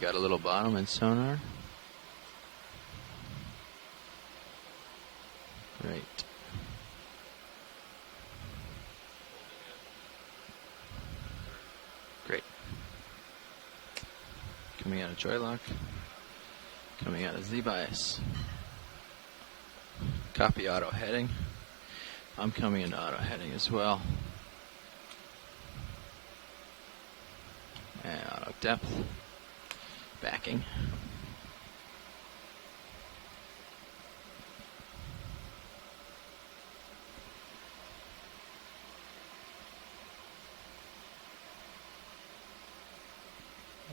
You got a little bottom and sonar. Great. Great. Coming out of joy lock. Coming out of Z bias. Copy auto heading. I'm coming into auto heading as well. And auto depth. Backing.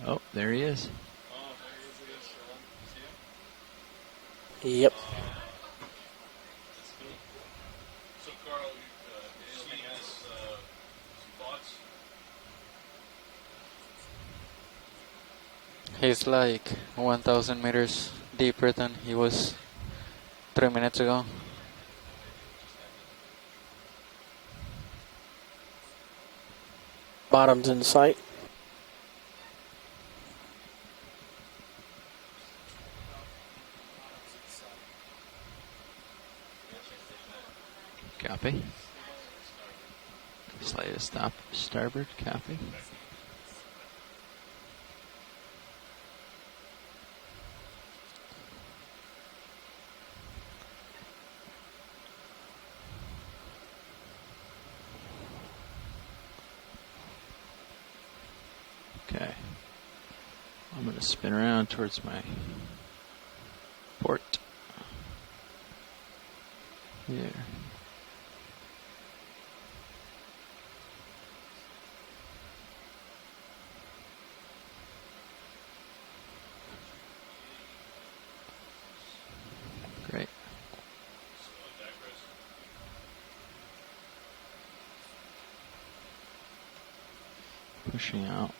Oh, there he is. Yep. So Carl, he has some thoughts? He's like 1,000 meters deeper than he was 3 minutes ago. Bottom's in sight. Copy. Slightest stop, starboard, copy. Okay. I'm going to spin around towards my port. Here. Great. Pushing out.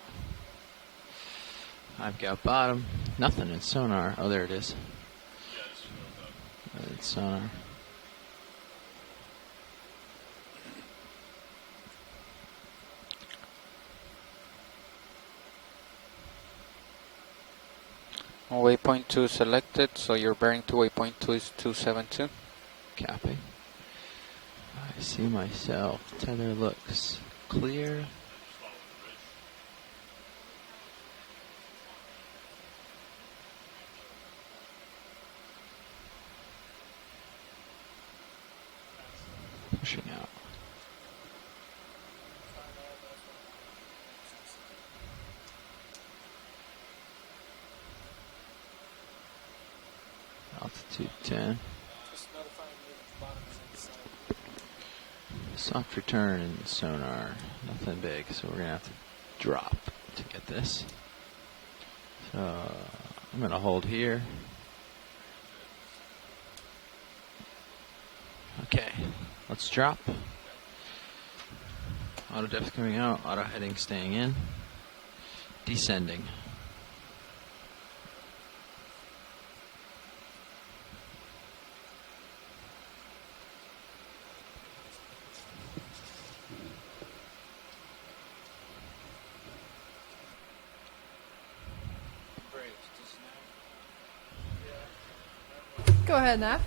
I've got bottom. Nothing in sonar. Oh, there it is. It's sonar. Waypoint 2 selected, so your bearing to waypoint 2 is 272. Copy. I see myself. Tether looks clear. Pushing out. Altitude 10. Soft return in sonar. Nothing big, so we're going to have to drop to get this. So I'm going to hold here. Okay, let's drop. Auto depth coming out, auto heading staying in. Descending. Go ahead, Nav.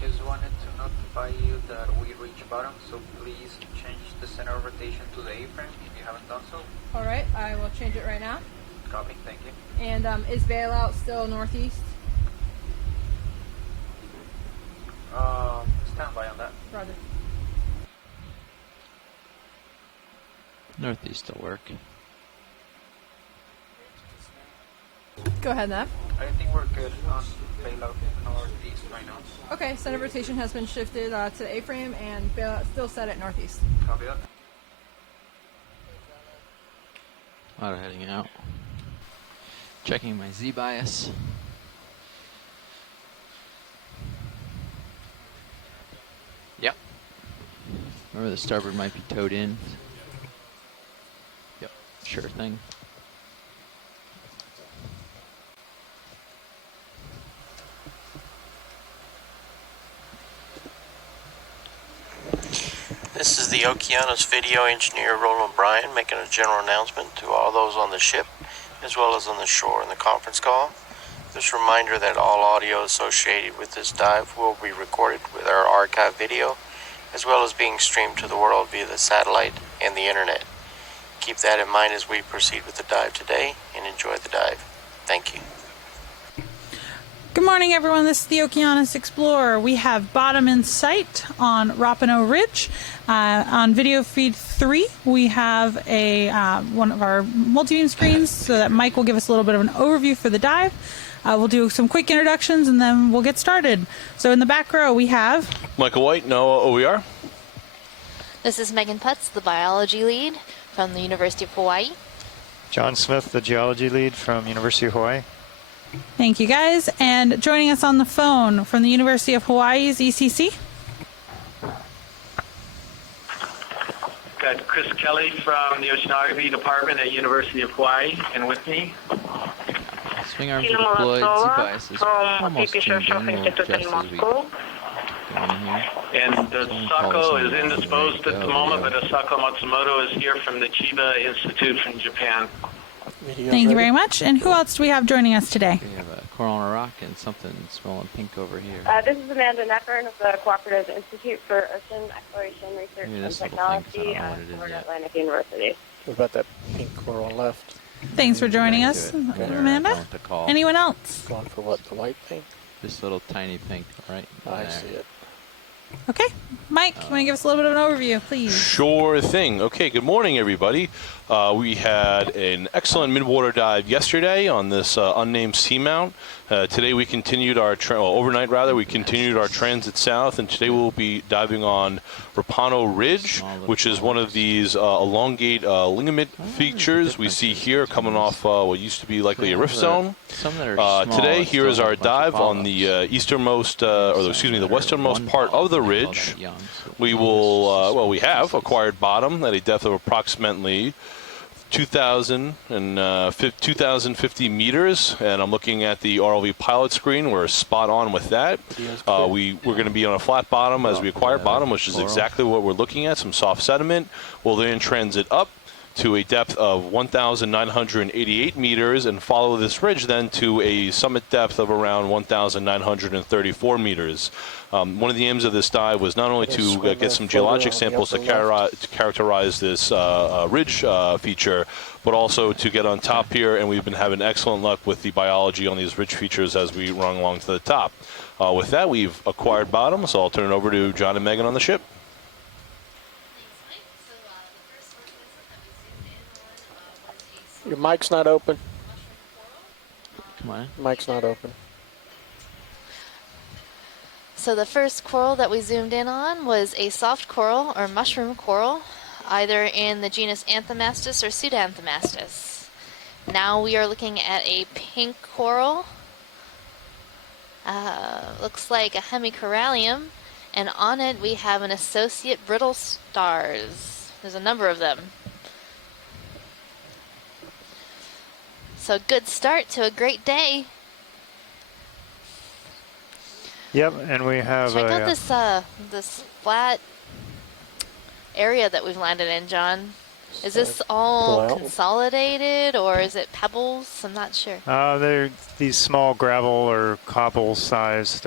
Just wanted to notify you that we reached bottom, so please change the center of rotation to the A-frame if you haven't done so. All right, I will change it right now. Copy, thank you. And is bailout still northeast? Stand by on that. Roger. Northeast will work. Go ahead, Nav. I think we're good on bailout northeast right now. Okay, center of rotation has been shifted to the A-frame, and bailout still set at northeast. Copy that. Auto heading out. Checking my Z bias. Yep. Remember the starboard might be towed in. Yep, sure thing. This is the Okeanos video engineer Roland Bryan making a general announcement to all those on the ship as well as on the shore in the conference call. Just a reminder that all audio associated with this dive will be recorded with our archive video, as well as being streamed to the world via the satellite and the internet. Keep that in mind as we proceed with the dive today, and enjoy the dive. Thank you. Good morning, everyone. This is the Okeanos Explorer. We have bottom in sight on Rapano Ridge. On video feed 3, we have a one of our multi-beam screens so that Mike will give us a little bit of an overview for the dive. We'll do some quick introductions and then we'll get started. So in the back row, we have Michael White, NOAA OER. This is Megan Putz, the biology lead from the University of Hawaii. John Smith, the geology lead from University of Hawaii. Thank you, guys. And joining us on the phone from the University of Hawaii's ECC. Got Chris Kelly from the Oceanography Department at University of Hawaii, and with me. Swing arms are deployed, devices almost tuned in, we'll adjust as we go in here. And Sako is indisposed at the moment, but Asako Matsumoto is here from the Chiba Institute from Japan. Thank you very much. And who else do we have joining us today? We have a coral on a rock and something swollen pink over here. This is Amanda Neckern of the Cooperative Institute for Ocean Exploration Research Maybe and this little thing, 'cause I Technology don't know at what it is Florida yet. Atlantic University. What about that pink coral left? Thanks for joining us, Amanda. Anyone else? Going for what, the white thing? This little tiny pink, right? I there. see it. Okay. Mike, you want to give us a little bit of an overview, please? Sure thing. Okay, good morning, everybody. We had an excellent midwater dive yesterday on this unnamed seamount. Today we continued our, overnight rather, we continued our transit south, and today we'll be diving on Rapano Ridge, which is one of these elongate ligament features we see here coming off what used to be likely a rift zone. Today, here is our dive on the easternmost, the westernmost part of the ridge. We will, we have acquired bottom at a depth of approximately 2,050 meters, and I'm looking at the ROV pilot screen. We're spot on with that. We're going to be on a flat bottom as we acquire bottom, which is exactly what we're looking at, some soft sediment. We'll then transit up to a depth of 1,988 meters and follow this ridge then to a summit depth of around 1,934 meters. One of the aims of this dive was not only to get some geologic samples to characterize this ridge feature, but also to get on top here, and we've been having excellent luck with the biology on these ridge features as we run along to the top. With that, we've acquired bottom, so I'll turn it over to John and Megan on the ship. Your mic's not open. Come on. Mic's not open. So the first coral that we zoomed in on was a soft coral or mushroom coral, either in the genus Anthomastus or Pseudoanthomastus. Now we are looking at a pink coral. Looks like a hemicorallium, and on it we have an associate brittle stars. There's a number of them. So good start to a great day. Yep, and we have Check out this this flat area that we've landed in, John. Is this all consolidated, or is it pebbles? I'm not sure. they're these small gravel or cobble-sized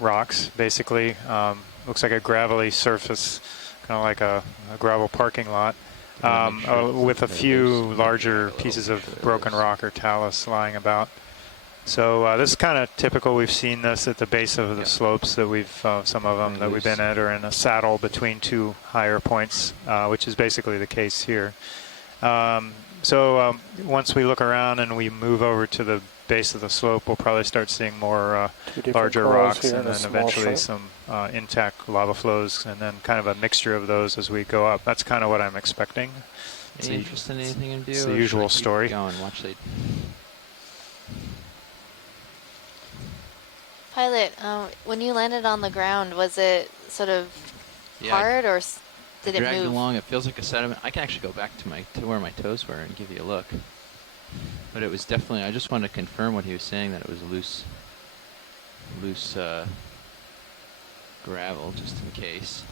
rocks, basically. Looks like a gravelly surface, kind of like a gravel parking lot, with a few larger pieces of broken rock or talus lying about. So this is kind of typical. We've seen this at the base of the slopes that we've, some of them that we've been at are in a saddle between two higher points, which is basically the case here. Once we look around and we move over to the base of the slope, we'll probably start seeing more larger rocks and then eventually some intact lava flows, and then kind of a mixture of those as we go up. That's kind of what I'm expecting. Any interest in anything to do? It's the usual story. Going, watch lead. Pilot, when you landed on the ground, was it sort of hard, or did it dragged move? Along. It feels like a sediment. I can actually go back to where my toes were and give you a look. But it was definitely. I just wanted to confirm what he was saying, that it was loose gravel, just in case.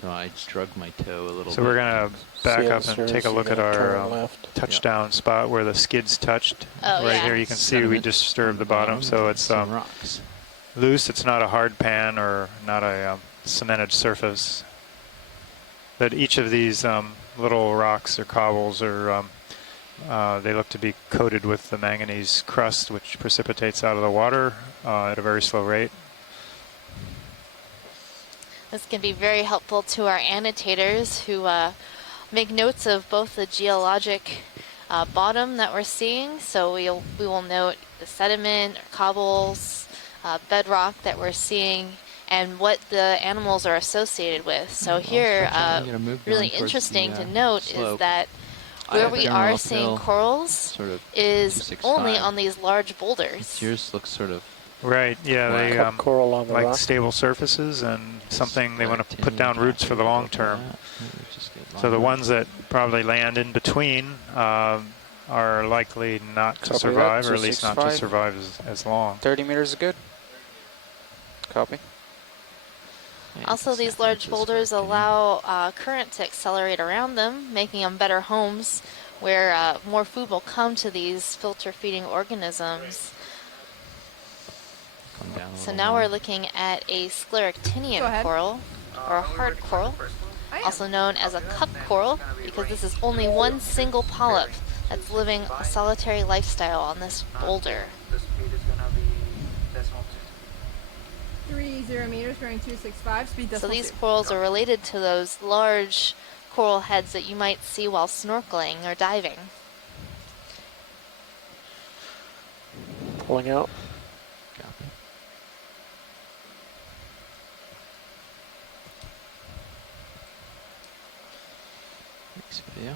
So I drug my toe a little So bit. we're going to back See up how and take a serious look you at gotta turn our left. touchdown spot where the skids touched. Oh, right yeah. here you can see we Sediment just on disturbed the bottom, so and it's some rocks. loose. It's not a hard pan or not a cemented surface. But each of these little rocks or cobbles are they look to be coated with the manganese crust, which precipitates out of the water at a very slow rate. This can be very helpful to our annotators who make notes of both the geologic bottom that we're seeing. So we will note the sediment, cobbles, bedrock that we're seeing, and what the animals are associated with. So here, really interesting to note is that where we are seeing corals sort of is only on these large boulders. Yours looks sort of right. Yeah, they coral on the like rock. stable surfaces, and something they want to put down roots for the long term. So the ones that probably land in between are likely not to Copy survive, that, or at least not to 265. survive as long. 30 meters is good. Copy. Also, these large boulders allow current to accelerate around them, making them better homes where more food will come to these filter-feeding organisms. So now we're looking at a scleractinian coral, or a hard coral, also known as a cup coral, because this is only one single polyp that's living a solitary lifestyle on this boulder. The speed is going to be decimal 30 meters going 265, speed So decimal these 2. corals are related to those large coral heads that you might see while snorkeling or diving. Pulling out. Copy. Next video.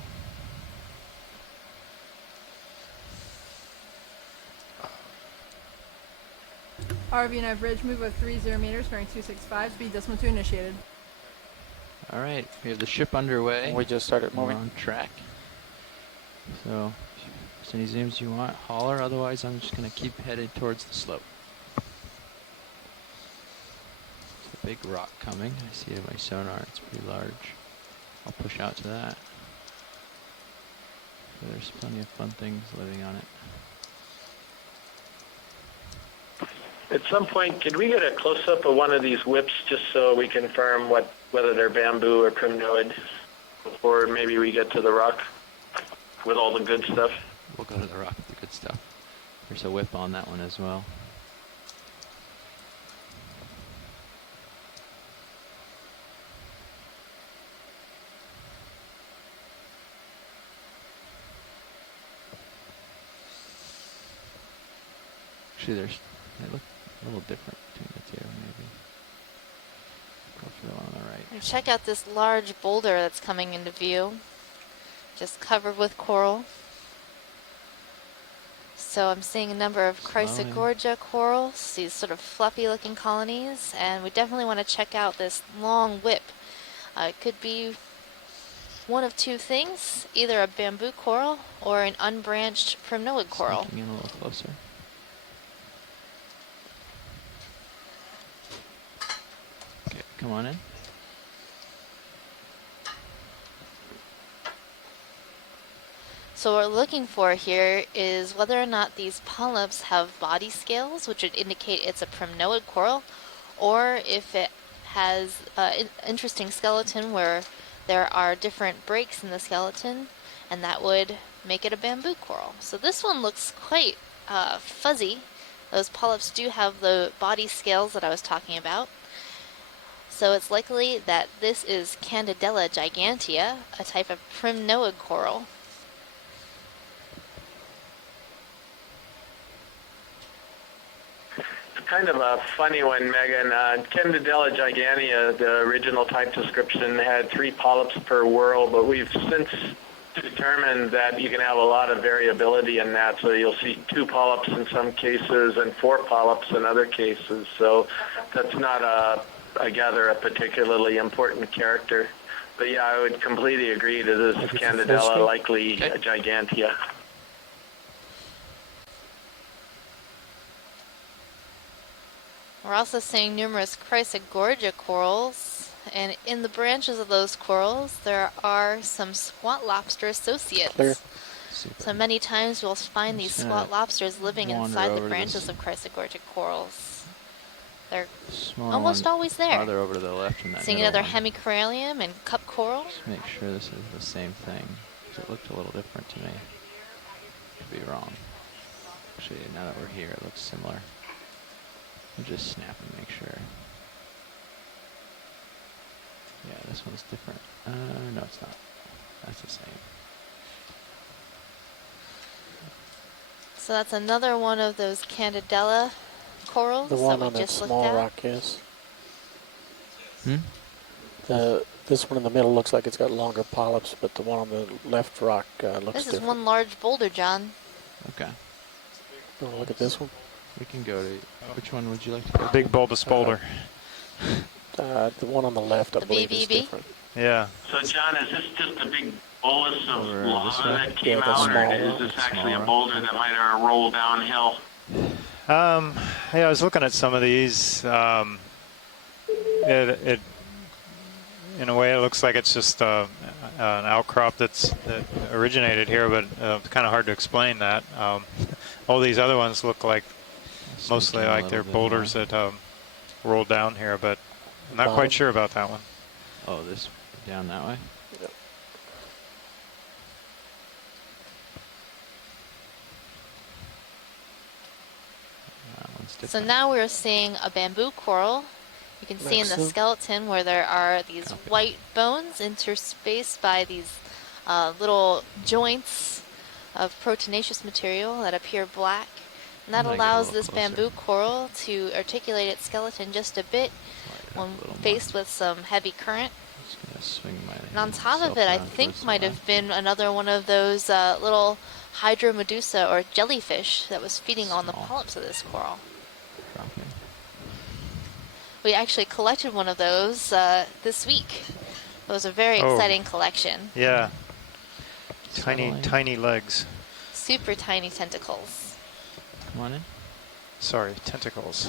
RV and bridge move of 30 meters going 265, speed decimal 2 initiated. All right, we have the ship underway. We just started We're moving. on track. So, if there's any zooms you want, holler. Otherwise, I'm just going to keep headed towards the slope. There's a big rock coming. I see it in my sonar. It's pretty large. I'll push out to that. So there's plenty of fun things living on it. At some point, could we get a close-up of one of these whips just so we confirm whether they're bamboo or primnoid before maybe we get to the rock with all the good stuff? We'll go to the rock with the good stuff. There's a whip on that one as well. Actually, they look a little different between the two, maybe. Go for the one on the right. And check out this large boulder that's coming into view, just covered with coral. So I'm seeing a number of Chrysogorgia corals, these sort of fluffy looking colonies, and we definitely want to check out this long whip. It could be one of two things, either a bamboo coral or an unbranched primnoid coral. Sneaking in a little closer. Okay, come on in. So what we're looking for here is whether or not these polyps have body scales, which would indicate it's a primnoid coral, or if it has an interesting skeleton where there are different breaks in the skeleton, and that would make it a bamboo coral. So this one looks quite fuzzy. Those polyps do have the body scales that I was talking about. So it's likely that this is Candidella gigantea, a type of primnoid coral. Kind of a funny one, Megan. Candidella gigantea, the original type description, had 3 polyps per whorl, but we've since determined that you can have a lot of variability in that. So you'll see 2 polyps in some cases and 4 polyps in other cases. So that's not, I gather, a particularly important character. But yeah, I would completely agree that this is Candidella, likely a gigantea. We're also seeing numerous Chrysogorgia corals and in the branches of those corals, there are some squat lobster associates. Clear. Super. So many times we'll find I'm these just squat gonna lobsters living wander inside the over to branches this of chrysogorgic corals. They're smaller almost one always there. farther over to the left from that Seeing middle another one. hemicorallium and cup coral. Just make sure this is the same thing, because it looked a little different to me. Could be wrong. Actually, now that we're here, it looks similar. I'll just snap and make sure. Yeah, this one's different. No, it's not. That's the same. So that's another one of those Candidella corals The one that on we that just looked small at. rock is. Hmm? This one in the middle looks like it's got longer polyps, but the one on the left rock looks This is different. one large boulder, John. Okay. You wanna look at this one? We can go to... Which one would you like to go to? Big bulbous boulder. The one on the left, I The believe, is BBB? different. Yeah. So, John, is this just a big bolus of Over this lava way? that came Yeah, the out, or small is rock. this actually a Small rock. boulder that might have rolled downhill? Yeah, I was looking at some of these. It in a way, it looks like it's just an outcrop that originated here, but it's kind of hard to explain that. All these other ones look like mostly Sneak in a like little they're bit boulders more. that rolled down here, but I'm not Bottom? quite sure about that one. Oh, this down that way? Yep. That one's So different. now we're seeing a bamboo coral. You can see in the Excellent. skeleton where there are these Copy. white bones interspaced by these little joints of proteinaceous material that appear black. And that I'm gonna get a allows little this closer. bamboo coral to articulate its skeleton just a bit Slide it up when a little more. faced with some heavy current. Just gonna swing my And on top of self it, I around think towards the might left. have been another one of those little hydromedusa or jellyfish that was feeding on the Small. polyps of this coral. Dropping. We actually collected one of those this week. It was a very Oh. exciting collection. Yeah. Tiny, Settling. tiny legs. Super tiny tentacles. Come on in. Sorry, tentacles.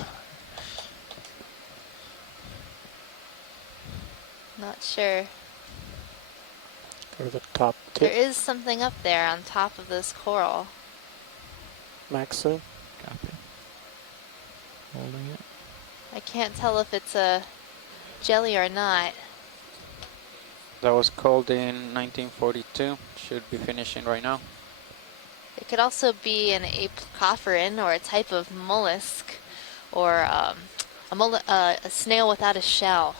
Not sure. Go to the top There tip, is something up there on top of this coral. Max zoom. Copy. Holding it. I can't tell if it's a jelly or not. That was called in 1942. Should be finishing right now. It could also be an apocophoran or a type of mollusk or a snail without a shell.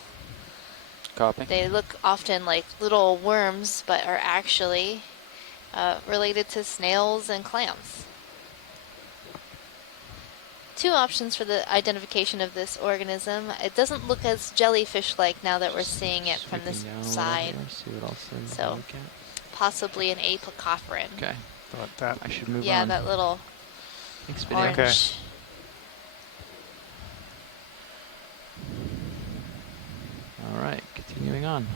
Copy. They look often like little worms, but are actually related to snails and clams. Two options for the identification of this organism. It doesn't look as jellyfish-like now that we're seeing it from this Sweeping down a little side. here, see what else there's to So, look at. possibly an apocophoran. Okay. Thought that. I should move Yeah, on. that little Thanks, video. orange. Okay. All right, continuing on.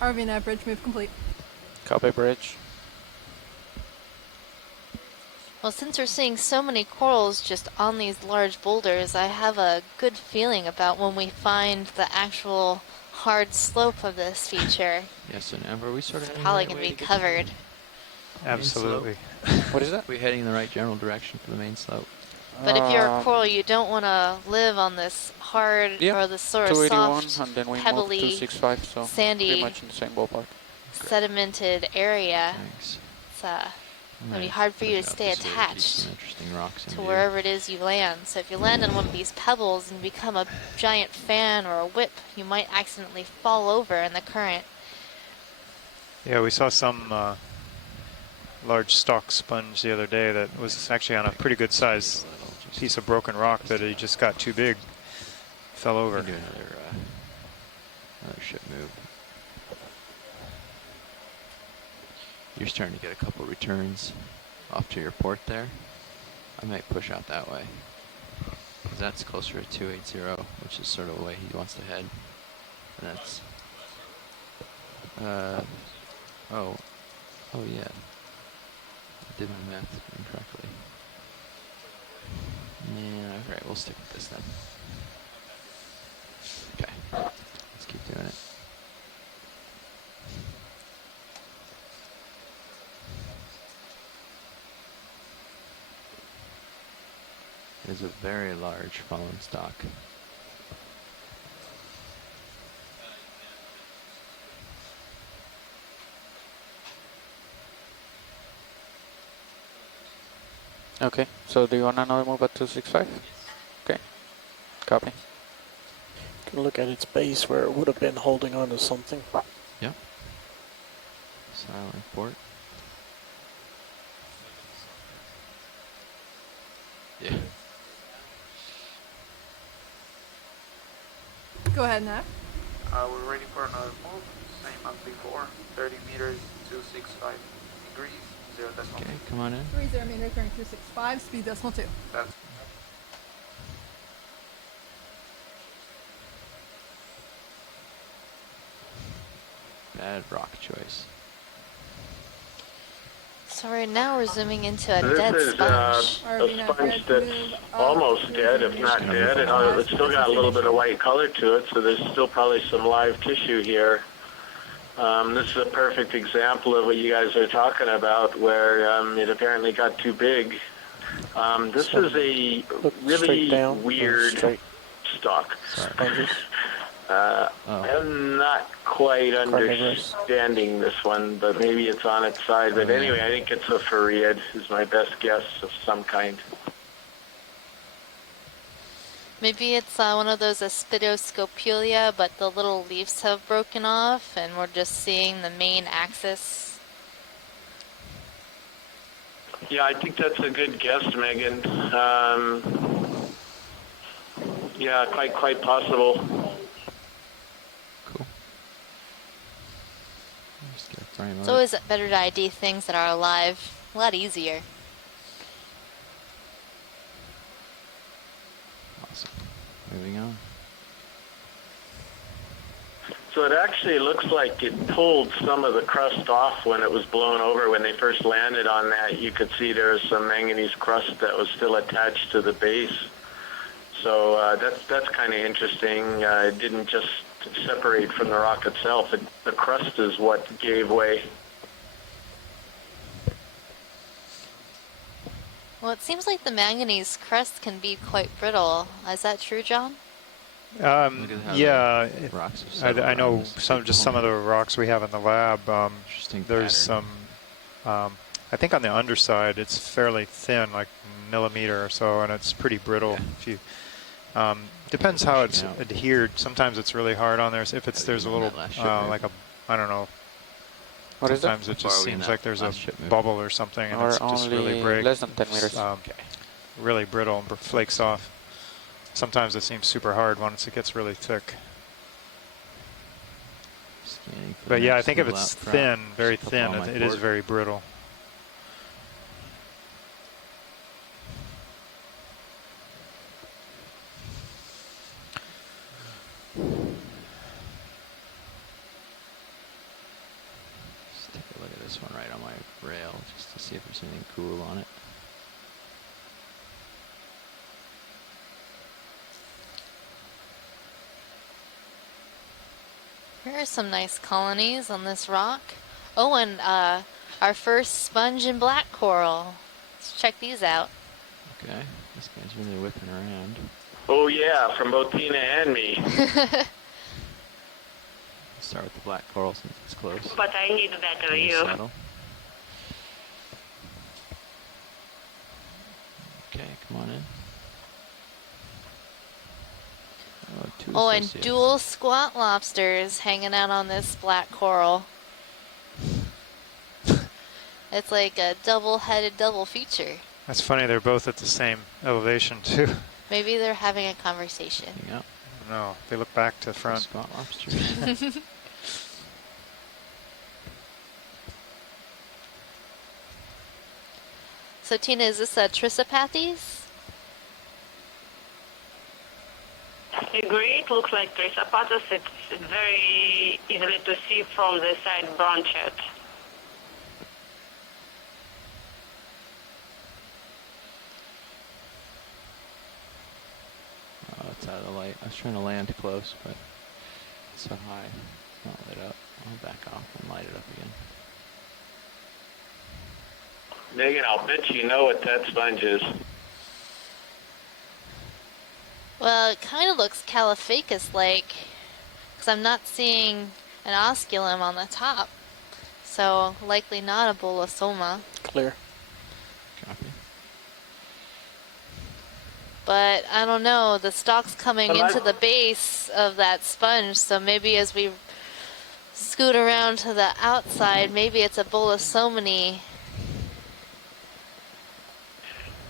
RVNet bridge move complete. Copy, bridge. Well, since we're seeing so many corals just on these large boulders, I have a good feeling about when we find the actual hard slope of this feature. Yes, so now are we sort of It's probably going to be covered. Absolutely. What is that? We're heading in the right general direction for the main slope. But if you're a coral, you don't want to live on this hard Yeah, or this sort of 281, soft, and then we moved pebbly, 265, so sandy, pretty much in the same ballpark. sedimented area. Thanks. It's I'm going to be gonna hard for you to push out stay this way, there's attached some interesting rocks in to here. wherever it is you land. So if you land on one of these pebbles and become a giant fan or a whip, you might accidentally fall over in the current. Yeah, we saw some large stalk sponge the other day that was actually on a pretty good size piece of broken rock, but it just got too big, fell We over. can do another ship move. You're starting to get a couple returns off to your port there. I might push out that way, because that's closer to 280, which is sort of the way he wants to head. And that's oh, Oh yeah. I did my math incorrectly. Yeah, alright, we'll stick with this then. Okay. Let's keep doing it. It is a very large fallen stock. Okay, so do you want to now move at 265? Okay, copy. You can look at its base where it would have been holding on to something. Yep. Silent port. Yeah. Go ahead, Nav. We're ready for another move. Same as before. 30 meters, 265 degrees, 0.2. Okay, come on in. 30 meters, turning 265, speed decimal 2. That's Bad rock choice. So right now we're zooming into a This dead is sponge. a sponge that's almost dead, if not dead. It's still got a little bit of white color to it, so there's still probably some live tissue here. This is a perfect example of what you guys are talking about, where it apparently got too big. This is a really weird stock. I'm not quite understanding this one, but maybe it's on its side. But anyway, I think it's a Faread, is my best guess of some kind. Maybe it's one of those Aspidoscopulia, but the little leaves have broken off, and we're just seeing the main axis. Yeah, I think that's a good guess, Megan. Yeah, quite possible. Cool. It's always better to ID things that are alive. A lot easier. Awesome. Moving on. So it actually looks like it pulled some of the crust off when it was blown over. When they first landed on that, you could see there was some manganese crust that was still attached to the base. So that's kind of interesting. It didn't just separate from the rock itself. The crust is what gave way. Well, it seems like the manganese crust can be quite brittle. Is that true, John? Yeah, rocks I know some of the rocks we have in the lab. There's some, I think on the underside it's fairly thin, like millimeter or so, and it's pretty brittle. Yeah. If you depends how it's adhered. Sometimes it's really hard on there. If there's a little like a, I don't know. What is it? Sometimes it just seems like there's a bubble or something, and it's just really breaks. Less than 10 meters. Really brittle and flakes off. Sometimes it seems super hard once it gets really thick. But yeah, I think if it's thin, very thin, it is very brittle. Let's take a look at this one right on my rail just to see if there's anything cool on it. Here are some nice colonies on this rock. Oh, and our first sponge and black coral. Let's check these out. Okay, this guy's really whipping around. Oh yeah, from both Tina and me. Start with the black coral since it's close. But I need better view. Settle. Okay, come on in. Oh, and dual squat lobsters hanging out on this black coral. It's like a double-headed double feature. That's funny, they're both at the same elevation too. Maybe they're having a conversation. Yep. No, they look back to front. Squat lobsters. So Tina, is this a Trisopathes? Agree, it looks like Trisopathes. It's very easily to see from the side branches. it's out of the light. I was trying to land close, but it's so high. It's not lit up. I'll back off and light it up again. Megan, I'll bet you know what that sponge is. Well, it kind of looks Caliphacus-like, because I'm not seeing an osculum on the top. So, likely not a bolosoma. Clear. Copy. But, I don't know, the stalk's coming into the base of that sponge, so maybe as we scoot around to the outside, maybe it's a bolosomany.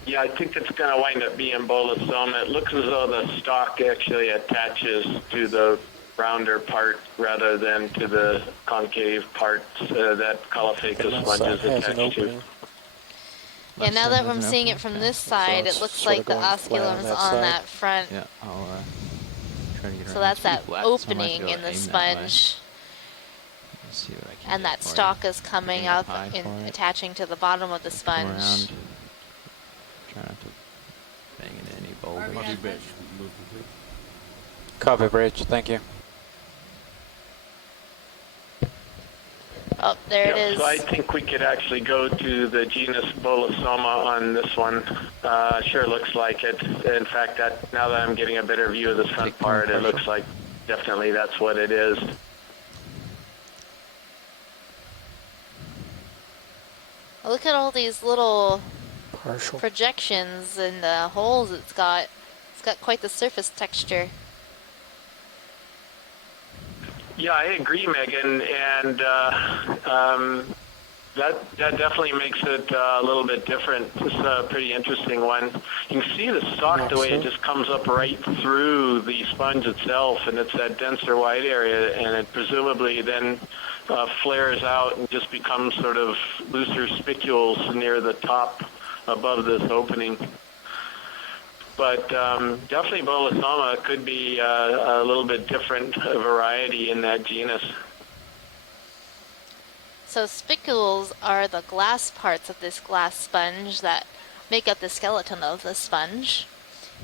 Yeah, I think it's going to wind up being bolosoma. It looks as though the stalk actually attaches to the rounder part rather than to the concave parts that Caulophacus sponge is attached to. Yeah, now that I'm seeing it from this side, it looks like the osculum's on that front. Yeah, I'll try to get around. So that's that Flat, so I might opening be able in to the aim that way. sponge. Let's see what I can And get that for stalk you. is coming Aim out high and for it. attaching to the bottom of the Come sponge. around. Try not to bang into any boulders. Copy, bridge. Thank you. Oh, there it Yeah, is. so I think we could actually go to the genus Bolosoma on this one. Sure looks like it. In fact, now that I'm getting a better view of the front part, it looks like definitely that's what it is. Look at all these little Partial. projections and the holes it's got. It's got quite the surface texture. Yeah, I agree, Megan, and that definitely makes it a little bit different. It's a pretty interesting one. You can see the stalk, the way it just comes up right through the sponge itself, and it's that denser white area, and it presumably then flares out and just becomes sort of looser spicules near the top above this opening. But definitely Bolosoma could be a little bit different variety in that genus. So spicules are the glass parts of this glass sponge that make up the skeleton of the sponge.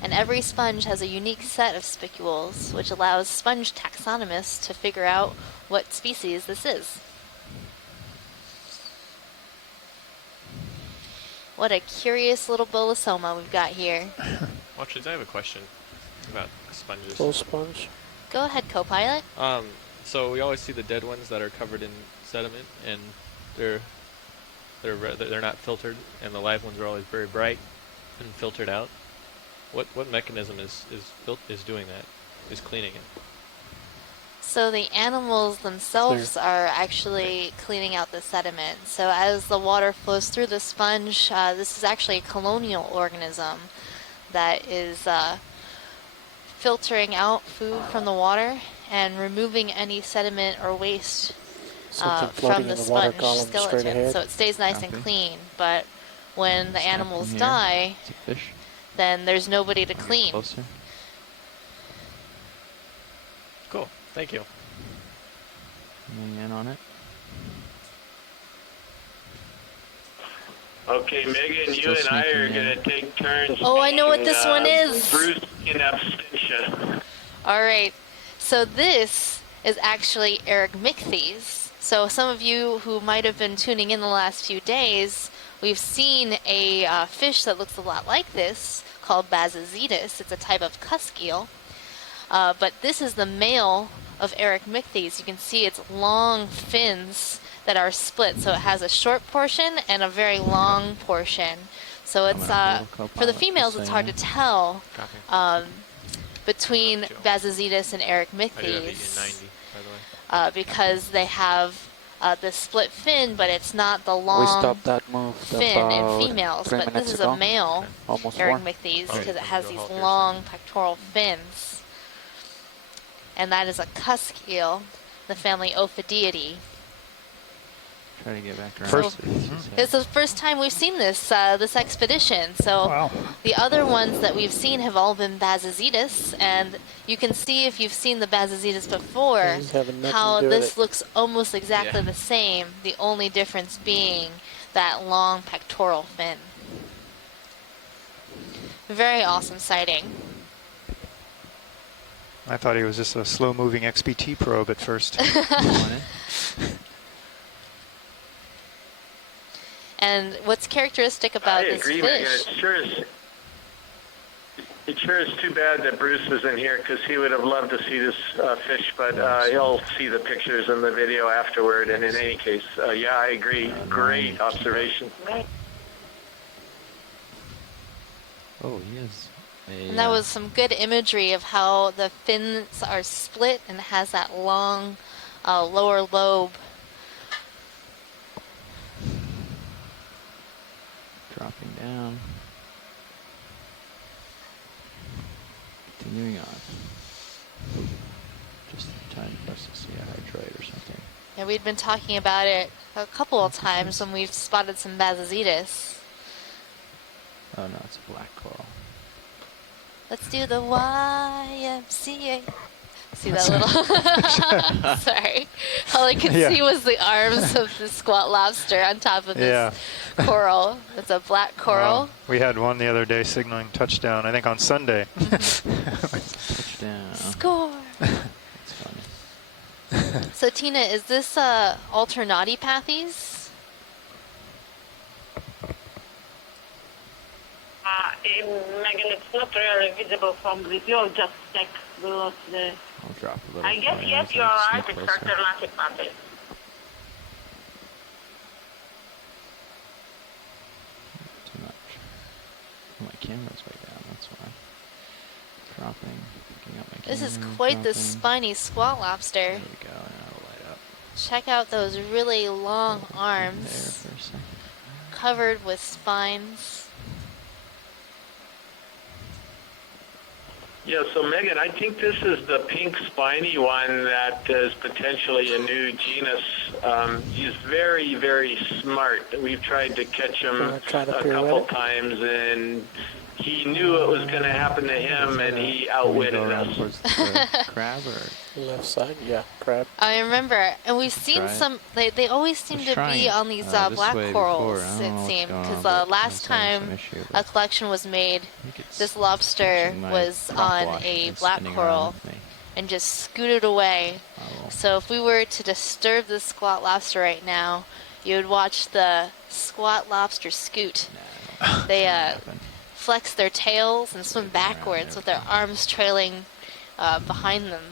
And every sponge has a unique set of spicules, which allows sponge taxonomists to figure out what species this is. What a curious little bolosoma we've got here. Watchers, I have a question about sponges. Little sponge. Go ahead, co-pilot. So we always see the dead ones that are covered in sediment, and they're not filtered, and the live ones are always very bright and filtered out. What mechanism is doing that? Is cleaning it? So the animals themselves are actually cleaning out the sediment. So as the water flows through the sponge, this is actually a colonial organism that is filtering out food from the water and removing any sediment or waste from the sponge skeleton. So it stays nice and clean. But when the animals die, then there's nobody to clean. Closer. Cool. Thank you. Zooming in on it. Okay, Megan, you and I are going to take turns. Oh, I know what this one is. Bruce in absentia. All right. So this is actually Erigmicthes. So some of you who might have been tuning in the last few days, we've seen a fish that looks a lot like this called Bazazetus. It's a type of cusk eel. But this is the male of Erigmicthes. You can see its long fins that are split. So it has a short portion and a very long portion. So it's for the females, it's hard to tell between Bazazetus and Erigmicthes because they have the split fin, but it's not the long fin in females. But this is a male Erigmicthes because it has these long pectoral fins. And that is a cusk eel, the family Ophidiidae. Try to get back around. It's the first time we've seen this this expedition. So the other ones that we've seen have all been Bazazetus, and you can see if you've seen the Bazazetus before how this looks almost exactly the same. The only difference being that long pectoral fin. Very awesome sighting. I thought he was just a slow-moving XPT probe at first. And what's characteristic about I this agree, Megan. fish? It sure is too bad that Bruce isn't here because he would have loved to see this fish, but he'll see the pictures and the video afterward. And in any case, yeah, I agree. Great observation. Oh, he is. And that was some good imagery of how the fins are split and has that long lower lobe. Dropping down. Continuing on. Just in time for us to see a hydroid or something. Yeah, we'd been talking about it a couple of times when we've spotted some Basazitas. Oh no, it's a black coral. Let's do the YMCA. See that little? Sorry. All I could see was the arms of the squat lobster on top of this coral. It's a black coral. We had one the other day signaling touchdown, I think on Sunday. Touchdown. Score. That's funny. So Tina, is this Alternatipathes? Megan, it's not really visible from the view. Just check below the. I'll drop a little. I guess yes, you are right. It's Alternatipathes. Too much. Oh, my camera's way down. That's why. Dropping. Picking up my camera. This is quite the spiny squat lobster. There we go. Now it'll light up. Check out those really long arms, There for a second. covered with spines. Yeah, so Megan, I think this is the pink spiny one that is potentially a new genus. He's very, very smart. We've tried to catch him a couple times, and he knew it was going to happen to him, and he outwitted us. Crab or left side? Yeah, crab. I remember, and we've seen Try it. some. They always seem to be on these black corals. It seemed because last time a collection was made, this lobster was on a black coral and just scooted away. So if we were to disturb the squat lobster right now, you would watch the squat lobster scoot. They flex their tails and swim backwards with their arms trailing behind them.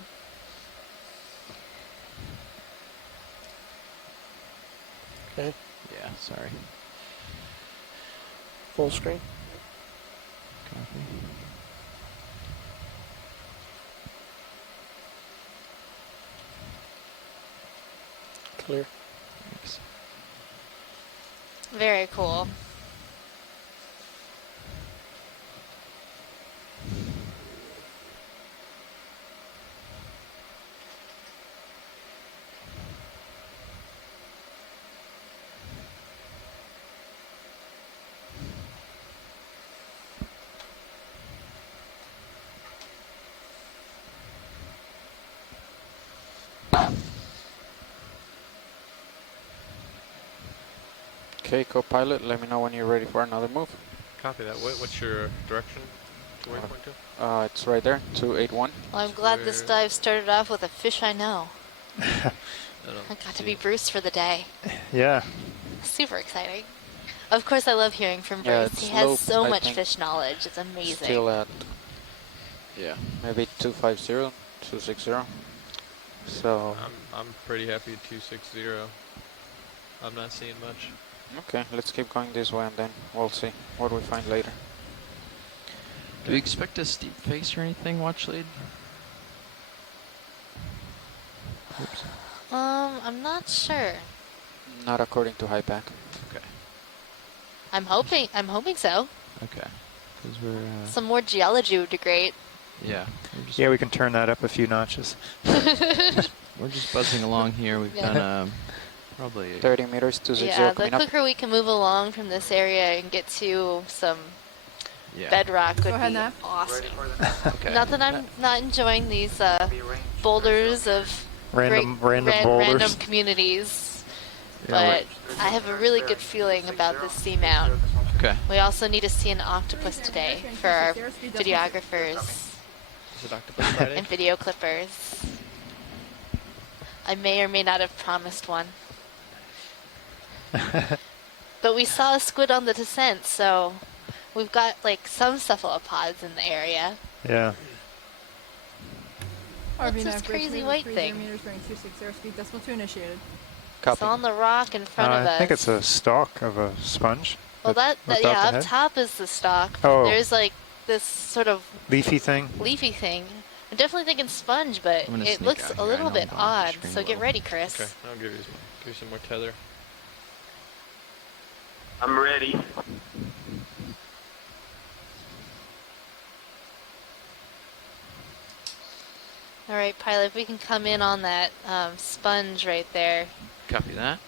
Okay. Yeah, sorry. Full screen. Copy. Clear. Thanks. Very cool. Okay, co-pilot, let me know when you're ready for another move. Copy that. What's your direction to waypoint to? It's right there, 281. Well, I'm glad this dive started off with a fish I know. I got to be Bruce for the day. Yeah. Super exciting. Of course, I love hearing from Yeah, Bruce. He it's has low, so I much think. fish knowledge. It's amazing. Still at, maybe 250, 260. So. I'm pretty happy at 260. I'm not seeing much. Okay, let's keep going this way and then we'll see what we find later. Do we expect a steep face or anything, watch lead? Oops. I'm not sure. Not according to HiPAC. Okay. I'm hoping so. Okay. Because we're Some more geology would be great. yeah. Yeah, we can turn that up a few notches. We're just buzzing along here. We've done probably 30 meters to 60 Yeah, the coming up. quicker we can move along from this area and get to some bedrock would be awesome. Okay. Not that I'm not enjoying these boulders of Random boulders. random communities, but I have a really good feeling about this seamount. Okay. We also need to see an octopus today for our videographers. it Octopus Friday? And video clippers. I may or may not have promised one. But we saw a squid on the descent, so we've got like some cephalopods in the area. Yeah. What's this crazy white thing? Meters bearing 260 speed decimal 2 initiated. It's on the rock in front of us. I think it's a stalk of a sponge. Well, that without yeah, the up head. top is the stalk. Oh. There's like this sort of Leafy thing. leafy thing. I'm definitely thinking sponge, but I'm gonna it sneak looks out a here. little I know bit I'm on the odd. screen So a get little. ready, Chris. Okay, I'll give you some more tether. I'm ready. All right, pilot, if we can come in on that sponge right there. Copy that.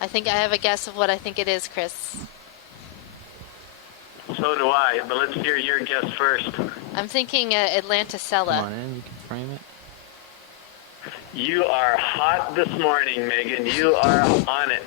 I think I have a guess of what I think it is, Chris. So do I, but let's hear your guess first. I'm thinking Atlanticella. Come on in, you can frame it. You are hot this morning, Megan. You are on it.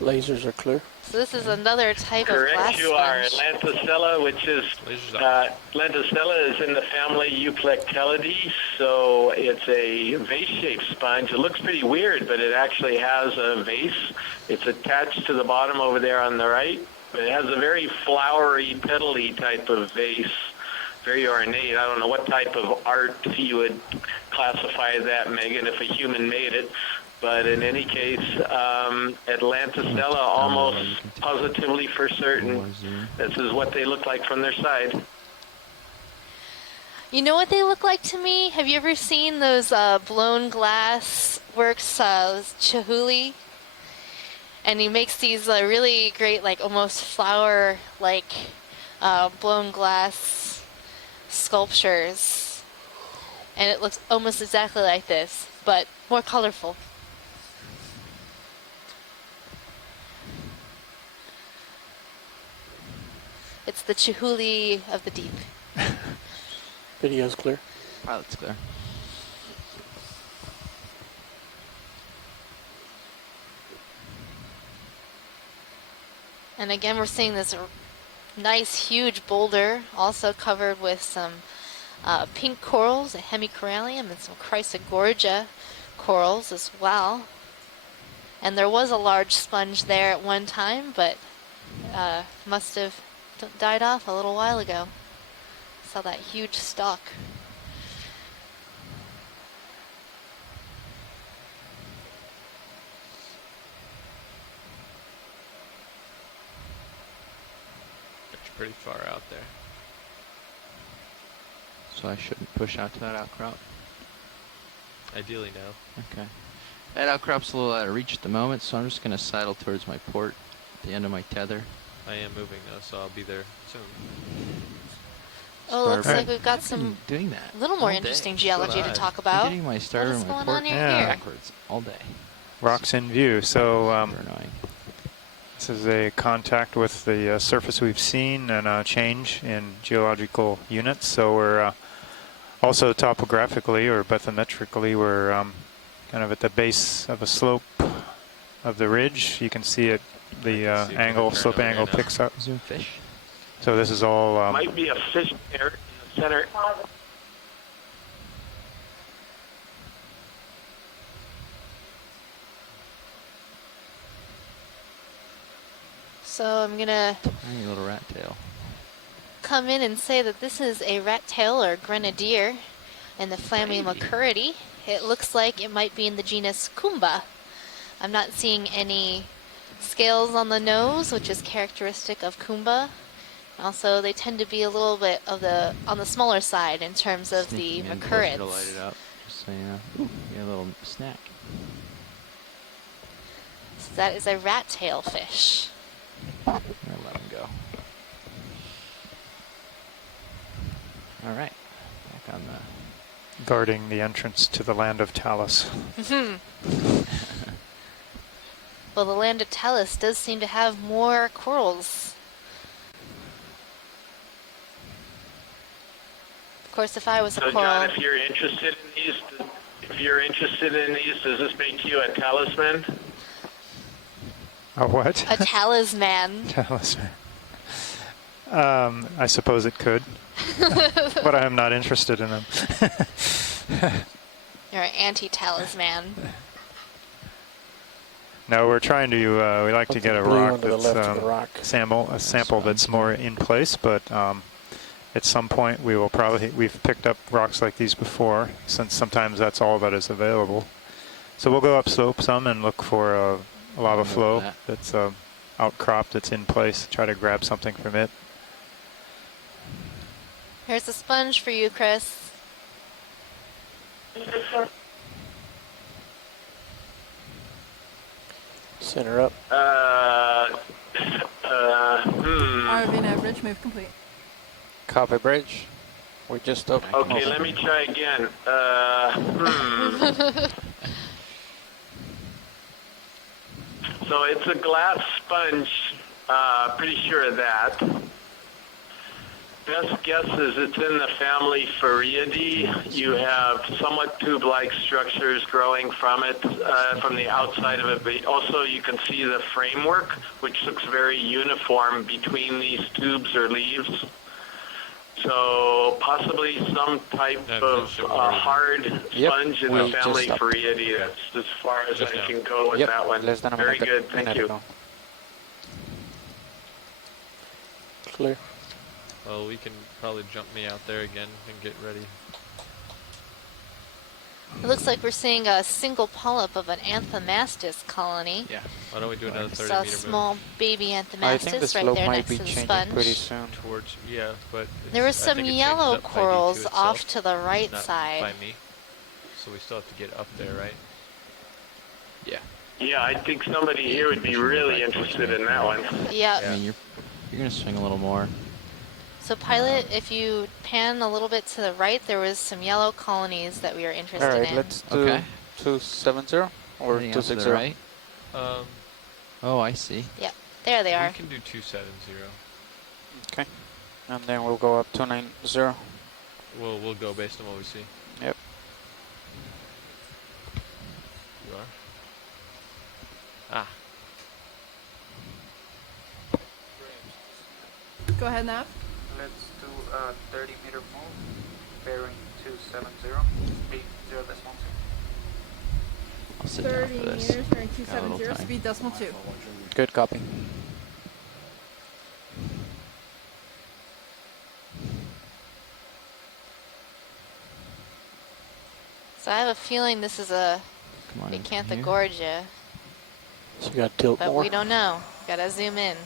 Lasers are clear. So this is another type of Correct, glass you are. sponge. Atlanticella, which is Atlanticella is in the family Euplactelidae, so it's a vase-shaped sponge. It looks pretty weird, but it actually has a vase. It's attached to the bottom over there on the right. It has a very flowery, petally type of vase, very ornate. I don't know what type of art you would classify that, Megan, if a human made it. But in any case, Atlanticella, almost positively for certain, this is what they look like from their side. You know what they look like to me? Have you ever seen those blown glass works, Chihuly? And he makes these really great, like almost flower-like blown glass sculptures. And it looks almost exactly like this, but more colorful. It's the Chihuly of the deep. Video's clear. Pilot's clear. And again, we're seeing this nice, huge boulder, also covered with some pink corals, a hemicorallium, and some chrysogorgia corals as well. And there was a large sponge there at one time, but must have died off a little while ago. Saw that huge stalk. It's pretty far out there. So I shouldn't push out to that outcrop? Ideally, no. Okay. That outcrop's a little out of reach at the moment, so I'm just going to sidle towards my port at the end of my tether. I am moving though, so I'll be there soon. Oh, looks like we've got some doing that little more all interesting day. geology to talk about. I'm getting my starter What is and my going port on here? backwards all day. Rocks in view. So Super annoying. this is a contact with the surface we've seen and a change in geological units. So we're also topographically or bathymetrically, we're kind of at the base of a slope of the ridge. You can see it, the angle, slope angle picks up. Zoom fish. So this is all Might be a fish there in the center. So I'm gonna Tiny little rat tail. come in and say that this is a rat tail or grenadier in the Flammimacuridae. It looks like it might be in the genus Kumba. I'm not seeing any scales on the nose, which is characteristic of Kumba. Also, they tend to be a little bit on the smaller side in terms of the Sneaking in closer to light macurids. it up, just so you know. Ooh, get a little snack. So that is a rat tail fish. I'll let him go. All right, back on the. guarding the entrance to the land of Talus. Well, the land of Talus does seem to have more corals. Of course, if I was a So, coral, John, if you're interested in these, does this make you a talisman? A what? A talisman. Talisman. I suppose it could, but I am not interested in them. You're an anti-talisman. No, we're trying to. We like to get a blue rock one to the that's left of the rock. a sample that's more in place. But at some point, we will probably. We've picked up rocks like these before, since sometimes that's all that is available. So we'll go upslope some and look for a lava flow that's outcropped, that's in place. Try to grab something from it. Here's a sponge for you, Chris. Center up. RV and average, move complete. Copy, Bridge. We're just up. Okay, let me try again. So it's a glass sponge, pretty sure of that. Best guess is it's in the family Phariidae. You have somewhat tube-like structures growing from it, from the outside of it, but also you can see the framework, which looks very uniform between these tubes or leaves. So possibly some type of hard sponge in the family Phariidae. That's as far as I can go with that one. Less than a Very minute, good, thank you. Clear. Well, we can probably jump me out there again and get ready. It looks like we're seeing a single polyp of an Anthomastus colony. Yeah. Why don't we do another 30 Saw a meter small move? baby I think the Anthomastus right slope there might next be to the changing sponge. pretty soon. Towards, yeah, but There was I some think it changes yellow up by D2 corals itself, off to the right not side. by me. So we still have to get up there, right? Yeah. Yeah, I think somebody here would be really interested in that one. Yeah. I mean, you're gonna swing a little more. So pilot, if you pan a little bit to the right, there was some yellow colonies that we were interested All right, in. let's do 270 or Heading out to the 260. right. Oh, I see. Yep, there they are. We can do 270. Okay, and then we'll go up 290. We'll go based on what we see. Yep. You are? Ah. Go ahead, Nav. Let's do a 30 meter move, bearing 270, speed 0.2. I'll sit down 30 for this. meters, bearing Got a 270, little time. speed decimal 2. Good copy. So I have a feeling this is a Come on in here. Acanthogorgia, So you got to tilt but more. we don't know. Gotta zoom in.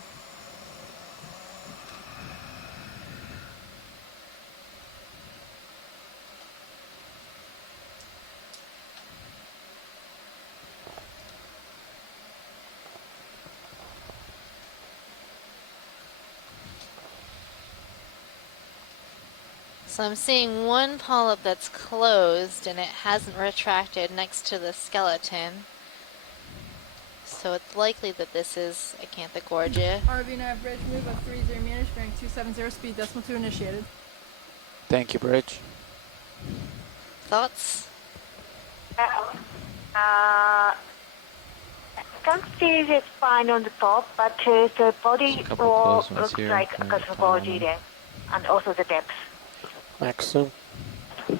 So I'm seeing one polyp that's closed and it hasn't retracted next to the skeleton. So it's likely that this is Acanthogorgia. RV Nav bridge move of 30 meters, bearing 270, speed decimal 2 initiated. Thank you, Bridge. Thoughts? Can't see if it's fine on the top, but the body There's a couple wall close ones looks here like a from the cathology there, and also the depth. Max zoom. And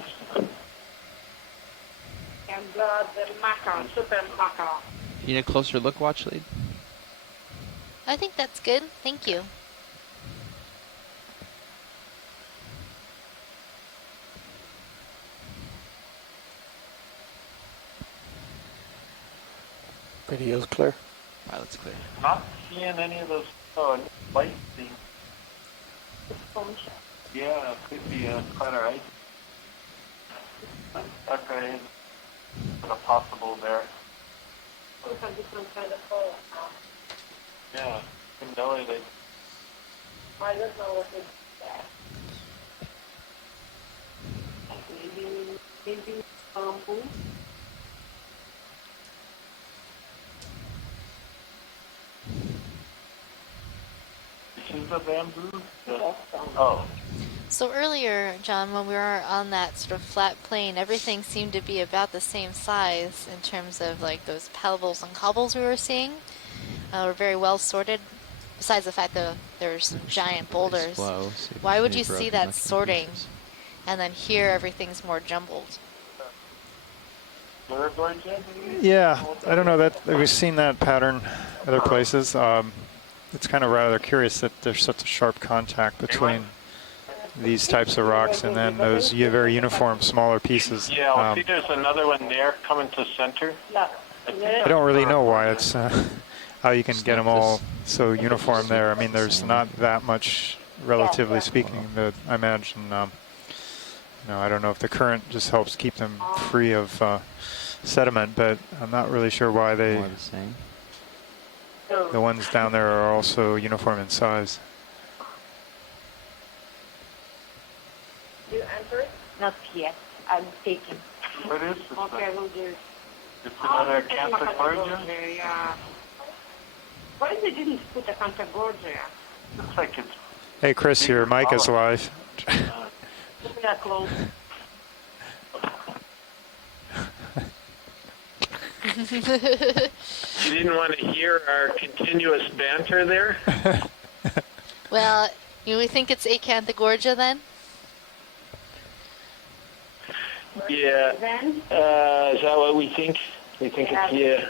the macaron, super macaron. You need a closer look, watch lead. I think that's good. Thank you. Video's clear. Pilot's clear. Not seeing any of those light things. Yeah, it could be a planar ice. That guy is a possible there. Yeah, condilated. I don't know what it's there. Maybe bamboo. This is the bamboo? Oh. So earlier, John, when we were on that sort of flat plane, everything seemed to be about the same size in terms of like those pebbles and cobbles we were seeing. or very well sorted. Besides the fact that there's some giant boulders. Slow, so if Why there's would any you see broken that looking sorting, pieces. and then here everything's more jumbled? Yeah, I don't know that we've seen that pattern other places. It's kind of rather curious that there's such a sharp contact between these types of rocks and then those very uniform smaller pieces. Yeah, I'll see there's another one there coming to center. I don't really know why it's how you can get them all so uniform there. I mean, there's not that much, relatively speaking, that I imagine. I don't know if the current just helps keep them free of sediment, but I'm not really sure why they. More the same. The ones down there are also uniform in size. Do you answer it? Not yet. I'm taking. What is this? Okay, I will do it. It's another Cancer Gorgia? Yeah. Why they didn't put a Cancer Gorgia? Looks like it's... Hey, Chris, your mic is live. Look at that close. You didn't want to hear our continuous banter there? Well, we think it's Acanthogorgia then? Yeah. Then? Is that what we think? We think it's, yeah.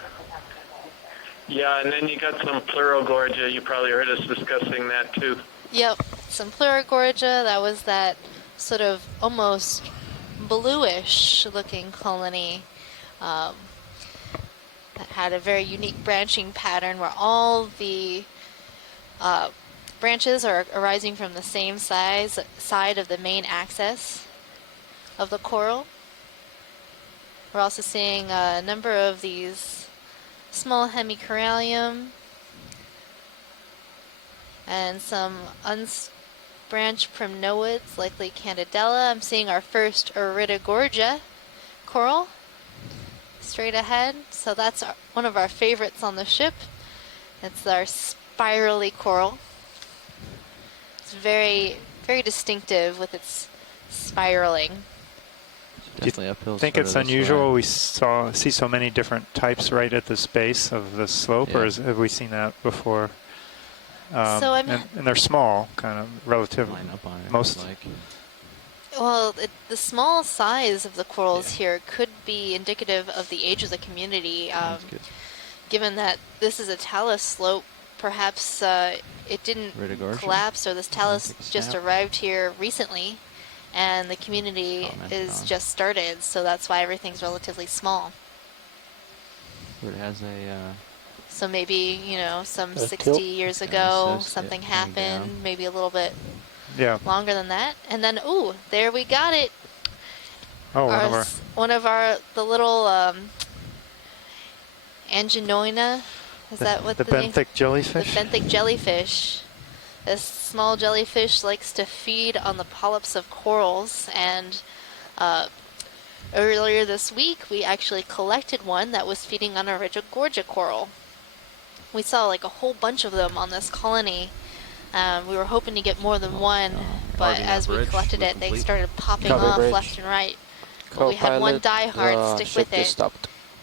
Yeah, and then you got some Pleurogorgia. You probably heard us discussing that too. Yep, some Pleurogorgia. That was that sort of almost bluish looking colony that had a very unique branching pattern where all the branches are arising from the same side of the main axis of the coral. We're also seeing a number of these small hemicorallium and some unbranched primnoids, likely Candidella. I'm seeing our first Iridogorgia coral straight ahead. So that's one of our favorites on the ship. It's our spirally coral. It's very, very distinctive with its spiraling. Do you think it's unusual we see so many different types right at the base of the slope, or have we seen that before? So I mean, and they're small, kind of relative. Line up on it, Most. Well, the small size of the corals here could be indicative of the age of the community. Given that this is a talus slope, perhaps it didn't collapse, or this talus just arrived here recently, and the community is just started, so that's why everything's relatively small. But it has a... So maybe, some 60 tilt. year ago, something happened, maybe a little bit longer than that. And then, ooh, there we got it. Oh, the little Anginoina. Is that what the name? benthic jellyfish? The benthic jellyfish. This small jellyfish likes to feed on the polyps of corals, and earlier this week we actually collected one that was feeding on a Iridogorgia coral. We saw like a whole bunch of them on this colony. We were hoping to get more than one, but as we collected it, they started popping off left and right. But we had one diehard stick with it,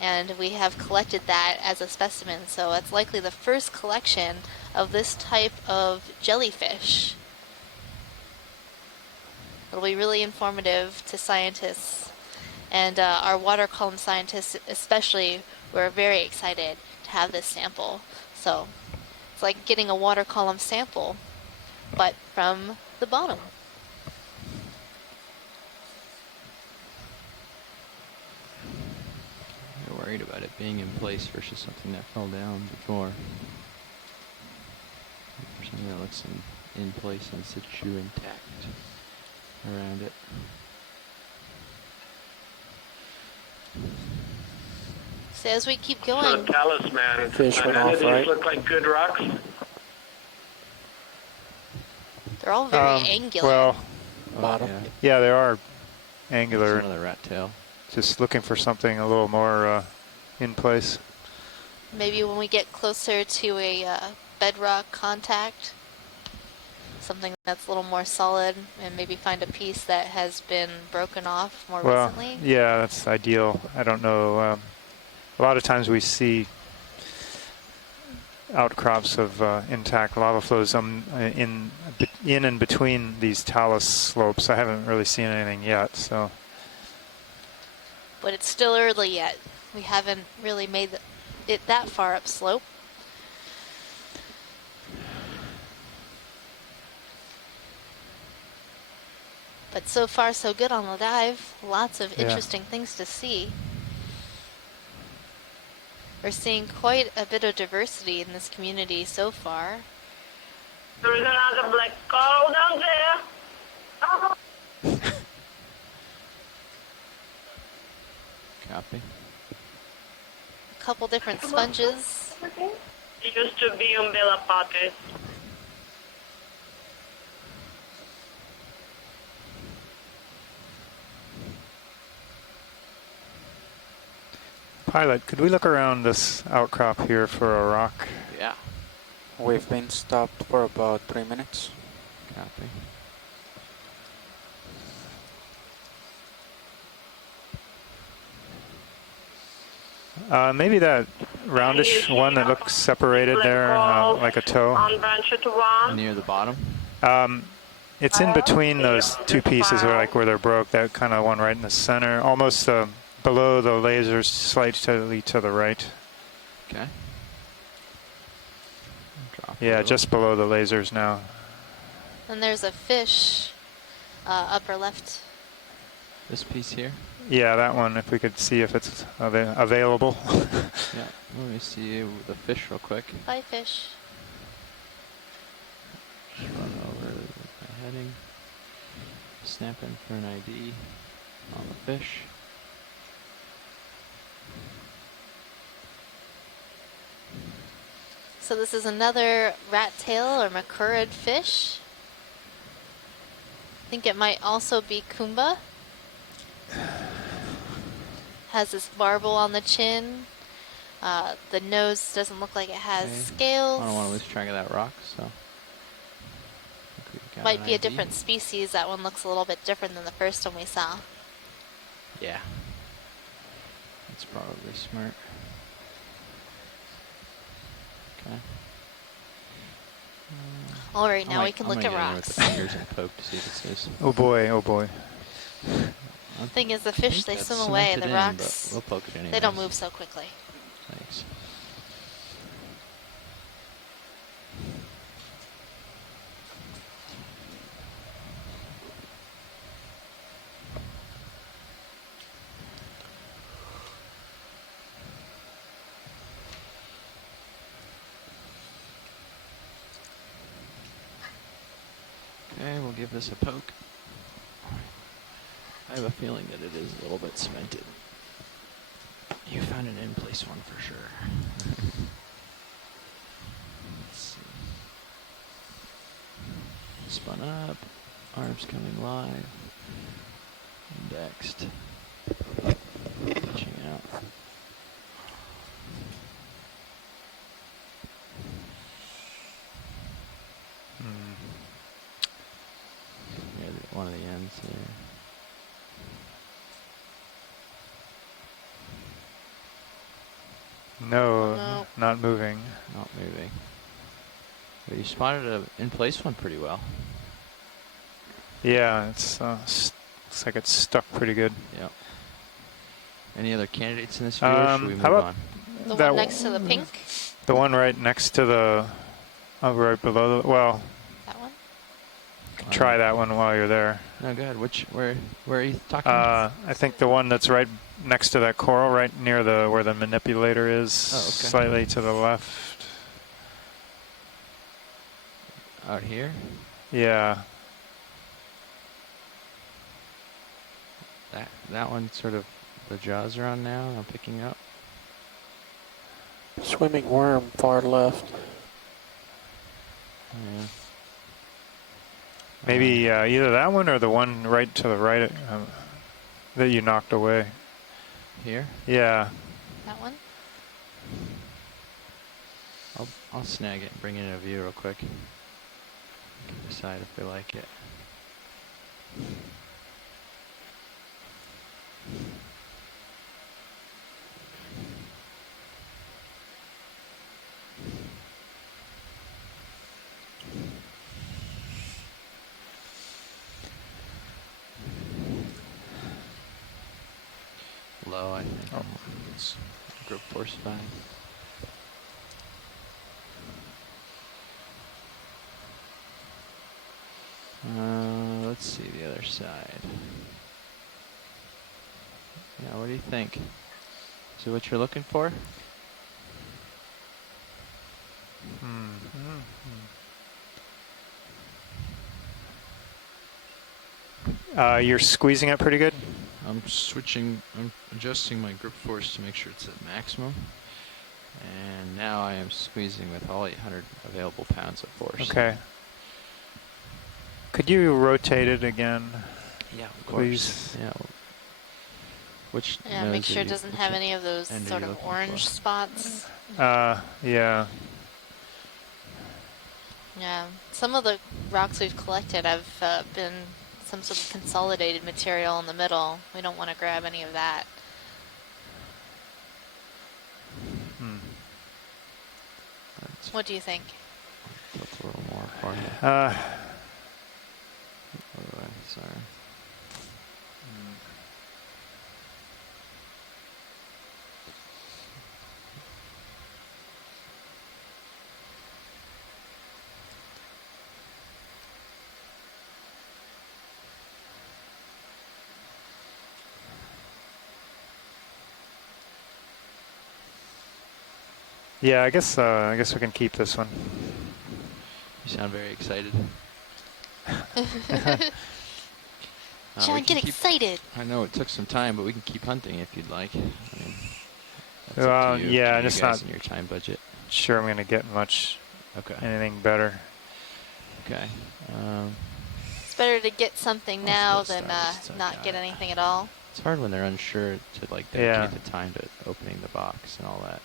and we have collected that as a specimen, so it's likely the first collection of this type of jellyfish. It'll be really informative to scientists, and our water column scientists especially were very excited to have this sample. So it's like getting a water column sample, but from the bottom. You're worried about it being in place versus something that fell down before. Or something that looks in place and situ intact around it. So as we keep So going, talisman. Fish went None of off, these right? look like good rocks. they're all very angular. Well, Bottom. yeah, they are angular. Another rat tail. Just looking for something a little more in place. Maybe when we get closer to a bedrock contact, something that's a little more solid, and maybe find a piece that has been broken off more recently. Yeah, that's ideal. I don't know. A lot of times we see outcrops of intact lava flows in and between these talus slopes. I haven't really seen anything yet, so. But it's still early yet. We haven't really made it that far upslope. But so far, so good on the dive. Lots of interesting things to see. We're seeing quite a bit of diversity in this community so far. There is another black coral down there. Copy. A couple different sponges. It used to be umbrella potters. Pilot, could we look around this outcrop here for a rock? Yeah. We've been stopped for about 3 minutes. Copy. Maybe that roundish one that looks separated there, like a toe. Near the bottom? It's in between those two pieces, where they broke. That kind of one right in the center, almost below the lasers, slightly to the right. Okay. Yeah, just below the lasers now. And there's a fish upper left. This piece here? Yeah, that one, if we could see if it's available. Yeah, let me see the fish real quick. Bye, fish. Just run over with my heading. Snap in for an ID on the fish. So this is another rat tail or macurrid fish. I think it might also be Kumba. Has this barbel on the chin. The nose doesn't look like it has scales. I don't want to lose track of that rock, so. Might be a different species. That one looks a little bit different than the first one we saw. Yeah. That's probably smart. Okay. All right, now we can look at I'm gonna rocks. get in with the fingers and poke to see if it says. Oh boy, oh boy. The thing is, the fish, they that's swim away. cemented The in, but rocks, we'll poke it they don't anyways. move so quickly. Thanks. Okay, we'll give this a poke. I have a feeling that it is a little bit cemented. You found an in-place one for sure. Let's see. Spun up. Arms coming live. Indexed. Reaching out. Yeah, one of the ends there. No, not moving. Not moving. But you spotted an in-place one pretty well. Yeah, it's looks like it's stuck pretty good. Yep. Any other candidates in this view, or should we move how about on? The one next to the pink? The one right next to the, right below the, well. That one? Try that one while you're there. No, go ahead. Where are you talking? I think the one that's right next to that coral, right near the where the manipulator is, slightly to the left. Out here? Yeah. That one sort of, the jaws are on now. I'm picking up. Swimming worm, far left. Yeah. Maybe either that one or the one right to the right that you knocked away. Here? That Yeah. one? I'll snag it and bring it in a view real quick. Decide if we like it. low, I think. Oh. It's grip force 5. Let's see the other side. Yeah, what do you think? Is it what you're looking for? You're squeezing it pretty good? I'm adjusting my grip force to make sure it's at maximum. And now I am squeezing with all 800 available pounds of force. Okay. Could you rotate it again? Yeah, of please? Course. Yeah. Which Yeah, make sure it doesn't have any of those sort of orange spots. Yeah. Yeah, some of the rocks we've collected have been some sort of consolidated material in the middle. We don't want to grab any of that. What do you think? That's a little more for me. Sorry. Yeah, I guess we can keep this one. You sound very excited. John, get excited! I know it took some time, but we can keep hunting if you'd like. I mean, that's Well, up to you, yeah, to just you guys not in your time budget. Sure, I'm gonna get anything better. Okay. It's better to get something now than so not get anything at all. It's hard when they're unsure to like dedicate the time to opening the box and all that.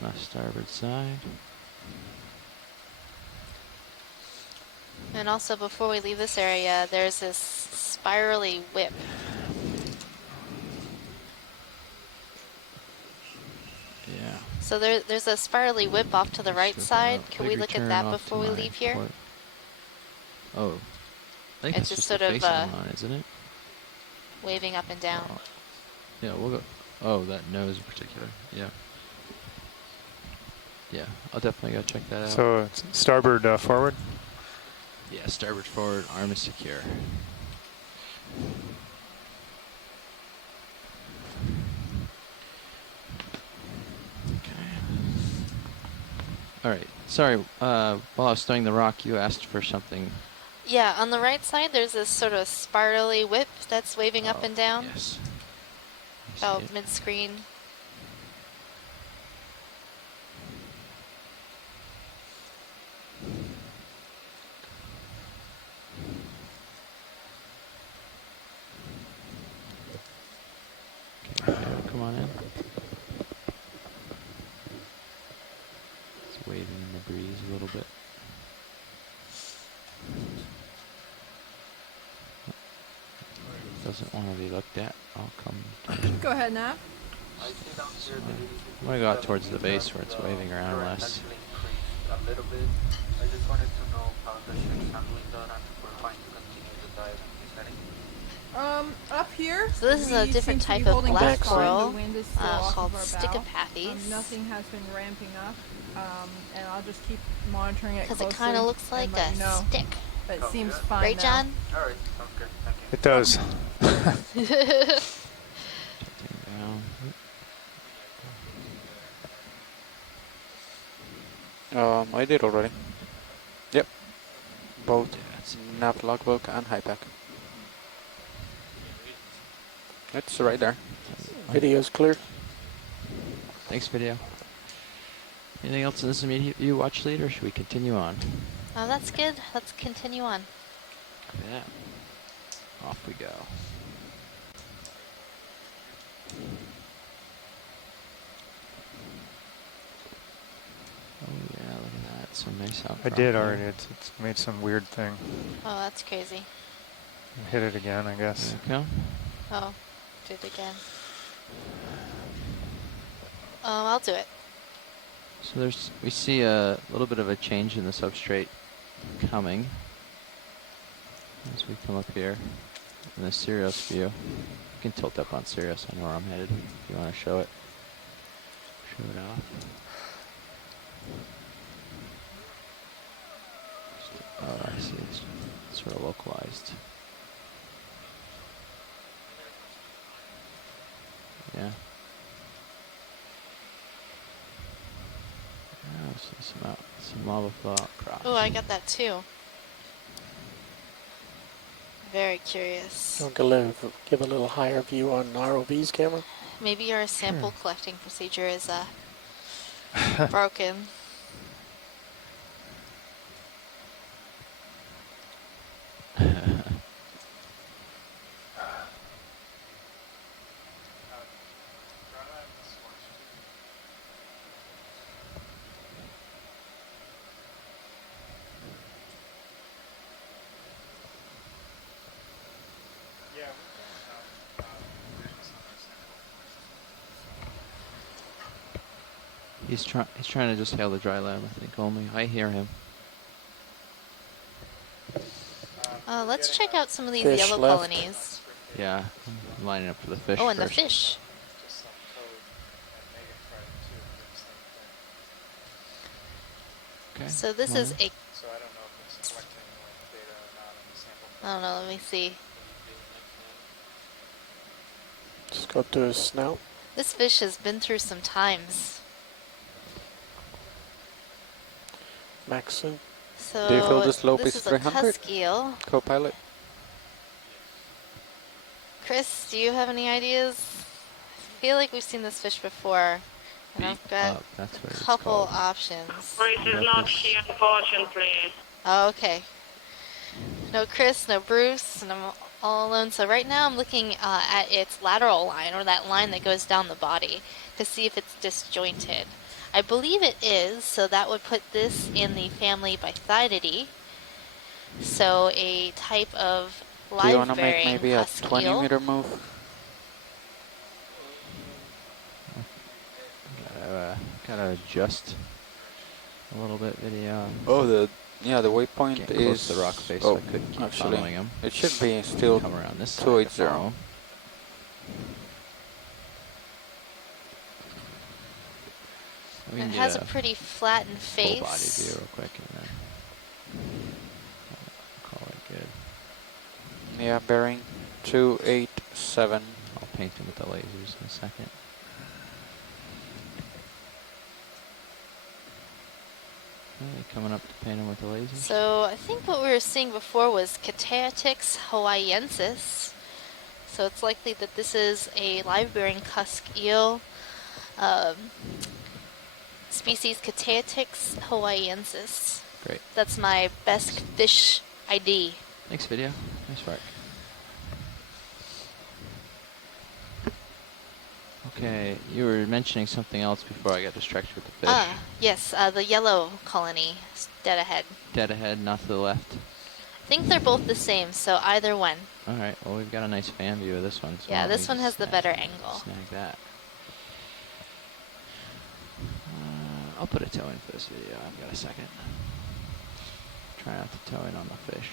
And the starboard side. And also, before we leave this area, there's this spirally whip. Yeah. So there's a spirally whip off to the right side. Can we look at that before we leave here? Oh, I think It's that's just just sort of face I'm on, isn't it? waving up and down. Oh. Yeah, we'll go. Oh, that nose in particular. Yeah. Yeah, I'll definitely go check that out. So it's starboard forward? Yeah, starboard forward, arm is secure. All right. Sorry. While I was throwing the rock, you asked for something. Yeah, on the right side, there's this sort of spirally whip that's waving up and down. Yes. About mid-screen. Okay, come on in. It's waving in the breeze a little bit. Doesn't want to be looked at. I'll come. Go ahead, Nav. I see down here I'm going to go out towards the base where it's waving around less. A little bit. I just wanted to know how the ship's handling that and if we're fine to continue the dive in this heading. Up here. So this is a we different seem to be type of holding black back fine. coral The wind is still off called of our bow. Stichopathes. Nothing has been ramping up, and I'll just keep monitoring it Because closely. it kind of looks like a stick. But it seems fine Right, now. John? All right, sounds good. Thank you. It does. I did already. Yep. Both nav logbook and high pack. It's right there. Video's clear. Thanks, video. Anything else in this immediate view, watch lead, or should we continue on? Oh, that's good. Let's continue on. Yeah. Off we go. Oh yeah, look at that. Some nice outcrop. I did there. already. It's made some weird thing. Oh, that's crazy. Hit it again, I guess. There we go. Oh, did it again. I'll do it. So we see a little bit of a change in the substrate coming as we come up here in the Sirius view. You can tilt up on Sirius. I know where I'm headed if you want to show it. Show it off. Oh, I see. It's sort of localized. Yeah. I see some lava flow across. Oh, I got that too. Very curious. Don't give a little higher view on ROV's camera. Maybe our sample collecting procedure is broken. He's trying to just hail the dry lab, I think, only. I hear him. Let's check out some of these Fish yellow left. colonies. Yeah, I'm lining up for the fish. Oh, and first. the fish. Okay. So this is a... So I don't know if it's collecting data or not on the sample. I don't know, let me see. Just go to his snout. This fish has been through some times. Maxim. So Do you feel the slope this is is a 300? cusk eel. Co-pilot? Chris, do you have any ideas? I feel like we've seen this fish before. And I've got That's what a it's couple called. options. Chris is not here, unfortunately. Oh, okay. No Chris, no Bruce, and I'm all alone. So right now I'm looking at its lateral line, or that line that goes down the body, to see if it's disjointed. I believe it is, so that would put this in the family Bythididae. So a type of Do you want to make live-bearing maybe a cusk 20 eel. meter move? Gotta adjust a little bit video. Oh, the waypoint Get close is to the rock face, oh, so I couldn't keep actually, following him. it should be still Come around this side to 280. follow him. We can It get has a pretty flattened full face. body view real quick and then call it good. Yeah, bearing 287. I'll paint him with the lasers in a second. Okay, coming up to paint him with the lasers. So I think what we were seeing before was Cateatix hawaiiensis. So it's likely that this is a live-bearing cusk eel. Species Cateatix hawaiiensis. Great. That's my best fish ID. Thanks, video. Nice work. Okay, you were mentioning something else before I got distracted with the fish. Ah, yes, the yellow colony, dead ahead. Dead ahead, not to the left. I think they're both the same, so either one. Alright, well we've got a nice fan view of this one. So Yeah, let this me one has the snag- better angle. Snag that. I'll put a toe in for this video. I've got a second. Try not to toe in on the fish.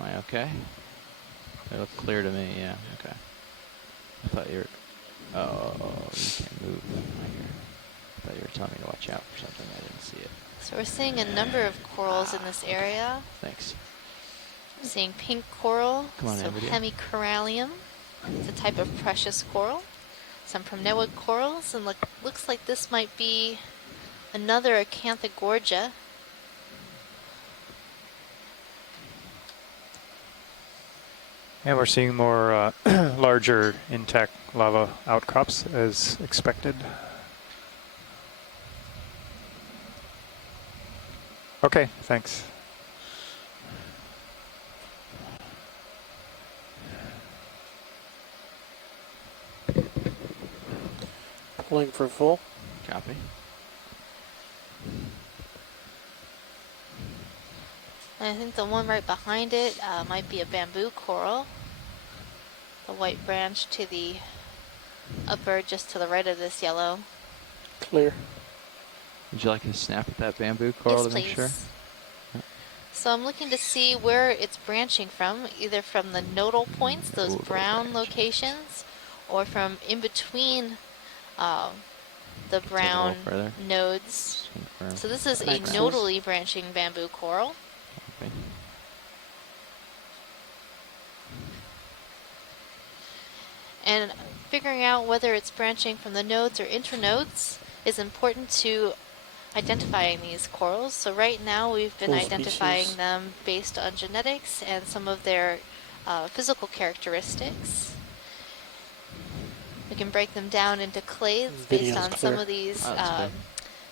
Am I okay? They look clear to me, yeah, okay. I thought you were... Oh, you can't move. I thought you were telling me to watch out for something. I didn't see it. So we're seeing a number of corals in this area. Thanks. I'm seeing pink coral, Come on, some Amber dear. hemicorallium. It's a type of precious coral. Some primnoid corals, and looks like this might be another Acanthogorgia. And we're seeing more larger intact lava outcrops as expected. Okay, thanks. Pulling for full. Copy. And I think the one right behind it might be a bamboo coral. The white branch to the a bird just to the right of this yellow. Clear. Would you like to snap at that bamboo coral Yes, to make sure? please. So I'm looking to see where it's branching from, either from the nodal points, those brown locations, or from in between the brown nodes. So this is a nodally branching bamboo coral. Okay. And figuring out whether it's branching from the nodes or internodes is important to identifying these corals. So right now we've been identifying them based on genetics and some of their physical characteristics. We can break them down into clades based on some of these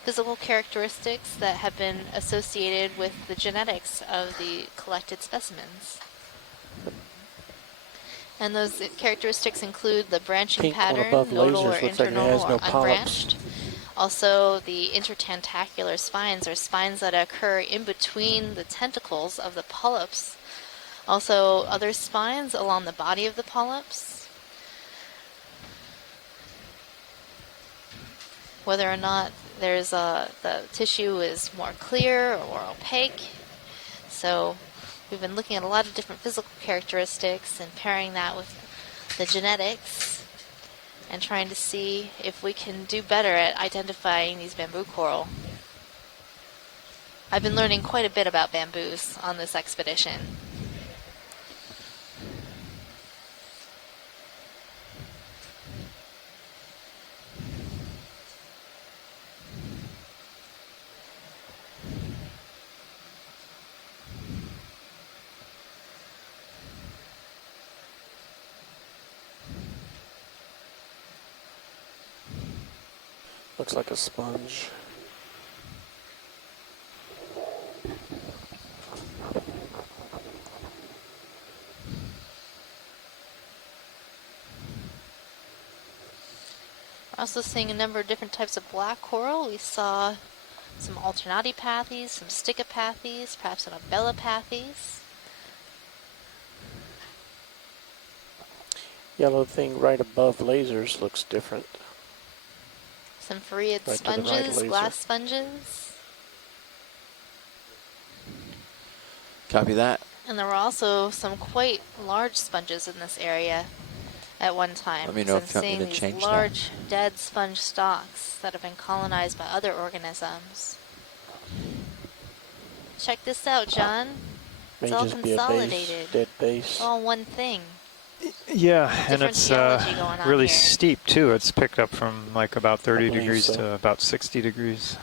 physical characteristics that have been associated with the genetics of the collected specimens. And those characteristics include the branching pattern, nodal or internodal or unbranched. Also, the intertentacular spines, or spines that occur in between the tentacles of the polyps. Also, other spines along the body of the polyps. Whether or not there's the tissue is more clear or more opaque. So we've been looking at a lot of different physical characteristics and pairing that with the genetics and trying to see if we can do better at identifying these bamboo coral. I've been learning quite a bit about bamboos on this expedition. Looks like a sponge. We're also seeing a number of different types of black coral. We saw some alternatipathes, some stichopathes, perhaps some abellopathes. Yellow thing right above lasers looks different. Some farreid sponges, glass sponges. Copy that. And there were also some quite large sponges in this area at one time. Let me know if you want me to change that. I'm seeing these large dead sponge stalks that have been colonized by other organisms. Check this out, John. It's all consolidated. Dead base. All one thing. Yeah, and it's really steep too. It's picked up from like about 30 degrees to about 60 degrees.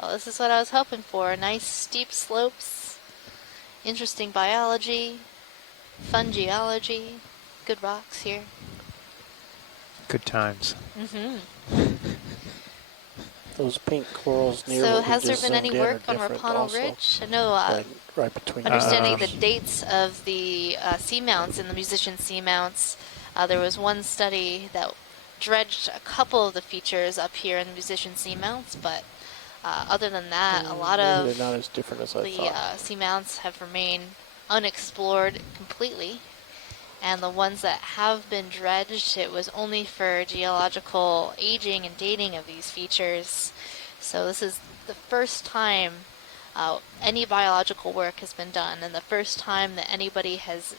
Well, this is what I was hoping for. Nice steep slopes, interesting biology, fun geology, good rocks here. Good times. Mm-hmm. Those pink corals near. So has there been any work on Rapano Ridge? I know, right between understanding the dates of the seamounts and the musician seamounts, there was one study that dredged a couple of the features up here in the musician seamounts, but other than that, a lot of they're not as different as I thought. The seamounts have remained unexplored completely. And the ones that have been dredged, it was only for geological aging and dating of these features. So this is the first time any biological work has been done, and the first time that anybody has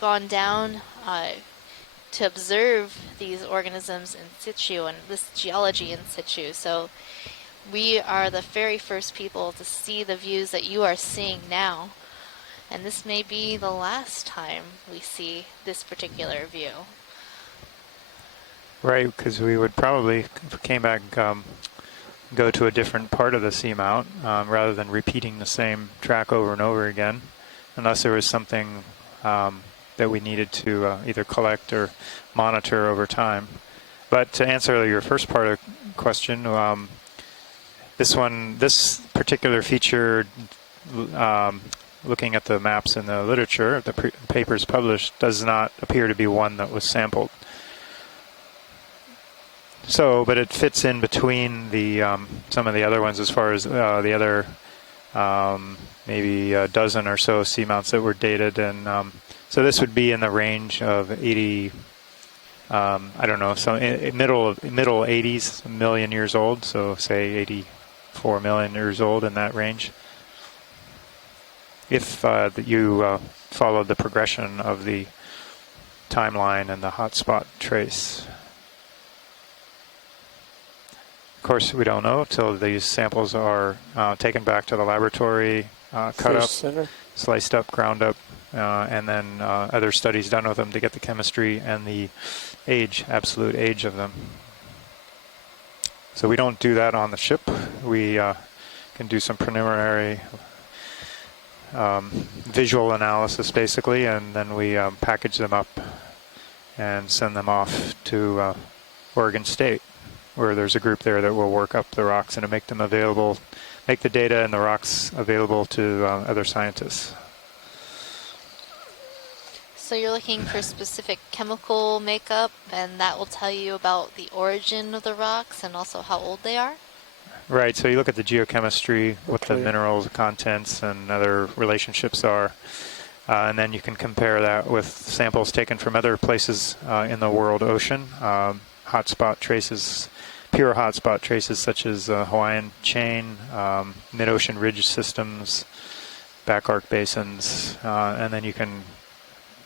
gone down to observe these organisms in situ and this geology in situ. So we are the very first people to see the views that you are seeing now. And this may be the last time we see this particular view. Right, because we would probably, if we came back, go to a different part of the seamount rather than repeating the same track over and over again, unless there was something that we needed to either collect or monitor over time. But to answer your first part of the question, this particular feature, looking at the maps in the literature, the papers published, does not appear to be one that was sampled. but it fits in between the some of the other ones as far as the other maybe a dozen or so seamounts that were dated, and so this would be in the range of 80. I don't know, so middle 80s million years old, so say 84 million years old, in that range. If you followed the progression of the timeline and the hotspot trace. Of course, we don't know till these samples are taken back to the laboratory, cut up, sliced up, ground up, and then other studies done with them to get the chemistry and the age, absolute age of them. So we don't do that on the ship. We can do some preliminary visual analysis, basically, and then we package them up and send them off to Oregon State, where there's a group there that will work up the rocks and make them available, make the data and the rocks available to other scientists. So you're looking for specific chemical makeup, and that will tell you about the origin of the rocks and also how old they are? Right, so you look at the geochemistry, what the minerals, contents, and other relationships are, and then you can compare that with samples taken from other places in the world ocean, hotspot traces, pure hotspot traces such as Hawaiian chain, mid-ocean ridge systems, back arc basins, and then you can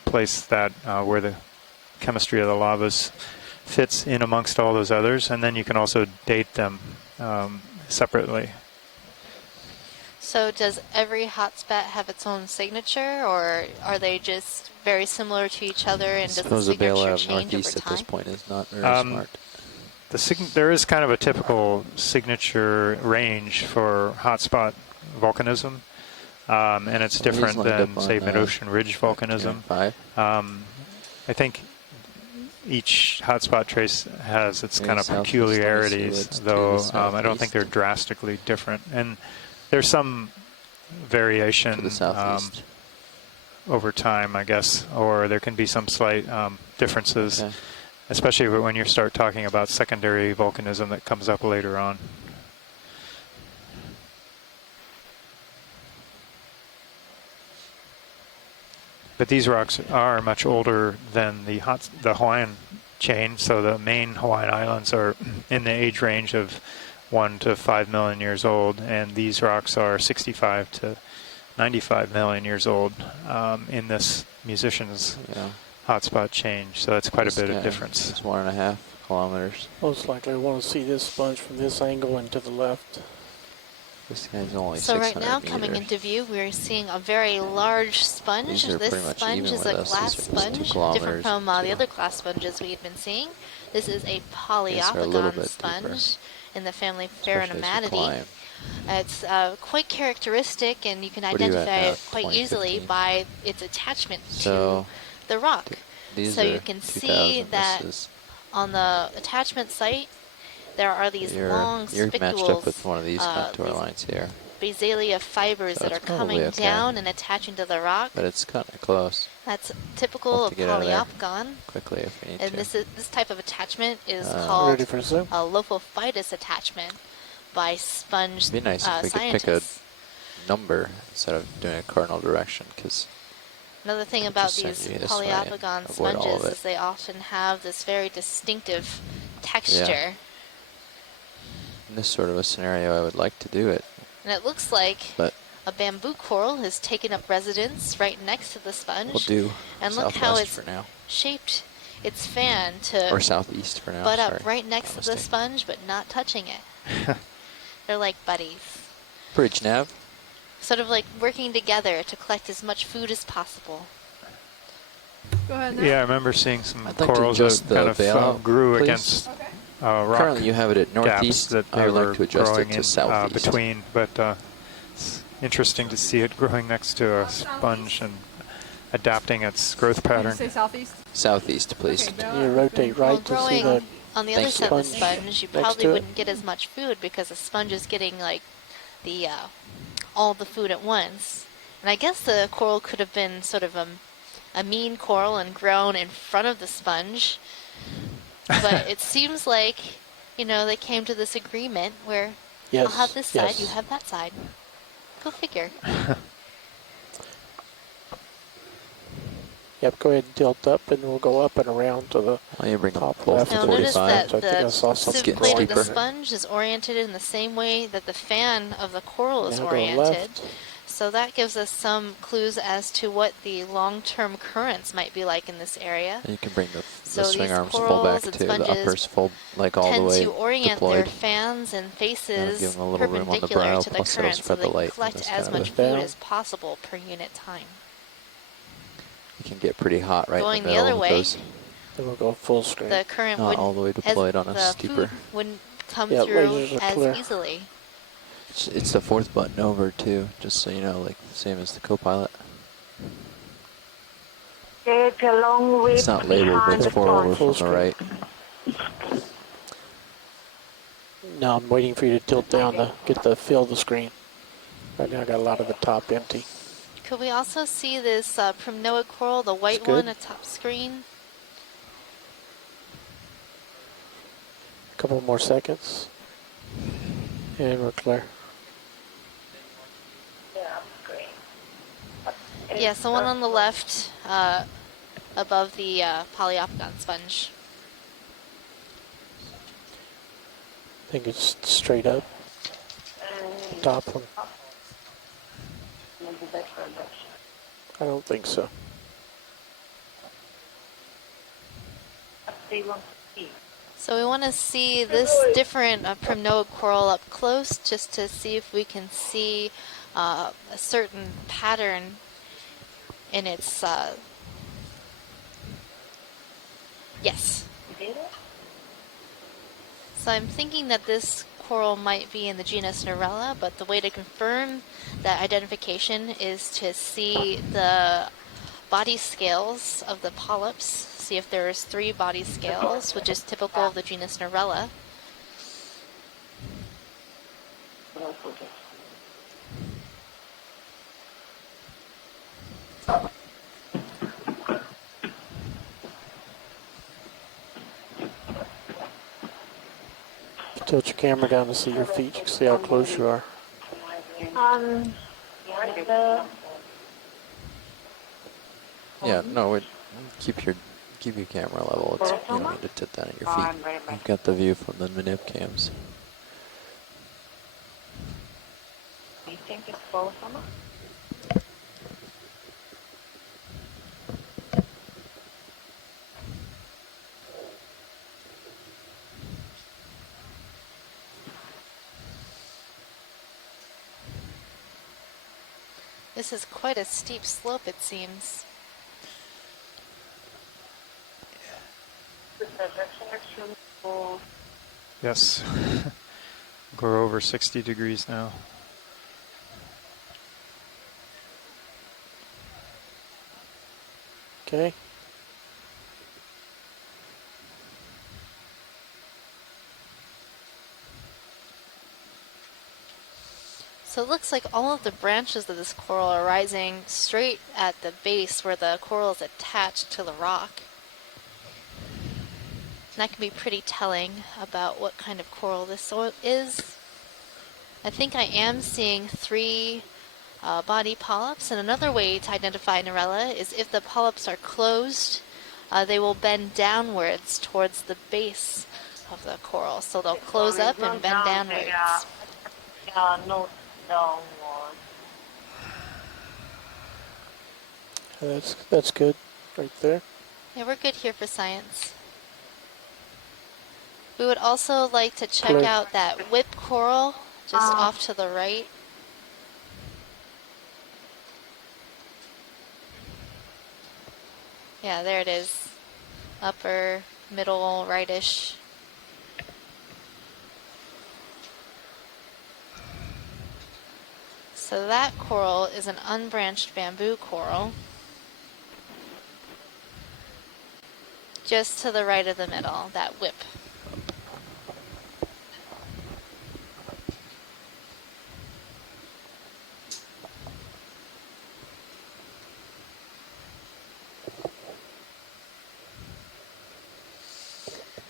place that where the chemistry of the lavas fits in amongst all those others, and then you can also date them separately. So does every hotspot have its own signature, or are they just very similar to each other, and does the signature change over Northeast time? at this point is not very smart. There is kind of a typical signature range for hotspot volcanism, and it's different than, say, mid-ocean ridge volcanism. I think each hotspot trace has its kind of peculiarities, though I don't think they're drastically different. And there's some variation over time, I guess, or there can be some slight differences, especially when you start talking about secondary volcanism that comes up later on. But these rocks are much older than the Hawaiian chain, so the main Hawaiian islands are in the age range of 1 to 5 million years old, and these rocks are 65 to 95 million years old in this musician's hotspot change. So that's quite a bit of difference. It's 1.5 kilometers. Most likely I want to see this sponge from this angle and to the left. This guy's only So right 600 now, meters. coming into view, we're seeing a very large sponge. These are This pretty much sponge even is with a us. glass These are just 2 sponge, kilometers different from the other glass sponges we had been seeing. This is a polyopagon sponge in the family Pheronematidae. It's quite characteristic, and you can identify it quite easily by its attachment to the rock. So you can see that on the attachment site, there are these long You're spicules, matched up with one of these contour lines here. Basalia fibers that are coming down and attaching to the rock. But it's kind of close. That's typical of polyopagon. Quickly if we need and to. This type of attachment is called a lopophytus attachment by sponge It'd be nice if we could pick a number instead of doing a cardinal direction, because another thing about these polyopagon sponges is they often have this very distinctive texture. Yeah. In this sort of a scenario, I would like to do it. And it looks like a bamboo coral has taken up residence right next to the sponge. We'll do and look how it's shaped its fan to or southeast for now. butt up right next to the sponge, but not touching it. They're like buddies. Bridge nav. Sort of like working together to collect as much food as possible. Go ahead now. Yeah, I remember seeing some corals that kind of grew against rock. Currently you have it at northeast. That I would like to adjust it to southeast. Between, but it's interesting to see it growing next to a sponge and adapting its growth pattern. Did you say southeast? Southeast, please. You rotate right to see the on the other side of the sponge, you probably wouldn't get as much food because the sponge is getting like the all the food at once. And I guess the coral could have been sort of a mean coral and grown in front of the sponge. But it seems like you know, they came to this agreement where I'll have Yes, this side, you yes. have that side. Go figure. Yep, go ahead and tilt up, and we'll go up and around to the Why you bring top them both left. to Now notice 45? that I think I saw the something sieve plate of the deeper. sponge is oriented in the same way that the fan of the coral is Now go oriented. left. So that gives us some clues as to what the long-term currents might be like in this area. And you can bring the So swing these arms full back corals and too. The sponges uppers full, like all the tend way to orient their deployed. fans and That'll give faces them a little room on the perpendicular brow, to the plus it'll current so spread they the light in collect this as kind much of food down. as possible per unit time. It can get pretty hot right Going in the the middle other with way, those. Then we'll go full screen. the current Not wouldn't, all the way as deployed on a the steeper. food wouldn't come Yeah, through lasers are as clear. easily. It's the fourth button over too, just so you know, like the same as the co-pilot. Take a long way It's not labeled, but behind it's the forward Full from the screen. right. Now I'm waiting for you to tilt down to get the fill the screen. Right now I got a lot of the top empty. Could we also see this Primnoid coral, the white good. one atop screen? A couple more seconds. And we're clear. Yes, the one on the left above the Poliopogon sponge. I think it's straight up. Top one. I don't think so. So we want to see this different Primnoid coral up close just to see if we can see a certain pattern in its... Yes. So I'm thinking that this coral might be in the genus Narella, but the way to confirm that identification is to see the body scales of the polyps, see if there's 3 body scales, which is typical of the genus Narella. Tilt your camera down to see your feet. You can see how close you are. Yeah, no, keep your camera level. You don't need to tip down at your feet. You've got the view from the manip cams. You think it's fall summer? This is quite a steep slope, it seems. Yes. We're over 60 degrees now. Okay. So it looks like all of the branches of this coral are rising straight at the base where the coral is attached to the rock. And that can be pretty telling about what kind of coral this is. I think I am seeing 3 body polyps, and another way to identify Narella is if the polyps are closed, they will bend downwards towards the base of the coral. So they'll close up and bend downwards. Yeah, no, downward. That's good right there. Yeah, we're good here for science. We would also like to check Clear. out that whip coral just off to the right. Yeah, there it is. Upper, middle, rightish. So that coral is an unbranched bamboo coral. Just to the right of the middle, that whip.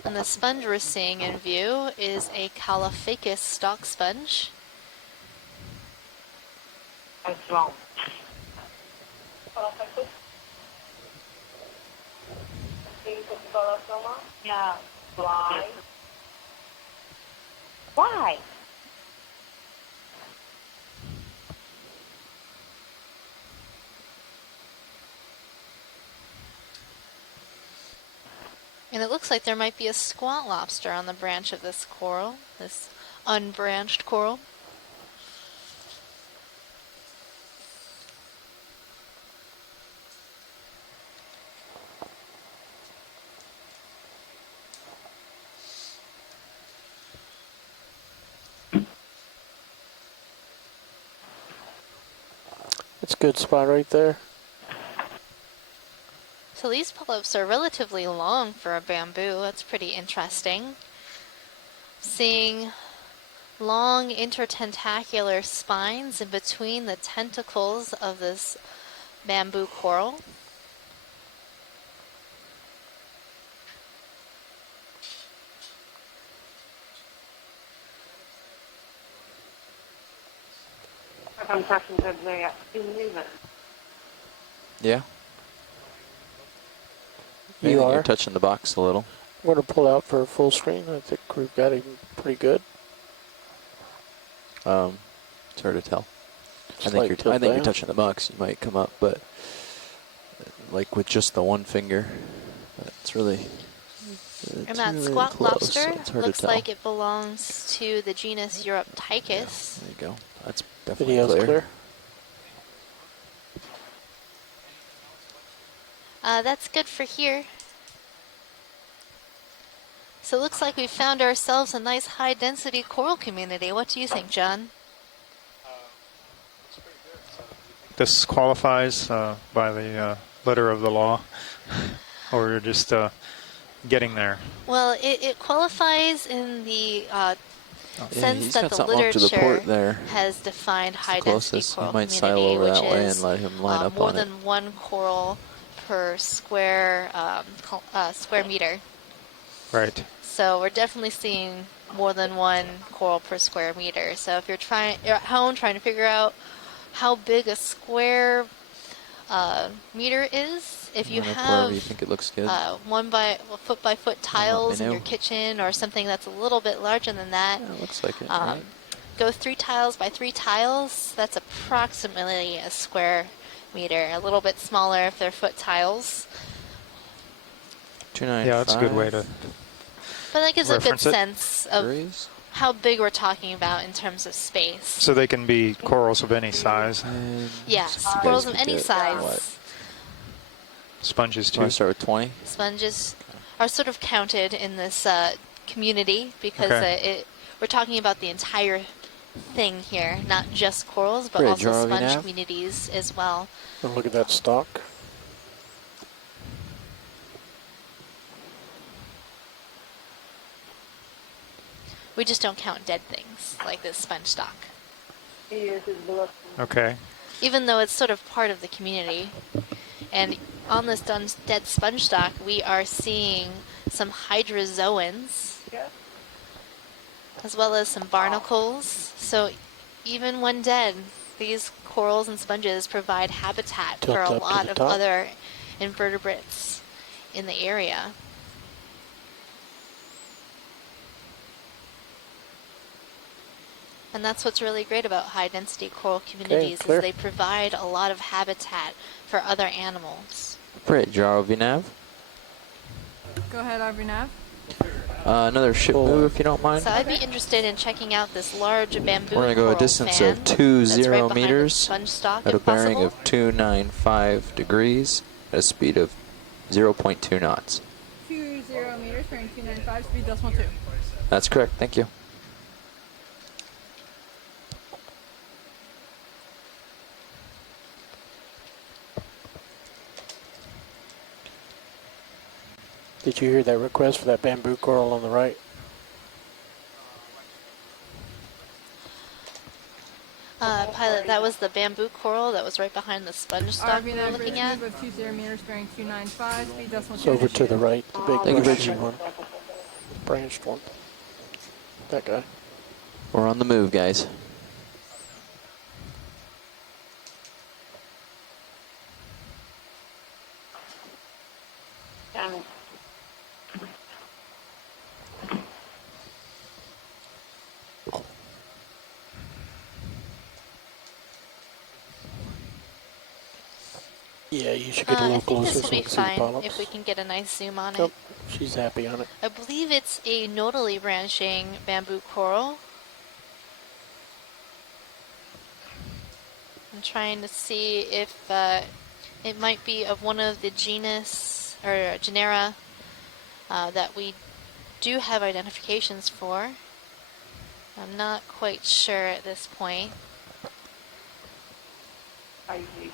And the sponge we're seeing in view is a Caulophacus stalk sponge. What's wrong? Yeah. Why? Why? And it looks like there might be a squat lobster on the branch of this coral, this unbranched coral. It's a good spot right there. So these polyps are relatively long for a bamboo. That's pretty interesting. Seeing long intertentacular spines in between the tentacles of this bamboo coral. I'm talking to the illegal. Yeah. You You're are? touching the box a little. We're going to pull out for a full screen. I think we've got him pretty good. It's hard to tell. I Slight think tilt you're down. touching the box. You might come up, but like with just the one finger, it's really. And that really squat close, lobster so it's hard to looks tell. like it belongs to the genus Europtychus. There you go. That's definitely Video's clear. That's good for here. So it looks like we found ourselves a nice high-density coral community. What do you think, John? This qualifies by the letter of the law, or you're just getting there. Well, it qualifies in the sense he's that got the something off to the literature port there. has defined It's the high-density closest. coral You might community, silo over which that way is and let him line up more on than it. one coral per square square meter. Right. So we're definitely seeing more than one coral per square meter. So if you're at home trying to figure out how big a square meter is, if you Line up have wherever you think it looks good. foot by foot tiles in your know. kitchen or something that's a little bit larger than that, Yeah, it looks like it, right? go 3 tiles by 3 tiles. That's approximately a square meter. A little bit smaller if they're foot tiles. 295. Yeah, that's a good way to. But that gives a good reference it. sense of Degrees. how big we're talking about in terms of space. So they can be corals of any size. Yes, you corals guys of could any get size. what? Sponges Do you want too. to start with 20? Sponges are sort of counted in this community because Okay. we're talking about the entire thing here, not just corals, but Great, also Jarl, you sponge nav? communities as well. And look at that stalk. We just don't count dead things like this sponge stock, Okay. even though it's sort of part of the community. And on this dead sponge stock, we are seeing some hydrozoans, as well as some barnacles. So even when dead, these corals and sponges provide habitat Tilt for a up to lot the of top. other invertebrates in the area. And that's what's really great about high-density coral communities clear. is they provide a lot of habitat for other animals. Great, Jarl Vinav. Go ahead, Arvinav. Another ship move, if you don't mind. So I'd be interested in checking out this large bamboo We're going to go a coral distance fan of 20 that's right behind the meters sponge stock, at a if bearing possible. of 295 degrees at a speed of 0.2 knots. 20 meters, bearing 295, speed decimal 2. That's correct. Thank you. Did you hear that request for that bamboo coral on the right? Pilot, that was the bamboo coral that was right behind the sponge stock we were Arvinav, looking bridge at. move of 20 meters, bearing 295, speed decimal It's 2. over to the right, the big Thank you, bushy Rich. one. branched one. That guy. We're on the move, guys. And Yeah, you should get a little I think closer this will so be we can see the fine polyps. if we can get a nice zoom on Yep, it. she's happy on it. I believe it's a nodally branching bamboo coral. I'm trying to see if it might be of one of the genus or genera that we do have identifications for. I'm not quite sure at this point. I see.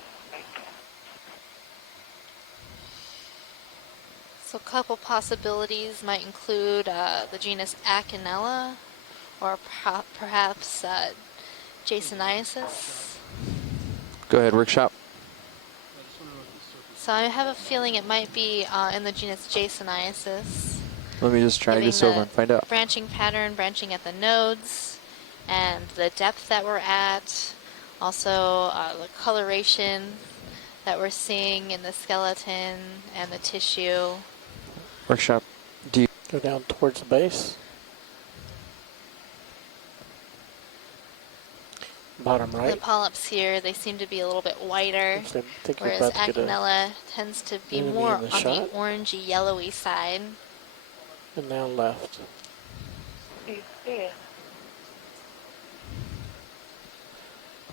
So a couple possibilities might include the genus Acanella or perhaps Jasoniasis. Go ahead, workshop. So I have a feeling it might be in the genus Jasoniasis. Let me just drag Giving this over the and find out. branching pattern, branching at the nodes, and the depth that we're at. Also the coloration that we're seeing in the skeleton and the tissue. Workshop, do you... Go down towards the base. Bottom The right. polyps here, they seem to be a little bit whiter, I think you're whereas about to get Acanella tends to be enemy more in the on the shot. orangey yellowy side. And now left. Yeah.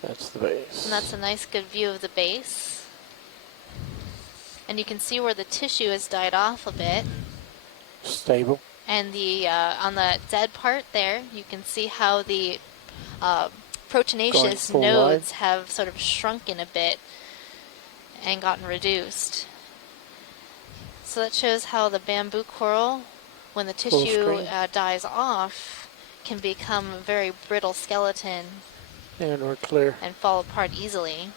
That's the base. And that's a nice good view of the base. And you can see where the tissue has died off a bit. Stable. And the on the dead part there, you can see how the proteinaceous full nodes wide. have sort of shrunken a bit and gotten reduced. So that shows how the bamboo coral, when the Full tissue screen. dies off, can become a very brittle skeleton And we're clear. and fall apart easily.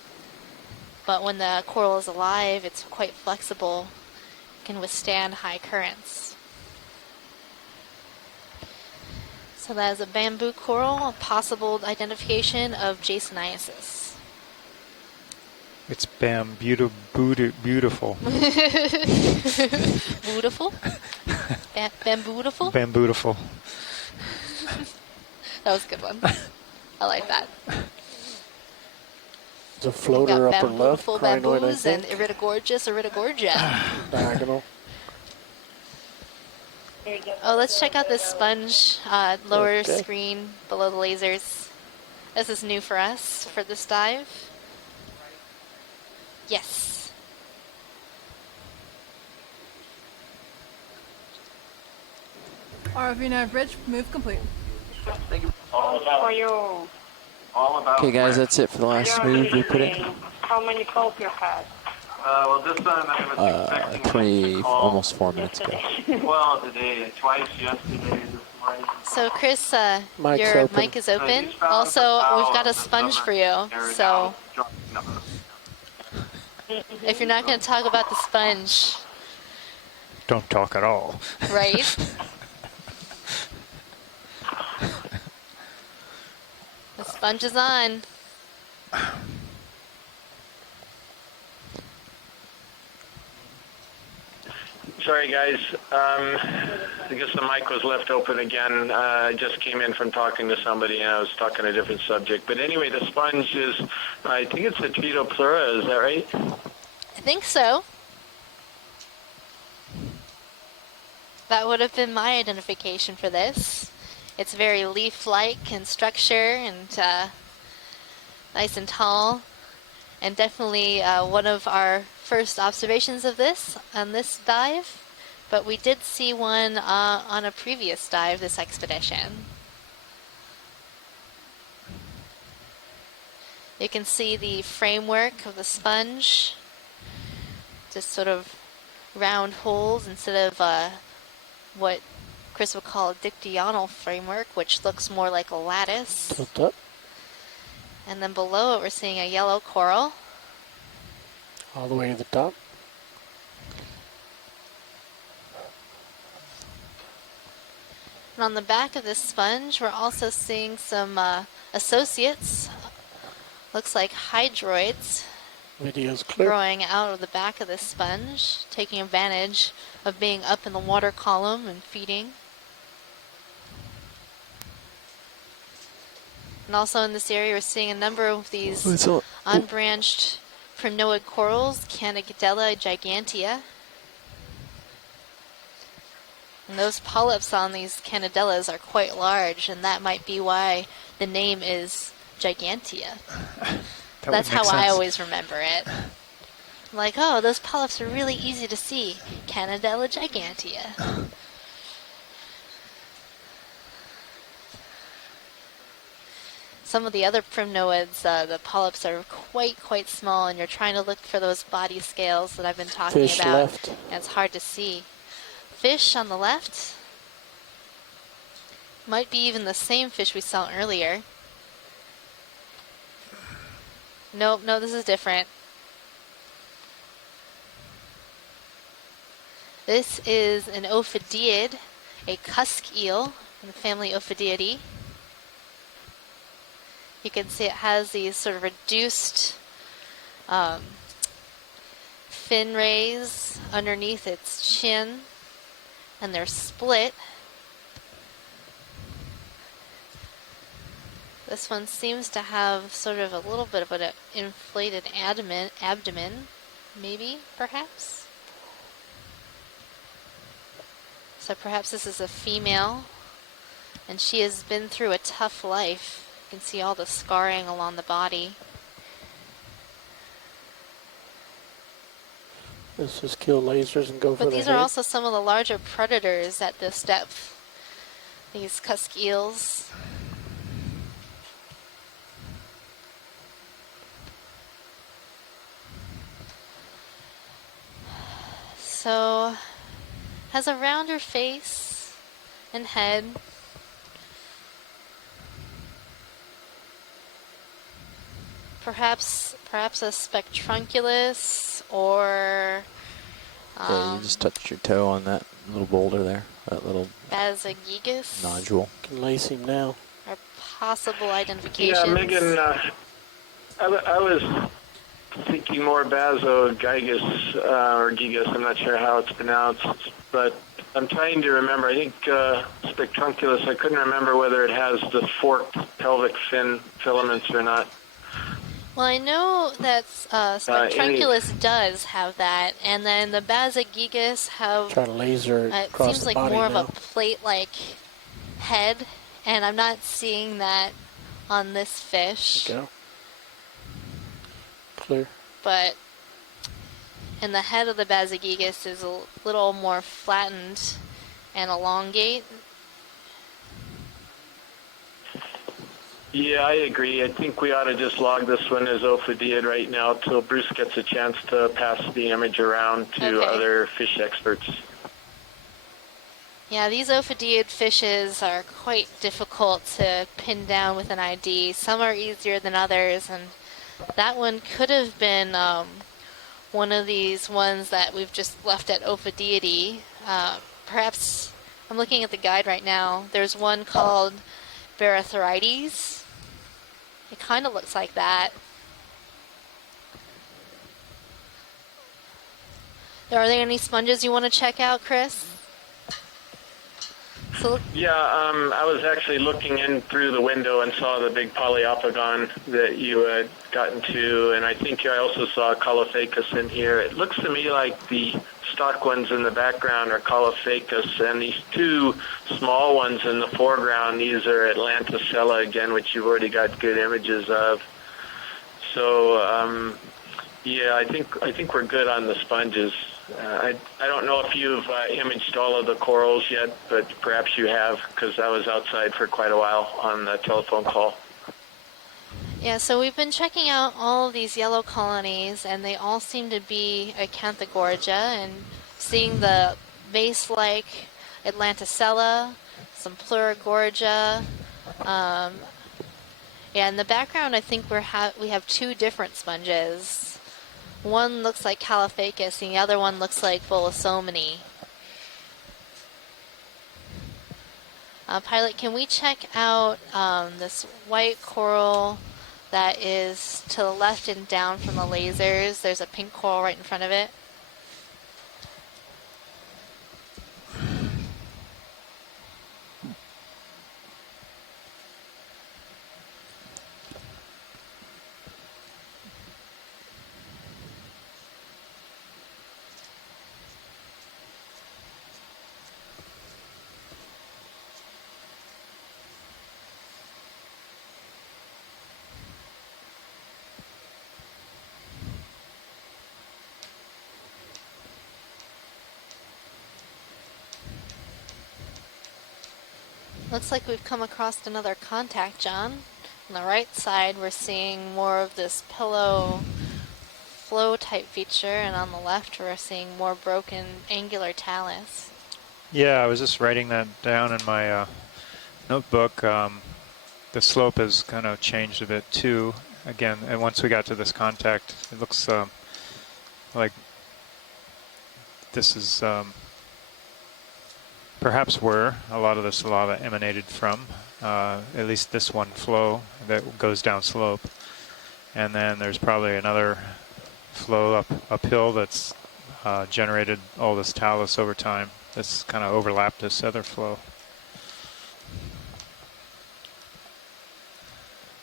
But when the coral is alive, it's quite flexible, can withstand high currents. So that is a bamboo coral, a possible identification of Jasoniasis. It's beautiful. Beautiful? Bambootiful? Bambootiful. That was a good one. I like that. There's a floater We've got upper left. bambootiful Crinoid, I bamboos and think. Iridogorgia. Diagonal. Oh, let's check out this sponge lower Okay. screen below the lasers. This is new for us for this dive. Yes. RV nav bridge, move complete. For you. All about Okay, guys, that's it for the last move we put in. How many calls you had? well, this time I was expecting Almost 4 minutes ago. well, today, twice yesterday, this morning. So Chris, Mic's your open. mic is open. Also, we've got a sponge for you. So if you're not going to talk about the sponge, Don't talk at all. right? The sponge is on. Sorry, guys. I guess the mic was left open again. I just came in from talking to somebody, and I was talking a different subject. But anyway, the sponge is, I think it's a Tretopleura, is that right? I think so. That would have been my identification for this. It's very leaf-like in structure and nice and tall. And definitely one of our first observations of this on this dive. But we did see one on a previous dive this expedition. You can see the framework of the sponge. Just sort of round holes instead of what Chris would call a dictyonal framework, which looks more like a lattice. Tilt up. And then below it, we're seeing a yellow coral. All the way to the top. And on the back of this sponge, we're also seeing some associates. Looks like hydroids. Video's clear. Growing out of the back of this sponge, taking advantage of being up in the water column and feeding. And also in this area, we're seeing a number of these unbranched primnoid corals, Canagdella gigantea. And those polyps on these Canadellas are quite large, and that might be why the name is Gigantea. That's how I always remember it. Like, oh, those polyps are really easy to see. Canadella gigantea. Some of the other primnoids, the polyps are quite small, and you're trying to look for those body scales that I've been talking Fish about. left. And it's hard to see. Fish on the left. Might be even the same fish we saw earlier. Nope, no, this is different. This is an ophidiid, a cusk eel in the family Ophidiidae. You can see it has these sort of reduced fin rays underneath its chin, and they're split. This one seems to have sort of a little bit of an inflated abdomen, maybe, perhaps. So perhaps this is a female, and she has been through a tough life. You can see all the scarring along the body. Let's just kill lasers and go for the But these are also some of the larger predators at this depth. These cusk eels. So, has a rounder face and head. Perhaps a spectrunculus or Yeah, you just touched your toe on that little boulder there, that little Basagigas nodule. Can lace him now. are possible identifications. Yeah, Megan, I was thinking more Basogigas or Gigas. I'm not sure how it's pronounced, but I'm trying to remember. I think Spectrunculus, I couldn't remember whether it has the forked pelvic fin filaments or not. Well, I know that Spectrunculus does have that, and then the Basagigas have. Try to laser it across seems the like body more now. of a plate-like head, and I'm not seeing that on this fish. Go. Clear. But and the head of the Basagigas is a little more flattened and elongate. Yeah, I agree. I think we ought to just log this one as Ophidiid right now till Bruce gets a chance to pass the image around to other fish experts. Yeah, these Ophidiid fishes are quite difficult to pin down with an ID. Some are easier than others, and that one could have been one of these ones that we've just left at Ophidiidae. Perhaps, I'm looking at the guide right now, there's one called Barathorides. It kind of looks like that. Are there any sponges you want to check out, Chris? Yeah, I was actually looking in through the window and saw the big polyopogon that you had gotten to, and I think I also saw Caulophacus in here. It looks to me like the stock ones in the background are Caulophacus, and these two small ones in the foreground, these are Atlanticella again, which you've already got good images of. So, yeah, I think we're good on the sponges. I don't know if you've imaged all of the corals yet, but perhaps you have, because I was outside for quite a while on the telephone call. Yeah, so we've been checking out all of these yellow colonies, and they all seem to be Acanthogorgia, and seeing the vase-like Atlanticella, some Pleurogorgia. Yeah, in the background, I think we have two different sponges. One looks like Caulophacus, and the other one looks like Bolosomini. Pilot, can we check out this white coral that is to the left and down from the lasers? There's a pink coral right in front of it. Looks like we've come across another contact, John. On the right side, we're seeing more of this pillow flow type feature, and on the left, we're seeing more broken angular talus. Yeah, I was just writing that down in my notebook. The slope has kind of changed a bit too. Again, and once we got to this contact, it looks like this is perhaps where a lot of this lava emanated from, at least this one flow that goes down slope. And then there's probably another flow uphill that's generated all this talus over time. That's kind of overlapped this other flow.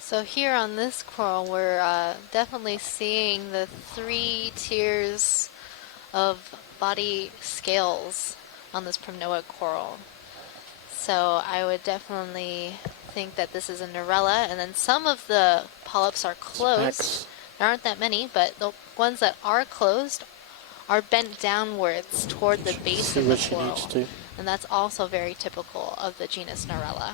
So here on this coral, we're definitely seeing the 3 tiers of body scales on this Primnoid coral. So I would definitely think that this is a Narella, and then some of the polyps are closed. Specs. There aren't that many, but the ones that are closed are bent downwards toward the base See of the what she coral. needs to. And that's also very typical of the genus Narella.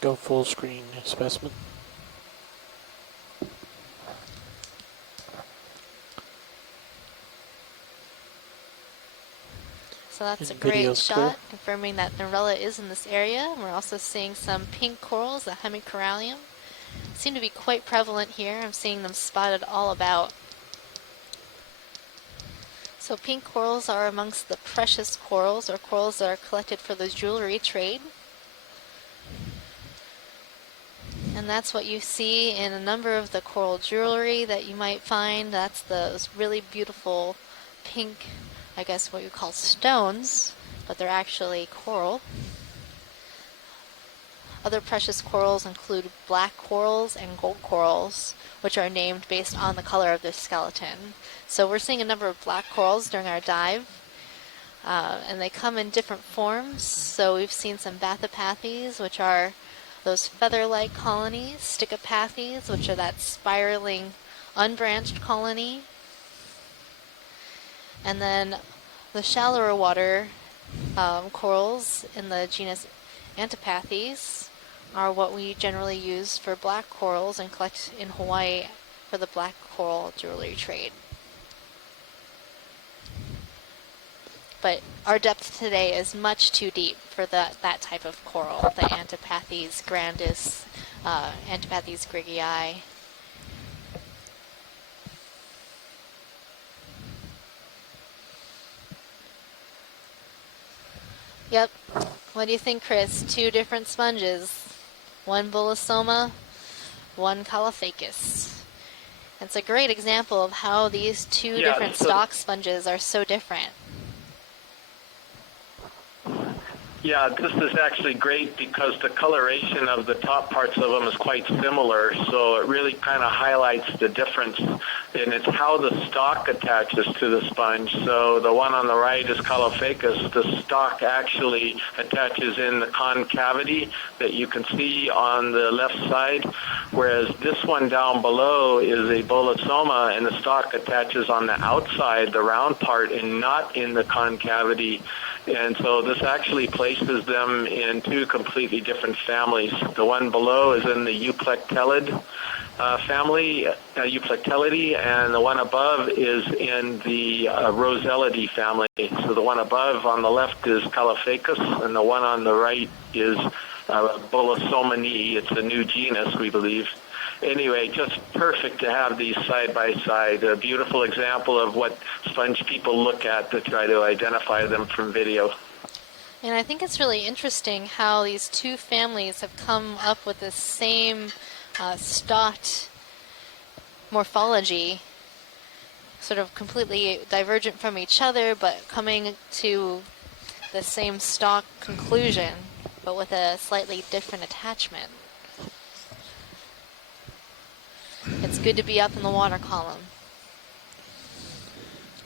Go full screen specimen. So that's a And video great square. shot, confirming that Narella is in this area. We're also seeing some pink corals, the hemicorallium. Seem to be quite prevalent here. I'm seeing them spotted all about. So pink corals are amongst the precious corals, or corals that are collected for the jewelry trade. And that's what you see in a number of the coral jewelry that you might find. That's those really beautiful pink, I guess what you call stones, but they're actually coral. Other precious corals include black corals and gold corals, which are named based on the color of their skeleton. So we're seeing a number of black corals during our dive, and they come in different forms. So we've seen some Bathypathes, which are those feather-like colonies, Stichopathes, which are that spiraling, unbranched colony, and then the shallower water corals in the genus Antipathes are what we generally use for black corals and collect in Hawaii for the black coral jewelry trade. But our depth today is much too deep for that type of coral, the Antipathes grandis, Antipathes grigii. Yep. What do you think, Chris? 2 different sponges. One Bolosoma, one Caulophacus. It's a great example of how these 2 different stock sponges are so different. Yeah, this is actually great because the coloration of the top parts of them is quite similar, so it really kind of highlights the difference, and it's how the stalk attaches to the sponge. So the one on the right is Caulophacus. The stalk actually attaches in the concavity that you can see on the left side, whereas this one down below is a Bolosoma, and the stalk attaches on the outside, the round part, and not in the concavity. And so this actually places them in 2 completely different families. The one below is in the Euplectellid family, Euplectellidae, and the one above is in the Rosellidae family. So the one above on the left is Caulophacus, and the one on the right is Bolosomini. It's a new genus, we believe. Anyway, just perfect to have these side by side. A beautiful example of what sponge people look at to try to identify them from video. And I think it's really interesting how these two families have come up with the same stalked morphology, sort of completely divergent from each other, but coming to the same stalk conclusion, but with a slightly different attachment. It's good to be up in the water column.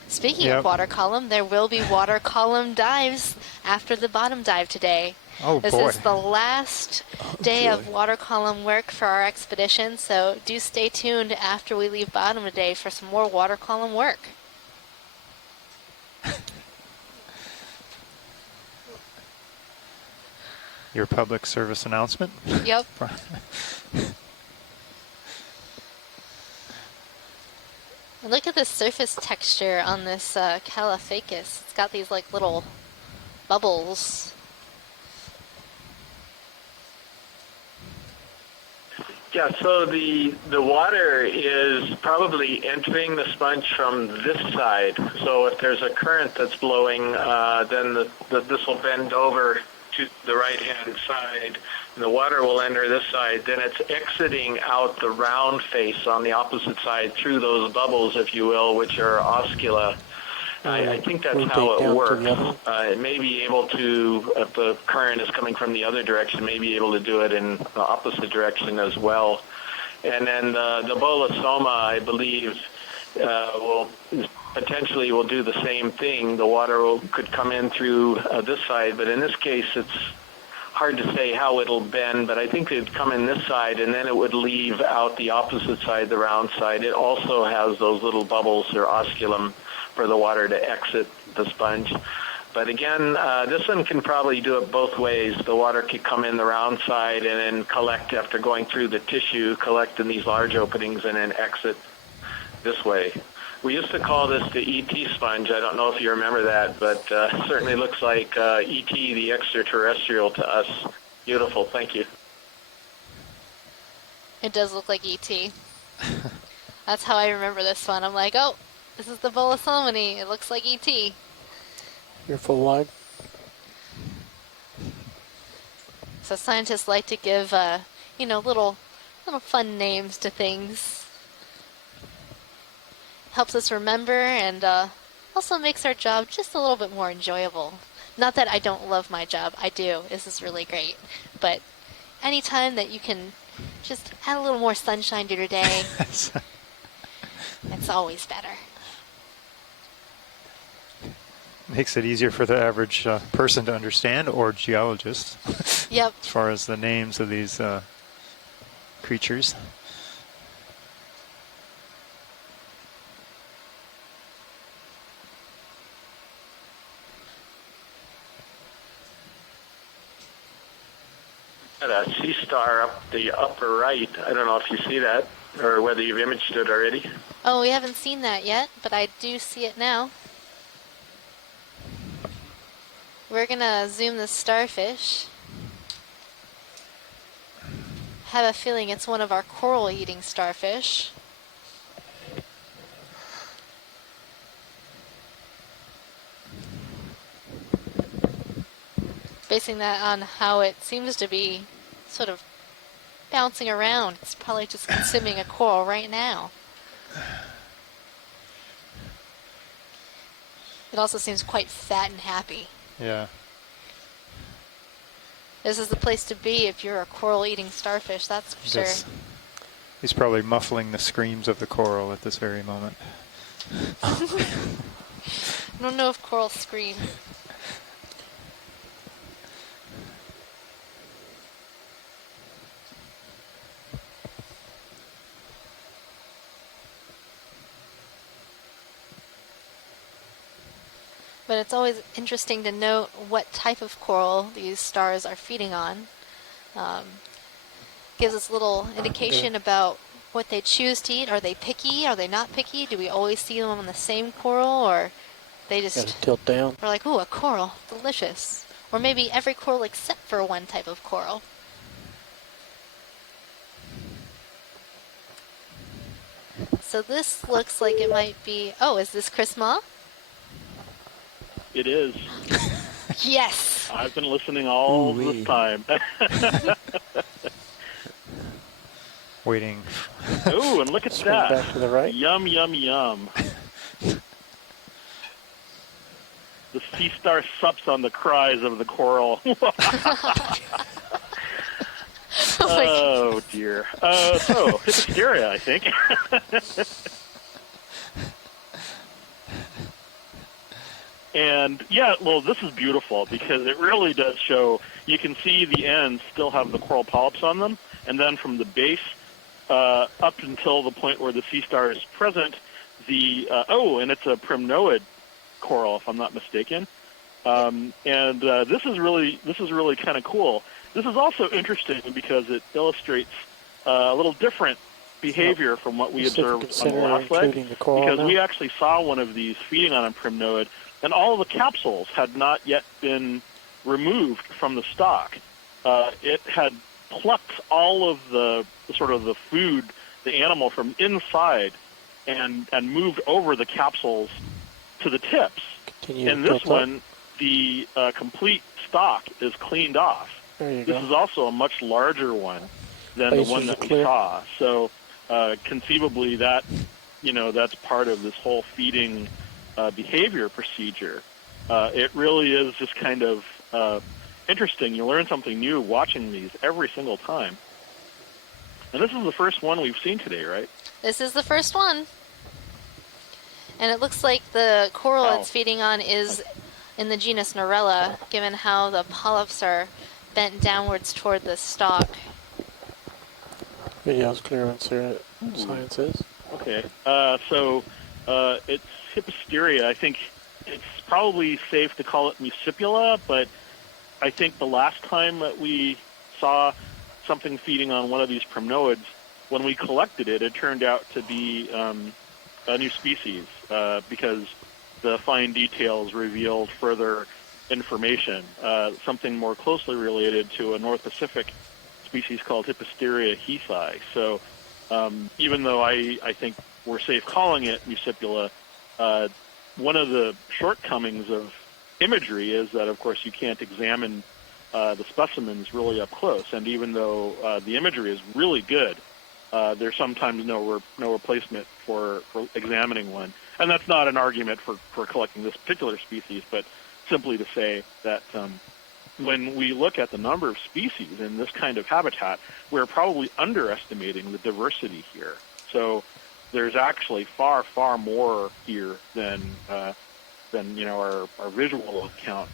Speaking of water column, there will be water column dives after the bottom dive today. Oh, this boy. is the last day of water column work for our expedition, so do stay tuned after we leave bottom today for some more water column work. Your public service announcement? Yep. And look at the surface texture on this Caliphacus. It's got these like little bubbles. Yeah, so the water is probably entering the sponge from this side. So if there's a current that's blowing, then this will bend over to the right-hand side, and the water will enter this side. Then it's exiting out the round face on the opposite side through those bubbles, if you will, which are oscula. I think that's how it works. It may be able to, if the current is coming from the other direction, may be able to do it in the opposite direction as well. And then the bolosoma, I believe, will potentially do the same thing. The water could come in through this side, but in this case, it's hard to say how it'll bend, but I think it'd come in this side, and then it would leave out the opposite side, the round side. It also has those little bubbles, or osculum, for the water to exit the sponge. But again, this one can probably do it both ways. The water could come in the round side and then collect after going through the tissue, collect in these large openings, and then exit this way. We used to call this the ET sponge. I don't know if you remember that, but it certainly looks like ET, the extraterrestrial, to us. Beautiful. Thank you. It does look like ET. That's how I remember this one. I'm like, oh, this is the bolosomini. It looks like ET. You're full wide. So scientists like to give, you know, little fun names to things. Helps us remember, and also makes our job just a little bit more enjoyable. Not that I don't love my job. I do. This is really great. But anytime that you can just add a little more sunshine to your day, it's always better. Makes it easier for the average person to understand, or geologist. Yep. As far as the names of these creatures. Got a sea star up the upper right. I don't know if you see that, or whether you've imaged it already. Oh, we haven't seen that yet, but I do see it now. We're gonna zoom the starfish. Have a feeling it's one of our coral-eating starfish. Basing that on how it seems to be sort of bouncing around. It's probably just consuming a coral right now. It also seems quite fat and happy. Yeah. This is the place to be if you're a coral-eating starfish, that's for sure. He's probably muffling the screams of the coral at this very moment. I don't know if corals scream. But it's always interesting to note what type of coral these stars are feeding on. Gives us a little indication about what they choose to eat. Are they picky? Are they not picky? Do we always see them on the same coral, or they just Gotta tilt down? We're like, ooh, a coral, delicious. Or maybe every coral except for one type of coral. So this looks like it might be. Oh, is this Chris Ma? It is. Yes. I've been listening all this time. Waiting. Ooh, and look at Swing that. back to the right. Yum, yum, yum. The sea star sups on the cries of the coral. Oh, dear. So, Hysteria, I think. And, yeah, well, this is beautiful because it really does show, you can see the ends still have the coral polyps on them, and then from the base up until the point where the sea star is present, and it's a primnoid coral, if I'm not mistaken. This is really kind of cool. This is also interesting because it illustrates a little different behavior from what we observed on the last leg, because we actually saw one of these feeding on a primnoid, and all of the capsules had not yet been removed from the stock. It had plucked all of the sort of the food, the animal from inside, and moved over the capsules to the tips. And this one, the complete stock is cleaned off. This is also a much larger one than the one that we saw. So conceivably that, that's part of this whole feeding behavior procedure. It really is just kind of interesting. You learn something new watching these every single time. And this is the first one we've seen today, right? This is the first one. And it looks like the coral it's feeding on is in the genus Norella, given how the polyps are bent downwards toward the stalk. Video's clearance here at Sciences. Okay, so it's Hyposteria. I think it's probably safe to call it Muscipula, but I think the last time that we saw something feeding on one of these primnoids, when we collected it, it turned out to be a new species because the fine details revealed further information, something more closely related to a North Pacific species called Hyposteria heathi. So even though I think we're safe calling it Muscipula, one of the shortcomings of imagery is that, of course, you can't examine the specimens really up close. And even though the imagery is really good, there's sometimes no replacement for examining one. And that's not an argument for collecting this particular species, but simply to say that when we look at the number of species in this kind of habitat, we're probably underestimating the diversity here. So there's actually far, far more here than our visual account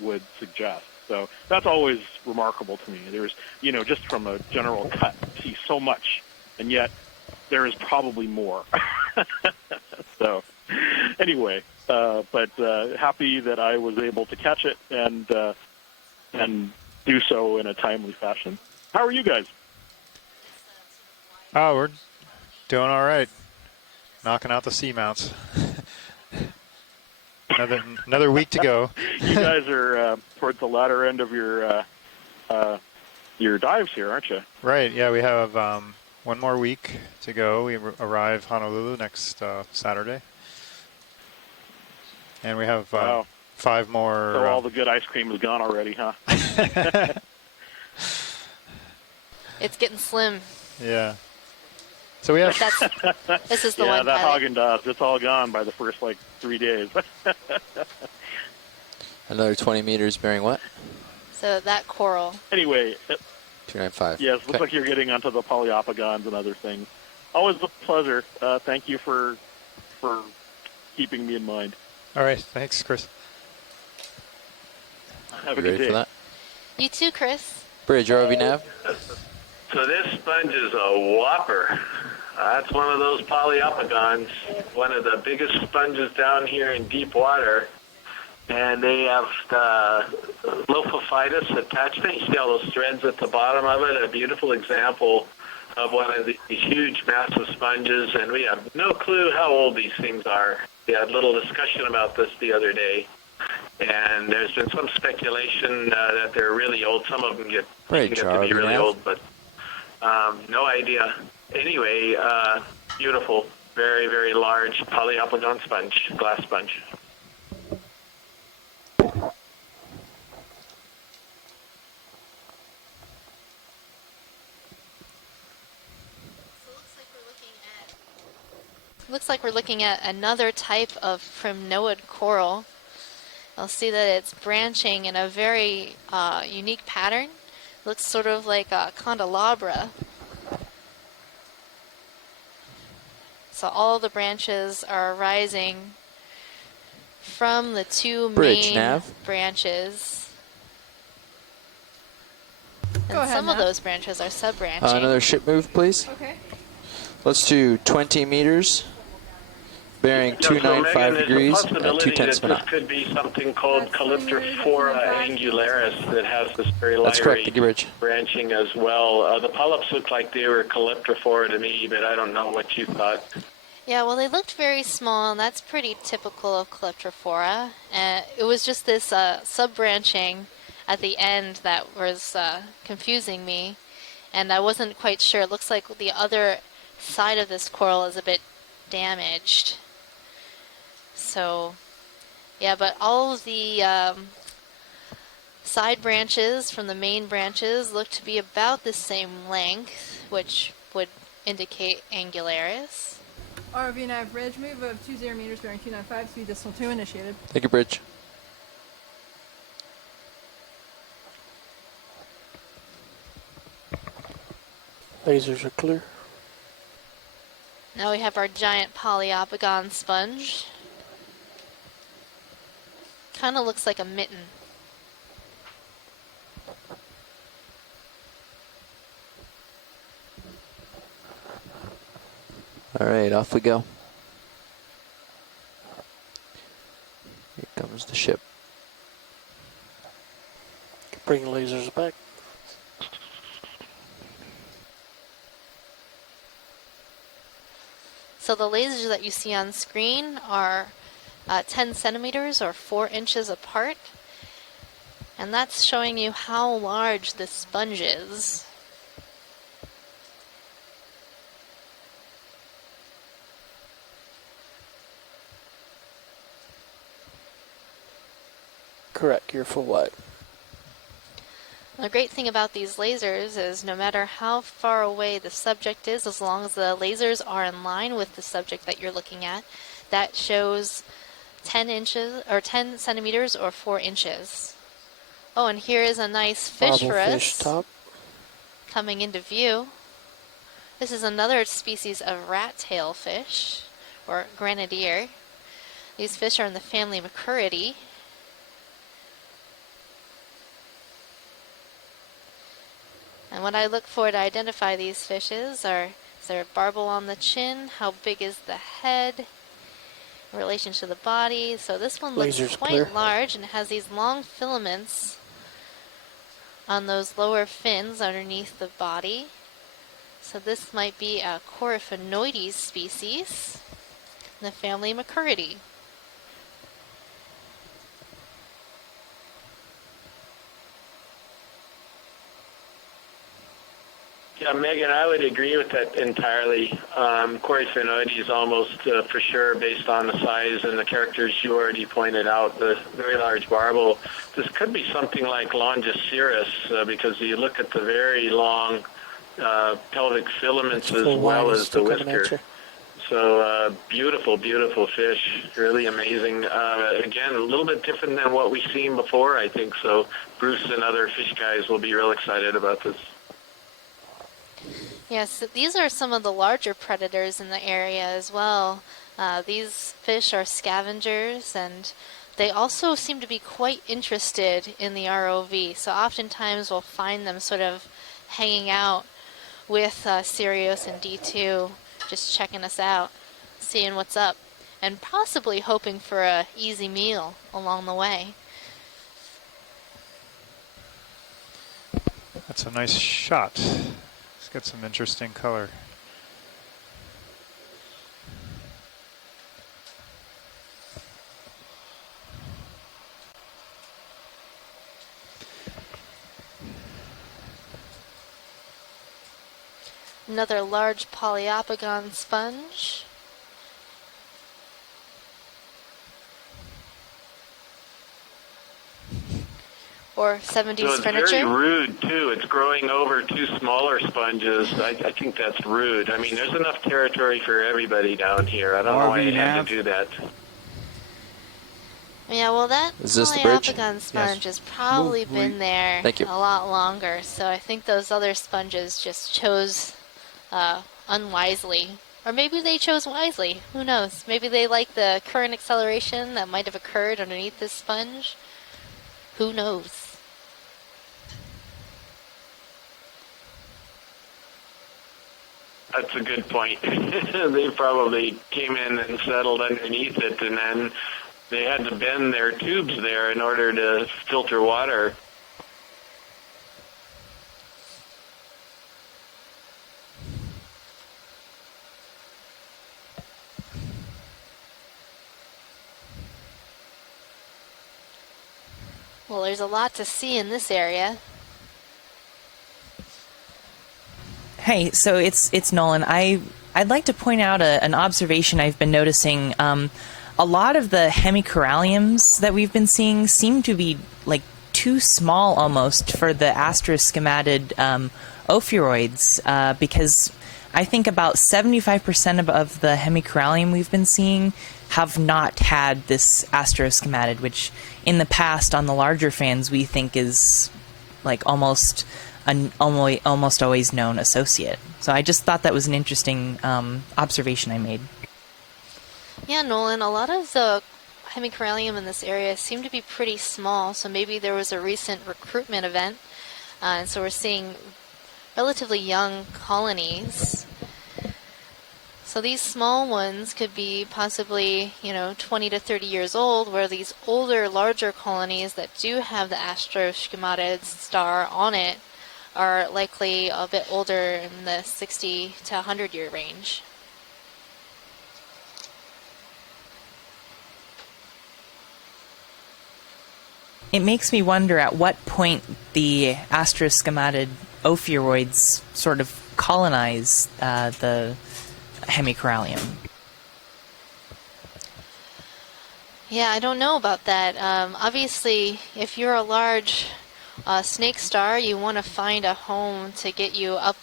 would suggest. So that's always remarkable to me. There's, just from a general cut, you see so much, and yet there is probably more. So anyway, but happy that I was able to catch it and do so in a timely fashion. How are you guys? Oh, we're doing all right. Knocking out the seamounts. Another week to go. You guys are towards the latter end of your dives here, aren't you? Right. Yeah, we have one more week to go. We arrive Honolulu next Saturday, and we have 5 more. So all the good ice cream is gone already, huh? It's getting slim. Yeah. So we have. This is the one. Yeah, that Haagen-Dazs, it's all gone by the first 3 days. Another 20 meters bearing what? So that coral. Anyway. 295. Yes, looks like you're getting onto the polyopogons and other things. Always a pleasure. Thank you for keeping me in mind. All right. Thanks, Chris. Have a good day. For that? You too, Chris. Bridge, ROV nav. So this sponge is a whopper. That's one of those polyopogons, one of the biggest sponges down here in deep water. And they have lophophytus attachment. You see all those threads at the bottom of it, a beautiful example of one of the huge, massive sponges. And we have no clue how old these things are. We had a little discussion about this the other day. And there's been some speculation that they're really old. Some of them get to be really old, but no idea. Anyway, beautiful, very, very large polyopogon sponge, glass sponge. looks like we're looking at another type of primnoid coral. You'll see that it's branching in a very unique pattern. Looks sort of like a candelabra. So all the branches are rising from the two Bridge, main nav. branches. Go And ahead, some of Nav. those branches are sub-branching. Another ship move, please. Okay. Let's do 20 meters, bearing So 295 Megan, there's degrees a at 2 possibility tenths that of an this knot. could be something called That's 20 meters at Calyptrophora 295. angularis that has this very That's correct. library Thank you, Bridge. branching as well. The polyps looked like they were Calyptrophora to me, but I don't know what you thought. Yeah, well, they looked very small, and that's pretty typical of Calyptrophora. It was just this sub-branching at the end that was confusing me, and I wasn't quite sure. It looks like the other side of this coral is a bit damaged. So, yeah, but all of the side branches from the main branches look to be about the same length, which would indicate angularis. ROV nav bridge move of 20 meters bearing 295, speed decimal 2 initiated. Thank you, Bridge. Lasers are clear. Now we have our giant polyopogon sponge. Kind of looks like a mitten. All right, off we go. Here comes the ship. Bring lasers back. So the lasers that you see on screen are 10 centimeters or 4 inches apart. And that's showing you how large this sponge is. Correct, you're full wide. The great thing about these lasers is no matter how far away the subject is, as long as the lasers are in line with the subject that you're looking at, that shows 10 inches or 10 centimeters or 4 inches. Oh, and here is a nice fish for Fish us top. coming into view. This is another species of rat tail fish or grenadier. These fish are in the family Macuridae. And what I look for to identify these fishes are, is there a barbel on the chin? How big is the head in relation to the body? So this one looks Lasers quite clear. large and has these long filaments on those lower fins underneath the body. So this might be a Coryphonoides species in the family Macuridae. Yeah, Megan, I would agree with that entirely. Coryphonoides is almost for sure based on the size and the characters you already pointed out, the very large barbel. This could be something like Longiceros because you look at the very long pelvic filaments as Full well wide, as the still coming at whisker. you. So beautiful, beautiful fish, really amazing. Again, a little bit different than what we've seen before, I think. So Bruce and other fish guys will be real excited about this. Yes, these are some of the larger predators in the area as well. These fish are scavengers, and they also seem to be quite interested in the ROV. So oftentimes we'll find them sort of hanging out with Sirius and D2, just checking us out, seeing what's up, and possibly hoping for a easy meal along the way. That's a nice shot. It's got some interesting color. Another large polyopogon sponge. or 70s So it's furniture. very rude, too. It's growing over two smaller sponges. I think that's rude. I mean, there's enough territory for everybody down here. I don't know why they had to do that. Yeah, well, that Is this the bridge? Galapagos sponge has probably been there Thank you. a lot longer, so I think those other sponges just chose unwisely. Or maybe they chose wisely. Who knows? Maybe they like the current acceleration that might have occurred underneath this sponge. Who knows? That's a good point. They probably came in and settled underneath it, and then they had to bend their tubes there in order to filter water. Well, there's a lot to see in this area. Hey, so it's Nolan. I'd like to point out an observation I've been noticing. A lot of the hemicoralliums that we've been seeing seem to be like too small almost for the astroskematid ophiuroids, because I think about 75% of the hemicorallium we've been seeing have not had this astroskematid, which in the past on the larger fans we think is like almost an almost always known associate. So I just thought that was an interesting observation I made. Yeah, Nolan, a lot of the hemicorallium in this area seem to be pretty small, so maybe there was a recent recruitment event, and so we're seeing relatively young colonies. So these small ones could be possibly, 20 to 30 years old, where these older, larger colonies that do have the astroskematid star on it are likely a bit older in the 60 to 100 year range. It makes me wonder at what point the astroskematid ophiuroids sort of colonize the hemicorallium. Yeah, I don't know about that. Obviously, if you're a large snake star, you want to find a home to get you up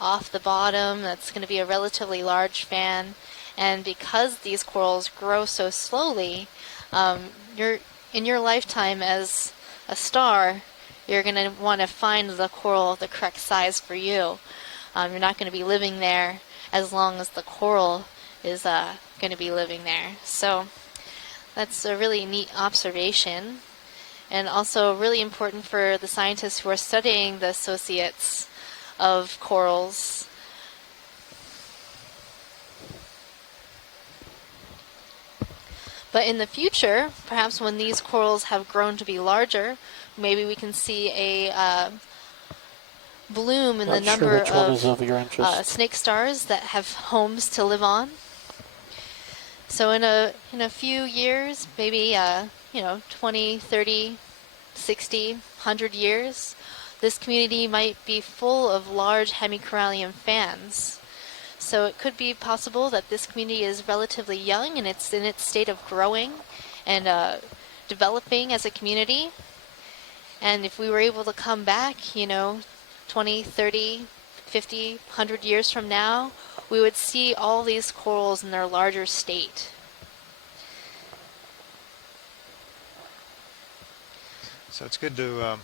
off the bottom. That's going to be a relatively large fan. And because these corals grow so slowly, in your lifetime as a star, you're going to want to find the coral the correct size for you. You're not going to be living there as long as the coral is going to be living there. So that's a really neat observation, and also really important for the scientists who are studying the associates of corals. But in the future, perhaps when these corals have grown to be larger, maybe we can see a bloom in the number of snake stars that have homes to live on. So in a few years, maybe 20, 30, 60, 100 years, this community might be full of large hemicorallium fans. So it could be possible that this community is relatively young and it's in its state of growing and developing as a community. And if we were able to come back, 20, 30, 50, 100 years from now, we would see all these corals in their larger state. So it's good to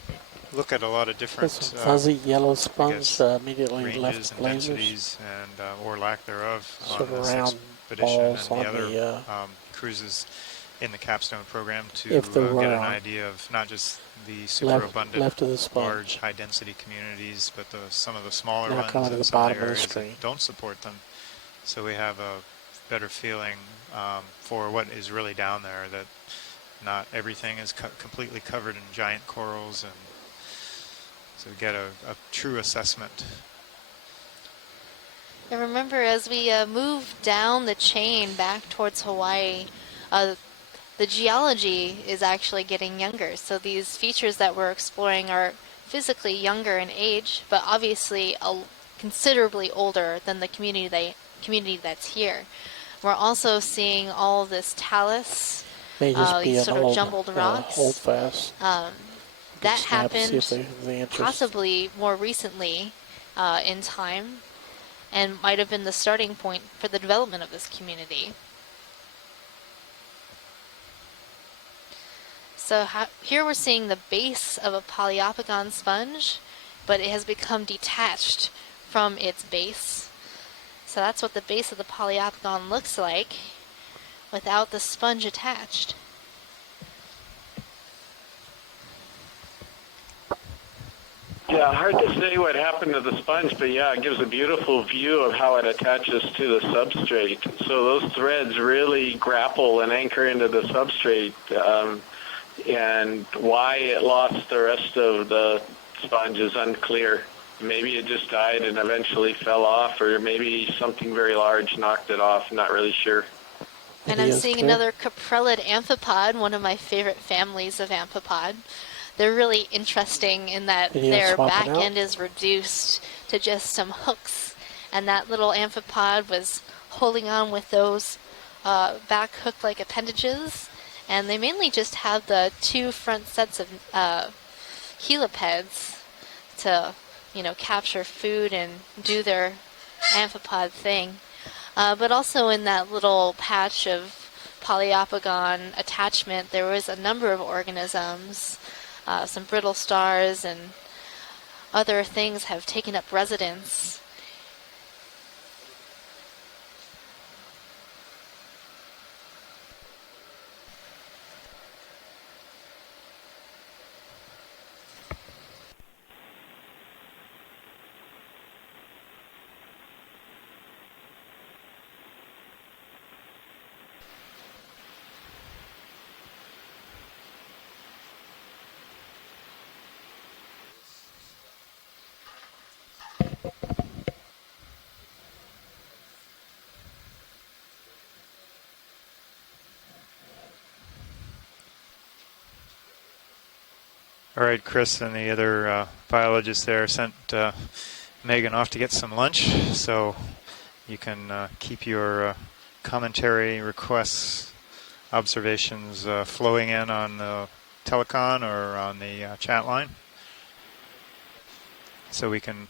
look at a lot of different fuzzy yellow sponge immediately ranges left and lasers. densities and or lack thereof Sort on of this round expedition and balls the on other the, cruises in the capstone program to if they're get an round. idea of not just the superabundant left of the sponge. large high density communities, but some of the smaller Now ones coming to and the some of bottom the of the areas screen. that don't support them. So we have a better feeling for what is really down there, that not everything is completely covered in giant corals, and so we get a true assessment. And remember, as we move down the chain back towards Hawaii, the geology is actually getting younger. So these features that we're exploring are physically younger in age, but obviously considerably older than the community that's here. We're also seeing all this talus, May just be these an sort of old, jumbled rocks. hold fast. that snap, see if happened they interest. possibly more recently in time, and might have been the starting point for the development of this community. So here we're seeing the base of a Poliopogon sponge, but it has become detached from its base. So that's what the base of the Poliopogon looks like without the sponge attached. Yeah, hard to say what happened to the sponge, but yeah, it gives a beautiful view of how it attaches to the substrate. So those threads really grapple and anchor into the substrate, and why it lost the rest of the sponge is unclear. Maybe it just died and eventually fell off, or maybe something very large knocked it off. Not really sure. And I'm seeing another caprellid amphipod, one of my favorite families of amphipod. They're really interesting in that their back end is reduced to just some hooks, and that little amphipod was holding on with those back hook-like appendages, and they mainly just have the two front sets of helipeds to, capture food and do their amphipod thing. But also in that little patch of Poliopogon attachment, there was a number of organisms. Some brittle stars and other things have taken up residence. All right, Chris and the other biologists there sent Megan off to get some lunch, so you can keep your commentary, requests, observations flowing in on the telecon or on the chat line, so we can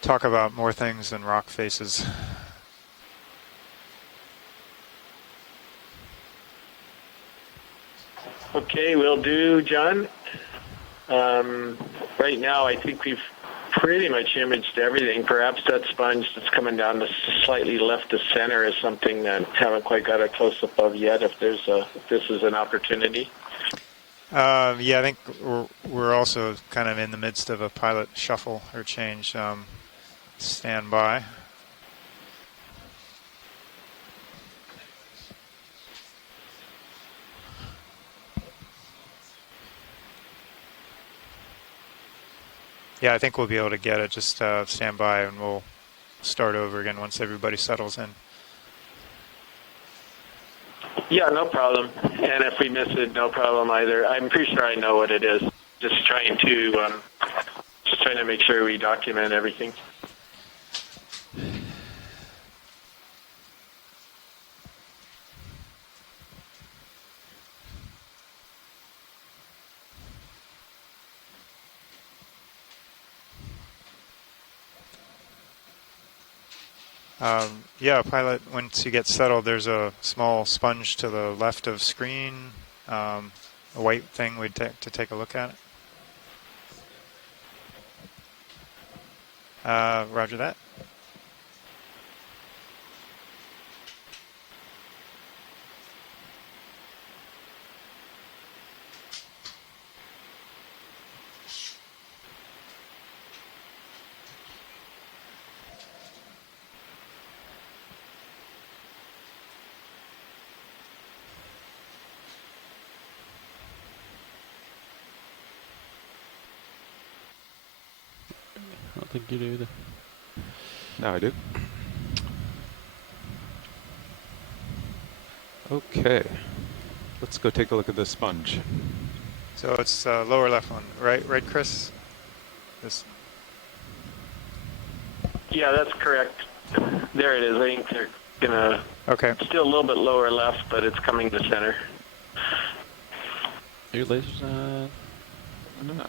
talk about more things than rock faces. Okay, will do, John. Right now, I think we've pretty much imaged everything. Perhaps that sponge that's coming down to slightly left of center is something that haven't quite got a close-up of yet, if this is an opportunity. Yeah, I think we're also kind of in the midst of a pilot shuffle or change. Stand by. Yeah, I think we'll be able to get it. Just stand by and we'll start over again once everybody settles in. Yeah, no problem. And if we miss it, no problem either. I'm pretty sure I know what it is. Just trying to make sure we document everything. Yeah, pilot, once you get settled, there's a small sponge to the left of screen, a white thing we'd to take a look at it. Roger that. I don't think you do either. No, I do. Okay. Let's go take a look at this sponge. So it's lower left one, right, Chris? This. Yeah, that's correct. There it is. I think they're gonna. Okay. Still a little bit lower left, but it's coming to center. Your laser's on. No.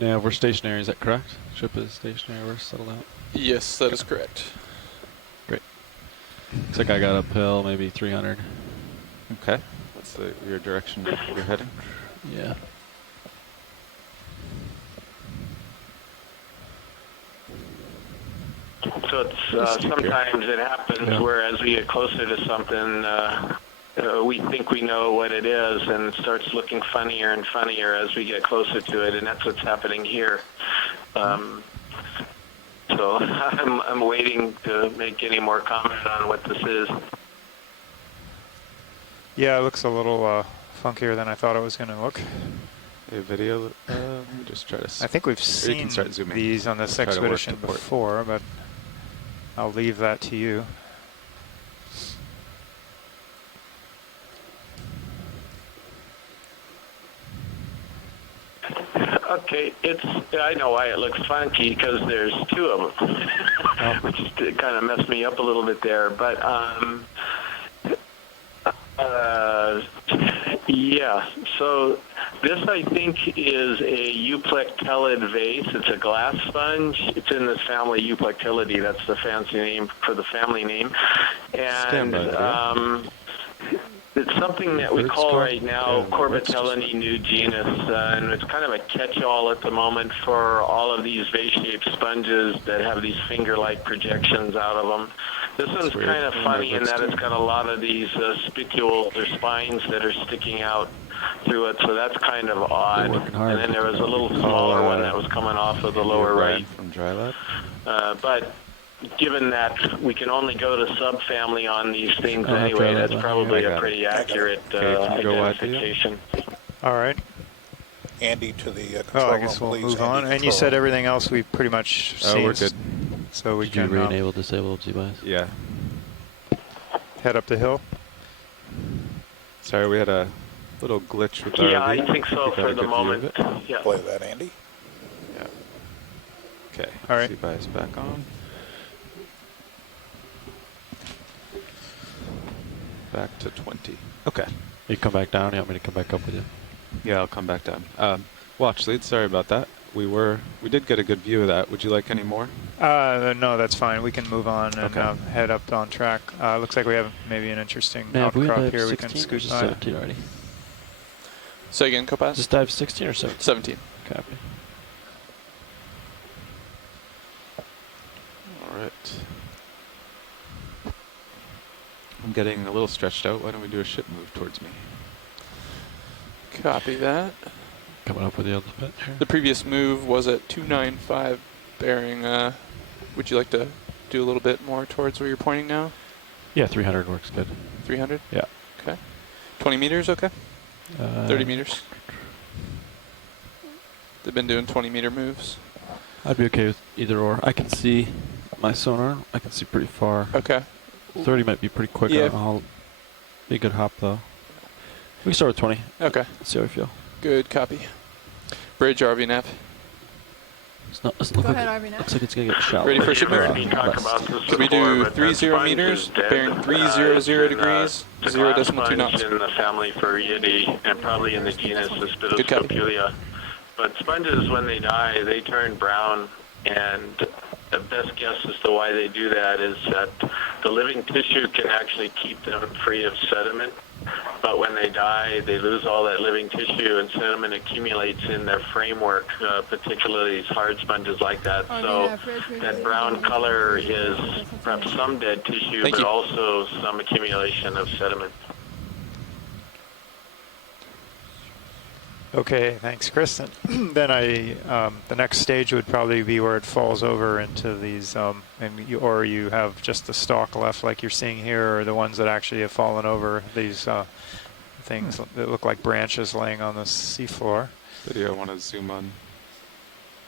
Yeah, we're stationary, is that correct? Ship is stationary, we're settled out. Yes, that is correct. Great. Looks like I got uphill, maybe 300. Okay. What's your direction you're heading? Yeah. So it's sometimes it happens where as we get closer to something, we think we know what it is, and it starts looking funnier and funnier as we get closer to it, and that's what's happening here. So I'm waiting to make any more comment on what this is. Yeah, it looks a little funkier than I thought it was going to look. A video, let me just try to... I think we've seen these on this expedition before, but I'll leave that to you. Okay, I know why it looks funky, because there's two of them, which is kind of messed me up a little bit there. But yeah, so this I think is a euplectellid vase. It's a glass sponge. It's in this family Euplectellidae. That's the fancy name for the family name. And it's something that we call right now Corbitellinae new genus, and it's kind of a catch-all at the moment for all of these vase-shaped sponges that have these finger-like projections out of them. This one's kind of funny in that it's got a lot of these spicules or spines that are sticking out through it, so that's kind of odd. And then there was a little smaller one that was coming off of the lower right. From Dry Lab? But given that we can only go to subfamily on these things anyway, that's probably a pretty accurate identification. All right. Andy to the I guess we'll move on. And you said everything else we've pretty much seen. Oh, we're good. So we Did can you re-enable disable G-Bias? Yeah. Head up the hill. Sorry, we had a little glitch with our... Yeah, I think so for the moment. Yeah. Play that, Andy. Yeah. Okay. All right. G-Bias back on. Back to 20. Okay. You come back down? You want me to come back up with you? Yeah, I'll come back down. Watch lead, sorry about that. We did get a good view of that. Would you like any more? No, that's fine. We can move on and Okay. head up on track. Looks like we have maybe an interesting Have we outcrop dived here. 16 We can or scoot just by. 17 already? Say again, Copass? Just dive 16 or 17? 17. Copy. All right. I'm getting a little stretched out. Why don't we do a ship move towards me? Copy that. Coming up with the other bit here. The previous move was at 295 bearing. Would you like to do a little bit more towards where you're pointing now? Yeah, 300 works good. 300? Yeah. Okay. 20 meters, okay? 30 meters. They've been doing 20-meter moves. I'd be okay with either or. I can see my sonar. I can see pretty far. Okay. 30 might be pretty quick. Yeah. I'll be a good hop, though. We can start with 20. Okay. See how we feel. Good copy. Bridge, RV nav. Doesn't look Go like ahead, RV now. looks like it's going to get shallow. Ready for ship move? Can we do 30 meters, bearing 300 degrees, 0.2 knots? In the family Furiidae, and probably in the genus Spidoscopulia. But sponges, when they die, they turn brown, and the best guess as to why they do that is that the living tissue can actually keep them free of sediment. But when they die, they lose all that living tissue, and sediment accumulates in their framework, particularly these hard sponges like that. So that brown color is perhaps some dead tissue, but also some accumulation of sediment. Okay, thanks, Chris. And then the next stage would probably be where it falls over into these, or you have just the stalk left like you're seeing here, or the ones that actually have fallen over, these things that look like branches laying on the seafloor. Video, I want to zoom on.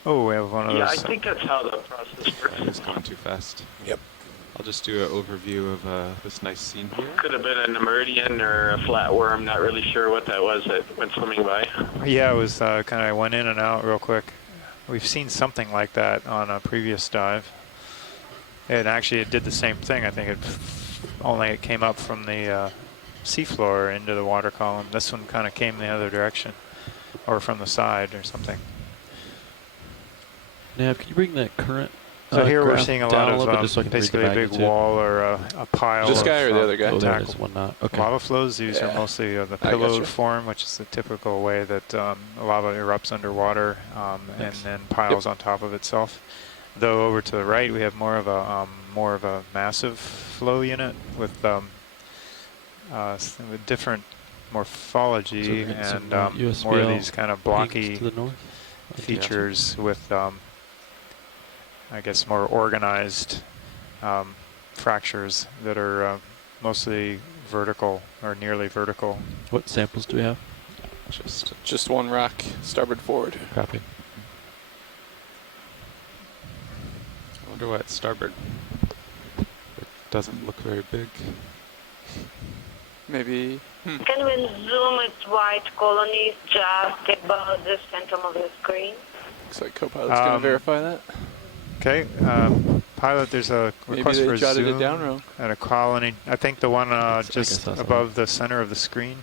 Oh, we have one of those. Yeah, I think that's how the process works. It's going too fast. Yep. I'll just do an overview of this nice scene here. Could have been a Nemeridian or a flatworm. Not really sure what that was that went swimming by. Yeah, it was kind of went in and out real quick. We've seen something like that on a previous dive. And actually, it did the same thing. I think it came up from the seafloor into the water column. This one kind of came the other direction, or from the side or something. Nav, can you bring that current? So here we're graph seeing a down lot of little bit just so I can read the basically a big magnitude? wall or a pile. This of, guy or the other guy? Oh, there it is, one knot. Okay. Lava flows. These are Yeah. mostly the I pillowed gotcha. form, which is the typical way that lava erupts underwater and then piles on top of itself. Though over to the right, we have more of a massive flow unit with different morphology So we're getting some, and USBL more of these kind of blocky to the north. features with, I guess, more organized fractures that are mostly vertical or nearly vertical. What samples do we have? Just one rock, starboard forward. Copy. I wonder why it's starboard. It doesn't look very big. Maybe. Can we zoom its white colonies just above the center of the screen? Looks like Copilot's going to verify that. Okay, pilot, there's a Maybe request they for jotted it zoom down wrong. and a colony. I think the one just guess that's above the center of the screen.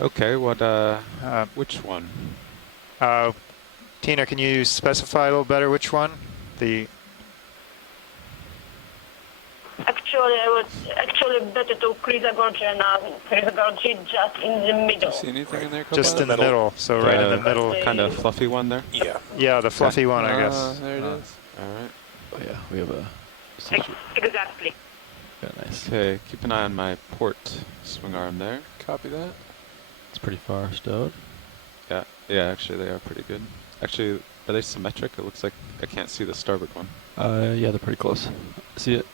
Okay, what? Which one? Tina, can you specify a little better which one? The Actually better to Chrysogorgia now. Chrysogorgia just in the middle. See anything in there, Copilot? just in the middle, so right in the middle. Kind of fluffy one there? Yeah. Yeah, the fluffy one, I guess. There it is. All right. Oh yeah, we have a. Exactly. Yeah, nice. Okay, keep an eye on my port swing arm there. Copy that. It's pretty far stowed. Yeah, actually they are pretty good. Actually, are they symmetric? It looks like I can't see the starboard one. Yeah, they're pretty close. See it?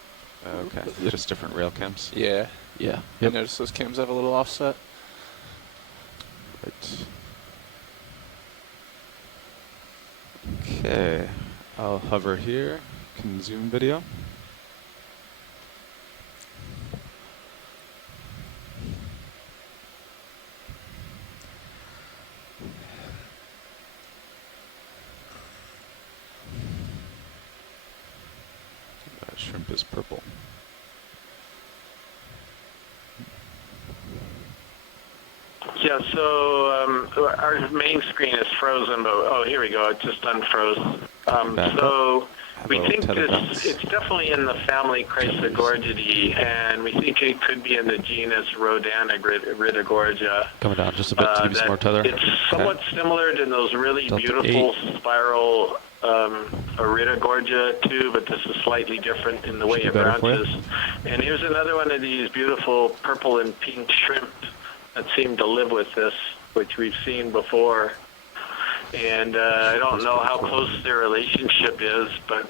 Okay, just different rail cams. Yeah. Yeah. I noticed those cams have a little offset. Right. Okay, I'll hover here. Can zoom video. Shrimp is purple. Yeah, so our main screen is frozen, but oh, here we go. It just unfroze. So we think it's definitely in the family Chrysogorgidae, and we think it could be in the genus Rodaniridogorgia. Coming down just a bit to give you some more tether. It's somewhat similar to those really Delta beautiful 8. spiral Iridogorgia too, but this is slightly different in the way Should it be better for you. branches. And here's another one of these beautiful purple and pink shrimp that seem to live with this, which we've seen before. And I don't know how close their relationship is, but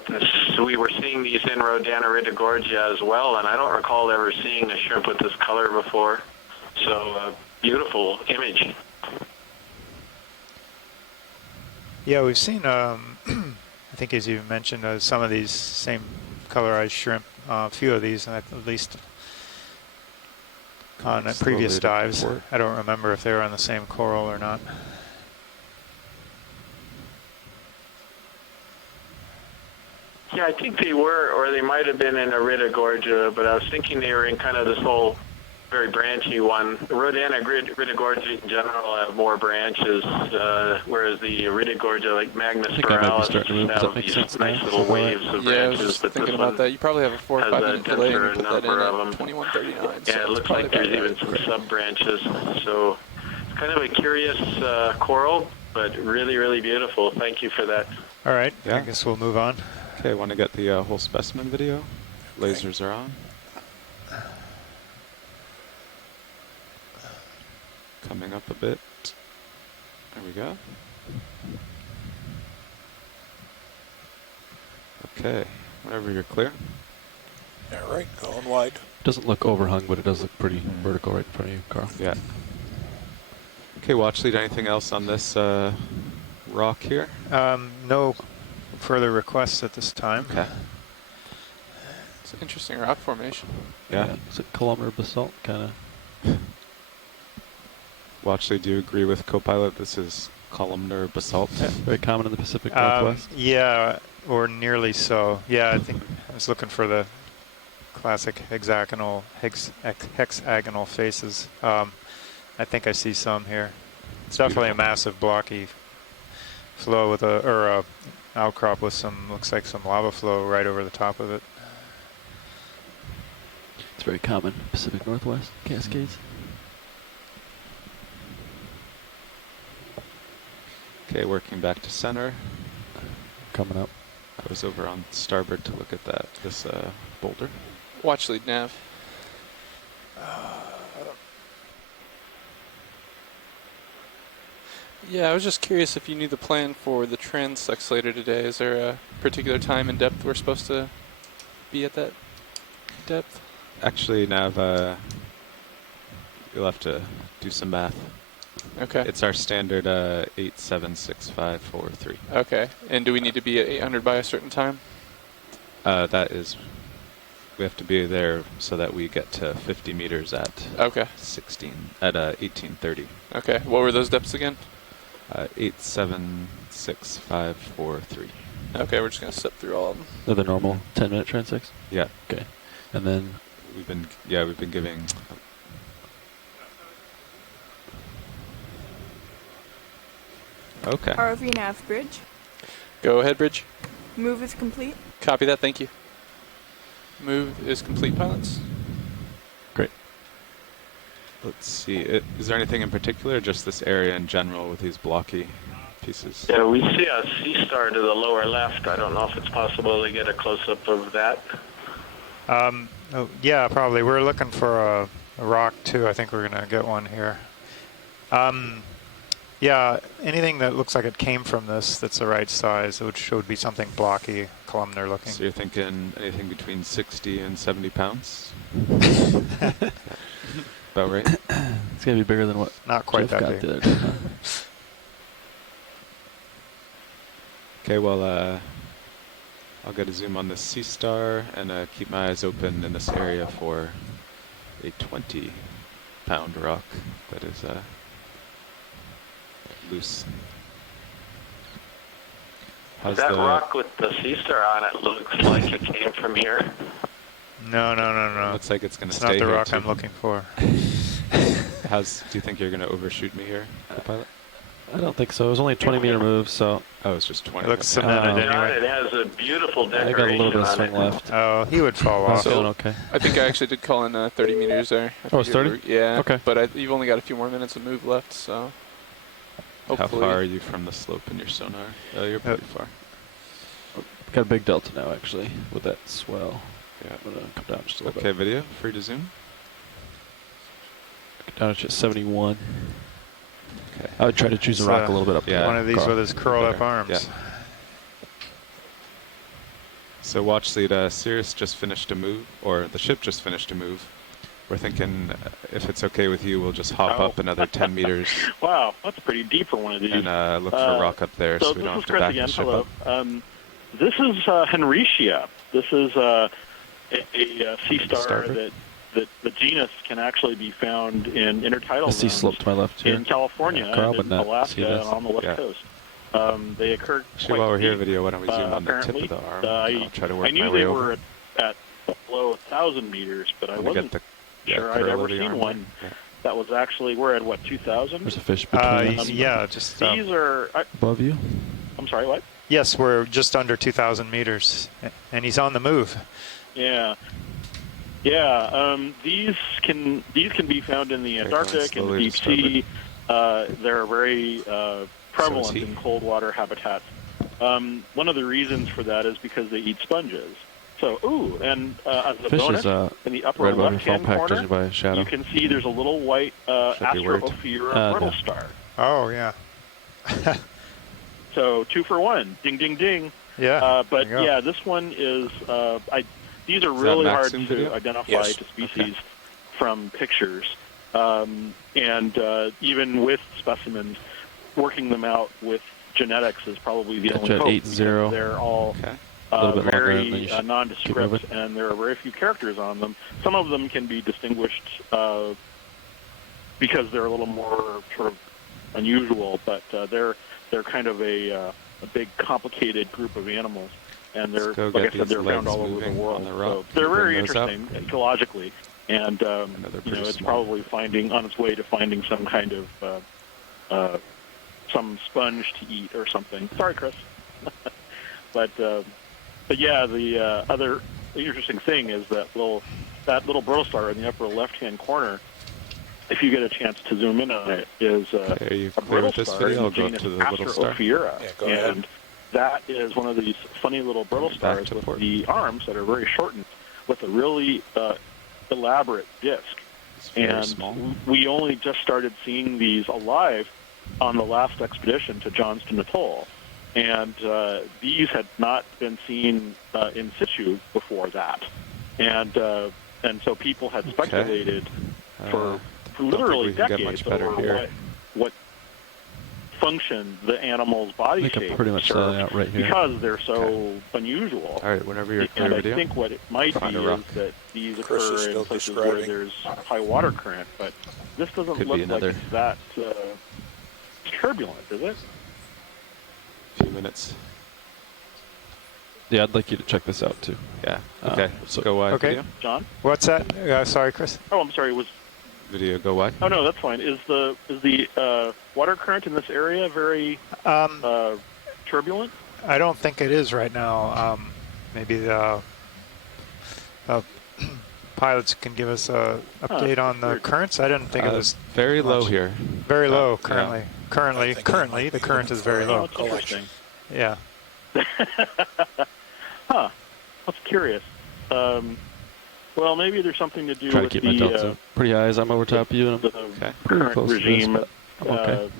we were seeing these in Rodaniridogorgia as well, and I don't recall ever seeing a shrimp with this color before. So beautiful image. Yeah, we've seen, I think as you mentioned, some of these same colorized shrimp, a few of these, at least on previous dives. I don't remember if they were on the same coral or not. Yeah, I think they were, or they might have been in Iridogorgia, but I was thinking they were in kind of this whole very branchy one. The Rodaniridogorgia in general have more branches, whereas the Iridogorgia, like Magnus Spiralis, have these nice little waves of Yeah, I was branches. just But thinking this about one that. You probably have a 4 or has 5 a minute delay denser and put that in number of at them. 21:39. Yeah, it looks like there's even some sub-branches. So it's kind of a curious coral, but really, really beautiful. Thank you for that. All right, Yeah. I guess we'll move on. Okay, want to get the whole specimen video? Lasers are on. Coming up a bit. There we go. Okay, whenever you're clear. All right, going wide. Doesn't look overhung, but it does look pretty vertical right in front of you, Carl. Yeah. Okay, watch lead. Anything else on this rock here? No further requests at this time. Okay. It's an interesting rock formation. Yeah. Is it columnar basalt, kind of? Watchley, do you agree with Copilot? This is columnar basalt. Yeah, very common in the Pacific Northwest. Yeah, or nearly so. Yeah, I think was looking for the classic hexagonal faces. I think I see some here. It's definitely a massive blocky flow with a outcrop with some, looks like some lava flow right over the top of it. It's very common, Pacific Northwest Cascades. Okay, working back to center. Coming up. I was over on starboard to look at this boulder. Watch lead nav. Yeah, I was just curious if you knew the plan for the transect later today. Is there a particular time and depth we're supposed to be at that depth? Actually, Nav, you'll have to do some math. Okay. It's our standard 876543. Okay. And do we need to be at 800 by a certain time? That is, we have to be there so that we get to 50 meters at 1830. Okay. What were those depths again? 876543. Okay, we're just gonna step through all of them. They're the normal 10-minute transects? Yeah. Okay. And then we've been giving. Okay. ROV nav bridge. Go ahead, bridge. Move is complete. Copy that, thank you. Move is complete, pilots. Great. Let's see. Is there anything in particular, or just this area in general with these blocky pieces? Yeah, we see a sea star to the lower left. I don't know if it's possible to get a close-up of that. Oh, yeah, probably. We're looking for a rock, too. I think we're going to get one here. Yeah, anything that looks like it came from this that's the right size, which would be something blocky, columnar looking. So you're thinking anything between 60 and 70 pounds? About right? It's going to be bigger than what Not quite Jeff that got big. the other day, huh? Okay, well, I'll get a zoom on this sea star and keep my eyes open in this area for a 20-pound rock that is loose. How's That the rock with the sea star on it looks like it came from here. No. Looks like it's going to It's stay not the here rock too. I'm looking for. Do you think you're going to overshoot me here, pilot? I don't think so. It was only a 20-meter move, so... Oh, it's just 20. It looks cemented God, anyway. it has a beautiful I decoration got a little bit of on swing it. left. Oh, he would fall off. Feeling okay. I think I actually did call in 30 meters there. Oh, it's 30? Yeah. Okay. But you've only got a few more minutes of move left, so... Hopefully. How far are you from the slope in your sonar? Oh, you're pretty far. Got a big delta now, actually, with that swell. Yeah. I'm going to come down just a little Okay, bit. video, free to zoom. Down to 71. Okay. I would try to choose a rock a little bit up Yeah. there. One of these with his curled up arms. Yeah. So watch lead, Sirius just finished a move, or the ship just finished a move. We're thinking, if it's okay with you, we'll just hop up another 10 meters Wow, that's pretty deep for one of these. and look for a rock up there so we this don't is have to Chris back again. the ship Hello. up. This is Henricia. This is a sea star Starboard? that the genus can actually be found in intertidal I see zones slope to my left here. in California, Carl and would in not Alaska, see and this. on the west Yeah. coast. They occur Actually, quite while we're here, deep, video, why don't we zoom on the tip apparently. of the arm? I'll try to I work knew my they way were over. at below 1,000 meters, but I Let me wasn't get the sure I'd curl ever of the seen arm one there. that was actually, we're at what, 2,000? There's a fish between us. Yeah, just... These are... Above you? I'm sorry, what? Yes, we're just under 2,000 meters, and he's on the move. Yeah. These can be found in the Antarctic and the slowly deep to sea. They're very prevalent he. in cold water habitats. One of the reasons for that is because they eat sponges. So, as a Fish bonus, is in the upper right above your phone left-hand pack, corner, judging by a shadow. you can see there's a little white Should be worked. Astro-Ophiura brittle no. star. Oh, yeah. So 2 for 1. Ding, ding, ding. Yeah. But there you go. yeah, this one is. These are Is that really hard Maxim to video? identify Yes. to species from pictures, and even with specimens, working them out with genetics is probably the Catch only at hope. 8-0. Because they're all A little bit longer, and then very you should keep nondescript, moving. and there are very few characters on them. Some of them can be distinguished because they're a little more sort of unusual, but they're kind of a big, complicated group of animals. and they're, go like I get said, these they're found legs all over the moving world. on the So rock. they're Can you very bring those up? interesting ecologically, and it's small. probably on its way to finding some kind of some sponge to eat or something. Sorry, Chris. but yeah, the other interesting thing is that little brittle star in the upper left-hand corner. If you get a chance to zoom in on it, is a brittle star in the genus Asterophira, and that is one of these funny little brittle stars with the arms that are very shortened, with a really elaborate disc. And we only just started seeing these alive on the last expedition to Johnston Atoll, and these had not been seen in situ before that, and so people had speculated for literally decades over what function the animal's body shape serves, because they're so unusual. All right, whenever you're clear, and I video. think what it might be is that these occur in places where there's high water current, but this doesn't look like it's that turbulent, is it? A few minutes. Yeah, I'd like you to check this out too. Yeah. Okay. So go wide. Okay. Video. John? What's that? Sorry, Chris. Oh, I'm sorry. Was video go wide? Oh no, that's fine. Is the water current in this area very turbulent? I don't think it is right now. Maybe the pilots can give us a update on the currents. I didn't think it was very low much. here. Very low currently. Yeah. Currently, the current is very low. Oh, interesting. Yeah. Huh. That's curious. Well, maybe there's something to do Try to with keep my delta pretty high as I'm over top of you, and I'm pretty current close regime. to this, but I'm okay.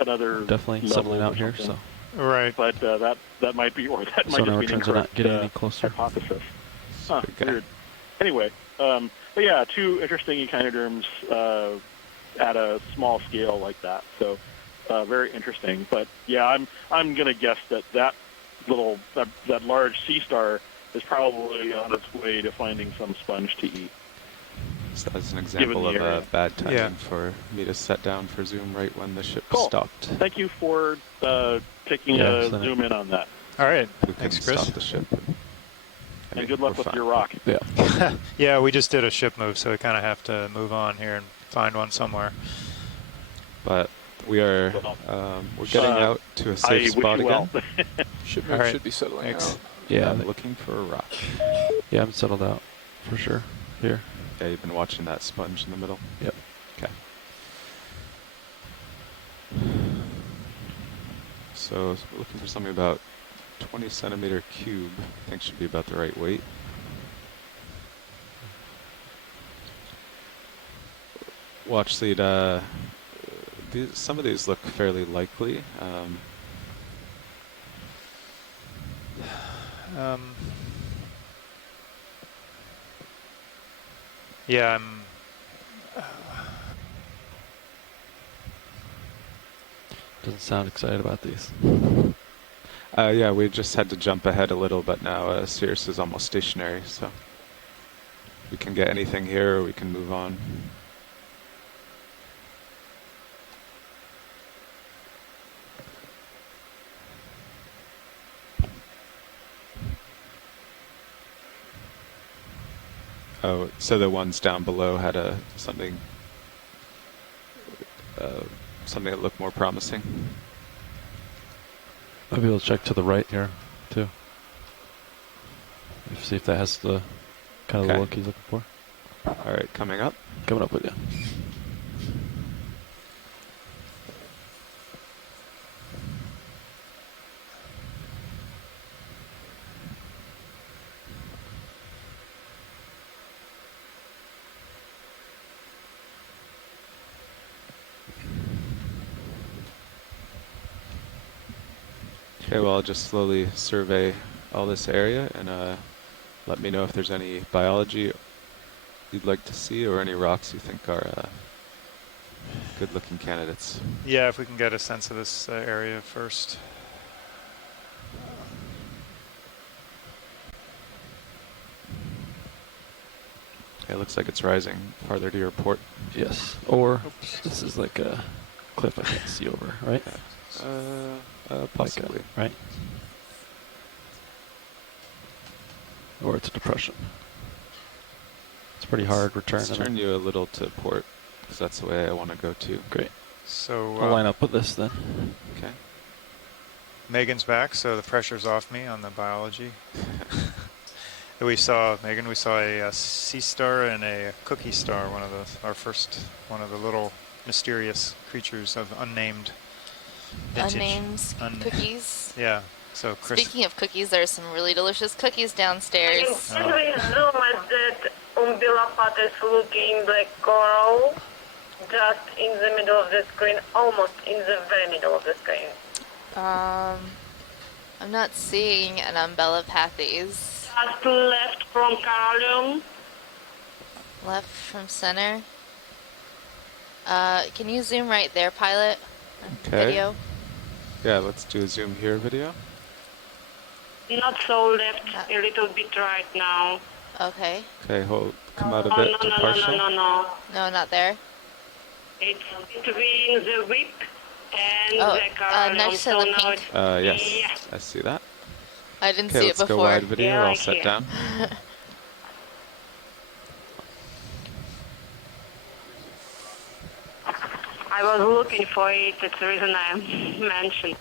Another definitely settling out here, so. Right. But that might be, or that might So just now be an returns are not incorrect getting any closer. hypothesis. Huh, weird. Anyway, but yeah, two interesting echinoderms at a small scale like that. So very interesting. But yeah, I'm gonna guess that large sea star is probably on its way to finding some sponge to eat. So that's an example of bad timing for me to set down for zoom right when the ship stopped. Thank you for taking a zoom in on that. All right. We Thanks, couldn't Chris. stop the ship. And good luck with your rock. Yeah. Yeah, we just did a ship move, so we kind of have to move on here and find one somewhere. But we are we're getting out to a safe spot again. Ship All right. should be settling out. Yeah, I'm looking for a rock. Yeah, I'm settled out for sure here. Yeah, you've been watching that sponge in the middle? Yep. Okay. So looking for something about 20 centimeter cube. I think should be about the right weight. Watch lead. Some of these look fairly likely. Yeah, Doesn't sound excited about these. Yeah, we just had to jump ahead a little, but now Sirius is almost stationary, so we can get anything here or we can move on. Oh, so the ones down below had something that looked more promising. I'll be able to check to the right here, too. See if that has the kind of the look he's looking for. All right, coming up. Coming up with you. Okay, well, I'll just slowly survey all this area and let me know if there's any biology you'd like to see or any rocks you think are good-looking candidates. yeah, if we can get a sense of this area first. Okay, looks like it's rising farther to your port. Yes. Or this is like a cliff I can't see over, right? Possibly. Right? Or it's a depression. It's a pretty hard return. Let's turn you a little to port, because that's the way I want to go to. Great. So I'll line up with this then. Okay. Megan's back, so the pressure's off me on the biology. We saw, Megan, we saw a sea star and a cookie star, one of the little mysterious creatures of unnamed vintage. Unnamed cookies. Yeah. So Chris. Speaking of cookies, there's some really delicious cookies downstairs. Can we zoom at that umbilicatus looking black coral just in the middle of the screen, almost in the very middle of the screen? I'm not seeing an umbellapathes. Just left from Carolium. Left from center. Can you zoom right there, pilot? Okay. Video. Yeah, let's do a zoom here video. Not so left, a little bit right now. Okay. Okay, come out a Oh, bit no, to no, partial. no. No, not there. It's between the whip and Oh, the Carolium. next to the pink. Yes, Yeah. I see that. I didn't Okay, see it let's before. go wide video. Yeah, I'll set here. down. I was looking for it, that's the reason I mentioned.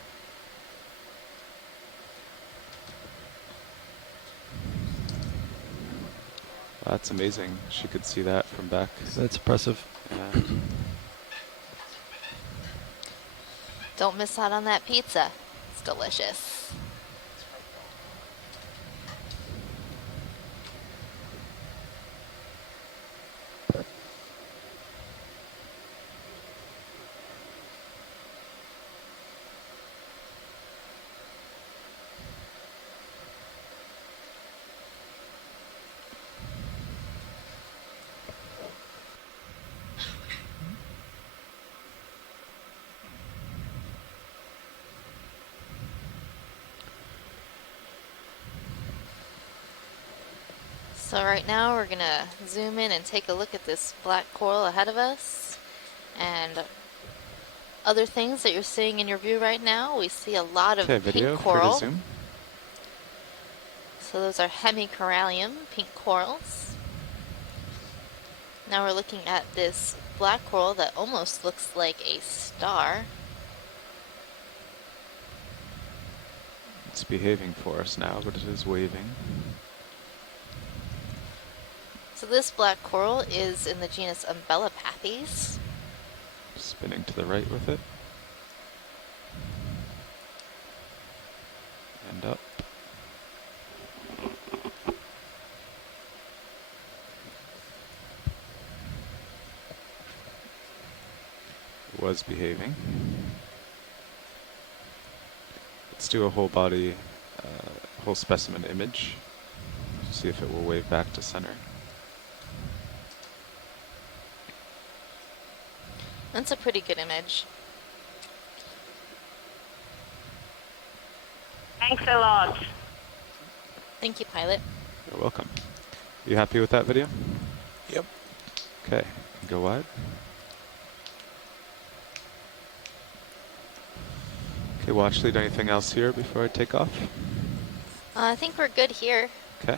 That's amazing. She could see that from back. That's impressive. Yeah. Don't miss out on that pizza. It's delicious. So right now we're gonna zoom in and take a look at this black coral ahead of us. And other things that you're seeing in your view right now, we see a lot of Okay, video, pink free to coral. zoom. So those are hemicorallium, pink corals. Now we're looking at this black coral that almost looks like a star. It's behaving for us now, but it is waving. So this black coral is in the genus Umbellapathes. Spinning to the right with it. And up. It was behaving. Let's do a whole body, whole specimen image. See if it will wave back to center. That's a pretty good image. Thanks a lot. Thank you, pilot. You're welcome. You happy with that video? Yep. Okay, go wide. Okay, watch lead. Anything else here before I take off? I think we're good here. Okay.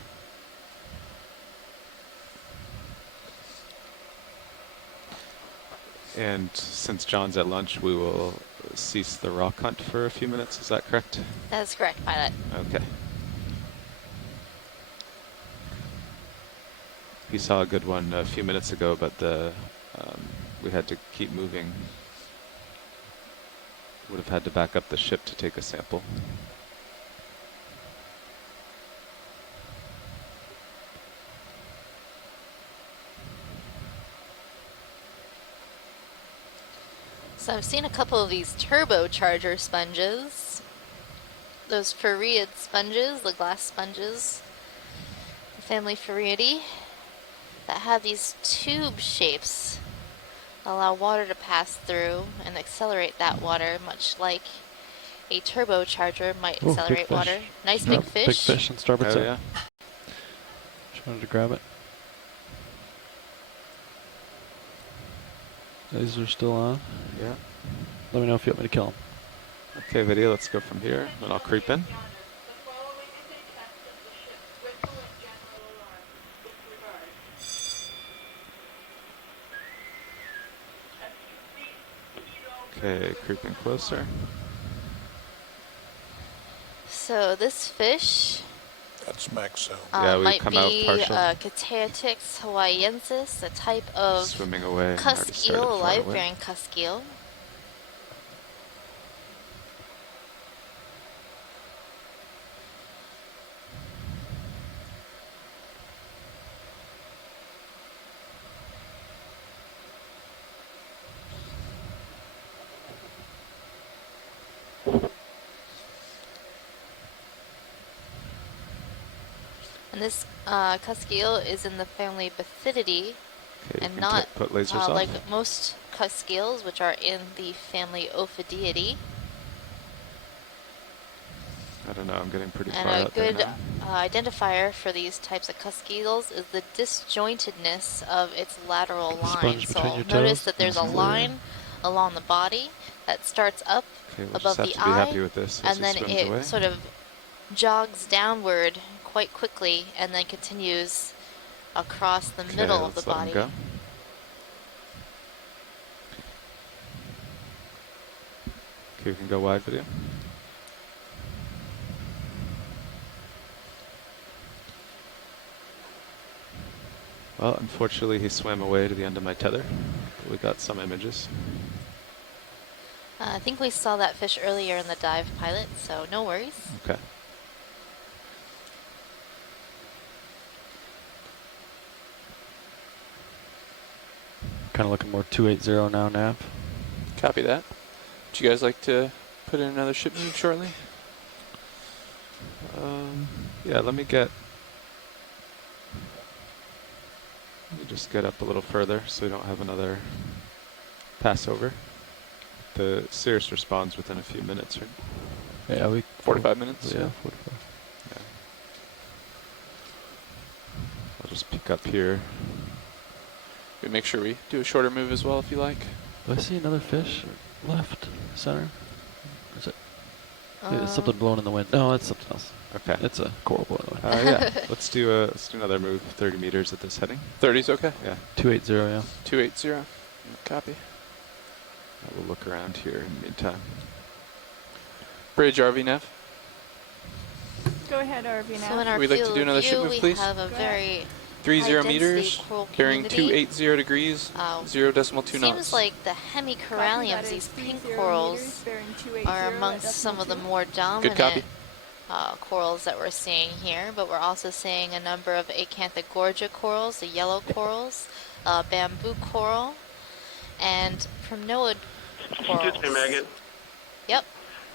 And since John's at lunch, we will cease the rock hunt for a few minutes. Is that correct? That is correct, pilot. Okay. He saw a good one a few minutes ago, but we had to keep moving. Would have had to back up the ship to take a sample. So I've seen a couple of these turbocharger sponges. Those Farreid sponges, the glass sponges, the family Farreidae, that have these tube shapes that allow water to pass through and accelerate that water, much like a turbocharger might Ooh, accelerate big fish. water. Nice Yep, big fish. Big fish on starboard Oh, side. yeah. Just wanted to grab it. These are still on. Yeah. Let me know if you want me to kill them. Okay, video, let's go from here, and I'll creep in. Okay, creeping closer. So this fish That's max zone. Yeah, we might come out be partial. Cateotix hawaiiensis, a type of Swimming away. cusk Already started eel, a far away. live-bearing cusk eel. And this cusk eel is in the family Bathydidae, Okay, and not put lasers off. like most cusk eels, which are in the family Ophidiidae. I don't know, I'm getting pretty And far a out there good now. identifier for these types of cusk eels is the disjointedness of its lateral line. Sponge So between I'll your notice toes. that there's a Nice. line along the body that starts up Okay, we'll above just have the to be eye, happy with this as and he then swims it away. sort of jogs downward quite quickly, and then continues across the Okay, middle of the let's let him body. go. Okay, we can go wide video. Well, unfortunately, he swam away to the end of my tether, but we got some images. I think we saw that fish earlier in the dive pilot, so no worries. Okay. Kind of looking more 280 now, Nav. Copy that. Would you guys like to put in another ship move shortly? Yeah, let me just get up a little further so we don't have another passover. The Cirrus responds within a few minutes, right? Yeah, 45 minutes. Yeah, 45. Yeah. I'll just pick up here. We make sure we do a shorter move as well if you like. Do I see another fish left center? Is it? It's something blowing in the wind. No, it's something else. Okay. It's a coral blowing in the wind. Yeah. Let's do another move. 30 meters at this heading. 30's okay. Yeah. 280, yeah. 280. Copy. I will look around here in the meantime. Bridge RV nav. Go ahead, RV now. So in our We'd like to field do another of ship view, move, we please. have a very 30 high-density meters, coral carrying community. 280 degrees, 0.2 knots. Seems like the hemicoralliums, these pink corals, are amongst some of the more dominant corals that we're seeing here, but we're also seeing a number of Acanthogorgia corals, the yellow corals, bamboo coral, and primnoid corals. Excuse me, Megan. Yep.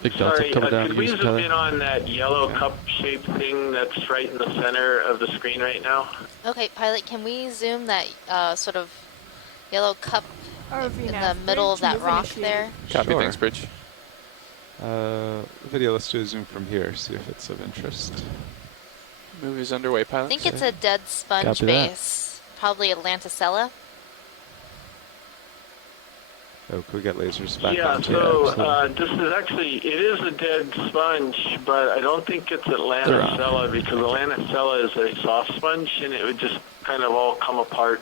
Big dots Sorry, coming down. could we use zoom tether. in on that yellow cup-shaped thing that's right in the center of the screen right now? Okay, pilot, can we zoom that sort of yellow cup RV in nav, the middle of bridge that move rock initiated. there? Copy, Sure. thanks, Bridge. Video, let's do a zoom from here, see if it's of interest. Move is underway, I pilot. think it's a dead sponge Copy that. base, probably Atlanticella. Oh, can we get lasers back Yeah, on? so this is actually, it is a dead sponge, but I don't think it's Atlanticella because Atlanticella is a soft sponge and it would just kind of all come apart.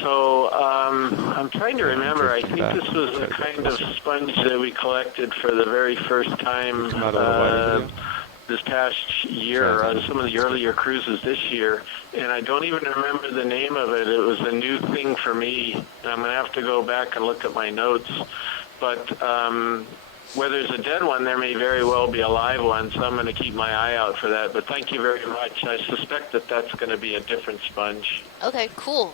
So I'm trying to remember, I think this was the kind of sponge that we collected for the very first time this past year, some of the earlier cruises this year, and I don't even remember the name of it. It was a new thing for me, and I'm going to have to go back and look at my notes. But where there's a dead one, there may very well be a live one, so I'm going to keep my eye out for that. But thank you very much. I suspect that that's going to be a different sponge. Okay, cool.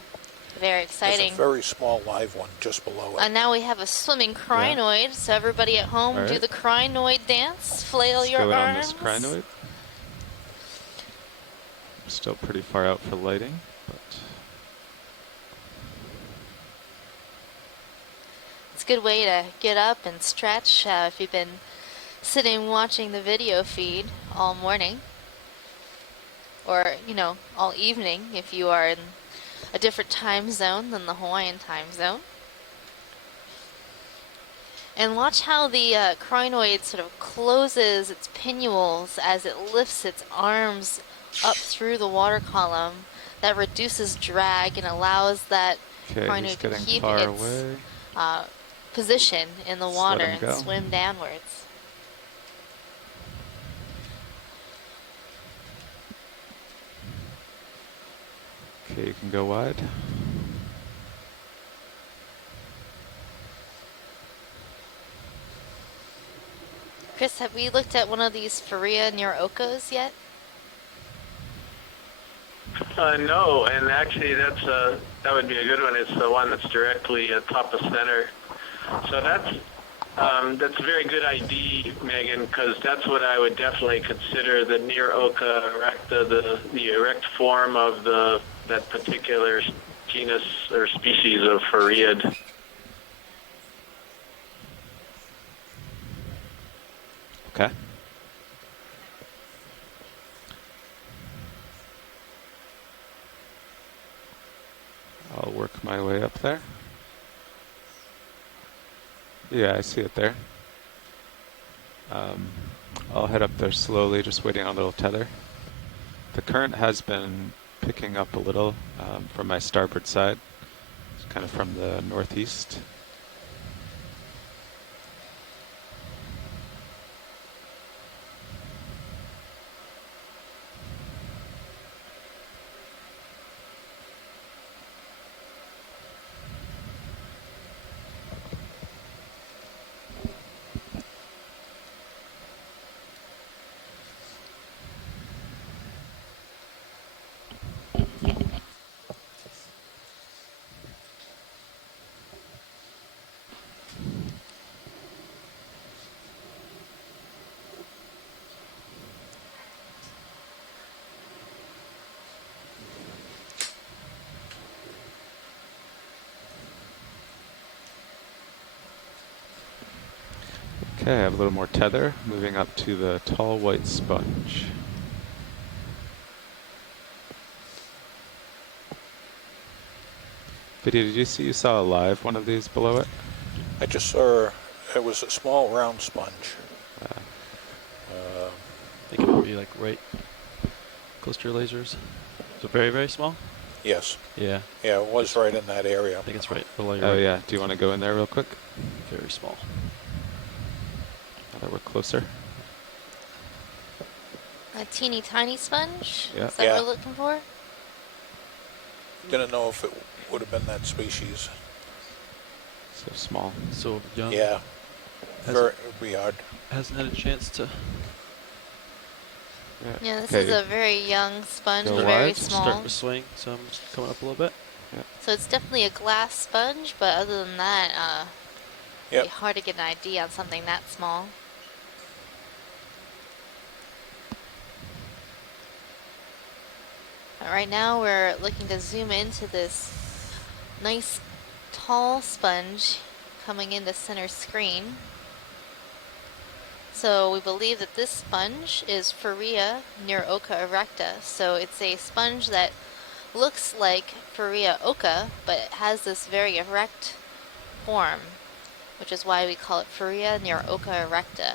Very exciting. There's a very small live one just below it. And now we have a swimming crinoid, so everybody at home All do right. the crinoid dance, flail Let's your go in on arms. this crinoid. Still pretty far out for lighting, but It's a good way to get up and stretch if you've been sitting watching the video feed all morning. Or, you know, all evening if you are in a different time zone than the Hawaiian time zone. And watch how the crinoid sort of closes its pinnules as it lifts its arms up through the water column. That reduces drag and allows that okay, he's crinoid to getting keep far its away. position in the Just water let 'em and go. swim downwards. Okay, you can go wide. Chris, have we looked at one of these Faria near Okos yet? No, and actually that would be a good one. It's the one that's directly atop the center. So that's a very good ID, Megan, because that's what I would definitely consider the near Oca erecta, the erect form of that particular genus or species of Fariid. Okay. I'll work my way up there. Yeah, I see it there. I'll head up there slowly, just waiting on a little tether. The current has been picking up a little from my starboard side. It's kind of from the northeast. Okay, I have a little more tether, moving up to the tall white sponge. Video, did you see you saw a live one of these below it? I just saw it was a small round sponge. I think it would be like right close to your lasers. So very, very small? Yes. Yeah. Yeah, it was right in that area. I think it's right below your Oh right. yeah, do you want to go in there real quick? Very small. Now that we're closer. A teeny tiny sponge? Yeah. Is that what we're looking for? Didn't know if it would have been that species. So small. So young. Yeah. Very hard. Hasn't had a chance to. Yeah, this is a very young sponge, Go very wide. small. Starting to swing, so I'm just coming up a little bit. Yeah. So it's definitely a glass sponge, but other than that, it'd be hard to get an idea on something that small. Right now we're looking to zoom into this nice tall sponge coming into center screen. So we believe that this sponge is Faria near Oca erecta. So it's a sponge that looks like Faria oca, but it has this very erect form, which is why we call it Faria near Oca erecta.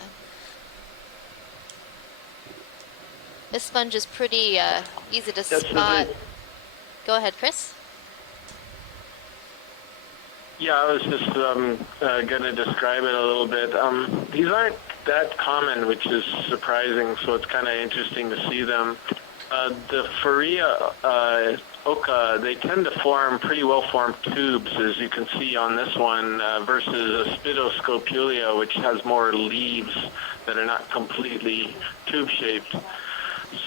This sponge is pretty easy to spot. Go ahead, Chris. Yeah, I was just going to describe it a little bit. These aren't that common, which is surprising, so it's kind of interesting to see them. The Faria oca, they tend to form pretty well-formed tubes, as you can see on this one, versus a Spidoscopulia, which has more leaves that are not completely tube-shaped.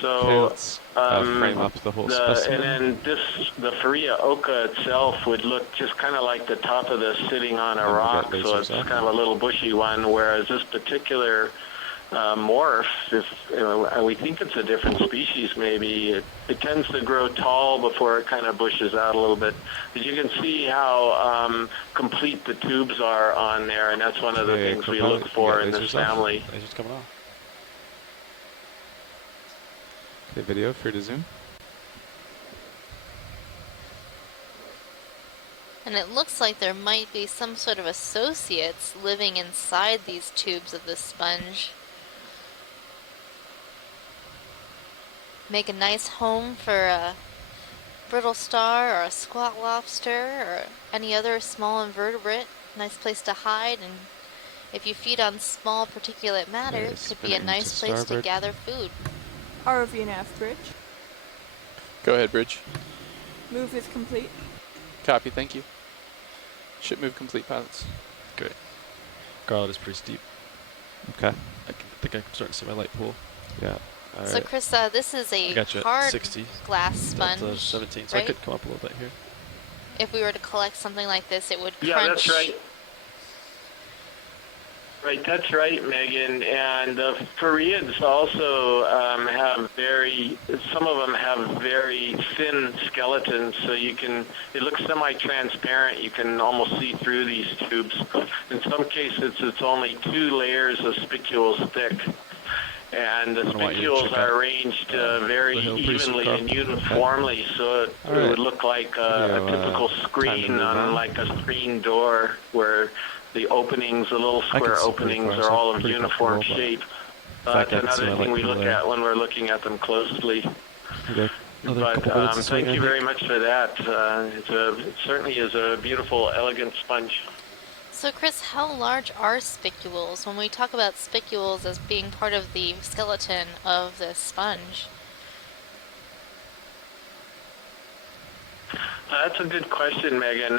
So, let's frame up the whole specimen. and then the Faria oca itself would look just kind of like the top of this sitting on a rock, so it's kind of a little bushy one, whereas this particular morph, we think it's a different species maybe, it tends to grow tall before it kind of bushes out a little bit. As you can see how complete the tubes are on there, and that's one of the things we look for in this family. Lasers coming off. Okay, video, free to zoom. And it looks like there might be some sort of associates living inside these tubes of this sponge. Make a nice home for a brittle star or a squat lobster or any other small invertebrate. Nice place to hide, and if you feed on small particulate matter, Okay, it could be a spinning nice to place to starboard. gather food. ROV and aft bridge. Go ahead, Bridge. Move is complete. Copy, thank you. Ship move complete, pilots. Great. Garlet is pretty steep. Okay. I think I'm starting to see my light pool. Yeah. All So right. Chris, this is I a got you at hard 60. glass sponge, Delta 17, so right? I could come up a little bit here. If we were to collect something like this, it would crunch. Yeah, that's right. Right, that's right, Megan. And the Farids also some of them have very thin skeletons, so it looks semi-transparent. You can almost see through these tubes. In some cases, it's only 2 layers of spicules thick. And the spicules are arranged very evenly and uniformly, so it would look like a typical screen on like a screen door where the openings, the little square openings, are all of uniform shape. That's another thing we look at when we're looking at them closely. But thank you very much for that. It certainly is a beautiful, elegant sponge. So Chris, how large are spicules? When we talk about spicules as being part of the skeleton of the sponge. That's a good question, Megan.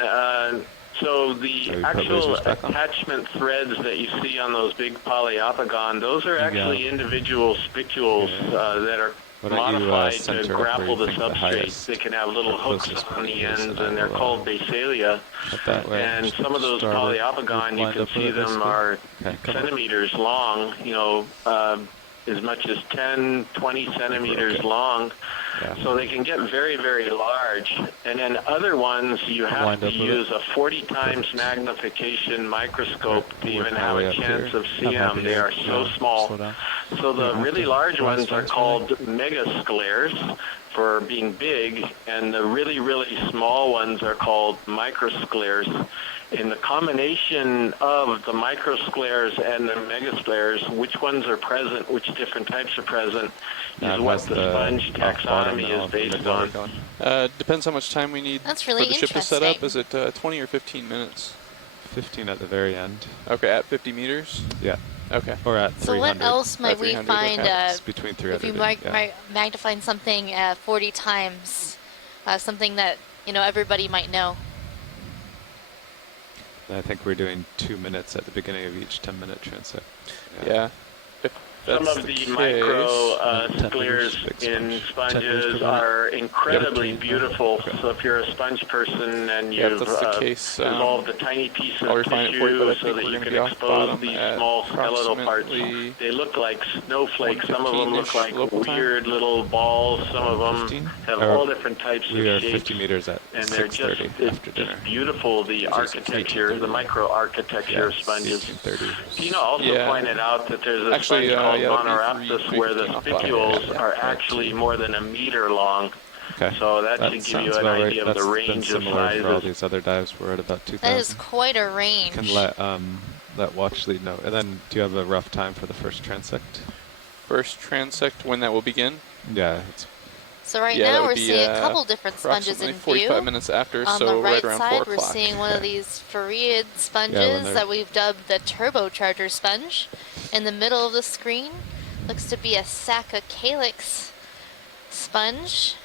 So the actual attachment threads that you see on those big polyopogon, those are actually individual spicules that are modified to grapple the substrate. They can have little hooks on the ends, and they're called basalia. And some of those polyopogon, you can see them are centimeters long, as much as 10, 20 centimeters long. So they can get very, very large. And then other ones, you have to use a 40 times magnification microscope to even have a chance of seeing them. They are so small. So the really large ones are called megascleres for being big, and the really, really small ones are called microscleres. In the combination of the microscleres and the megascleres, which ones are present, which different types are present, is what the sponge taxonomy is based on. Depends how much time we need That's really for the ship to set up. Is it 20 or 15 minutes? 15 at the very end. Okay, at 50 meters? Yeah. Okay. Or at 300. So what else might we find It's between 300 if you and, magnify something 40 times, something that everybody might know? I think we're doing 2 minutes at the beginning of each 10-minute transect. Yeah. Some of the micro scleres in sponges are incredibly beautiful. So if you're a sponge person and you've evolved a tiny piece of tissue so that you can expose these small skeletal parts, they look like snowflakes. Some of them look like weird little balls. Some of them have all different types of shapes. 50 meters at and they're just beautiful, the architecture, the micro architecture of sponges. Tina also pointed out that there's a sponge called Monoraptus where the spicules are actually more than 1 meter long. Okay. So that should give you an idea of the range of sizes. For all these other dives, we're at about 2,000. That is quite a range. You can let watch lead know. And then, do you have a rough time for the first transect? First transect, when that will begin? Yeah. So right now we're seeing a couple different sponges in view. 45 minutes after, on so the right right around side, 4 we're o'clock. seeing one of these Farid sponges that we've dubbed the turbocharger sponge. In the middle of the screen looks to be a Sacca-calyx sponge.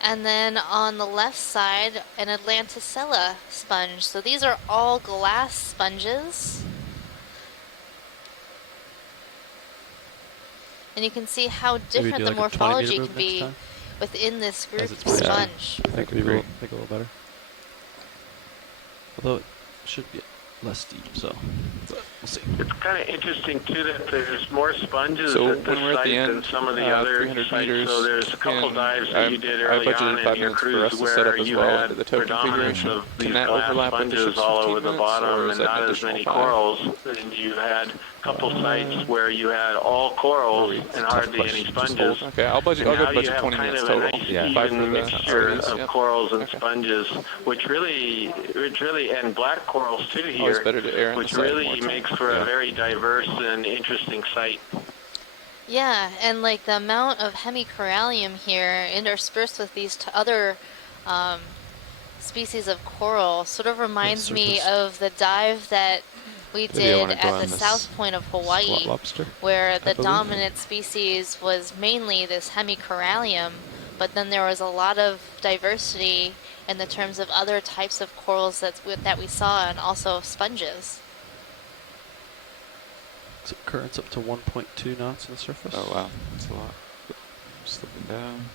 And then on the left side, an Atlanticella sponge. So these are all glass sponges. And you can see how different the morphology can be within this group of sponge. I think we'll make it a little better. Although it should be less deep, so we'll see. It's kind of interesting too that there's more sponges So at this when we're at the site end, than some of the other 300 sites. meters, So there's a couple dives that you did early on in your cruise where you had the token predominance of these glass sponges all over the bottom and not as many corals. And you had a couple sites where you had all corals and hardly any sponges. Okay, I'll go budget 20 minutes total. Now you have kind of a nice even mixture of corals and sponges, which really, and black corals too here, which really makes for a very diverse and interesting site. Yeah, and like the amount of hemicorallium here interspersed with these other species of coral sort of reminds me surface. of the dive that we Do you did wanna go at on the this south point of Hawaii, squat lobster, where I the believe? dominant species was mainly this hemicorallium, but then there was a lot of diversity in the terms of other types of corals that we saw, and also sponges. So current's up to 1.2 knots on the surface. Oh wow, that's a lot. Slipping down.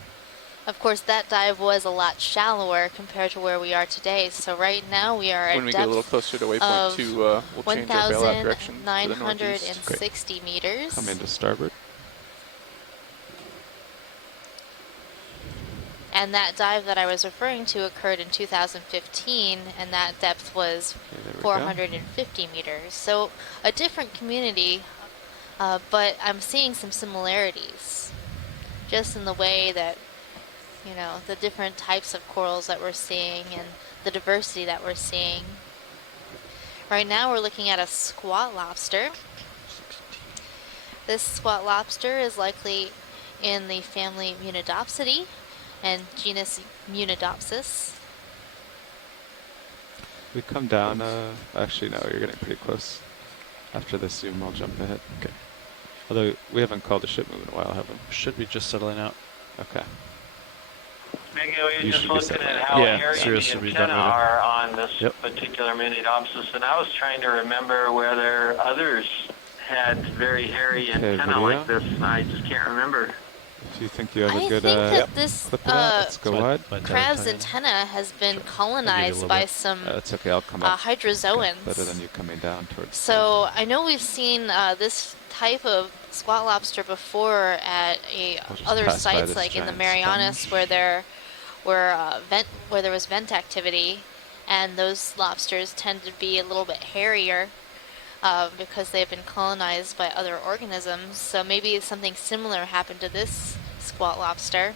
Of course, that dive was a lot shallower compared to where we are today. So right now we are at When we depth get a little closer to waypoint of 2, we'll change our bailout direction to the northeast. 1,960 meters. Come into starboard. And that dive that I was referring to occurred in 2015, and that depth was Okay, there we 450 meters. So a different community, but I'm seeing some similarities, just in the way that, you know, the different types of corals that we're seeing and the diversity that we're seeing. Right now we're looking at a squat lobster. This squat lobster is likely in the family Munidopsidae and genus Munidopsis. We come down, actually no, you're getting pretty close. After this zoom, I'll jump ahead. Okay. Although, we haven't called a ship move in a while, have we? Should be just settling out. Okay. Maybe we You were just should be looking settling at out. how Yeah, hairy Sirius the should be done antennae with it. are on this Yep. particular Munidopsis, and I was trying to remember whether others had very hairy antenna video. like this, and I just can't remember. If you think you have a I good think that this clip of that, let's go wide. crab's antenna has been colonized by some It's okay, I'll come up. hydrozoans. Better than you coming down towards. So I know we've seen this type of squat lobster before at other pass by sites, this like in the giant Marianas, sponge. where there was vent activity, and those lobsters tend to be a little bit hairier because they've been colonized by other organisms. So maybe something similar happened to this squat lobster.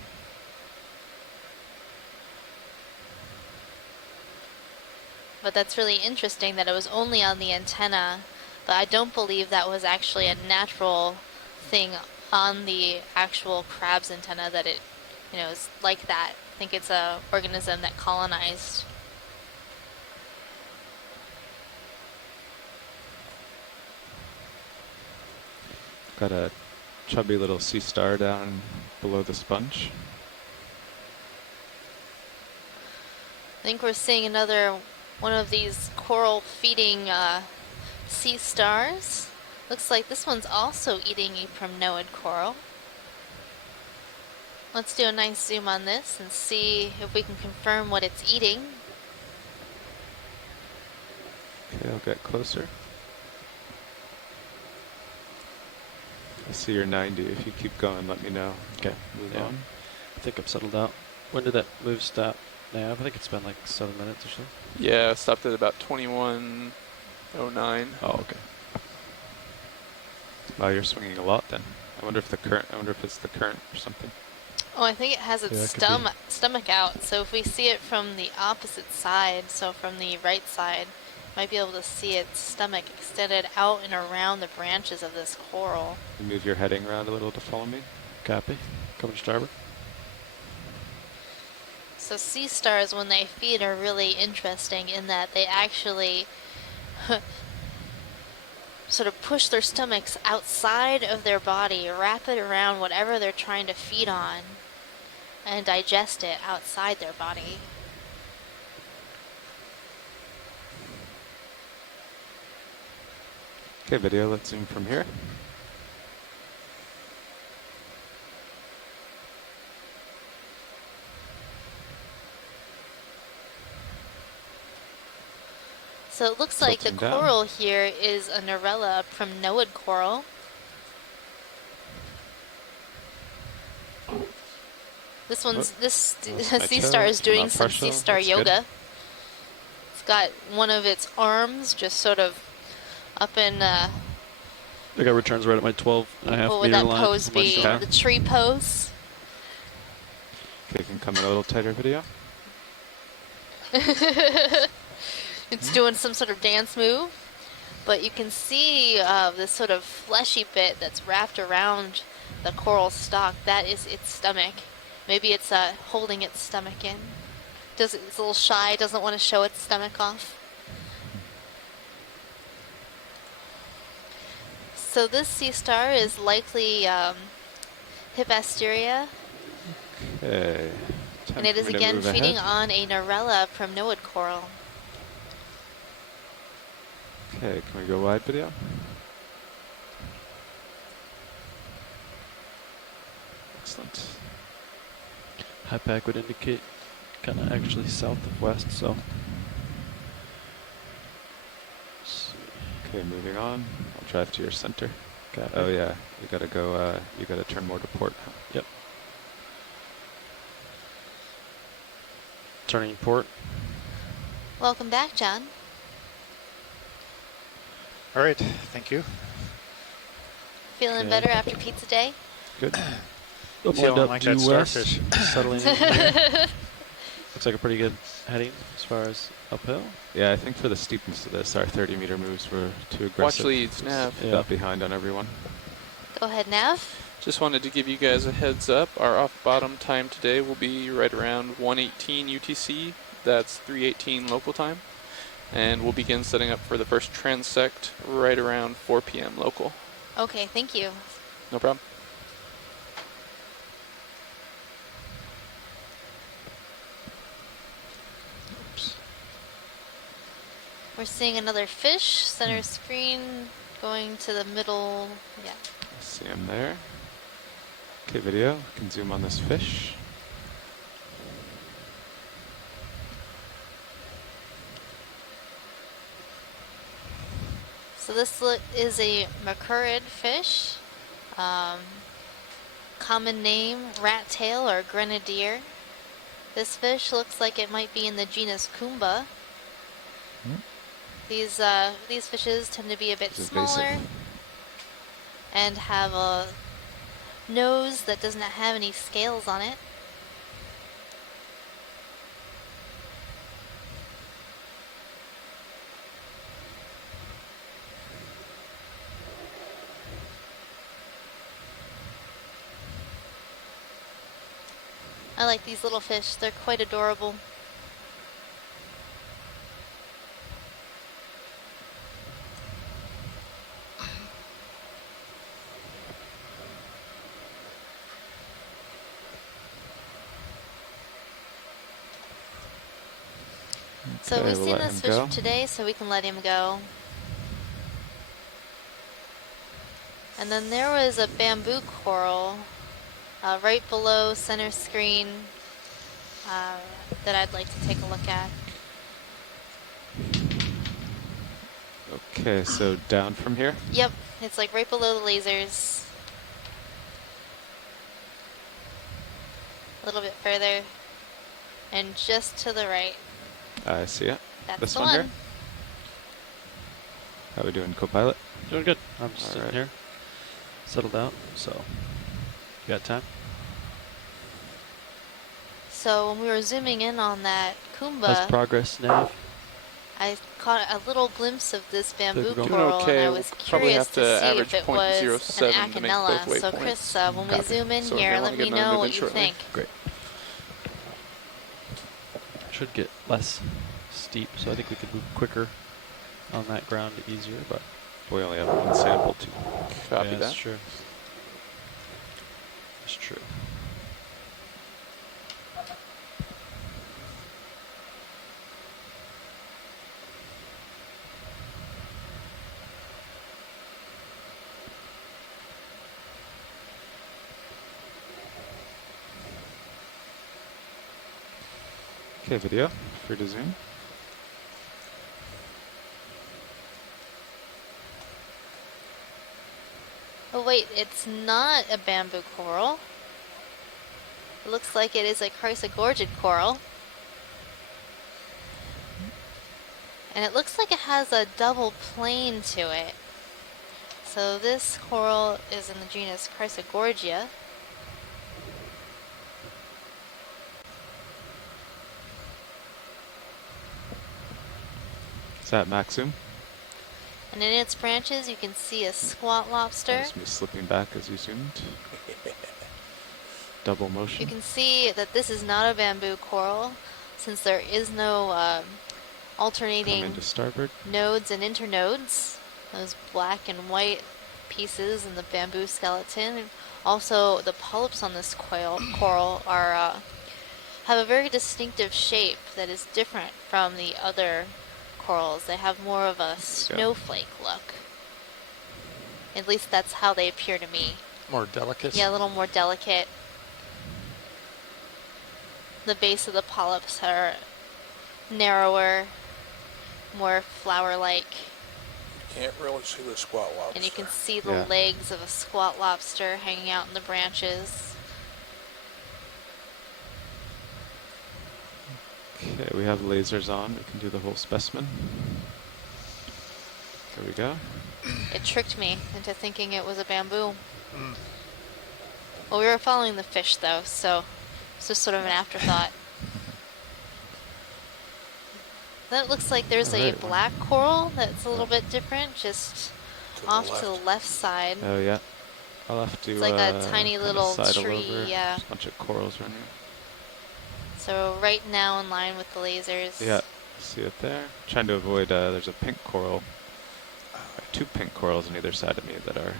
But that's really interesting that it was only on the antenna, but I don't believe that was actually a natural thing on the actual crab's antenna, that it, you know, is like that. I think it's a organism that colonized. Got a chubby little sea star down below the sponge. I think we're seeing another one of these coral feeding sea stars. Looks like this one's also eating a primnoid coral. Let's do a nice zoom on this and see if we can confirm what it's eating. Okay, I'll get closer. I see you're 90. If you keep going, let me know. Okay. Move Yeah. on. I think I've settled out. When did that move stop? Now I think it's been like 7 minutes or so. Yeah, stopped at about 21:09. Oh, okay. Wow, you're swinging a lot then. I wonder if the current. I wonder if it's the current or something. Oh, I think it has its Yeah, it could be. stomach out. So if we see it from the opposite side, so from the right side, might be able to see its stomach extended out and around the branches of this coral. You move your heading around a little to follow me. Copy. Coming to starboard. So sea stars, when they feed, are really interesting in that they actually sort of push their stomachs outside of their body, wrap it around whatever they're trying to feed on, and digest it outside their body. Okay, video. Let's zoom from here. So it looks like the Tilting down. coral here is a Narella primnoid coral. This one's this my sea toe. star is doing Not some partial. sea star That's good. yoga. It's got one of its arms just sort of up in I got returns right at my 12.5 what would meter that line. pose for my be? star. The tree pose. Okay, can come in a little tighter, video. It's doing some sort of dance move, but you can see this sort of fleshy bit that's wrapped around the coral stalk. That is its stomach. Maybe it's holding its stomach in It's a little shy, doesn't want to show its stomach off. So this sea star is likely Hippasteria, Okay. and it is again feeding on a Narella primnoid coral. Okay, can we go wide video? Excellent. High pack would indicate kind of actually south of west, so. Okay, moving on. I'll drive to your center. Copy. Oh yeah, you gotta go, you gotta turn more to port. Yep. Turning port. Welcome back, John. All right, thank you. Feeling Okay. better after pizza day? Good. Feeling like that west, starfish. settling in here. Looks like a pretty good heading as far as uphill. Yeah, I think for the steepness of this, our 30-meter moves were too aggressive. Watch leads, Nav. Got behind on everyone. Go ahead, Nav. Just wanted to give you guys a heads up. Our off-bottom time today will be right around 1:18 UTC. That's 3:18 local time. And we'll begin setting up for the first transect right around 4 p.m. local. Okay, thank you. No problem. We're seeing another fish, center screen, going to the middle. Yeah. See him there. Okay, video. Can zoom on this fish. So this is a macurrid fish. Common name, rat tail or grenadier. This fish looks like it might be in the genus Kumba. These fishes tend to be a bit smaller and have a nose that does not have any scales on it. I like these little fish, they're quite adorable. So Okay, we've we'll seen let this him go. fish today, so we can let him go. And then there was a bamboo coral right below center screen that I'd like to take a look at. Okay, so down from here. Yep, it's like right below the lasers. A little bit further. And just to the right. I see it. That's This the one here. one. How we doing, co-pilot? Doing good. I'm just All sitting right. here, settled out, so you got time. So when we were zooming in on that How's Kumba, progress, Nav? I caught a little glimpse of this bamboo Doing coral, okay. and I We'll was probably curious have to to see average if it was 0.07 an to make both Acanella. So waypoints. Chris, when we Copy. zoom in So if here, they let wanna me get another know move what in you shortly. think. Great. Should get less steep, so I think we could move quicker on that ground easier, but We only have one sample too. Copy yeah, that. that's true. That's true. Okay, video. Free to zoom. Oh wait, it's not a bamboo coral. It looks like it is a chrysogorgid coral. And it looks like it has a double plane to it. So this coral is in the genus Chrysogorgia. Is that max zoom? And in its branches you can see a squat lobster. That's me slipping back as you zoomed. Double You motion. can see that this is not a bamboo coral. since there is no Come alternating into starboard. nodes and internodes, those black and white pieces in the bamboo skeleton. And also, the polyps on this coral are have a very distinctive shape that is different from the other corals. They have more of a snowflake look. At least that's how they appear to me. More delicate? Yeah, a little more delicate. The base of the polyps are narrower, more flower-like. Can't really see the squat lobster. And you can see the legs of a squat lobster hanging out in the branches. Okay, we have lasers on. We can do the whole specimen. There we go. It tricked me into thinking it was a bamboo. Well, we were following the fish, though, so it's just sort of an afterthought. That looks like there's a black coral that's a little bit different, just off to the left side. Oh, yeah. I'll have to It's like a tiny little sidle tree, over. yeah. There's a bunch of corals around here. So right now in line with the lasers. Yeah, see it there? Trying to avoid, there's a pink coral. I have 2 pink corals on either side of me that are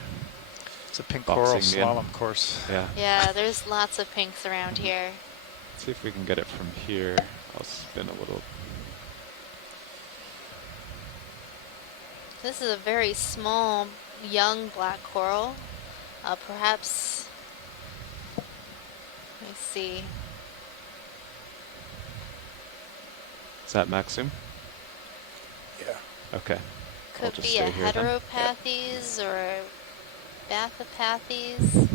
It's a pink coral boxing me in. slalom course. Yeah. Yeah, there's lots of pinks around here. Let's see if we can get it from here. I'll spin a little. This is a very small, young black coral. Perhaps, let me see. Is that Maxim? Yeah. Okay. I'll Could just be stay a here then. heteropathes or a bathopathes.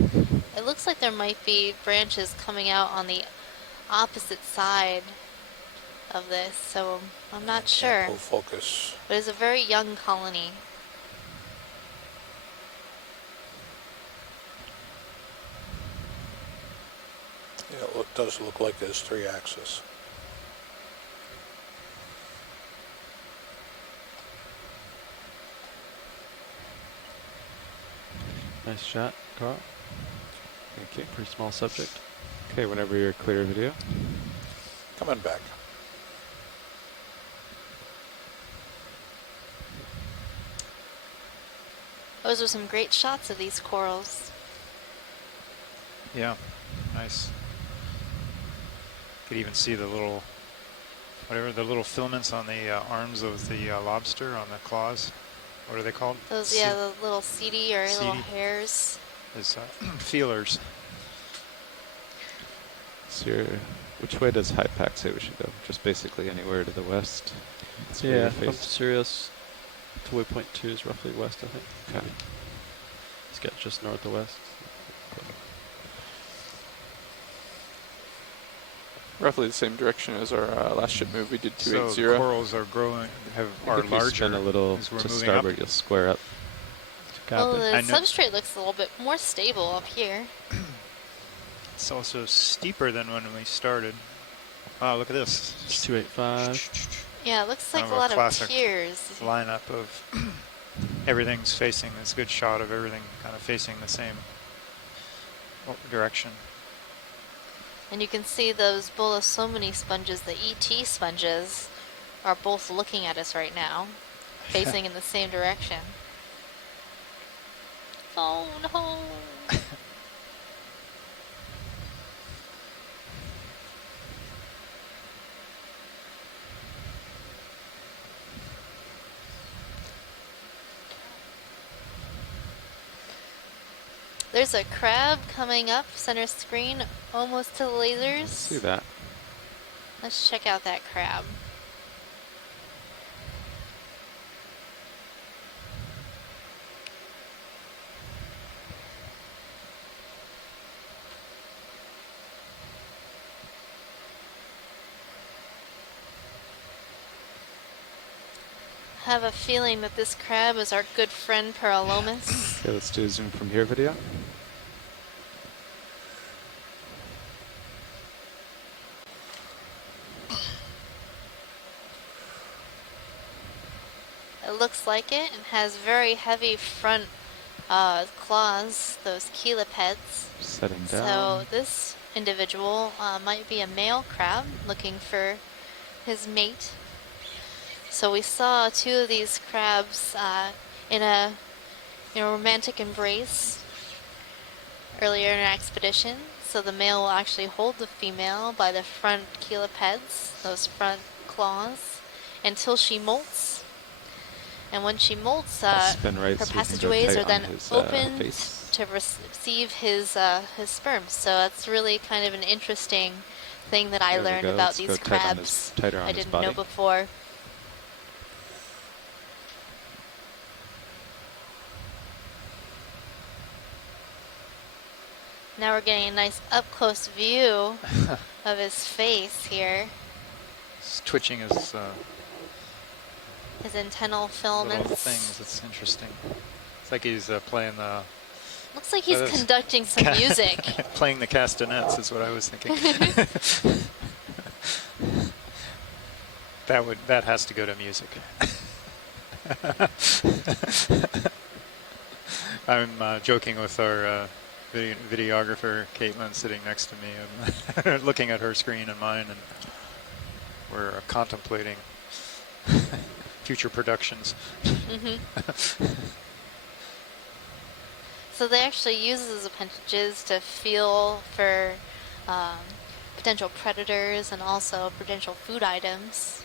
It looks like there might be branches coming out on the opposite side of this, so I'm not sure. Full focus. But it's a very young colony. Yeah, it does look like there's 3 axes. Nice shot, Carl. Thank you. Pretty small subject. Okay, whenever you're clear video. Coming back. Those are some great shots of these corals. Yeah, nice. Could even see the little, the little filaments on the arms of the lobster, on the claws. What are they called? Those, the little seedy or little hairs. Is feelers. So which way does Hypack say we should go? Just basically anywhere to the west? That's where Yeah, your from face- Sirius to waypoint 2 is roughly west, I think. Okay. It's got just north of west. Roughly the same direction as our last ship move. We did 280. So corals are growing, are if we larger spin a little as we're to moving starboard, up. you'll square up. Well, the substrate looks a little bit more stable up here. It's also steeper than when we started. Wow, look at this. It's 285. Yeah, it looks like Kind a of lot of classic piers. lineup of everything's facing. It's a good shot of everything kind of facing the same direction. And you can see those Bolosomini sponges, the ET sponges, are both looking at us right now, facing in the same direction. Oh no! There's a crab coming up center screen, almost to the lasers. See that. Let's check out that crab. I have a feeling that this crab is our good friend Paralomus. Okay, let's do a zoom from here video. It looks like it and has very heavy front claws, those cheilipeds. Setting So down. this individual might be a male crab looking for his mate. So we saw two of these crabs in a romantic embrace earlier in our expedition. So the male will actually hold the female by the front cheilipeds, those front claws, until she molts. And when she molts, spin right her so we can go passageways tight are on then his, opened face. to receive his sperm. So that's really kind of an interesting thing that I There we learned go. about Let's these go tighter on crabs his I didn't body. know before. Now we're getting a nice up-close view of his face here. He's twitching his His antennal little filaments. things. It's interesting. It's like he's playing the... Looks like he's conducting some music. Playing the castanets is what I was thinking. That has to go to music. I'm joking with our videographer, Caitlin, sitting next to me, and looking at her screen and mine, and we're contemplating future productions. So they actually use those appendages to feel for potential predators and also potential food items.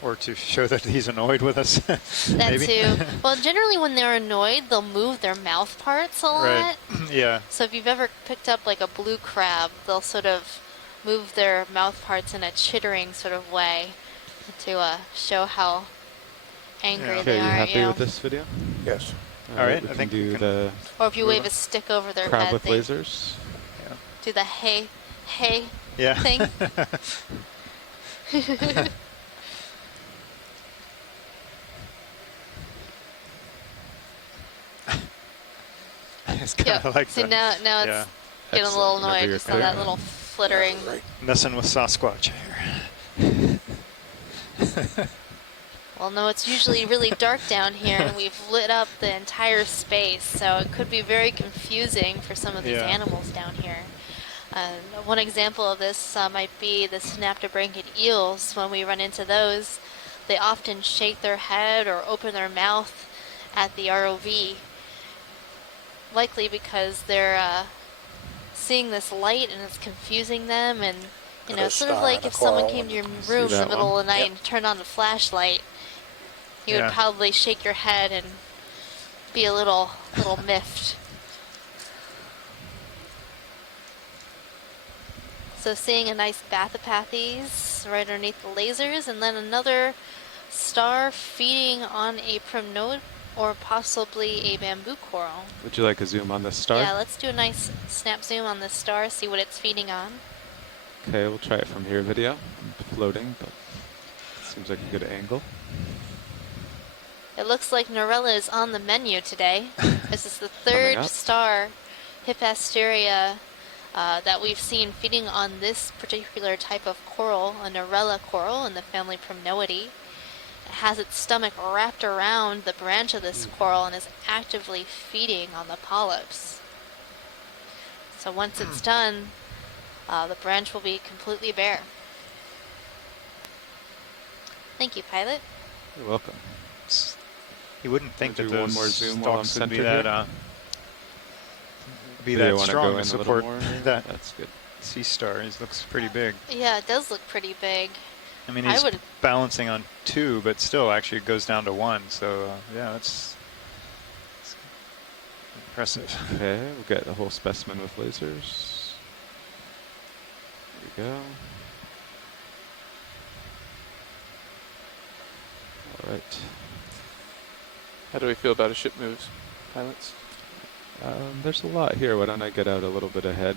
Or to show that he's annoyed with us. That maybe. too. Well, generally when they're annoyed, they'll move their mouth parts a lot. Right. Yeah. So if you've ever picked up like a blue crab, they'll sort of move their mouth parts in a chittering sort of way to show how angry they Okay, are you at happy you. with this video? Yes. All right, we can do the Or if you wave a stick over their crab head, with they lasers. do the hey Yeah. thing. It's kind of like See, the, now yeah. it's getting a little annoyed. Just saw that little flittering. Messing with Sasquatch here. Well, no, it's usually really dark down here, and we've lit up the entire space, so it could be very confusing for some of these animals down here. One example of this might be the synaptobranchid eels. When we run into those, they often shake their head or open their mouth at the ROV, likely because they're seeing this light and it's confusing them, and you know, it's sort of like if someone came to your room in the middle of the night and turned on the flashlight, you would probably shake your head and be a little miffed. So seeing a nice Bathypathes right underneath the lasers, and then another star feeding on a primnode or possibly a bamboo coral. Would you like a zoom on this star? Yeah, let's do a nice snap zoom on this star, see what it's feeding on. Okay, we'll try it from here video. Floating, but it seems like a good angle. It looks like Norella is on the menu today. This is the third star, Hippasteria, that we've seen feeding on this particular type of coral, a Norella coral in the family Primnoideae. It has its stomach wrapped around the branch of this coral and is actively feeding on the polyps. So once it's done, the branch will be completely bare. Thank you, pilot. You're welcome. You wouldn't think that do those one more zoom while I'm stalks would be centered that Do you wanna strong go to in a little support more? that. That's good. Sea star. It looks pretty big. Yeah, it does look pretty big. I mean, he's balancing on 2, but still, actually, it goes down to 1. So yeah, that's impressive. Okay, we'll get the whole specimen with lasers. There we go. All right. How do we feel about a ship moves, pilots? There's a lot here. Why don't I get out a little bit ahead?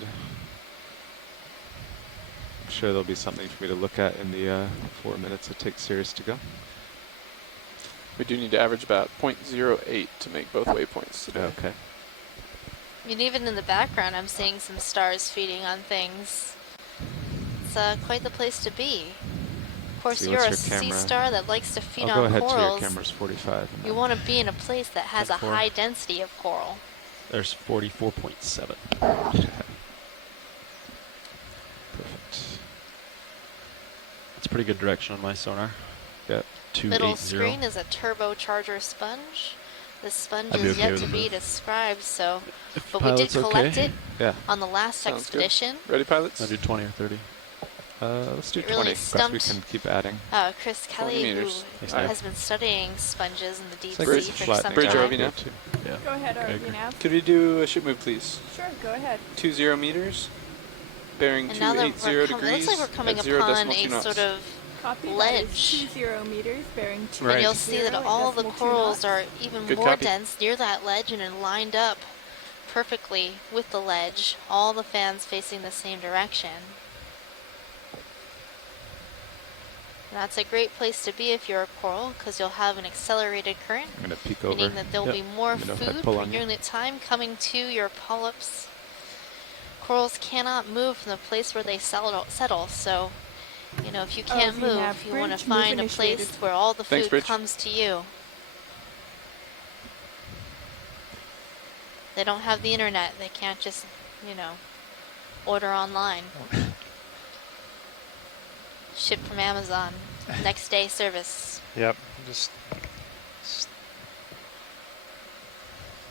I'm sure there'll be something for me to look at in the 4 minutes it takes Sirius to go. We do need to average about 0.08 to make both waypoints today. Okay. I mean, even in the background, I'm seeing some stars feeding on things. It's quite the place to be. Of course, See, you're a what's your sea camera? star that likes to feed I'll go on ahead corals. to your camera's 45. and You then want to be in a place that has a head for- high density of coral. There's 44.7. Perfect. pretty good direction on my sonar. Got 280. Middle screen is a turbocharger sponge. This sponge I'd be is okay yet with to a be move. described, so but we did Pilot's collect okay. it Yeah. on the last Sounds good. expedition. Ready, pilots? I'll do 20 or 30. Let's do It really 20. Plus we stumped, can keep adding. Chris 20 Kelly, who meters. has been studying sponges in the deep like sea it's for flattening some Bridge out time. RV now. too. Yeah. Go ahead, I RV agree. nav. Could we do a ship move, please? Sure, go ahead. 20 meters, bearing And now that 280 it degrees looks like we're coming at upon 0.2 a knots. sort of Copy. ledge. 20 meters, bearing 2. Right. And you'll see that all the corals are even Good more copy. dense near that ledge and are lined up perfectly with the ledge, all the fans facing the same direction. And that's a great place to be if you're a coral, because you'll have an accelerated current, I'm going to peek over. meaning that there'll Yep. be more Let me know if I food pull per on you. unit time coming to your polyps. Corals cannot move from the place where they settle, so you know, if you can't RV move, nav you want to bridge, move find a place initiated. where all the Thanks, food Bridge. comes to you. They don't have the internet. They can't just, you know, order online. Ship from Amazon. Next day service. Yep. Just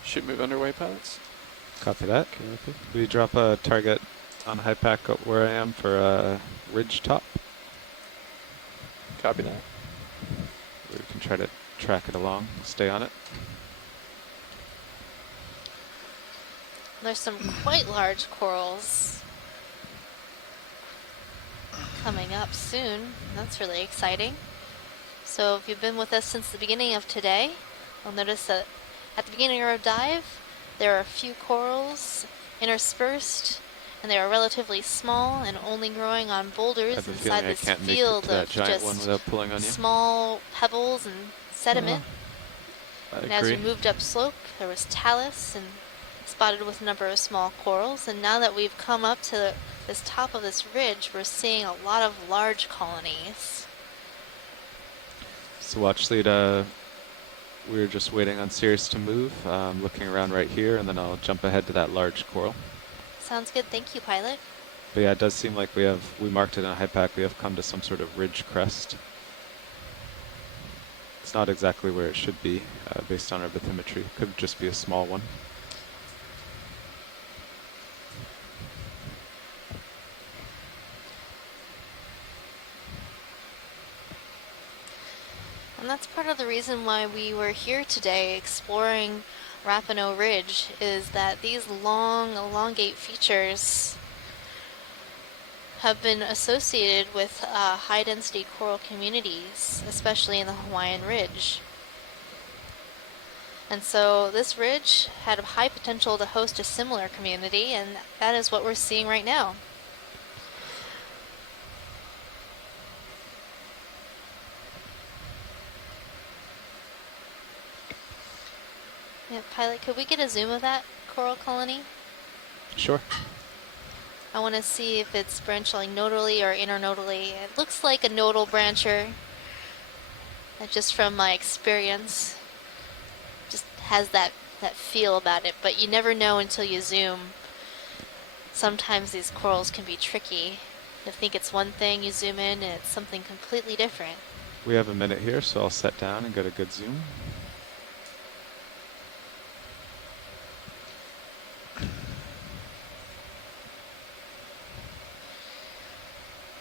Ship move underway, pilots. Copy that. We drop a target on high pack where I am for a ridge top. Copy that. We can try to track it along, stay on it. There's some quite large corals coming up soon. That's really exciting. So if you've been with us since the beginning of today, you'll notice that at the beginning of our dive, there are a few corals interspersed, and they are relatively small and only growing on I boulders have a inside feeling I this can't make it field to that of giant one just without pulling on you. small pebbles and sediment. I And as we agree. moved upslope, there was talus and spotted with a number of small corals. And now that we've come up to this top of this ridge, we're seeing a lot of large colonies. So watch lead, we're just waiting on Sirius to move. Looking around right here, and then I'll jump ahead to that large coral. Sounds good. Thank you, pilot. But yeah, it does seem like we marked it on high pack. We have come to some sort of ridge crest. It's not exactly where it should be based on our bathymetry. Could just be a small one. And that's part of the reason why we were here today exploring Rapano Ridge, is that these long, elongate features have been associated with high-density coral communities, especially in the Hawaiian Ridge. And so this ridge had a high potential to host a similar community, and that is what we're seeing right now. Yeah, pilot, could we get a zoom of that coral colony? Sure. I want to see if it's branching nodally or internodally. It looks like a nodal brancher, just from my experience. Just has that feel about it, but you never know until you zoom. Sometimes these corals can be tricky. You think it's one thing, you zoom in, and it's something completely different. We have a minute here, so I'll set down and get a good zoom.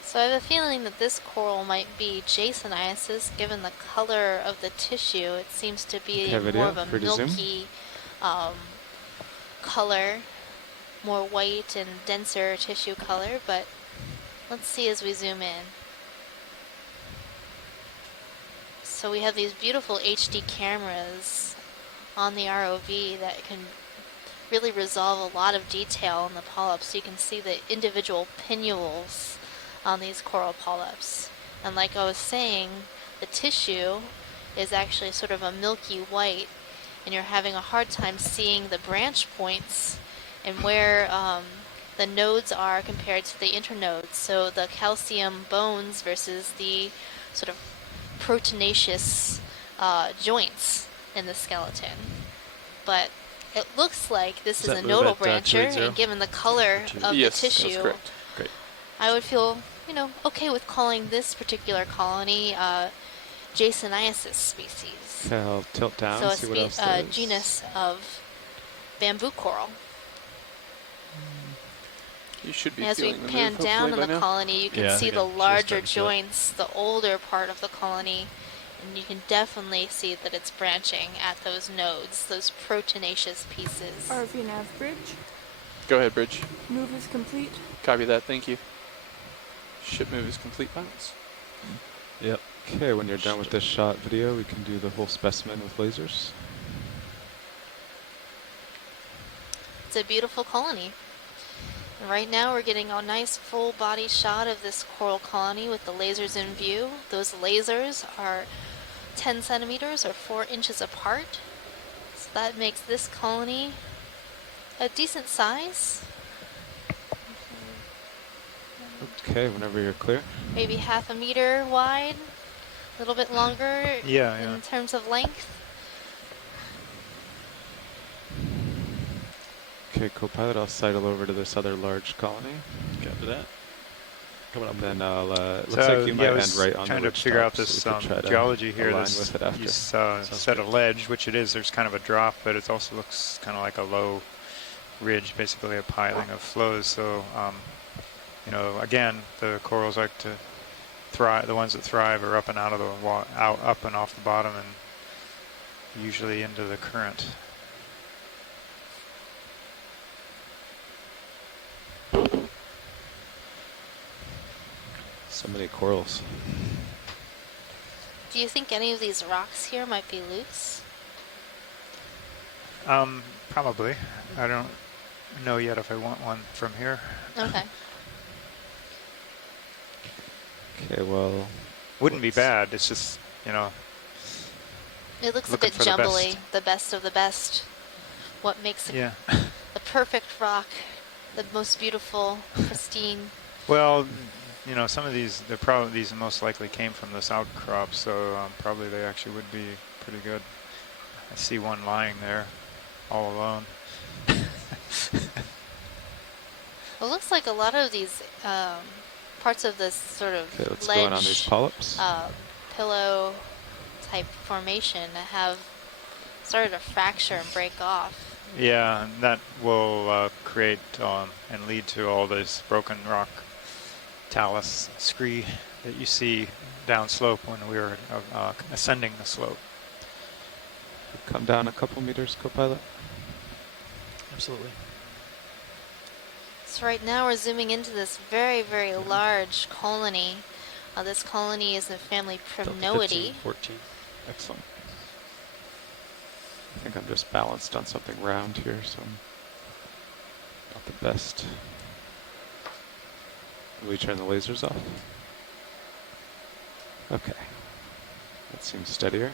So I have a feeling that this coral might be Jasoniasis, given the color of the tissue. It seems to be Okay, video, more of a free to zoom. milky color, more white and denser tissue color, but let's see as we zoom in. So we have these beautiful HD cameras on the ROV that can really resolve a lot of detail in the polyps, so you can see the individual pinnules on these coral polyps. And like I was saying, the tissue is actually sort of a milky white, and you're having a hard time seeing the branch points and where the nodes are compared to the internodes. So the calcium bones versus the sort of proteinaceous joints in the skeleton. But it looks like this is a nodal brancher, and given the color of Yes, the that's tissue, correct. Great. I would feel okay with calling this particular colony Jasoniasis species. Okay, I'll tilt down, So see what else there is. genus of bamboo coral. You should be As we feeling the pan move, down hopefully in by the now. colony, you can Yeah, I see think the I'm just larger starting to feel it. joints, the older part of the colony, and you can definitely see that it's branching at those nodes, those proteinaceous pieces. RV nav bridge. Go ahead, Bridge. Move is complete. Copy that, thank you. Ship move is complete, bounce. Yep. Okay, when you're done with this shot video, we can do the whole specimen with lasers. It's a beautiful colony. And right now we're getting a nice full body shot of this coral colony with the lasers in view. Those lasers are 10 centimeters or 4 inches apart. So that makes this colony a decent size. Okay, whenever you're clear. Maybe half a meter wide, a little bit longer Yeah. in terms of length. Okay, co-pilot, I'll sidle over to this other large colony. Copy that. Coming up. Then I'll, looks So, like you yeah, I might was end right on trying the to figure out ridgetop, this so we could try to geology here. align This with it after. you set a ledge, which it is. There's kind of a drop, but it also looks kind of like a low ridge, basically a piling of flows. So, again, the corals like to thrive. The ones that thrive are up and out of the up and off the bottom, and usually into the current. So many corals. Do you think any of these rocks here might be loose? Probably. I don't know yet if I want one from here. Okay. Okay, well. Wouldn't be bad. It's just, It looks a looking bit for the jumbly, best. the best of the best. What makes it Yeah. the perfect rock, the most beautiful, pristine. Well, some of these, these most likely came from this outcrop, so probably they actually would be pretty good. I see one lying there, all alone. Well, it looks like a lot of these parts of this sort of Okay, let's ledge, go in on these polyps. pillow type formation have started to fracture and break off. Yeah, and that will create and lead to all this broken rock talus scree that you see downslope when we were ascending the slope. Come down a couple meters, co-pilot. Absolutely. So right now we're zooming into this very, very large colony. This colony is the family Primnoidae. 14. Excellent. I think I'm just balanced on something round here, so I'm not the best. Will we turn the lasers off? Okay. That seems steadier.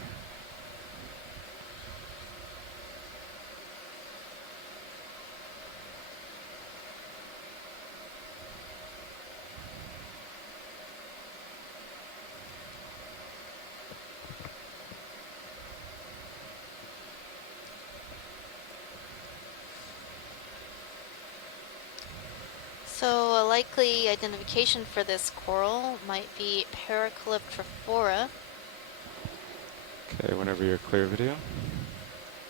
So a likely identification for this coral might be Paracalyptrophora. Okay, whenever you're clear, video.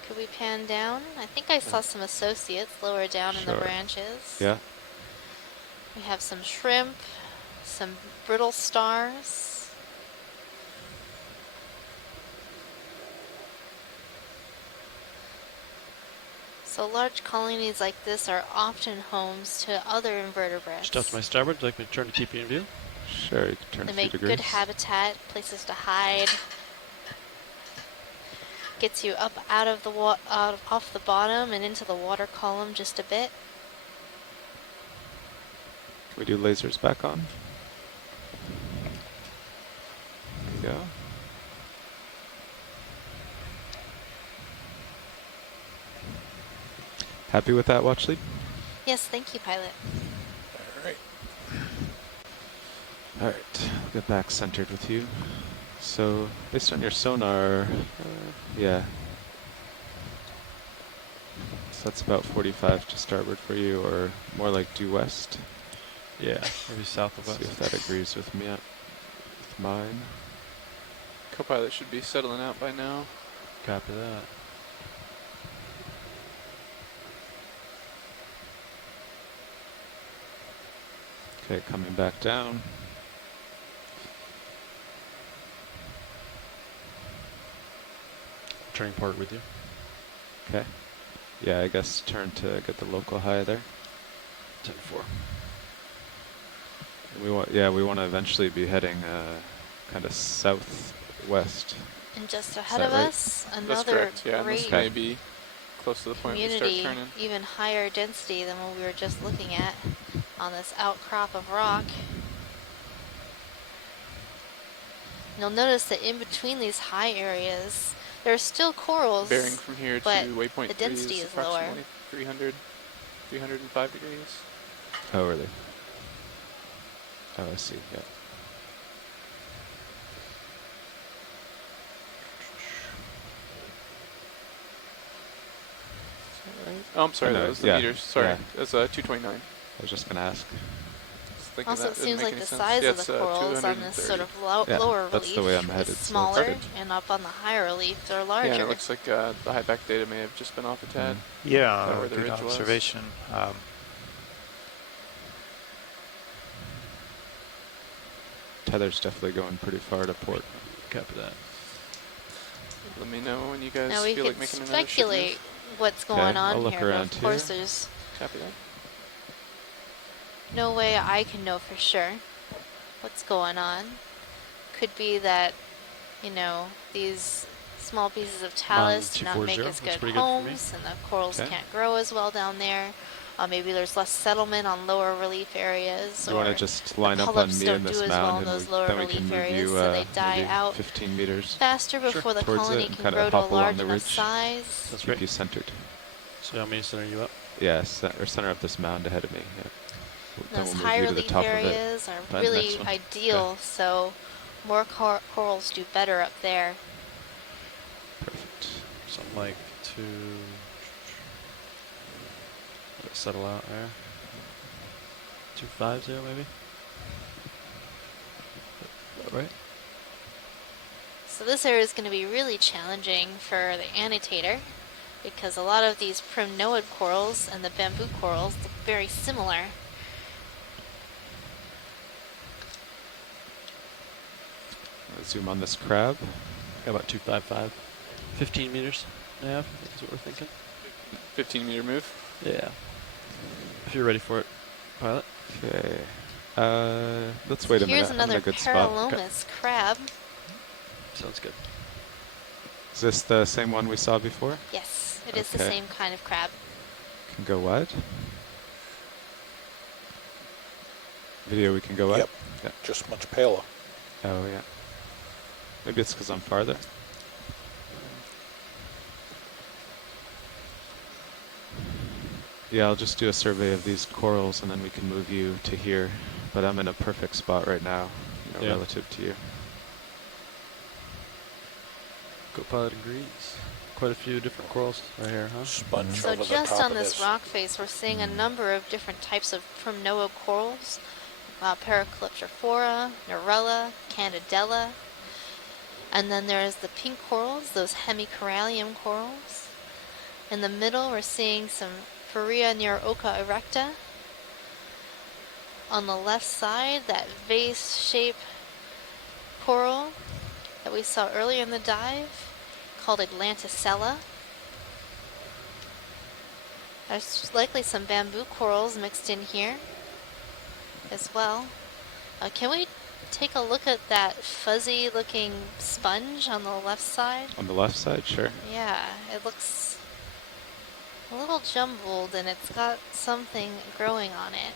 Could we pan down? I think I saw some associates lower down in the Sure. branches. Yeah. We have some shrimp, some brittle stars. So large colonies like this are often homes to other invertebrates. Just off to my starboard, would you like me to turn to keep you in view? Sure, you can turn They a few make degrees. good habitat, places to hide. Gets you up out of the off the bottom and into the water column just a bit. Can we do lasers back on? There you go. Happy with that watch lead? Yes, thank you, pilot. All right, I'll get back centered with you. So, based on your sonar, yeah. So that's about 45 to starboard for you, or more like due west. Yeah, maybe south of See west. if that agrees with me. With mine. Copilot should be settling out by now. Copy that. Okay, coming back down. Turning port with you. Okay. Yeah, I guess turn to get the local high there. 10-4. We want, we want to eventually be heading kind of southwest. And just Is ahead that of right? us, That's another correct. Yeah, and this great may be close to the point we start community, turning. even higher density than what we were just looking at on this outcrop of rock. You'll notice that in between these high areas, there are still corals, Bearing from here to but waypoint the 3 density is is lower. approximately 305 degrees. Oh, really? Oh, I see. Yeah. Right. Oh, I'm sorry, that was the meters. Sorry, yeah. that's 229. I was just going to ask. Also, it seems like the size of the corals on this sort of lower that's relief the way I'm headed, is so smaller, perfect. and up on the higher relief they're larger. Yeah, and it looks like the high back data may have just been off a tad. Yeah, where the good ridge was. observation. Tether's definitely going pretty far to port. Copy that. Let me know when you guys Now we feel could like making another ship speculate move. what's going I'll on look here, but around of course here. there's Copy that. no way I can know for sure what's going on. Could be that, you know, these small pieces of talus do not make as good homes, and the corals can't grow as well down there. Maybe there's less settlement on lower relief areas. You want to just line up on me in this mound, and then we can move you so they die maybe out 15 meters faster before the towards colony it and can kind grow of to a hop along large the enough ridge. size. That's Keep great. you centered. So you want me to center you up? Yeah, or center up this mound ahead of me. Yeah. Then Those we'll high move you to the relief top of it. areas are By the really next one. ideal, so more corals do better up there. Perfect. Something like to let it settle out there. 250 maybe. Right. So this area is going to be really challenging for the annotator because a lot of these primnoid corals and the bamboo corals look very similar. Let's zoom on this crab. Got about 255. 15 meters and a half, I think is what we're thinking. 15 meter move. Yeah. If you're ready for it, pilot. Okay. Let's wait a minute. Here's I'm in another a good spot. paralomus crab. Sounds good. Is this the same one we saw before? Yes, it is the Okay. same kind of crab. Can go wide. Video, we can go wide. Yep. Yeah. Just much paler. Oh yeah. Maybe it's because I'm farther. Yeah, I'll just do a survey of these corals and then we can move you to here. But I'm in a perfect spot right now, Yeah. relative to you. Copilot agrees. Quite a few different corals right here, huh? Sponge So over the just top on of this rock face, we're seeing a number of different types of primnoid corals. Paracalyptrophora, Narella, Candidella. And then there's the pink corals, those hemicorallium corals. In the middle, we're seeing some Pharia neuroca erecta. On the left side, that vase-shaped coral that we saw earlier in the dive, called Atlanticella. There's likely some bamboo corals mixed in here as well. Can we take a look at that fuzzy looking sponge on the left side? On the left side, sure. Yeah, it looks a little jumbled and it's got something growing on it.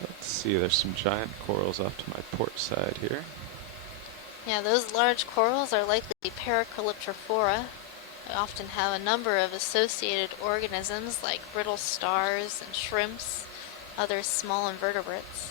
Let's see, there's some giant corals off to my port side here. Yeah, those large corals are likely Paracalyptrophora. They often have a number of associated organisms like brittle stars and shrimps, other small invertebrates.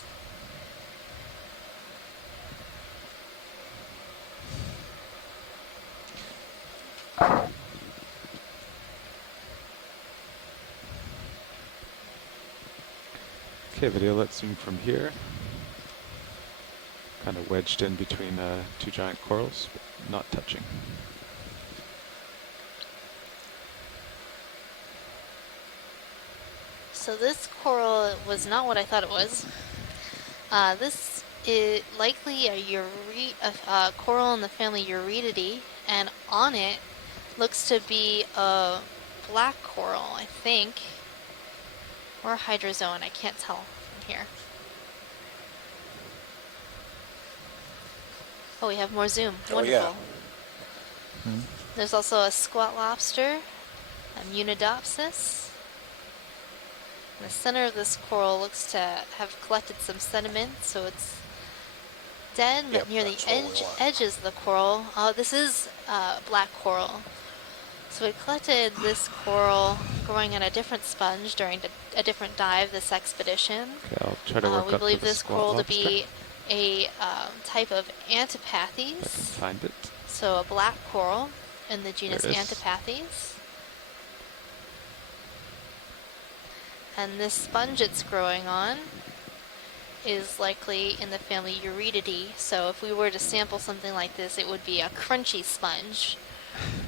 Okay, video, let's zoom from here. Kind of wedged in between two giant corals, but not touching. So this coral was not what I thought it was. This is likely a coral in the family Eurydidae, and on it looks to be a black coral, I think, or a hydrozoan. I can't tell from here. Oh, we have more zoom. Wonderful. Yeah. There's also a squat lobster, a Munidopsis. In the center of this coral looks to have collected some sediment, so it's dead, but Yep, near the edges of the coral, this is black coral. So we collected this coral growing on a different sponge during a different dive this expedition. Okay, I'll try to work We up believe to the this squat coral to lobster. be a type of I can Antipathes, find it. so a black coral in the genus There it is. Antipathes. And this sponge it's growing on is likely in the family Eurydidae, so if we were to sample something like this, it would be a crunchy sponge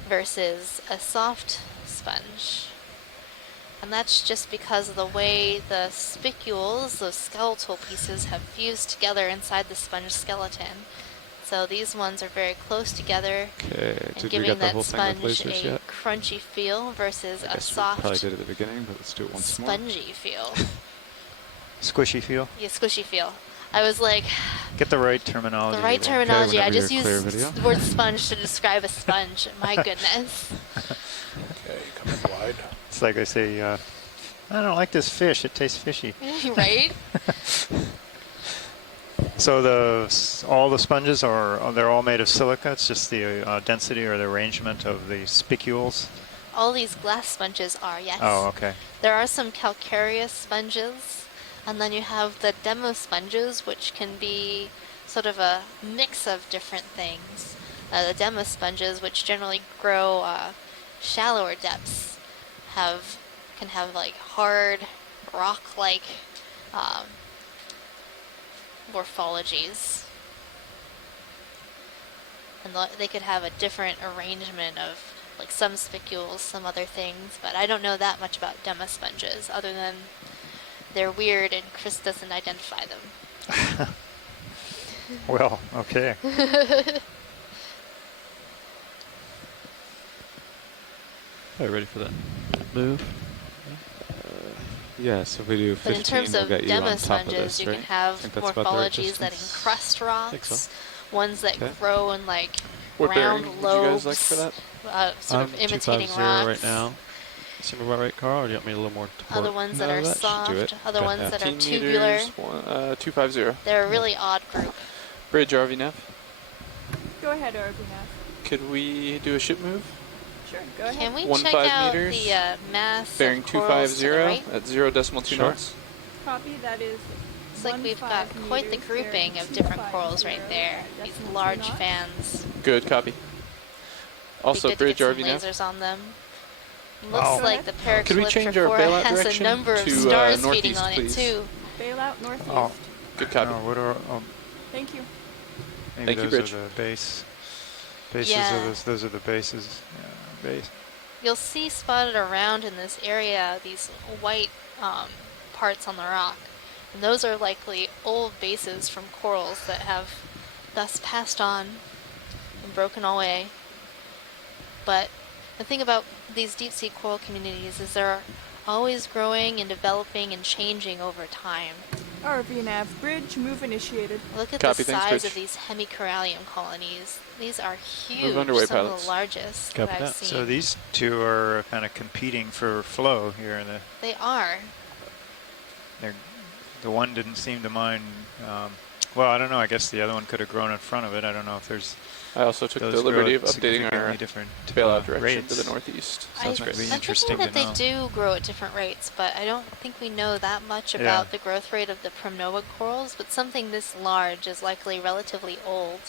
versus a soft sponge. And that's just because of the way the spicules, those skeletal pieces, have fused together inside the sponge skeleton. So these ones are very close together, Okay, and did we giving get the that whole thing with sponge lasers a yet? crunchy feel versus I a guess we probably soft, did at the beginning, but let's do it once more. spongy feel. Squishy feel. Yeah, squishy feel. I was like, Get the right terminology. the right there. terminology. I whenever just you're clear, used video. the word sponge to describe a sponge. My goodness. Okay, coming wide. It's like I say, I don't like this fish. It tastes fishy. Right? So all the sponges they're all made of silica. It's just the density or the arrangement of the spicules. All these glass sponges are, yes. Oh, okay. There are some calcareous sponges, and then you have the demo sponges, which can be sort of a mix of different things. The demo sponges, which generally grow shallower depths, can have like hard rock-like morphologies. And they could have a different arrangement of like some spicules, some other things, but I don't know that much about demo sponges other than they're weird and Chris doesn't identify them. Well, okay. Are you ready for that move? Yeah, so if we do 15, But in terms we'll of get you demo on top of sponges, this, you right? can have I think that's about the right morphologies that distance. encrust rocks, ones that Okay. grow in like What bearing round would you guys lobes, like for that? sort of imitating 250 rocks. right now. Seem about right, Carl, or do you want me a little more Other torque? ones that No, are that should do it. soft, other Okay. ones that are 15 tubular. meters, 250. They're a really odd group. Bridge RVNAV. Go ahead, RVNAV. Could we do a ship move? Sure, go ahead. Can we 15 check out meters, the mass bearing of corals to the 250 right? at 0.2 Sure. knots. Copy, that is It's like we've got 15 quite the meters, grouping bearing of different corals 250 right there. These decimal large 2 knots. fans. Good, copy. Also, Be good to bridge get some RVNAV. lasers on them. Looks Wow. like the Could we change our Paracalyptrophora bailout has a direction number of to, stars feeding northeast, on please? it too. Bailout northeast. Oh, Good copy. no, what are, Thank you. maybe Thank you, those Bridge. are the bases Yeah. of those are the bases. Yeah, base. You'll see spotted around in this area these white parts on the rock. And those are likely old bases from corals that have thus passed on and broken away. But the thing about these deep sea coral communities is they're always growing and developing and changing over time. RVNAV, bridge move initiated. Look at Copy, the thanks, size Bridge. of these hemicorallium colonies. These are huge, underway, some of pilots. the largest Copy that I've that. seen. So these two are kind of competing for flow here in the. They are. The one didn't seem to mind. Well, I don't know. I guess the other one could have grown in front of it. I don't know if there's. I also took those the liberty grow of updating our significantly different bailout direction rates. to the northeast. I'm Sounds great. thinking Interesting that to they know. do grow at different rates, but I don't think we know that much Yeah. about the growth rate of the Primnoa corals, but something this large is likely relatively old.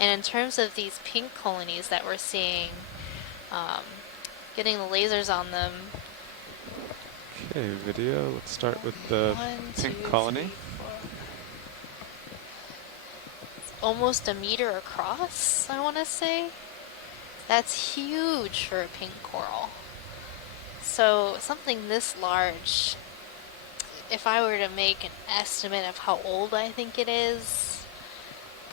And in terms of these pink colonies that we're seeing, getting the lasers on them, Okay, video. Let's start with the pink colony. It's almost a meter across, I want to say. That's huge for a pink coral. So something this large, if I were to make an estimate of how old I think it is,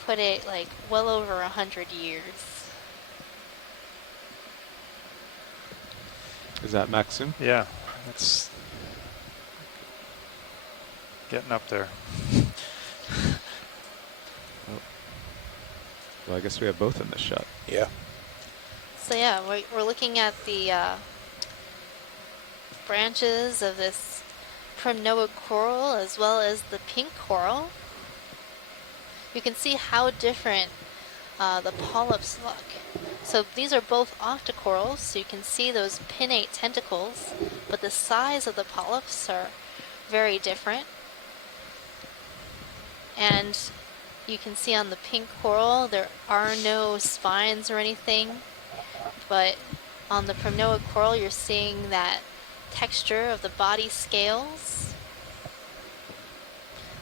put it like well over 100 years. Is that Maxim? Yeah, it's getting up there. Well, I guess we have both in this shot. Yeah. So yeah, we're looking at the branches of this primnoid coral as well as the pink coral. You can see how different the polyps look. So these are both octocorals, so you can see those pinnate tentacles, but the size of the polyps are very different. And you can see on the pink coral there are no spines or anything, but on the primnoid coral you're seeing that texture of the body scales.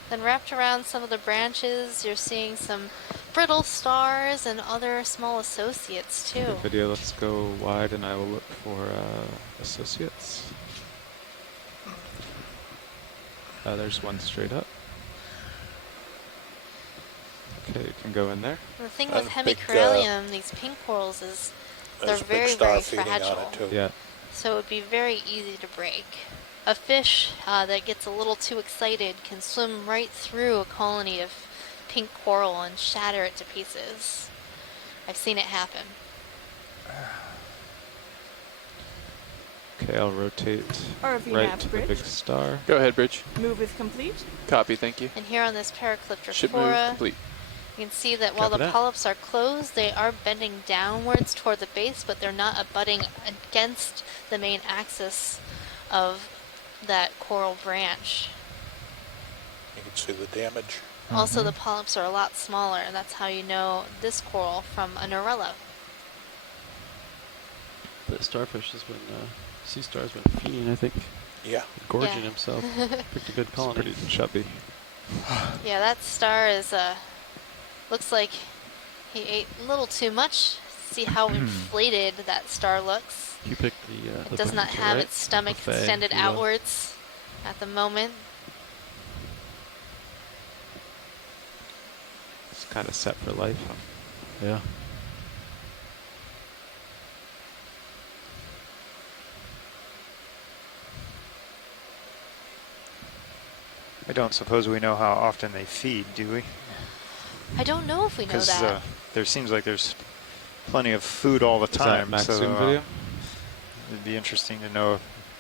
Then wrapped around some of the branches you're seeing some brittle stars and other small associates too. Okay, video, let's go wide and I will look for associates. There's one straight up. Okay, you can go in there. The thing with hemicorallium, these pink corals, is they're very, very fragile. Yeah. So it would be very easy to break. A fish that gets a little too excited can swim right through a colony of pink coral and shatter it to pieces. I've seen it happen. Okay, I'll rotate right to the big star. Go ahead, Bridge. Move is complete. Copy, thank you. And here on this Ship move Paracliptrophora, complete. you can see that while the polyps are closed, they are bending downwards toward the base, but they're not abutting against the main axis of that coral branch. You can see the damage. Also, the polyps are a lot smaller, and that's how you know this coral from a Norella. The starfish has been, sea star's been feeding, I think. Yeah. Gorging himself. Picked a good colony. It's pretty chubby. Yeah, that star is, looks like he ate a little too much. See how inflated that star looks. You picked the it does not potential, have right? its stomach Buffet, extended if you will. outwards at the moment. It's kind of set for life, huh? Yeah. I don't suppose we know how often they feed, do we? I don't know if we know Because that. there seems like there's plenty of food all the Is that time. Maxim So video? it'd be interesting to know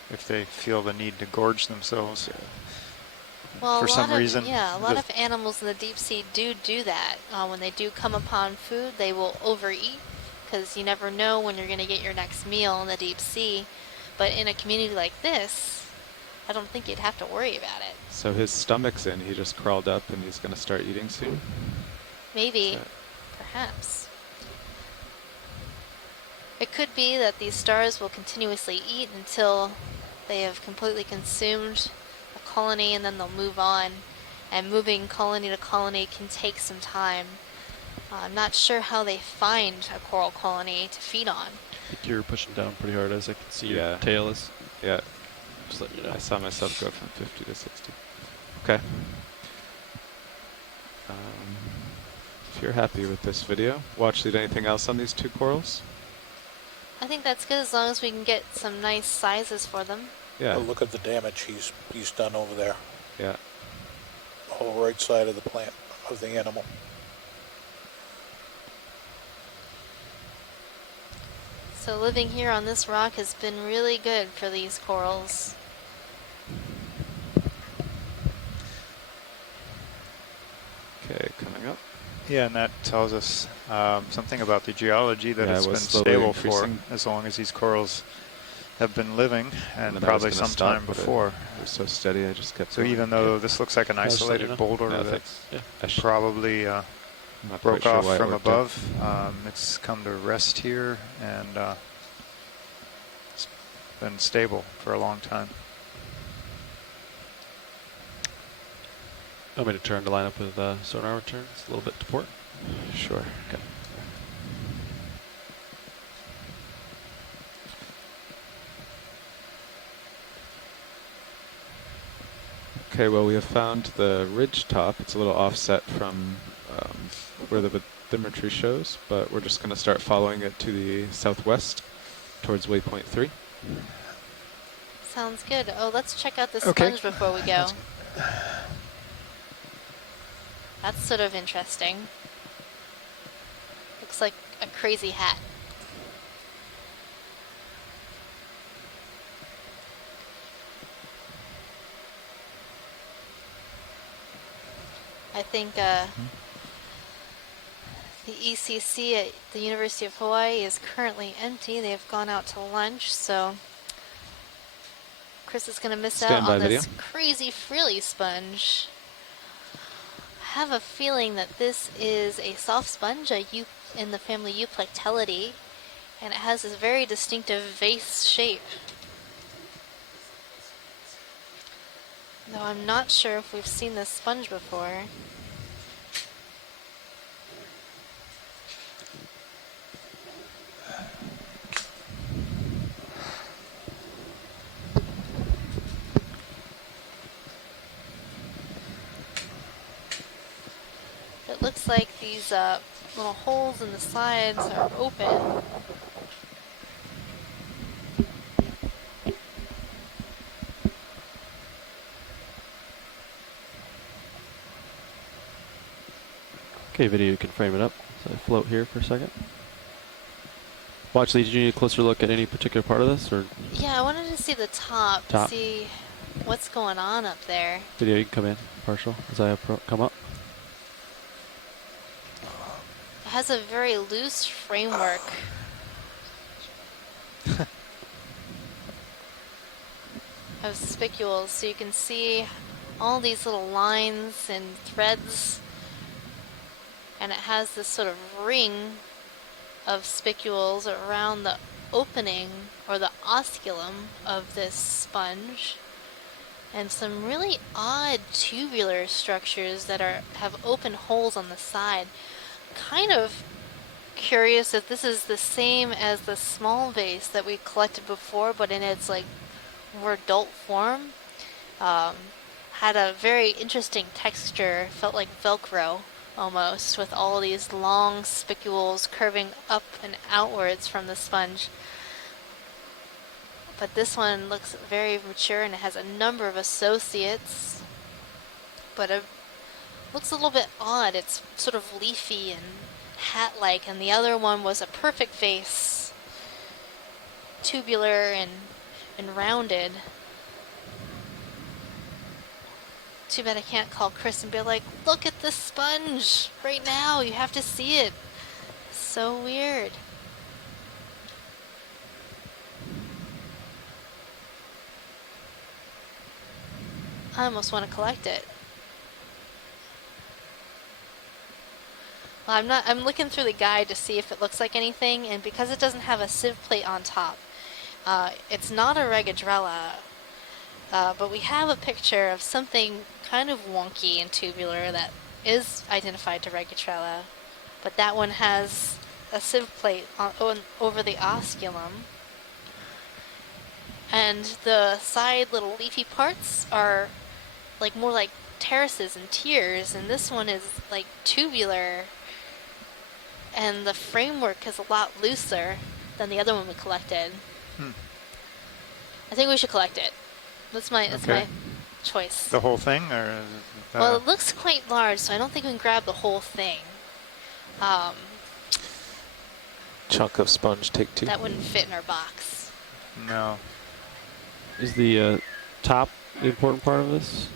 if they feel the need to gorge themselves. Well, for some reason. Yeah, a lot of animals in the deep sea do that. When they do come upon food, they will overeat because you never know when you're going to get your next meal in the deep sea. But in a community like this, I don't think you'd have to worry about it. So his stomach's in, he just crawled up and he's going to start eating soon? Maybe, perhaps. It could be that these stars will continuously eat until they have completely consumed a colony and then they'll move on. And moving colony to colony can take some time. I'm not sure how they find a coral colony to feed on. I think you're pushing down pretty hard, as I can see your tail is. Yeah. Just letting you know. I saw myself go from 50 to 60. Okay. If you're happy with this video, watch anything else on these two corals? I think that's good as long as we can get some nice sizes for them. Yeah. Well, look at the damage he's done over there. Yeah. The whole right side of the plant, of the animal. So living here on this rock has been really good for these corals. Okay, coming up. Yeah, and that tells us something about the geology that Yeah, it's it been was slowly stable for increasing. as long as these corals have been living, and then I was probably gonna some stop, time but before. It was so steady, I just kept So going. even though this looks like an I'll just let you isolated know. boulder No, that thanks. Yeah. probably I'm not broke quite sure off why it from worked out. above, it's come to rest here, and it's been stable for a long time. Want me to turn to line up with sonar returns a little bit to port? Sure. Okay. Okay, well, we have found the ridge top. It's a little offset from where the bathymetry shows, but we're just going to start following it to the southwest towards waypoint 3. Sounds good. Oh, let's check out the Okay. sponge before we go. That's sort of interesting. Looks like a crazy hat. I think the ECC at the University of Hawaii is currently empty. They've gone out to lunch, so Chris is going to miss out on this crazy frilly sponge. I have a feeling that this is a soft sponge, in the family Euplectellidae, and it has this very distinctive vase shape. Though I'm not sure if we've seen this sponge before. It looks like these little holes in the sides are open. Okay, video, you can frame it up. So I float here for a second. Watch these. Do you need a closer look at any particular part of this, or? Yeah, I wanted to see the top. To see what's going on up there. Video, you can come in partial as I come up. It has a very loose framework. Of spicules, so you can see all these little lines and threads, and it has this sort of ring of spicules around the opening or the osculum of this sponge, and some really odd tubular structures that have open holes on the side. Kind of curious if this is the same as the small vase that we collected before, but in its like more adult form. Had a very interesting texture, felt like Velcro almost, with all these long spicules curving up and outwards from the sponge. But this one looks very mature and it has a number of associates, but it looks a little bit odd. It's sort of leafy and hat-like, and the other one was a perfect vase, tubular and rounded. Too bad I can't call Chris and be like, look at this sponge right now, you have to see it. So weird. I almost want to collect it. Well, I'm looking through the guide to see if it looks like anything, and because it doesn't have a sieve plate on top, it's not a Regadrella, but we have a picture of something kind of wonky and tubular that is identified to Regadrella, but that one has a sieve plate over the osculum, and the side little leafy parts are more like terraces and tiers, and this one is like tubular, and the framework is a lot looser than the other one we collected. I think we should collect it. That's my choice. The whole thing, or? Well, it looks quite large, so I don't think we can grab the whole thing. Chunk of sponge, take 2. That wouldn't fit in our box. No. Is the top the important part of this?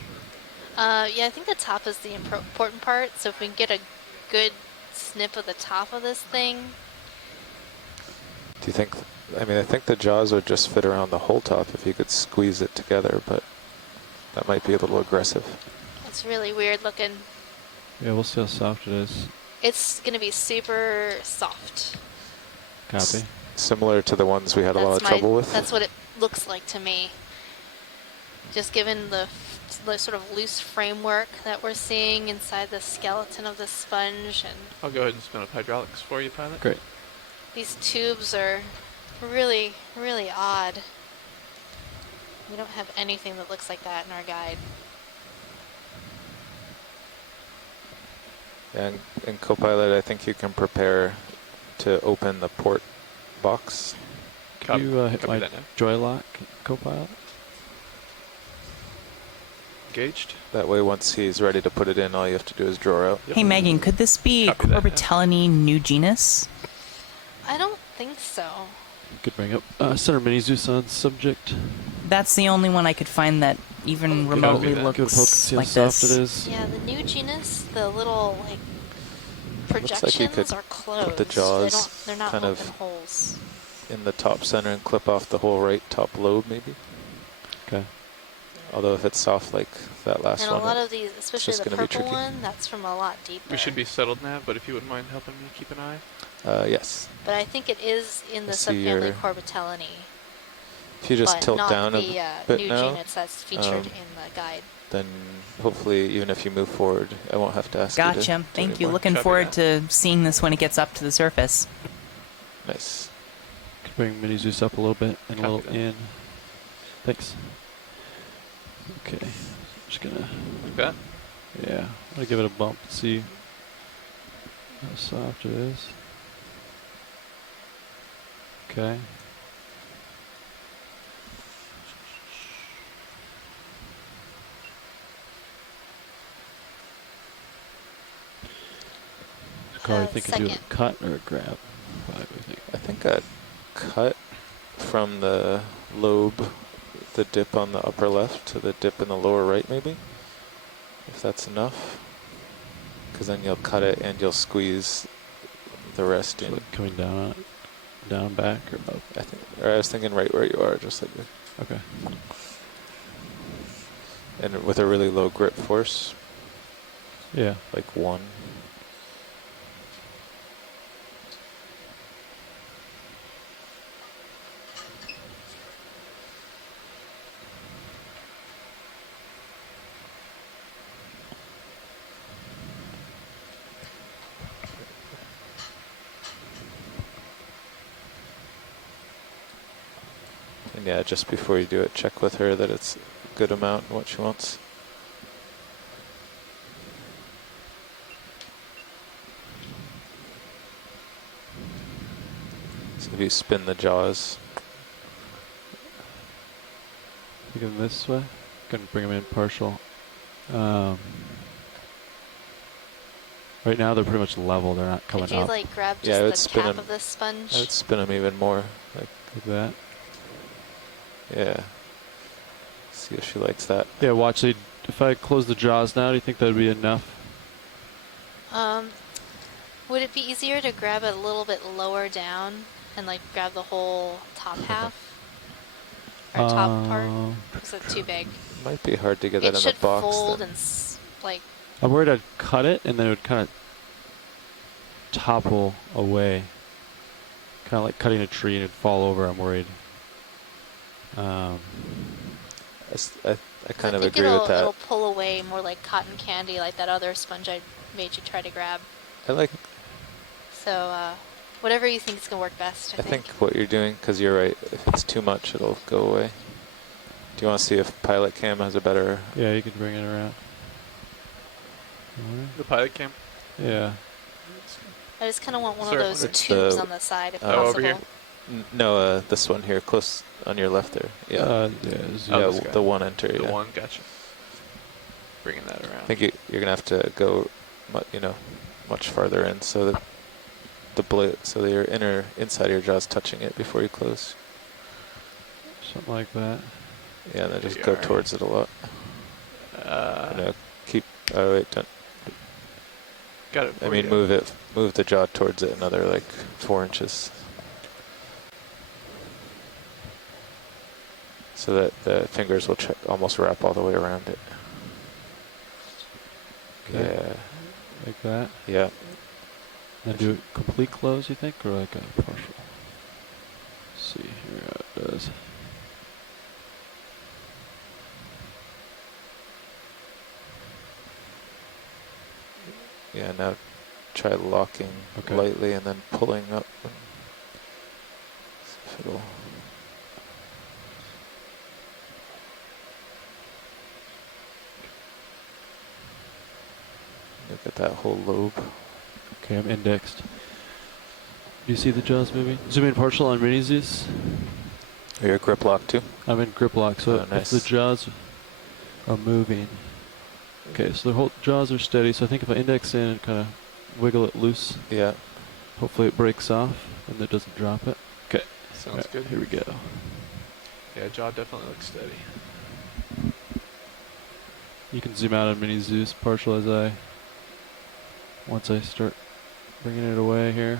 Yeah, I think the top is the important part. So if we can get a good snip of the top of this thing. Do you think, I mean, I think the jaws would just fit around the whole top if you could squeeze it together, but that might be a little aggressive. It's really weird looking. Yeah, we'll see how soft it is. It's going to be super soft. Copy. Similar to the ones we had a lot of trouble with? That's what it looks like to me. Just given the the sort of loose framework that we're seeing inside the skeleton of the sponge, and I'll go ahead and spin up hydraulics for you, pilot. Great. these tubes are really, really odd. We don't have anything that looks like that in our guide. And Copilot, I think you can prepare to open the port box. Can you hit my joy lock, Copilot? Engaged. That way, once he's ready to put it in, all you have to do is draw out. Hey, Megan, could this be Corbitellini new genus? I don't think so. You could bring up Center Mini Zeus on subject. That's the only one I could find that even remotely looks like this. It is. Yeah, the new genus, the little like Looks like you projections could are closed. put the jaws They're not kind open of holes. in the top center and clip off the whole right top lobe, maybe. Okay. Although if it's soft like that last And one, a lot of these, it's especially just the gonna be purple tricky. one, that's from a lot deeper. We should be settled now, but if you wouldn't mind helping me keep an eye. Yes. But I think it is in the I see subfamily your- Corbitellini. If you just but tilt not down the a bit new now, genus that's featured in the guide. then hopefully even if you move forward, I won't have to ask you to Gotcha. do Thank you. anymore. Looking forward to seeing this when it gets up to the surface. Nice. Could bring Mini Zeus up a little bit and a Copy little that. in. Thanks. Okay. Just gonna. Like that? Yeah. I'm gonna give it a bump and see how soft it is. Okay. Carl, you think you do a second. cut or a grab? What do you think? I think a cut from the lobe, the dip on the upper left to the dip in the lower right, maybe, if that's enough. Because then you'll cut it and you'll squeeze the rest So in. like coming down on it, down, back, or up? I was thinking right where you are, just like this. Okay. And with a really low grip force. Yeah. Like 1. And yeah, just before you do it, check with her that it's a good amount and what she wants. So if you spin the jaws, Take them this way. Gonna bring them in partial. Right now they're pretty much level. They're not coming Could you up. like grab yeah, I would just the spin cap them. of this sponge? I would spin them even more, like that. Yeah. See if she likes that. Yeah, watch. If I close the jaws now, do you think that'd be enough? Would it be easier to grab it a little bit lower down and like grab the whole top half or top part? Is it too big? Might be hard to get It that in should the box. fold then. and like. I'm worried I'd cut it and then it would kind of topple away. Kind of like cutting a tree and it'd fall over. I'm worried. I kind of I think agree with that. it'll pull away more like cotton candy, like that other sponge I made you try to grab. I like. So whatever you think is gonna work best. I think what you're doing, because you're right. If it's too much, it'll go away. Do you want to see if Pilot Cam has a better? Yeah, you can bring it around. The pilot cam? Yeah. I just kind of want one of Sorry, those It's tubes the- on the side, if Oh, possible. over here? No, this one here, close on your left there. Yeah. Yeah, this guy. The one enter. The yeah. one, gotcha. Bringing that around. I think you're gonna have to go, much farther in so that so that your inside of your jaw's touching it before you close. Something like that. Yeah, and then just There go you are. towards it a lot. Keep. Oh wait, don't. Got it. I mean, move the jaw towards it another like 4 inches. So that the fingers will almost wrap all the way around it. Okay. Yeah. Like that. Yeah. And do it complete close, you think, or like a partial? Let's see here how it does. Yeah, now try locking lightly and then pulling up. And see if it'll. Look at that whole lobe. Okay, I'm indexed. Do you see the jaws moving? Zoom in partial on mini Zeus. You're grip lock too? I'm in grip lock, so Oh, nice. if the jaws are moving. Okay, so the whole jaws are steady, so I think if I index in and kind of wiggle it loose, yeah, hopefully it breaks off and it doesn't drop it. Okay. Sounds good. Here we go. Yeah, jaw definitely looks steady. You can zoom out on mini Zeus partial once I start bringing it away here.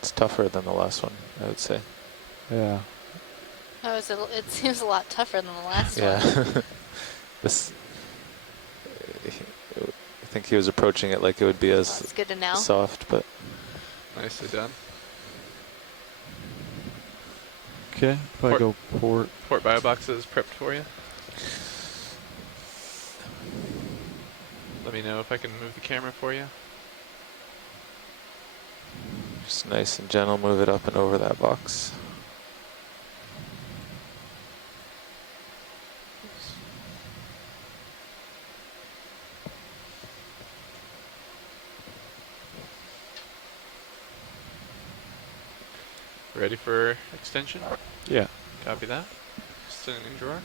It's tougher than the last one, I would say. Yeah. Oh, it seems a lot tougher than the last one. Yeah. This. I think he was approaching it like it would be as That's good to know. soft, but. Nicely done. Okay, if I go port. Port bio boxes prepped for you. Let me know if I can move the camera for you. Just nice and gentle, move it up and over that box. Ready for extension? Yeah. Copy that. Extending drawer.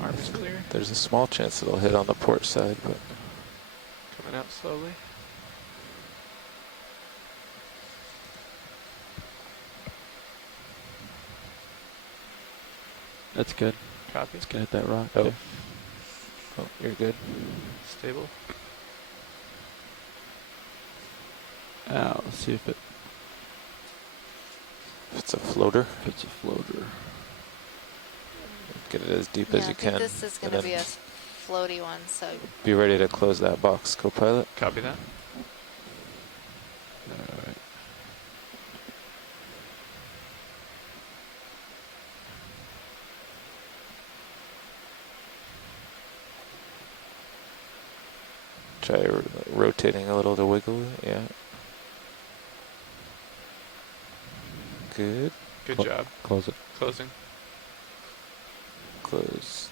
Arm is clear. There's a small chance it'll hit on the port side, but. Coming out slowly. That's good. Copy. It's gonna hit that rock. Oh. There. Oh, you're good. Stable. Let's see if If it's a floater. If it's a floater. Get it as deep Yeah, as you I think can. this is going to be a floaty one, so. Be ready to close that box, co-pilot. Copy that. Alright. Try rotating a little to wiggle it, yeah. Good. Good job. Close it. Closing. Close.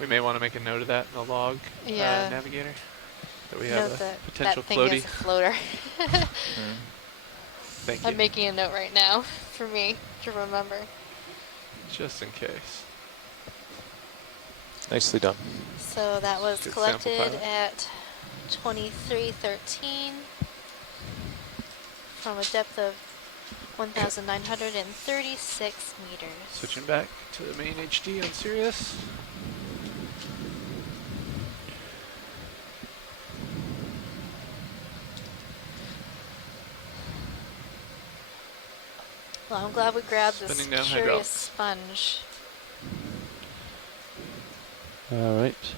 We may want to make a note of that in the log, Yeah. navigator, that we Note have a that potential that thing floaty. is a floater. Thank you. I'm making a note right now for me to remember. Just in case. Nicely done. So that was Good sample collected pilot. at 2313 from a depth of 1,936 meters. Switching back to the main HD on Sirius. Well, I'm glad we grabbed this Spinning down curious hydraulics. sponge. Alright.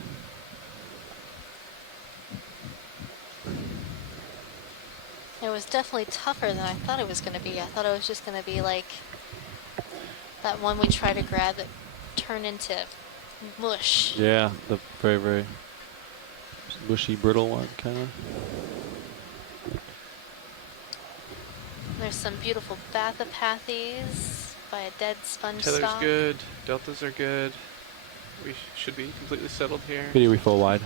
It was definitely tougher than I thought it was going to be. I thought it was just going to be like that one we tried to grab that turned into mush. Yeah, the very, very mushy, brittle one, kind of. There's some beautiful bathopathies by a dead sponge Tether's stalk. good. Deltas are good. We should be completely settled here. Video we full wide.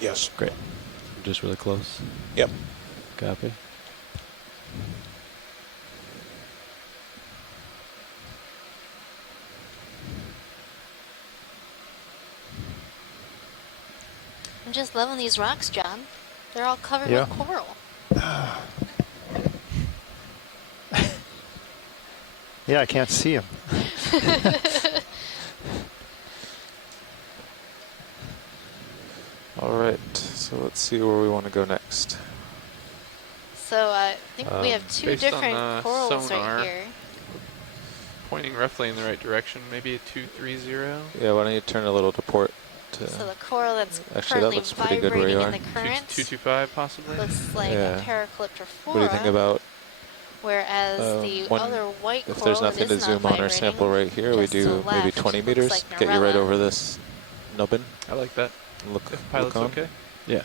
Yes. Great. Just really close. Yep. Copy. I'm just loving these rocks, John. They're all covered Yeah. with coral. Yeah, I can't see him. All right, so let's see where we want to go next. So I think we have two Based on different the corals sonar, right here. pointing roughly in the right direction. Maybe a 230. Yeah, why don't you turn a little to port? So the coral that's Actually, that currently looks pretty good where vibrating you in are. the current 225 possibly. looks like Yeah. a Paracalyptra What do you think about? whereas the other white if coral there's that nothing to is not zoom on our vibrating, sample right here, we just to do the maybe left, 20 looks meters. like Get you right Narella. over this nubbin. I like that. Look, if pilot's look on. okay. Yeah.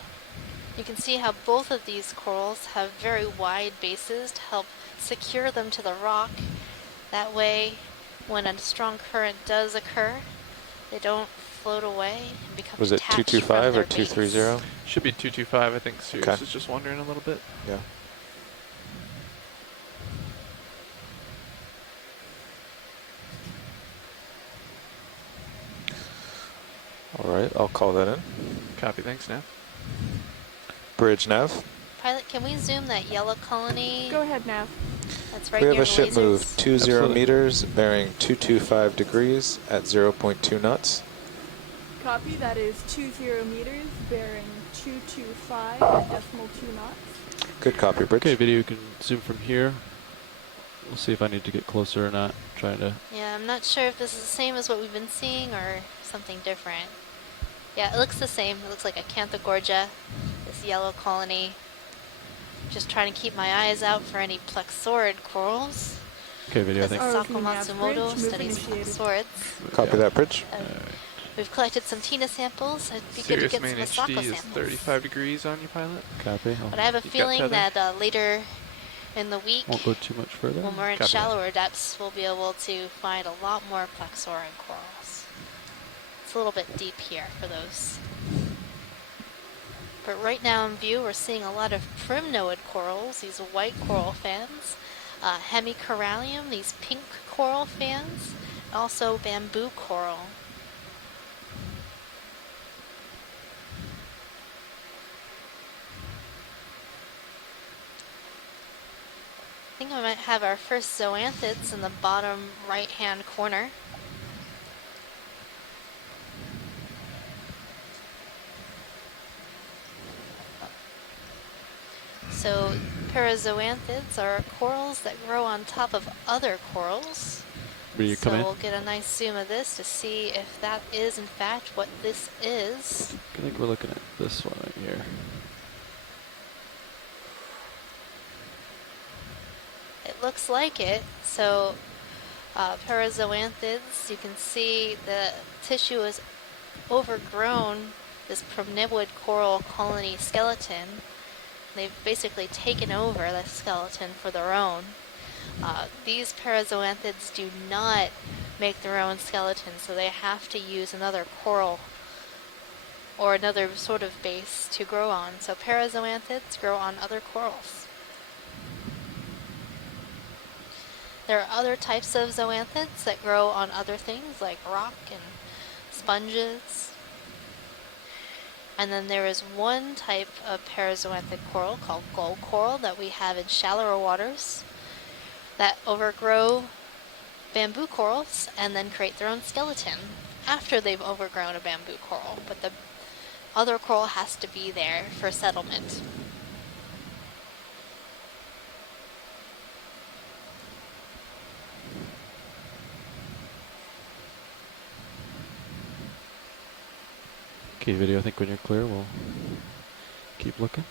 You can see how both of these corals have very wide bases to help secure them to the rock. That way, when a strong current does occur, they don't float away and become Was it detached 225 from or their base. 230? Should be 225. I think Sirius Okay. is just wondering a little bit. Yeah. All right, I'll call that in. Copy. Thanks, Nav. Bridge nav. Pilot, can we zoom that yellow colony? Go ahead, Nav. That's right We have near a the ship lasers. move 20 Absolutely. meters, bearing 225 degrees at 0.2 knots. Copy. That is 20 meters, bearing 225 at decimal 2 knots. Good copy, Bridge. Okay, video, you can zoom from here. We'll see if I need to get closer or not. Trying to. Yeah, I'm not sure if this is the same as what we've been seeing or something different. Yeah, it looks the same. It looks like a Canthogorgia, this yellow colony. Just trying to keep my eyes out for any plexaurid corals. Okay, video, I Because think. Sako Matsumoto Move studies initiated. plexaurids. Copy that, Bridge. We've collected some Tina samples. It'd be good to Sirius get main some HD Asako is samples. 35 degrees on you, pilot. Copy. But I have a You've got feeling tether? that later in the week, Won't go too much further. when we're in Copy that. shallower depths, we'll be able to find a lot more plexaurid corals. It's a little bit deep here for those. But right now in view, we're seeing a lot of primnoid corals, these white coral fans, hemicorallium, these pink coral fans, and also bamboo coral. I think I might have our first zoanthids in the bottom right-hand corner. So parazoanthids are corals that grow on top of other corals. Will you So come in? we'll get a nice zoom of this to see if that is in fact what this is. I think we're looking at this one right here. It looks like it. So parazoanthids, you can see the tissue is overgrown, this primniwoid coral colony skeleton. They've basically taken over the skeleton for their own. These parazoanthids do not make their own skeleton, so they have to use another coral or another sort of base to grow on. So parazoanthids grow on other corals. There are other types of zoanthids that grow on other things like rock and sponges. And then there is one type of parazoanthic coral called gull coral that we have in shallower waters that overgrow bamboo corals and then create their own skeleton after they've overgrown a bamboo coral. But the other coral has to be there for settlement. Okay, video, I think when you're clear, we'll keep looking.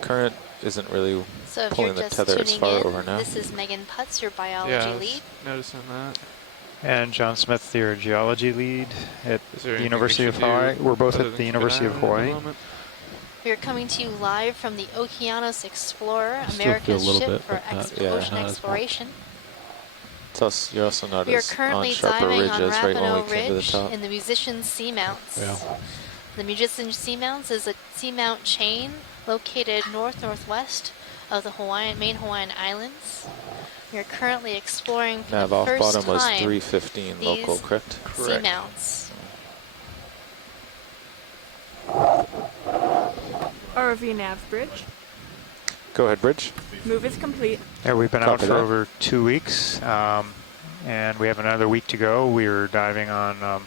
Current isn't really So if pulling you're the just tether as tuning far in, over now. this is Megan Putz, your biology Yeah, I was lead. noticing that. And John Smith, your geology lead at Is there the anything University we of should do Hawaii. We're both other at than the keep an University eye of on it at the Hawaii. moment? We are coming to you live from the Okeanos Explorer, Still feel a America's little ship bit, for but not, ocean not as much. exploration. Plus, you're also not We are as on currently sharper diving ridge on as right when we Rapano came to the Ridge top. in the Musician Seamounts. Yeah. The Musician Seamounts is a seamount chain located north-northwest of the main Hawaiian Islands. We are currently exploring for Nav the off first bottom was time 315 local, these correct? seamounts. ROV nav bridge. Go ahead, Bridge. Move is complete. Yeah, we've been Copy out for that. over 2 weeks, and we have another week to go. We are diving on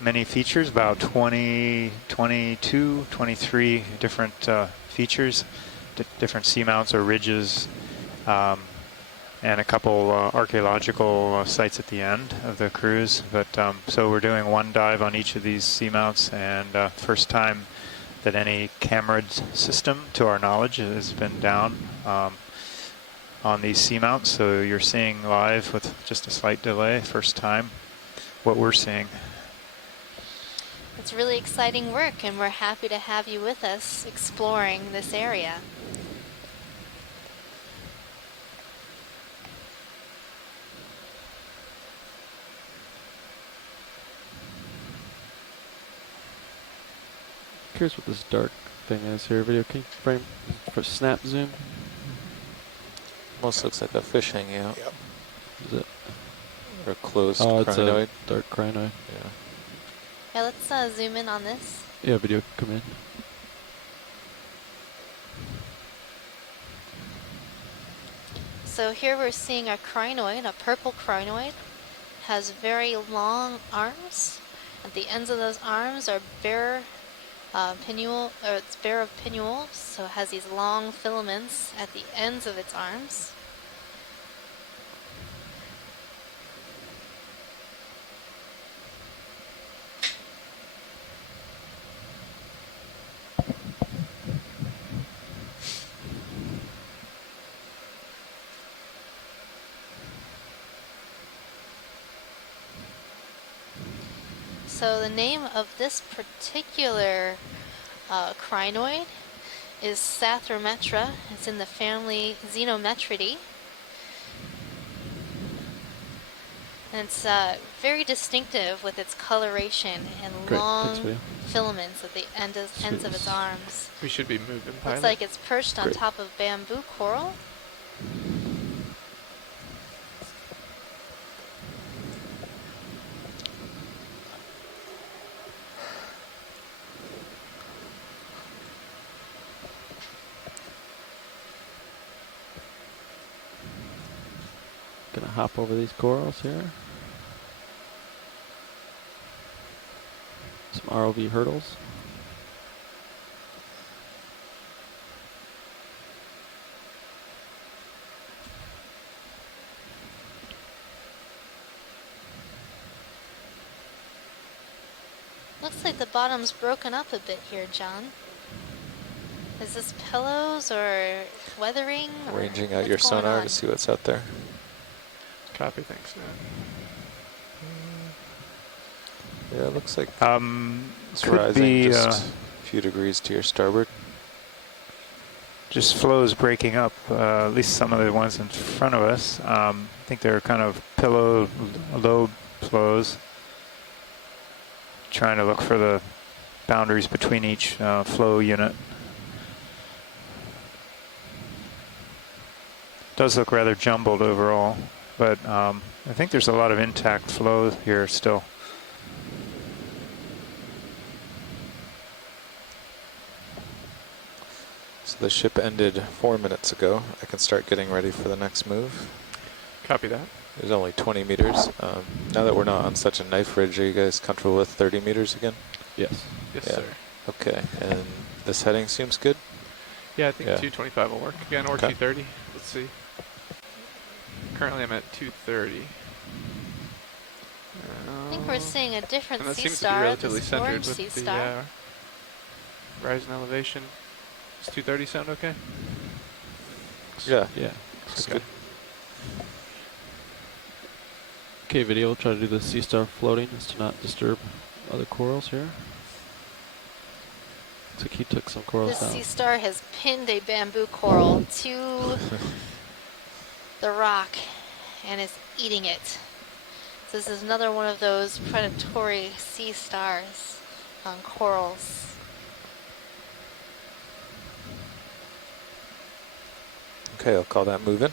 many features, about 20, 22, 23 different features, different seamounts or ridges, and a couple archaeological sites at the end of the cruise. But so we're doing one dive on each of these seamounts, and first time that any camera system, to our knowledge, has been down on these seamounts. So you're seeing live with just a slight delay, first time, what we're seeing. It's really exciting work, and we're happy to have you with us exploring this area. Curious what this dark thing is here. Video, can you frame for snap zoom? Almost looks like a fish hanging out. Yep. Is it? Or a closed Oh, it's crinoid. a dark crinoid. Yeah. Yeah, let's zoom in on this. Yeah, video, come in. So here we're seeing a crinoid, a purple crinoid, has very long arms. At the ends of those arms are bare pinnules, or it's bare of pinnules, so it has these long filaments at the ends of its arms. So the name of this particular crinoid is Sathrometra. It's in the family Xenometridae. And it's very distinctive with its coloration and Great. long Thanks, video. filaments at the ends of its arms. We should be moving, pilot. Looks like it's perched on Great. top of bamboo coral. Gonna hop over these corals here. Some ROV hurdles. Looks like the bottom's broken up a bit here, John. Is this pillows or weathering? Or Ranging out what's your going sonar on? to see what's out there. Copy, thanks, man. Yeah, it looks like it's could rising be, just a few degrees to your starboard. Just flows breaking up, at least some of the ones in front of us. I think they're kind of pillow lobe flows. Trying to look for the boundaries between each flow unit. Does look rather jumbled overall, but I think there's a lot of intact flow here still. So the ship ended 4 minutes ago. I can start getting ready for the next move. Copy that. There's only 20 meters. Now that we're not on such a knife ridge, are you guys comfortable with 30 meters again? Yes. Yes, Yeah. sir. Okay, and this heading seems good? Yeah, I think Yeah. 225 will work again, or Okay. 230. Let's see. Currently I'm at 230. I think we're seeing a different And that sea seems to be star, relatively this centered orange with sea the star. rise in elevation. Does 230 sound okay? Yeah. Yeah. Looks Okay. good. Okay, video, we'll try to do the sea star floating just to not disturb other corals here. Looks like he took some corals This down. sea star has pinned a bamboo coral to the rock and is eating it. So this is another one of those predatory sea stars on corals. Okay, I'll call that moving.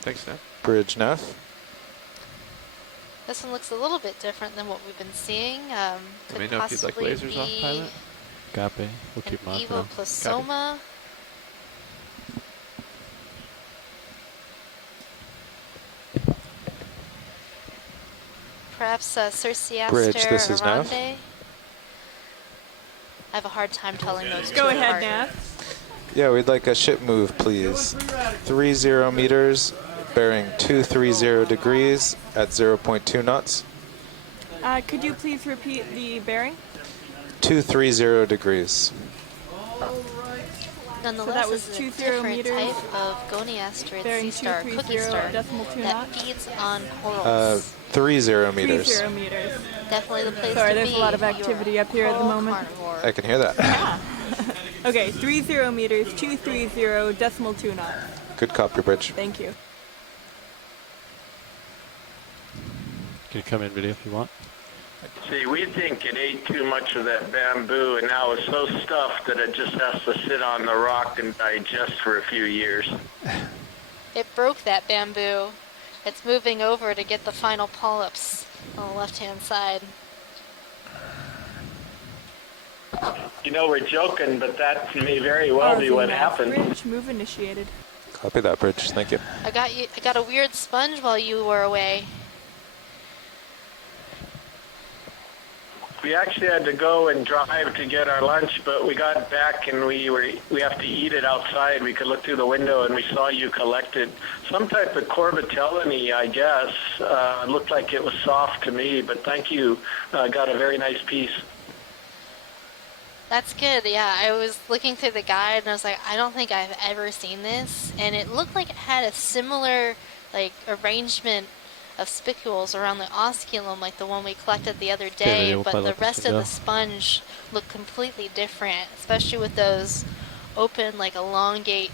Thanks, Nav. Bridge nav. This one looks a little bit different than what we've been seeing. Let me Could know if you'd like possibly lasers off, be pilot. Copy. We'll keep an him on for now. Evoplasoma. Perhaps Circeaster Bridge, this is Nav. arande. I have a hard time telling those Go two ahead, apart. Nav. Yeah, we'd like a ship move, please. 30 meters, bearing 230 degrees at 0.2 knots. Could you please repeat the bearing? 230 degrees. Nonetheless, that was this is a 20 different meters, type of goniasterid bearing sea star, cookie star, 230.2 that knots. feeds on corals. 30 meters. 30 meters. Definitely the place Sorry, to there's be a lot of if you're activity up here at the coral moment. carnivore. I can hear that. Okay, 30 meters, 230.2 knots. Good copy, Bridge. Thank you. Can you come in video if you want? See, we think it ate too much of that bamboo, and now it's so stuffed that it just has to sit on the rock and digest for a few years. It broke that bamboo. It's moving over to get the final polyps on the left-hand side. You know, we're joking, but that may very well be what happened. Bridge, move initiated. Copy that, Bridge. Thank you. I got a weird sponge while you were away. We actually had to go and drive to get our lunch, but we got back and we have to eat it outside. We could look through the window and we saw you collected some type of corbitellini, I guess. Looked like it was soft to me, but thank you. Got a very nice piece. That's good, yeah. I was looking through the guide and I was like, I don't think I've ever seen this. And it looked like it had a similar arrangement of spicules around the osculum like the one we collected the other day, but the rest of the sponge looked completely different, especially with those open, elongate,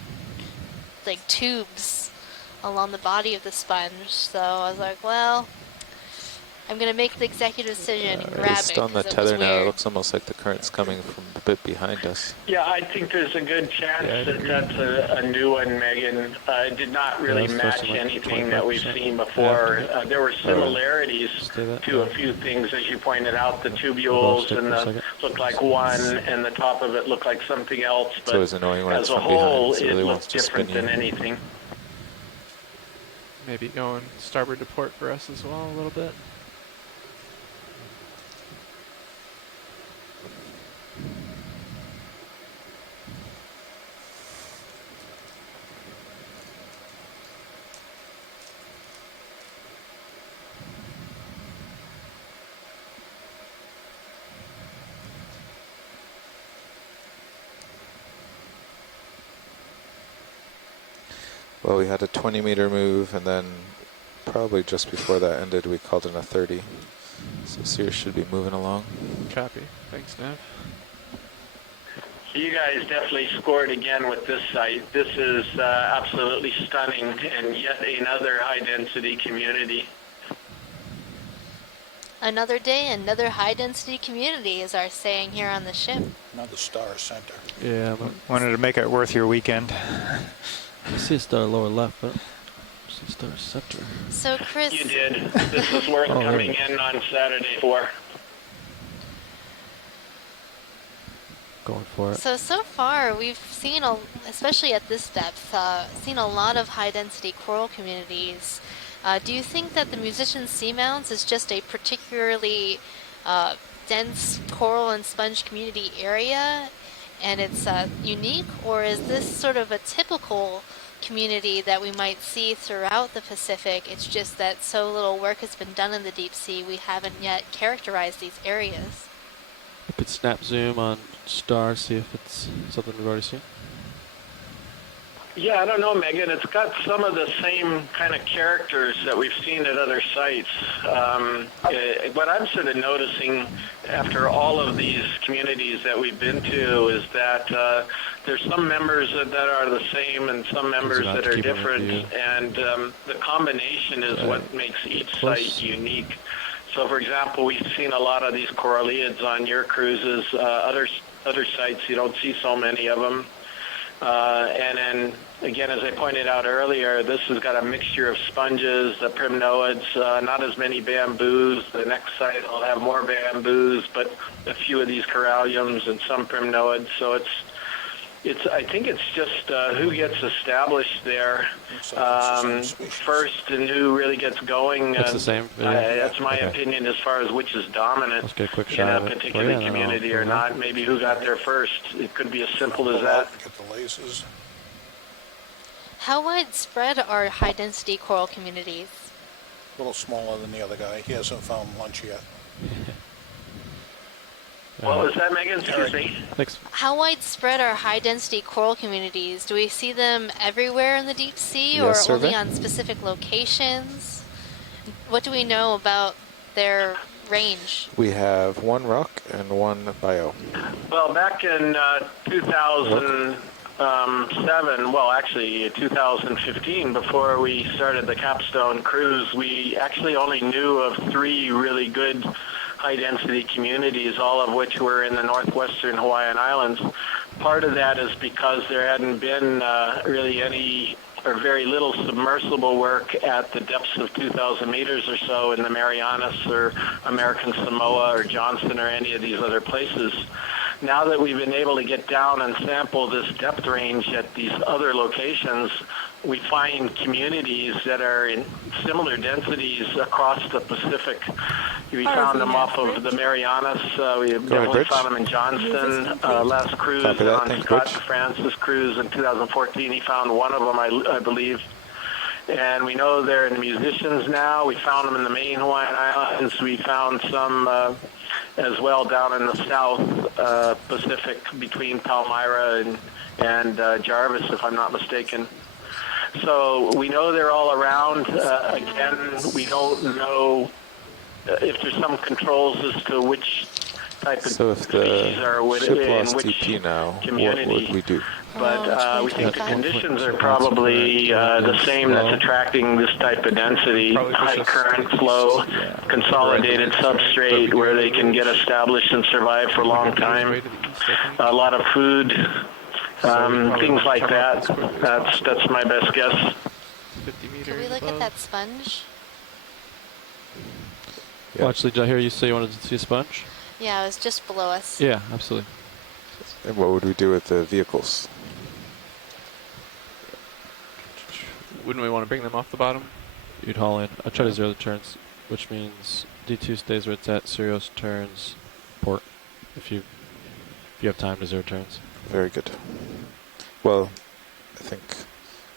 tubes along the body of the sponge. So I was like, well, I'm going to make the executive decision and grab Based it. on the 'cause it tether was now, it weird. looks almost like the current's coming from a bit behind us. Yeah, I think there's a good chance that that's a new one, Megan. It did not really match anything that we've seen before. There were similarities to a few things, as you pointed out. The tubules and looked like one, and the top of it looked like something else. But always annoying when as it's a from behind, whole, so it it really looked wants to spin different than you. anything. Maybe going starboard to port for us as well a little bit. Well, we had a 20-meter move, and then probably just before that ended, we called in a 30. So Sears should be moving along. Copy. Thanks, Nav. You guys definitely scored again with this site. This is absolutely stunning, and yet another high-density community. Another day, another high-density community is our saying here on the ship. Another star center. Yeah, Wanted to make it worth your weekend. I see a star lower left, but I see a star center. So, Chris... You did. This was worth coming in on Saturday for. Going for it. So far, we've seen, especially at this depth, seen a lot of high-density coral communities. Do you think that the Musician Seamounts is just a particularly dense coral and sponge community area, and it's unique, or is this sort of a typical community that we might see throughout the Pacific? It's just that so little work has been done in the deep sea, we haven't yet characterized these areas. I could snap zoom on star, see if it's something we've already seen. Yeah, I don't know, Megan. It's got some of the same kind of characters that we've seen at other sites. What I'm sort of noticing after all of these communities that we've been to is that there's some members that are the same and some members that are different, and the combination is what makes each site unique. So, for example, we've seen a lot of these coralliids on your cruises. Other sites, you don't see so many of them. And then, again, as I pointed out earlier, this has got a mixture of sponges, the primnoids, not as many bamboos. The next site will have more bamboos, but a few of these coralliums and some primnoids. So I think it's just who gets established there first and who really gets going. It's the same. That's my opinion as far as which is dominant Let's get a quick in shot a of it. particular community or not. Maybe who got there first. It could be as simple as that. Get the laces. How widespread are high-density coral communities? A little smaller than the other guy. He hasn't found lunch yet. What was that, Megan? Excuse me. Thanks. How widespread are high-density coral communities? Do we see them everywhere in the deep sea, Yes, or only survey. on specific locations? What do we know about their range? We have one rock and one bio. Well, back in 2007, well, actually 2015, before we started the Capstone cruise, we actually only knew of 3 really good high-density communities, all of which were in the northwestern Hawaiian Islands. Part of that is because there hadn't been really any or very little submersible work at the depths of 2,000 meters or so in the Marianas or American Samoa or Johnston or any of these other places. Now that we've been able to get down and sample this depth range at these other locations, we find communities that are in similar densities across the Pacific. We found them off of the Marianas. We definitely Bridge. found them in Johnston. Last cruise Copy that. on Thanks, Scott Bridge. Francis cruise in 2014, he found one of them, I believe. And we know they're in musicians now. We found them in the main Hawaiian Islands. We found some as well down in the South Pacific between Palmyra and Jarvis, if I'm not mistaken. So we know they're all around. Again, we don't know if there's some controls as to which type of So if species are the ship in lost which TP now, community. what would we do? But we think the conditions are probably the same that's attracting this type of density, high current flow, consolidated substrate where they can get established and survive for a long time, a lot of food, things like that. That's my best guess. Can we look at that sponge? Well, actually, did I hear you say you wanted to see a sponge? Yeah, it was just below us. Yeah, absolutely. And what would we do with the vehicles? Wouldn't we want to bring them off the bottom? You'd haul in. I'll try to zero the turns, which means D2 stays where it's at, Sirius turns port, if you have time to zero turns. Very good. Well, I think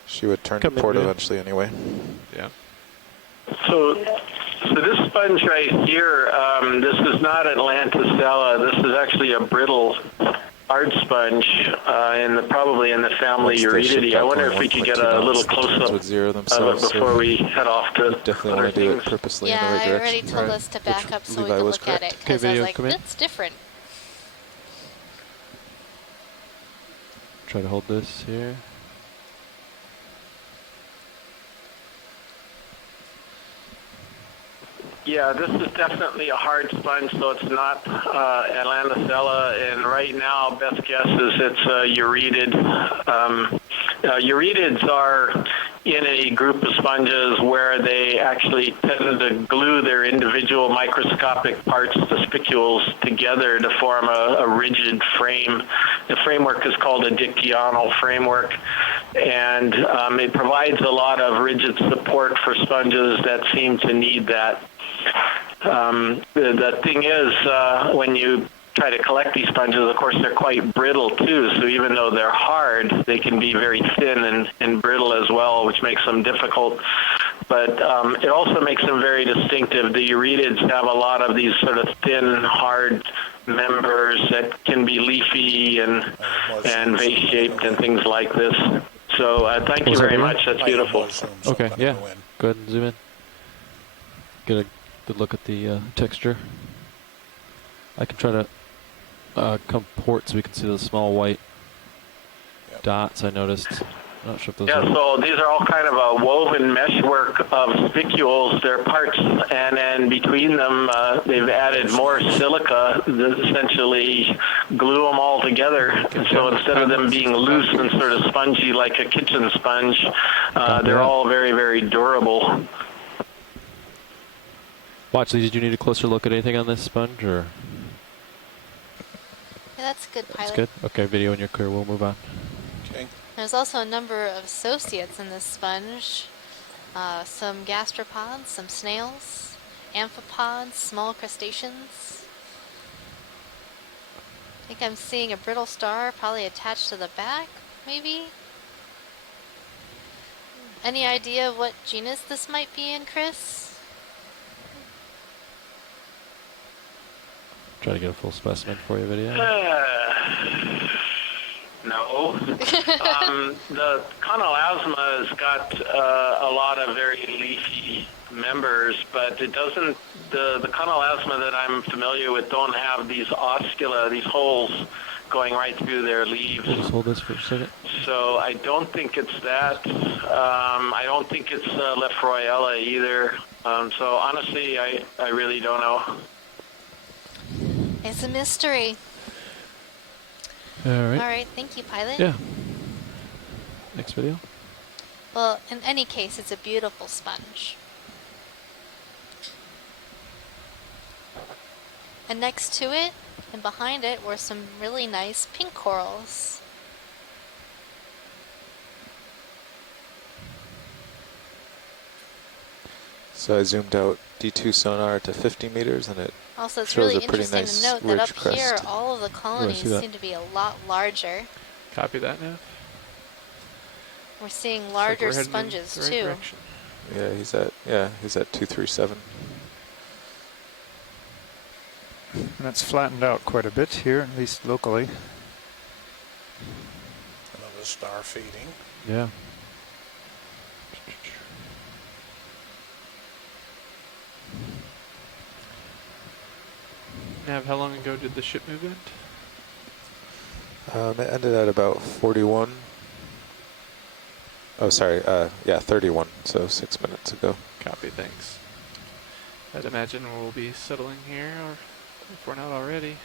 she would turn to port eventually anyway. Yeah. So this sponge right here, this is not Atlanticella. This is actually a brittle hard sponge, probably in the family Eurydidae. I wonder if we could get a little close-up would zero of it themselves, before we head off to definitely other want to do it things. purposely Yeah, in the right I direction. already told us to back up so we Levi could was look at correct. it, because I was video, like, come in. that's different. Try to hold this here. Yeah, this is definitely a hard sponge, so it's not Atlanticella, and right now, best guess is it's Eurydiid. Eurydiids are in a group of sponges where they actually tend to glue their individual microscopic parts, the spicules, together to form a rigid frame. The framework is called a dictyonal framework, and it provides a lot of rigid support for sponges that seem to need that. The thing is, when you try to collect these sponges, of course, they're quite brittle too. So even though they're hard, they can be very thin and brittle as well, which makes them difficult. But it also makes them very distinctive. The Eurydiids have a lot of these sort of thin, hard members that can be leafy and vase-shaped and things like this. So thank you very much. That's beautiful. Okay, yeah. Go ahead and zoom in. Get a good look at the texture. I can try to come port so we can see the small white dots I noticed. I'm not sure if those Yeah, are... so these are all kind of a woven meshwork of spicules. They're parts, and then between them, they've added more silica that essentially glue them all together. So instead of them being loose and sort of spongy like a kitchen sponge, they're all very, very durable. Watchley, did you need a closer look at anything on this sponge, or...? Yeah, that's good, That's pilot. good? Okay, video when you're clear, we'll move on. Okay. There's also a number of associates in this sponge. Some gastropods, some snails, amphipods, small crustaceans. I think I'm seeing a brittle star probably attached to the back, maybe? Any idea what genus this might be in, Chris? Try to get a full specimen for you video. No. The Conolasma has got a lot of very leafy members, but it doesn't, the Conolasma that I'm familiar with don't have these oscula, these holes going right through their leaves. Just hold this for a second. So I don't think it's that. I don't think it's Lefroyella either. So honestly, I really don't know. It's a mystery. All right. All right, thank you, pilot. Yeah. Next video. Well, in any case, it's a beautiful sponge. And next to it, and behind it, were some really nice pink corals. So I zoomed out D2 sonar to 50 meters, and it Also, it's shows really a pretty interesting nice to note that ridge up here, crest. all of the colonies see that? seem to be a lot larger. Copy that now. We're seeing Looks like larger we're heading in sponges the right too. direction. Yeah, he's at 237. And that's flattened out quite a bit here, at least locally. Another star feeding. Yeah. Nav, how long ago did the ship move in? It ended at about 41. Oh, sorry. Yeah, 31. So 6 minutes ago. Copy, thanks. I'd imagine we'll be settling here, or if we're not already.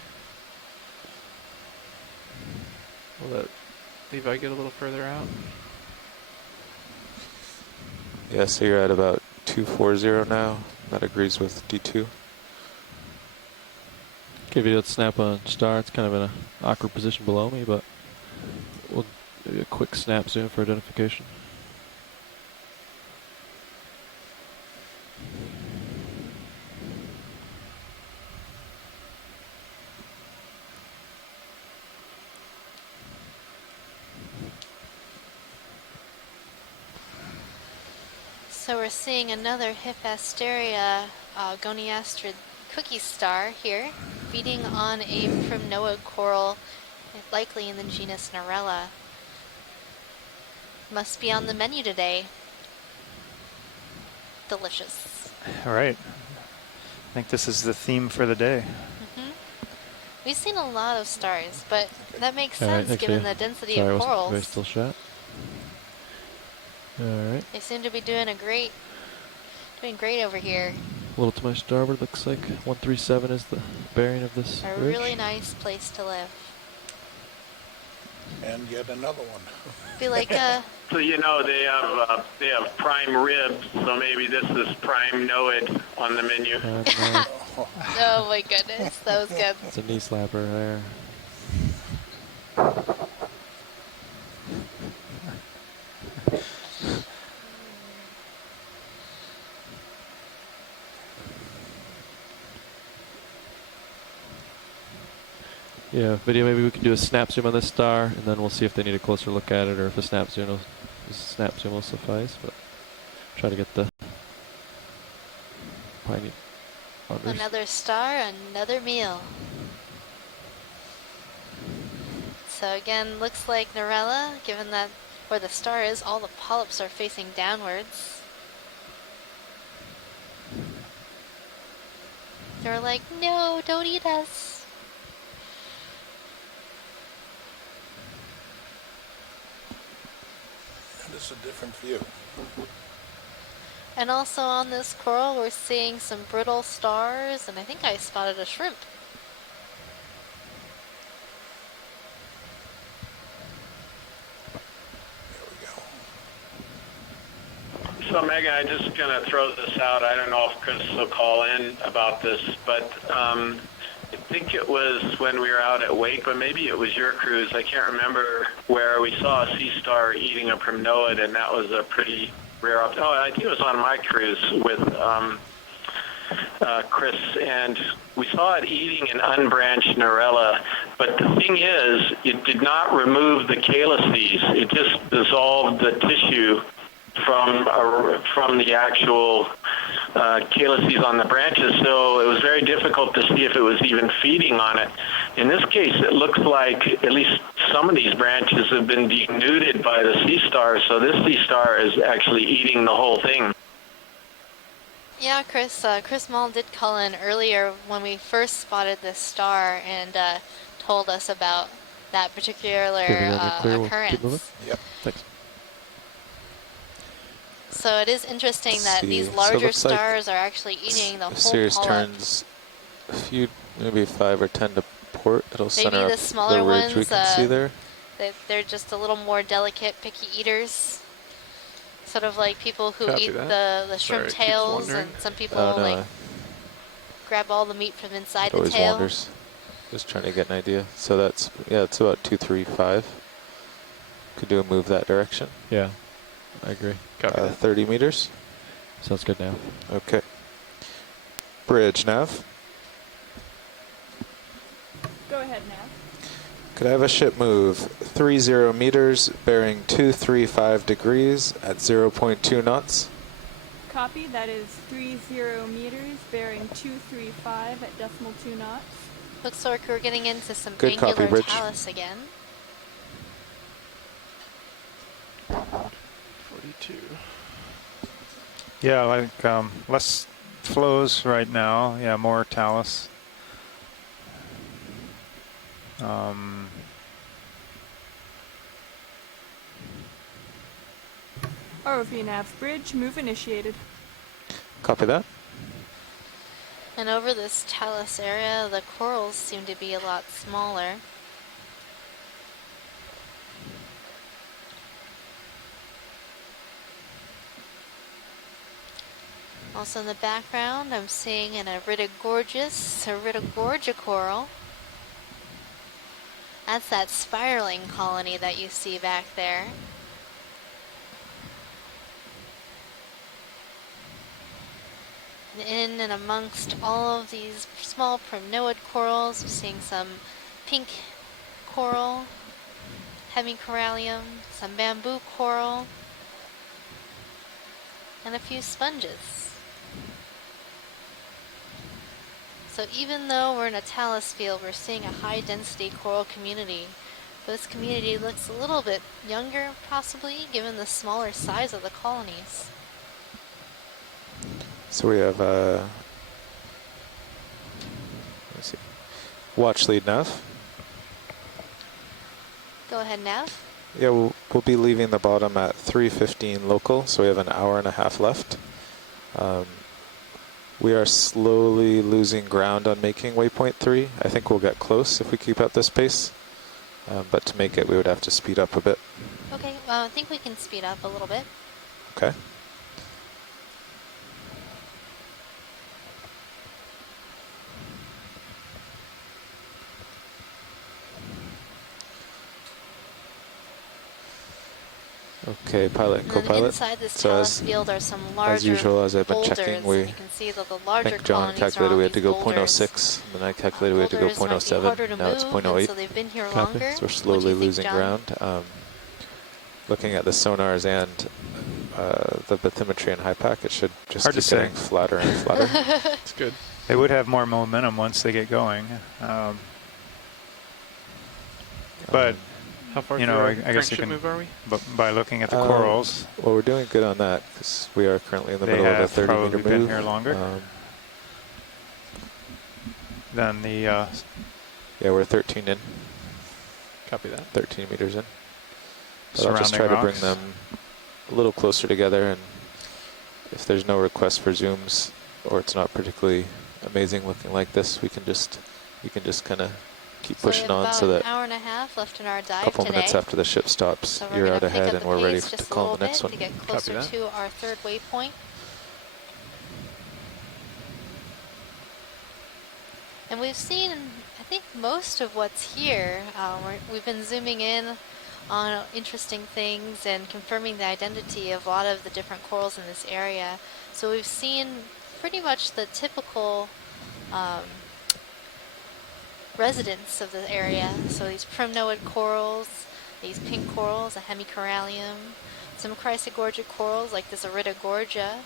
Will let Levi get a little further out? Yeah, so you're at about 240 now. That agrees with D2. Okay, video, let's snap a star. It's kind of in an awkward position below me, but we'll do a quick snap zoom for identification. So we're seeing another Hippasteria goniastrid cookie star here, feeding on a primnoid coral, likely in the genus Narella. Must be on the menu today. Delicious. All right. I think this is the theme for the day. We've seen a lot of stars, but that makes All right, sense next given video. the density Sorry, of I wasn't very corals. still shot. All right. They seem to be doing great over here. A little to my starboard, looks like 137 is the bearing of this A ridge. really nice place to live. And yet another one. Be like So you know they have prime ribs, so maybe this is prime noid on the menu. oh my goodness, that was good. It's a knee slapper there. Yeah, video, maybe we can do a snap zoom on this star, and then we'll see if they need a closer look at it, or if a snap zoom will suffice, but try to get the... Probably need Another star, another meal. So again, looks like Narella, given that where the star is, all the polyps are facing downwards. They're like, no, don't eat us. And it's a different view. And also on this coral, we're seeing some brittle stars, and I think I spotted a shrimp. So Megan, I'm just going to throw this out. I don't know if Chris will call in about this, but I think it was when we were out at Wake, but maybe it was your cruise. I can't remember, where we saw a sea star eating a primnoid, and that was a pretty rare. I think it was on my cruise with Chris, and we saw it eating an unbranched Narella. But the thing is, it did not remove the calyces. It just dissolved the tissue from the actual calyces on the branches, so it was very difficult to see if it was even feeding on it. In this case, it looks like at least some of these branches have been denuded by the sea star, so this sea star is actually eating the whole thing. Yeah, Chris Mull did call in earlier when we first spotted this star and told us about that particular occurrence. Yep. Thanks. So it is interesting that these larger stars are actually eating the whole Sirius polyp. turns a few, maybe 5 or 10 to port. It'll Maybe center the up smaller the ridge ones, we can see there. They're just a little more delicate, picky eaters. Sort of like people who Copy eat that. the shrimp Sorry, tails, keeps and some people Oh, no, like grab all the meat from inside it the always tail. wanders. Just trying to get an idea. So that's, yeah, it's about 235. Could do a move that direction. Yeah, I agree. 30 meters. Sounds good now. Okay. Bridge, Nav. Go ahead, Nav. Could I have a ship move 30 meters, bearing 235 degrees at 0.2 knots? Copy, that is 30 meters, bearing 235 at decimal 2 knots. Looks like we're getting into some Good copy, angular Bridge. talus again. 42. Yeah, like less flows right now. Yeah, more talus. ROV Nav bridge, move initiated. Copy that. And over this talus area, the corals seem to be a lot smaller. Also in the background, I'm seeing an Iridogorgia coral. That's that spiraling colony that you see back there. And in and amongst all of these small primnoid corals, we're seeing some pink coral, hemicorallium, some bamboo coral, and a few sponges. So even though we're in a talus field, we're seeing a high density coral community. This community looks a little bit younger, possibly, given the smaller size of the colonies. So we have, let's see, watch lead Nav. Go ahead, Nav. Yeah, we'll be leaving the bottom at 3:15 local, so we have an hour and a half left. We are slowly losing ground on making waypoint 3. I think we'll get close if we keep up this pace, but to make it we would have to speed up a bit. Okay, I think we can speed up a little bit. Okay. Okay, pilot and And then co-pilot. inside this So talus field are some larger as usual, as I've been boulders, checking, and we you can see that the larger I think John colonies are calculated on we had to these go boulders. 0.06, and then I calculated we had to go Boulders might be 0.07. harder to Now it's move, and 0.08. so they've been here Copy. longer. So we're What do slowly you think, losing John? ground. Looking at the sonars and the bathymetry and high pack, it should just Hard keep to say. getting flatter and flatter. It's good. They would have more momentum once they get going. But How far you through know, our I guess you crankshaft can, move are we? but by looking at the corals, Well, we're doing good on that because we are currently in the they middle of a have 30 probably meter been move. here longer than the. Yeah, we're 13 in. Copy that. 13 meters in. But I'll just Surrounding try to bring rocks. them a little closer together, and if there's no request for zooms or it's not particularly amazing looking like this, you can just kind of keep So we pushing have on about so an that hour and a half left in our a dive couple today. minutes after the ship stops, So we're you're gonna out pick ahead up and the we're ready pace to just a call little the next bit one. to get closer to our third waypoint. And we've seen, I think, most of what's here. We've been zooming in on interesting things and confirming the identity of a lot of the different corals in this area. So we've seen pretty much the typical residents of the area. So these primnoid corals, these pink corals, a hemicorallium, some chrysogorgic corals like this Iridogorgia,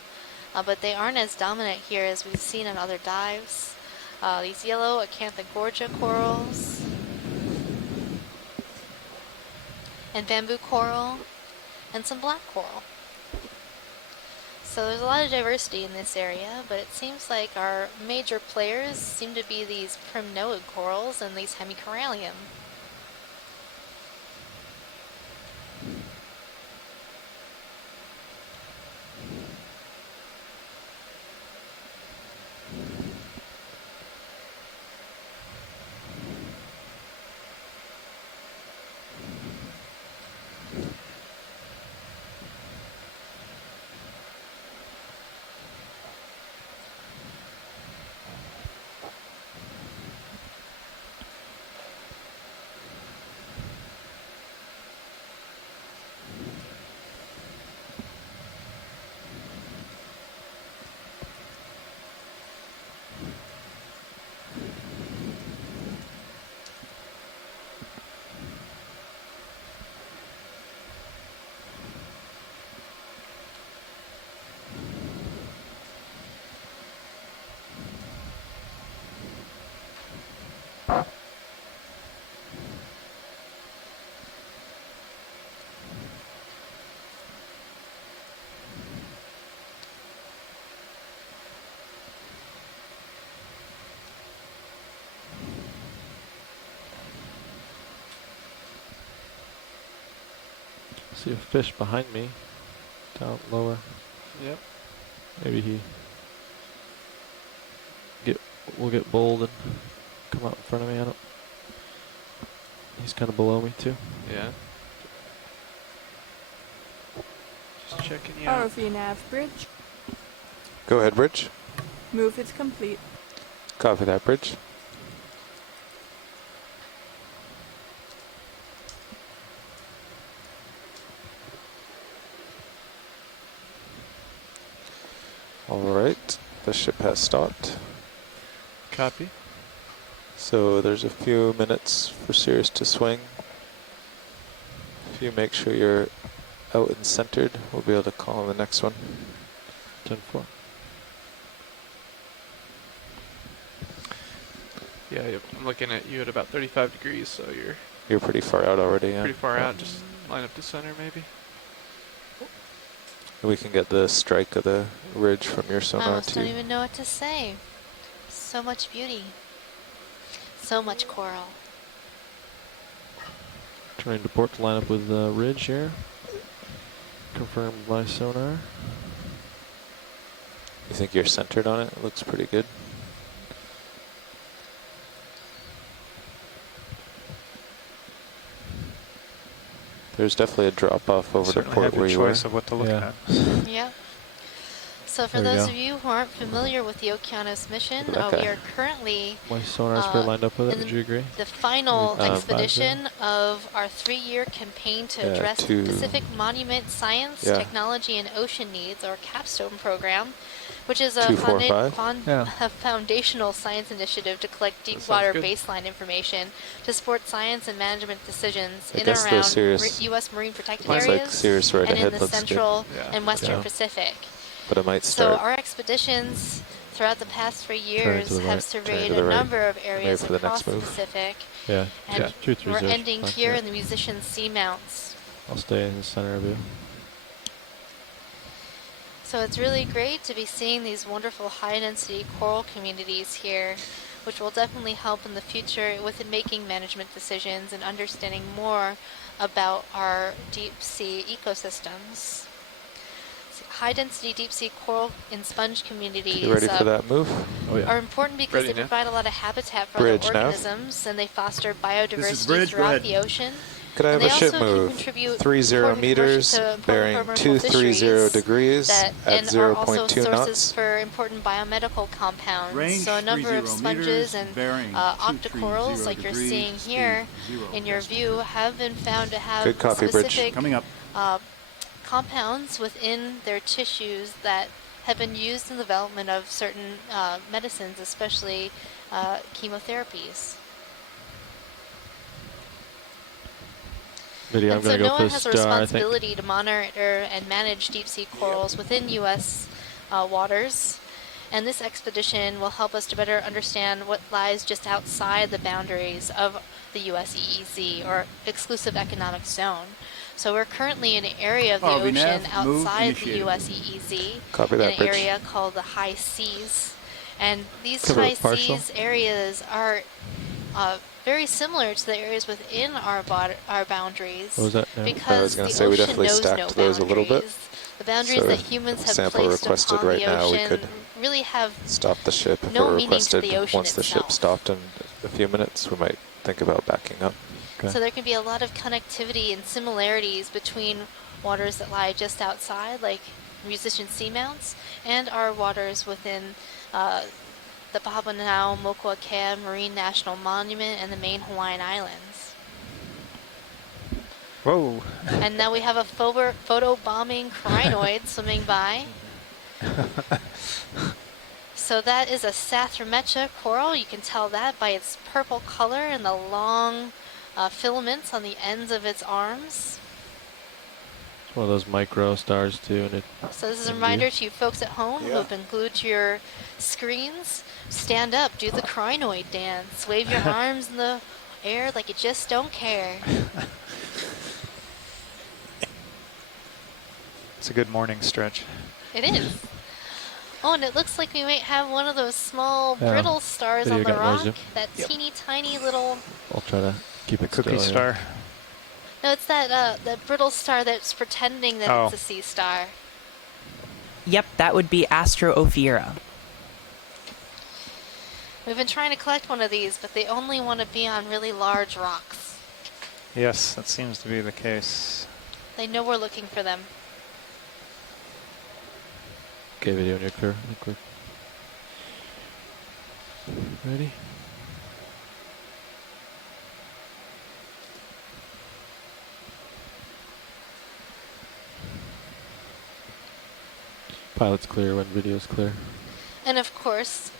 but they aren't as dominant here as we've seen on other dives. These yellow Acanthogorgia corals, and bamboo coral, and some black coral. So there's a lot of diversity in this area, but it seems like our major players seem to be these primnoid corals and these hemicorallium. See a fish behind me, down lower. Yep. Maybe we'll get bold and come out in front of me. He's kind of below me too. Yeah. Just checking you out. ROV nav bridge. Go ahead, Bridge. Move is complete. Copy that, Bridge. All right, the ship has stopped. Copy. So there's a few minutes for Sirius to swing. If you make sure you're out and centered, we'll be able to call on the next one. 10-4. Yeah, I'm looking at you at about 35 degrees, so You're pretty far out already, yeah. pretty far out. Just line up to center, maybe. We can get the strike of the ridge from your I sonar almost too. don't even know what to say. So much beauty. So much coral. Trying to port to line up with the ridge here. Confirmed by sonar. You think you're centered on it? It looks pretty good. There's definitely a drop off over to Certainly port have your where you are. choice of what to look at. Yep. So for There we those go. of you who aren't familiar with the Okeanos mission, Look at that we guy. are currently My sonar's pretty lined up with it. in Would you agree? the final Maybe 5-0? expedition of our 3-year campaign to Yeah, address 2. Pacific Monument Science, Yeah. Technology, and Ocean Needs, or CAPSTONE program, which is a, 2, 4, 5. a foundational science initiative to collect deep sounds water good. baseline information to support science and management decisions I in guess and the around Sirius- U.S. marine protected Looks like areas Sirius right and in ahead the looks good. central Yeah. and western Yeah. Pacific. But it might So start. our expeditions throughout the past 3 to years the have right. surveyed to the a right. number of Maybe areas for the across next the move. Pacific, Yeah, And yeah. 230. we're ending fine, here yeah. in the musician's seamounts. I'll stay in the center of you. So it's really great to be seeing these wonderful high-density coral communities here, which will definitely help in the future with making management decisions and understanding more about our deep-sea ecosystems. High-density deep-sea coral and sponge communities You ready for that move? are important because Ready they now. provide a lot of habitat for Bridge other now. organisms, and they foster biodiversity Bridge, go throughout ahead. the ocean. Could I have And a they ship also can move? contribute 30 meters, bearing 230 degrees that, at and are also 0.2 sources knots. for important biomedical compounds. Range So a number of 30 sponges meters, and bearing octocorals, like you're degrees, seeing here in your view, have been found to have Good copy, Bridge. specific Coming up. compounds within their tissues that have been used in the development of certain medicines, especially chemotherapies. Video, I'm And so going to go for NOAA the has a star, I think. responsibility to monitor and manage deep-sea corals within U.S. Waters. And this expedition will help us to better understand what lies just outside the boundaries of the U.S. EEZ, or Exclusive Economic Zone. So we're currently in an area of the RV ocean nav, move outside the initiated. U.S. EEZ, Copy in that, an Bridge. area called the high seas. And these Cover high partial. seas areas are very similar to the areas within our boundaries. What was that now? I was Because gonna the say we ocean definitely knows stacked no those a little bit. boundaries. The boundaries So that if humans have sample placed requested upon right the now, we ocean could really have Stop the ship if no it meaning to requested. the ocean Once the ship itself. stopped in a few minutes, we might think about backing up. So there can be a lot of connectivity and similarities between waters that lie just outside, like musician seamounts, and our waters within the Papahanao-Mokuakea Marine National Monument and the main Hawaiian Islands. Whoa. And now we have a photo-bombing crinoid swimming by. So that is a Sathramecha coral. You can tell that by its purple color and the long filaments on the ends of its arms. It's one of those micro stars too. And it, So this is a reminder to you folks at home who have been glued to your screens. Stand up, do the crinoid dance, wave your arms in the air like you just don't care. It's a good morning stretch. It is. Oh, and it looks like we might have one of those small Yeah. brittle stars Video on the got more rock. zoom. That teeny tiny little. I'll try to keep it Cookie still, star. No, it's that brittle star that's pretending that it's a sea star. Yep, that would be Astro Ophiura. We've been trying to collect one of these, but they only want to be on really large rocks. Yes, that seems to be the case. They know we're looking for them. Okay, video, and you're clear. I think we're ready. Pilot's clear when video's clear. And of course,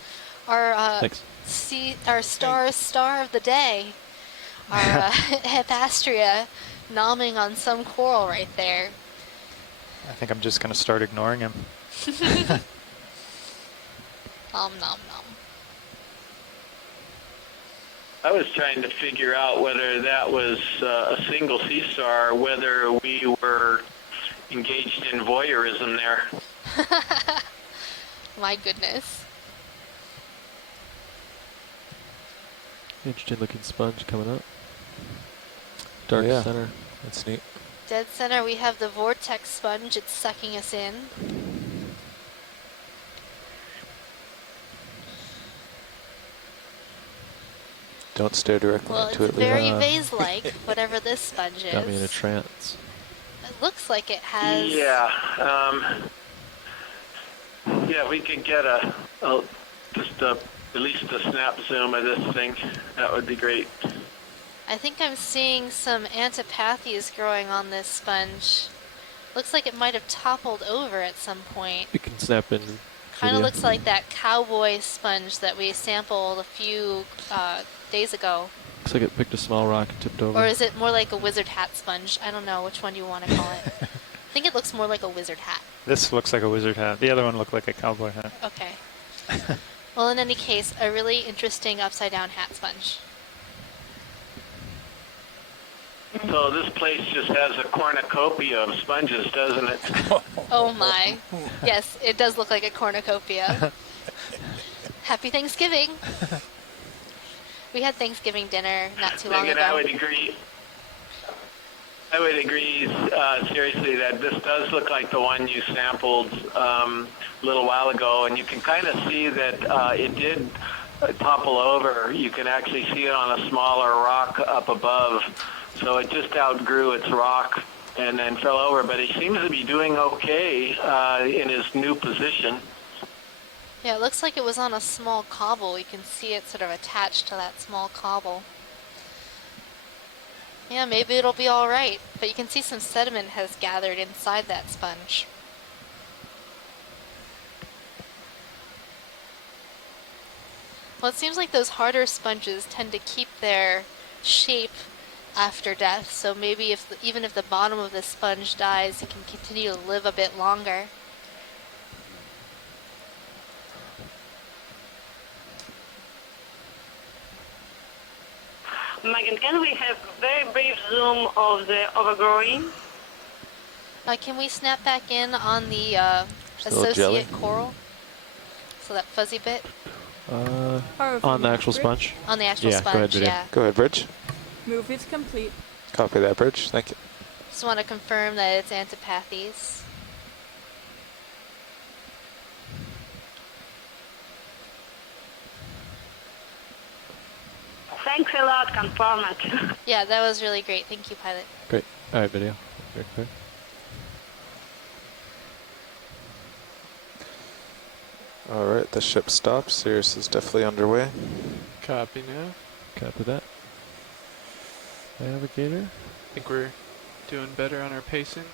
our Thanks. star of the day, our Hepastria, nomming on some coral right there. I think I'm just going to start ignoring him. Nom nom nom. I was trying to figure out whether that was a single sea star, or whether we were engaged in voyeurism there. My goodness. Interesting looking sponge coming up. Dark Yeah. center. That's neat. Dead center, we have the vortex sponge. It's sucking us in. Don't stare directly Well, into it's it. very Leo. vase-like, whatever this sponge is. Got me in a trance. It looks like it has. Yeah. Yeah, we could get at least a snap zoom of this thing. That would be great. I think I'm seeing some antipathies growing on this sponge. Looks like it might have toppled over at some point. You can snap in. Kind of video. looks like that cowboy sponge that we sampled a few days ago. Looks like it picked a small rock and tipped over. Or is it more like a wizard hat sponge? I don't know. Which one do you want to call it? I think it looks more like a wizard hat. This looks like a wizard hat. The other one looked like a cowboy hat. Okay. Well, in any case, a really interesting upside-down hat sponge. So this place just has a cornucopia of sponges, doesn't it? Oh my. Yes, it does look like a cornucopia. Happy Thanksgiving. We had Thanksgiving dinner not too long Megan, ago. I would agree. Seriously that this does look like the one you sampled a little while ago, and you can kind of see that it did topple over. You can actually see it on a smaller rock up above. So it just outgrew its rock and then fell over, but he seems to be doing okay in his new position. Yeah, it looks like it was on a small cobble. You can see it sort of attached to that small cobble. Yeah, maybe it'll be all right, but you can see some sediment has gathered inside that sponge. Well, it seems like those harder sponges tend to keep their shape after death, so maybe even if the bottom of the sponge dies, it can continue to live a bit longer. Megan, can we have a very brief zoom of the overgrowing? Can we snap back in on the Still jelly? associate coral? So that fuzzy bit? On the actual sponge? On the actual yeah, sponge, go ahead, video. yeah. Go ahead, Bridge. Move is complete. Copy that, Bridge. Thank you. Just want to confirm that it's antipathes. Thanks a lot, confirm it. Yeah, that was really great. Thank you, pilot. Great. All right, video. Very clear. All right, the ship stops. Sirius is definitely underway. Copy now. Copy that. Navigator. I think we're doing better on our pacing.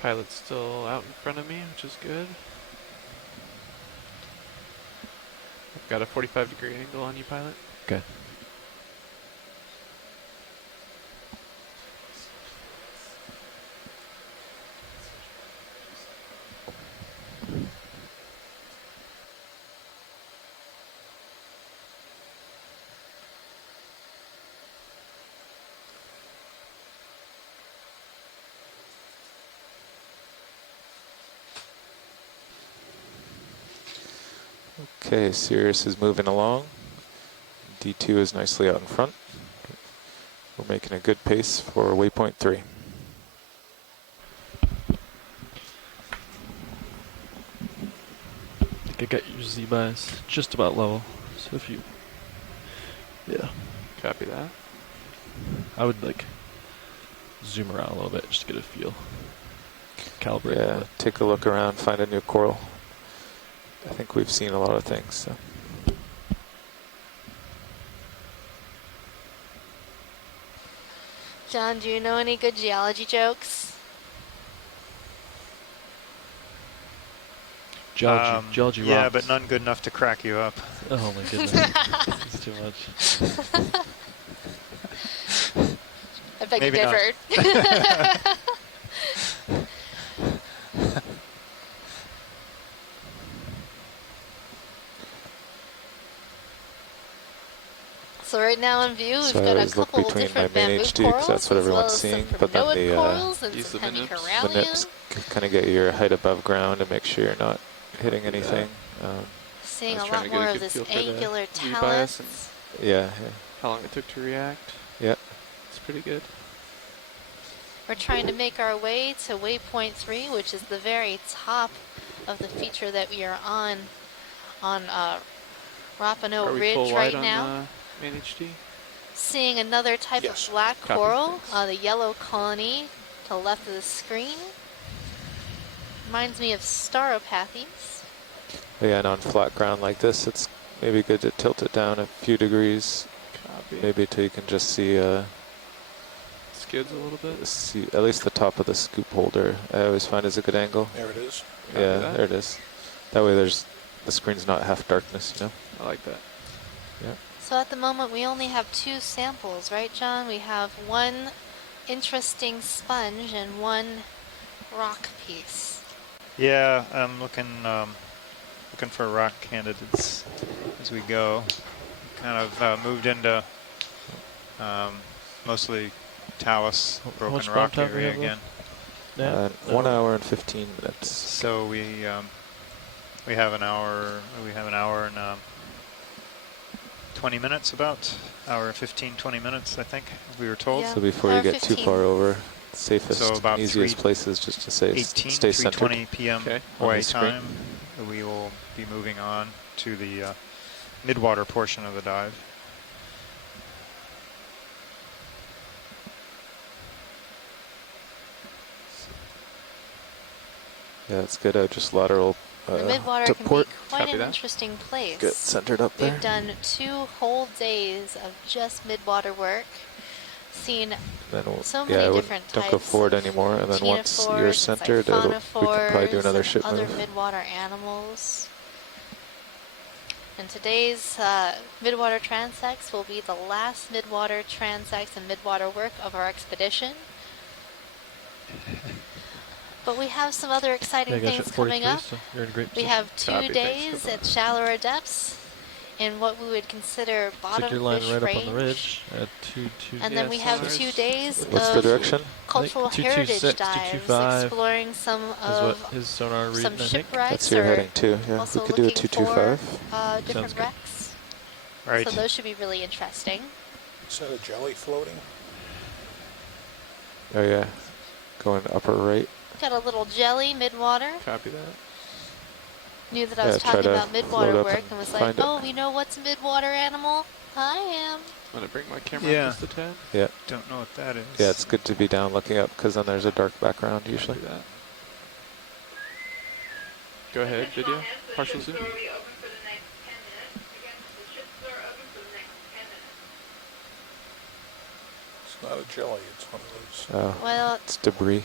Pilot's still out in front of me, which is good. I've got a 45-degree angle on you, pilot. Okay. Okay, Sirius is moving along. D2 is nicely out in front. We're making a good pace for waypoint 3. I think I got your Z-bias just about level. So if you... Yeah. Copy that. I would like zoom around a little bit just to get a feel. Calibrate. Yeah, take a look around, find a new coral. I think we've seen a lot of things. So. John, do you know any good geology jokes? Geology yeah, rocks. but none good enough to crack you up. Oh my goodness. It's too much. I beg to Maybe not. differ. So right now in view, we've So I got a always look couple between my different main bamboo HD because corals, that's what as well everyone's as some seeing. But then primnoid the corals and Use some the nips. the hemicorallium. nips kind of get your height above ground and make sure you're not hitting anything. Seeing I a was trying lot to get a more of good this feel for the angular Z-bias talus. Yeah. How long it took to react. Yeah. It's pretty good. We're trying to make our way to waypoint 3, which is the very top of the feature that we are on Rapano Are we Ridge full right wide now. on main HD? Seeing another type of black Copy. coral, the yellow colony to the left of the screen. Reminds me of Stauropathes. Yeah, and on flat ground like this, it's maybe good to tilt it down a few degrees. Copy. Maybe till you can just see Skids a little bit. see at least the top of the scoop holder. I always find is a good angle. There it is. Yeah, that. there it is. That way the screen's not half darkness, you know? I like that. Yeah. So at the moment we only have 2 samples, right John? We have one interesting sponge and one rock piece. Yeah, I'm looking for rock candidates as we go. Kind of moved into Mostly talus, How broken much rock time do we area have again. left? 1 hour and 15 minutes. So we have an hour. We have an hour and 20 minutes, about hour 15, 20 minutes, I think we were told. Yeah. So before you get too far over, safest So about and easiest place is just to say 18, stay centered. 3:20 p.m. On the Hawaii screen. time. We will be moving on to the midwater portion of the dive. Yeah, it's good. Just lateral The midwater to can port. be quite an interesting place. Get centered up there. We've done 2 whole days of just midwater work, seen Then so many different don't types go forward of anymore, and then once you're ctenophores and centered, we can probably do siphonophores another and ship other move. midwater animals. And today's midwater transects will be the last midwater transects and midwater work of our expedition. But we have some other exciting Yeah, I got things ship coming 43, up. so you're in a great We position. have 2 Copy, thanks for days that. at shallower depths in what we would consider bottom Stick your line fish right range. up on the ridge at 226. And then we have 2 days What's the of direction? cultural heritage 226, dives, 225 exploring some is what of his sonar reading, some I think. shipwrecks. That's your or heading too. Yeah, also we could do a looking 225. for different good. wrecks. Right. So those should be really interesting. Is that a jelly floating? Oh yeah, going upper right. Got a little jelly midwater. Copy that. Knew that I was try talking to about midwater float up work and and was like, find it. oh, you know what's a midwater animal? I am. I'm gonna bring my camera Yeah. up just a tad. Yeah. Don't know what that is. Yeah, it's good to be down looking up because then there's a dark background usually. That. Go ahead, video. Partial zoom. It's not a jelly, it's one of those. Oh, Well, it's debris.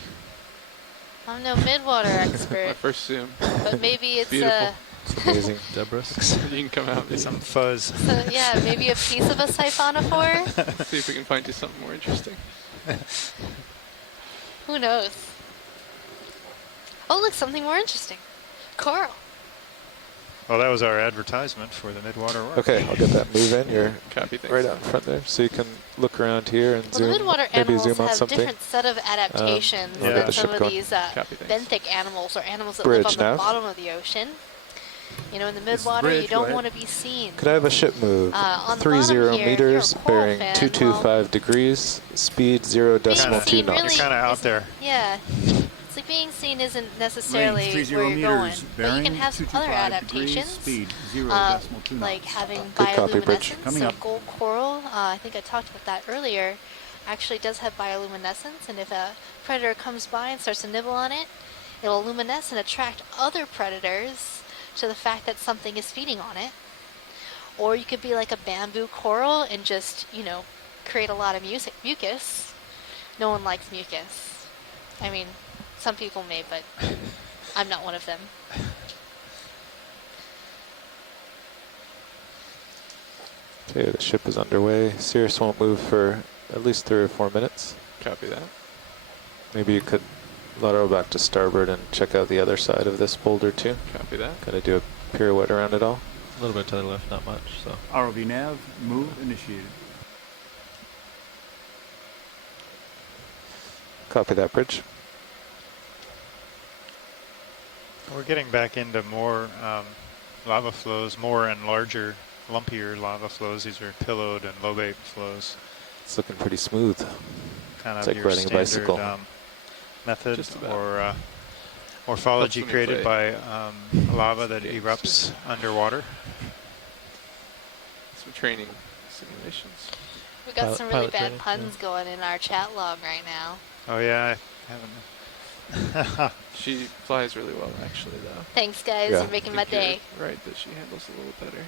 I'm no midwater expert. My first zoom. But maybe it's beautiful. It's amazing. Debris. You can come out. Maybe. Some fuzz. So yeah, maybe a piece of a siphonophore. See if we can find you something more interesting. Who knows? Oh, look, something more interesting. Coral. Well, that was our advertisement for the midwater work. Okay, I'll get that move in. You're Copy, thanks. right out in front there, so you can look around here and Well, zoom. the midwater maybe animals zoom on have something. different set of adaptations I'll get than the some ship of going. these Copy, thanks. benthic animals or animals that Bridge live on the nav. bottom of the ocean. You know, in the This is midwater, bridge, you go don't ahead. want to be seen. Could I have a ship move? On the 30 bottom here, if you're a meters, coral bearing fan, 225 degrees, speed 0.2 seen knots. really You're kind of out there. Yeah. It's like being seen isn't necessarily Range 30 where you're going. meters, But you can bearing have some other 225 degrees, adaptations. speed 0.2 like knots. having Good copy, Bridge. bioluminescence. Coming So up. gold coral, I think I talked about that earlier, actually does have bioluminescence. And if a predator comes by and starts to nibble on it, it'll luminesce and attract other predators to the fact that something is feeding on it. Or you could be like a bamboo coral and just, you know, create a lot of mucus. No one likes mucus. I mean, some people may, but I'm not one of them. Okay, the ship is underway. Cirrus won't move for at least 3 or 4 minutes. Copy that. Maybe you could lateral back to starboard and check out the other side of this boulder too. Copy that. Gotta do a pirouette around it all. A little bit to the left, not much. So ROV nav, move initiated. Copy that, Bridge. We're getting back into more lava flows, more and larger, lumpier lava flows. These are pillowed and lobate flows. It's looking pretty smooth. Kind It's of like your riding a standard bicycle. method Just about. or morphology Let's created play. by lava that erupts underwater. Some training simulations. We got some really pilot bad training, puns going in our chat log right now. Oh yeah, I haven't. She flies really well, actually, though. Thanks, guys. Yeah. You're making I my think day. you're right that she handles a little better.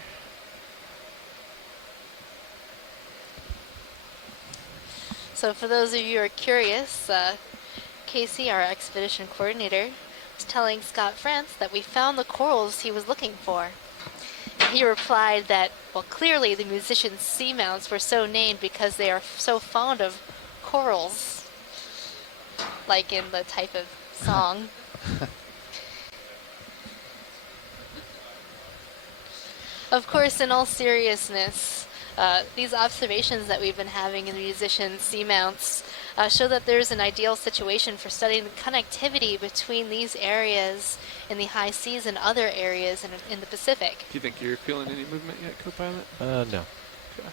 So for those of you who are curious, Casey, our expedition coordinator, was telling Scott France that we found the corals he was looking for. And he replied that, well, clearly the musicians' seamounts were so named because they are so fond of corals, like in the type of song. Of course, in all seriousness, These observations that we've been having in the musician seamounts show that there's an ideal situation for studying the connectivity between these areas in the high seas and other areas in the Pacific. Do you think you're feeling any movement yet, co-pilot? No. Okay.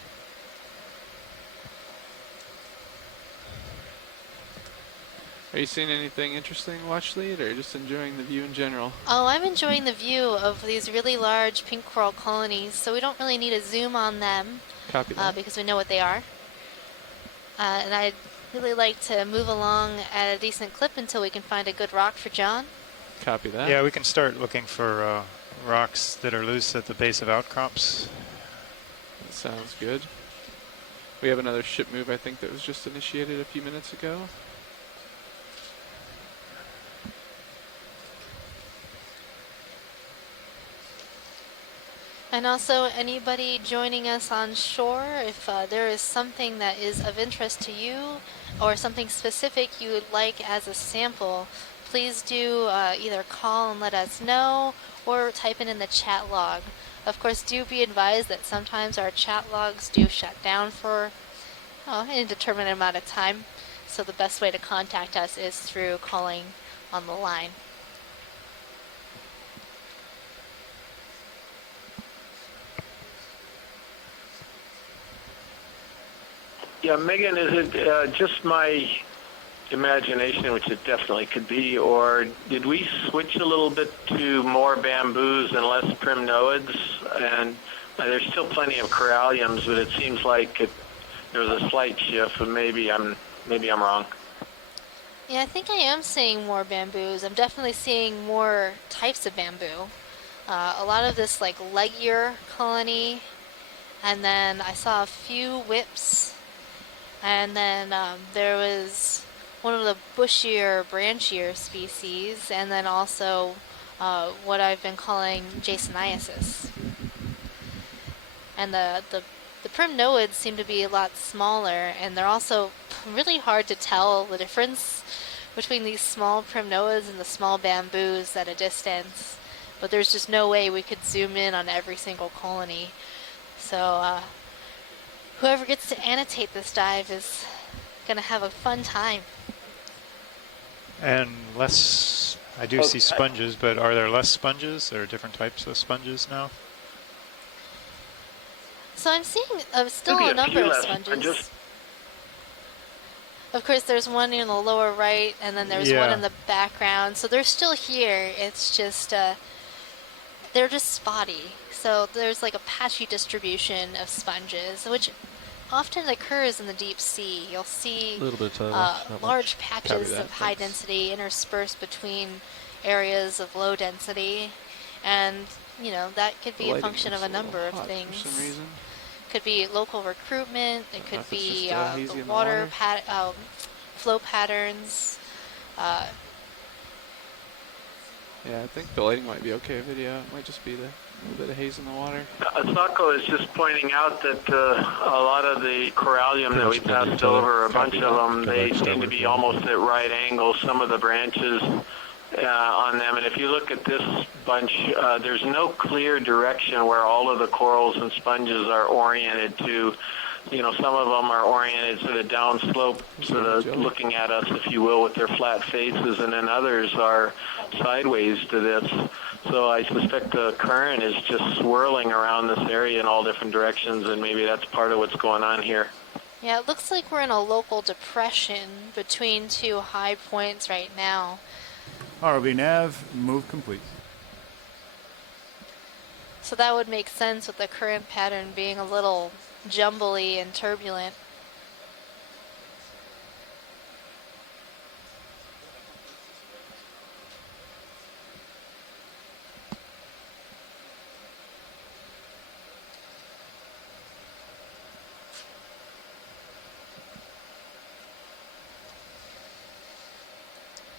Are you seeing anything interesting, watch lead, or just enjoying the view in general? Oh, I'm enjoying the view of these really large pink coral colonies, so we don't really need a zoom on them. Copy that. Because we know what they are. And I'd really like to move along at a decent clip until we can find a good rock for John. Copy that. Yeah, we can start looking for rocks that are loose at the base of outcrops. That sounds good. We have another ship move, I think, that was just initiated a few minutes ago. And also, anybody joining us on shore, if there is something that is of interest to you or something specific you would like as a sample, please do either call and let us know or type it in the chat log. Of course, do be advised that sometimes our chat logs do shut down for an indeterminate amount of time, so the best way to contact us is through calling on the line. Yeah, Megan, is it just my imagination, which it definitely could be, or did we switch a little bit to more bamboos and less primnoids? And there's still plenty of coralliums, but it seems like there was a slight shift, and maybe I'm wrong. Yeah, I think I am seeing more bamboos. I'm definitely seeing more types of bamboo. A lot of this like leggier colony, and then I saw a few whips, and then there was one of the bushier, branchier species, and then also what I've been calling Jasoniasis. And the primnoids seem to be a lot smaller, and they're also really hard to tell the difference between these small primnoids and the small bamboos at a distance. But there's just no way we could zoom in on every single colony. So whoever gets to annotate this dive is going to have a fun time. And less, I do see sponges, but are there less sponges? There are different types of sponges now? So I'm seeing still a number of sponges. Of course, there's one in the lower right, and then there's one in the background. So they're still here. It's just, they're just spotty. So there's like a patchy distribution of sponges, which often occurs in the deep sea. You'll see large patches of high density interspersed between areas of low density. And, you know, that could be a function of a number of things. For some reason. Could be local recruitment. It could be the water flow patterns. Yeah, I think the lighting might be okay video. It might just be the little bit of haze in the water. Asako is just pointing out that a lot of the corallium that we passed over, a bunch of them, they seem to be almost at right angles, some of the branches on them. And if you look at this bunch, there's no clear direction where all of the corals and sponges are oriented to. You know, some of them are oriented to the downslope, sort of looking at us, if you will, with their flat faces, and then others are sideways to this. So I suspect the current is just swirling around this area in all different directions, and maybe that's part of what's going on here. Yeah, it looks like we're in a local depression between two high points right now. ROV nav, move complete. So that would make sense with the current pattern being a little jumbly and turbulent.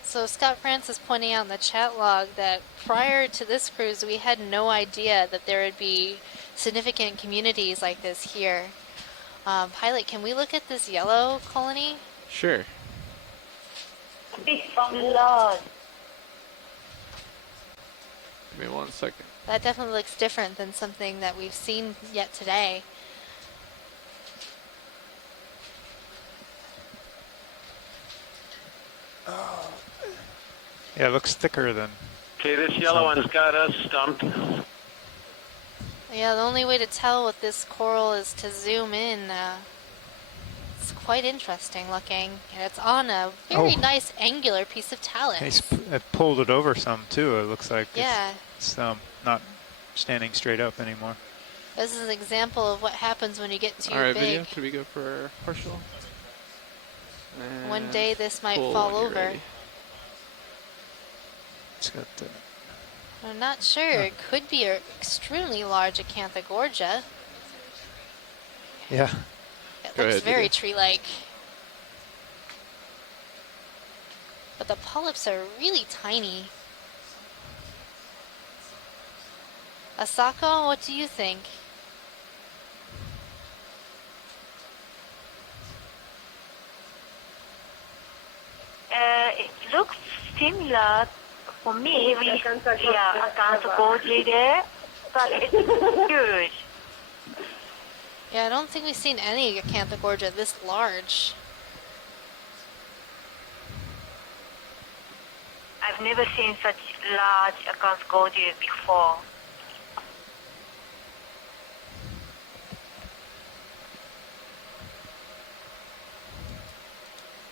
So Scott France is pointing out in the chat log that prior to this cruise, we had no idea that there would be significant communities like this here. Pilot, can we look at this yellow colony? Sure. Big blood. Give me 1 second. That definitely looks different than something that we've seen yet today. Yeah, it looks thicker than. Okay, this yellow one's got us stumped. Yeah, the only way to tell with this coral is to zoom in. It's quite interesting looking. And it's on a very nice angular piece of talus. I pulled it over some too. It looks like Yeah. it's not standing straight up anymore. This is an example of what happens when you get too All right, big. video. Should we go for partial? One day this might full fall when you're over. ready. It's got the. I'm not sure. It could be an extremely large Acanthogorgia. Yeah. It Go looks ahead, very video. tree-like. But the polyps are really tiny. Asako, what do you think? It looks similar for me with Acanthogorgia there, but it's huge. Yeah, I don't think we've seen any Acanthogorgia this large. I've never seen such large Acanthogorgia before.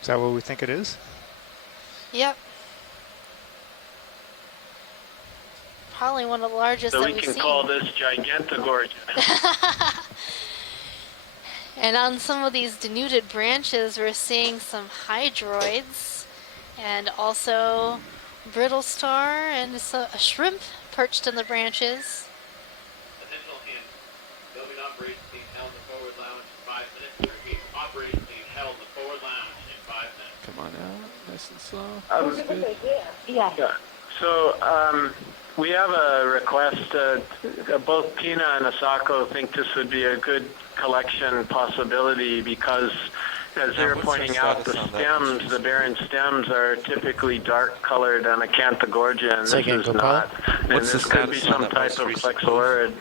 Is that what we think it is? Yep. Probably one of the largest So that we we've can seen. call this Gigantogorgia. And on some of these denuded branches, we're seeing some hydroids and also brittle star and a shrimp perched in the branches. Additional hint, building operations being held in the forward lounge in 5 minutes. Repeat, operations being held in the forward lounge in 5 minutes. Come on out, nice and slow. Yeah. So we have a request. Both Pina and Asako think this would be a good collection possibility because, as they're what's our pointing out, the status on that? stems, the barren stems, are typically dark colored on Acanthogorgia, and Say this again, is Copilot? not. And What's the this could be status on some that type most of recent plexaurid.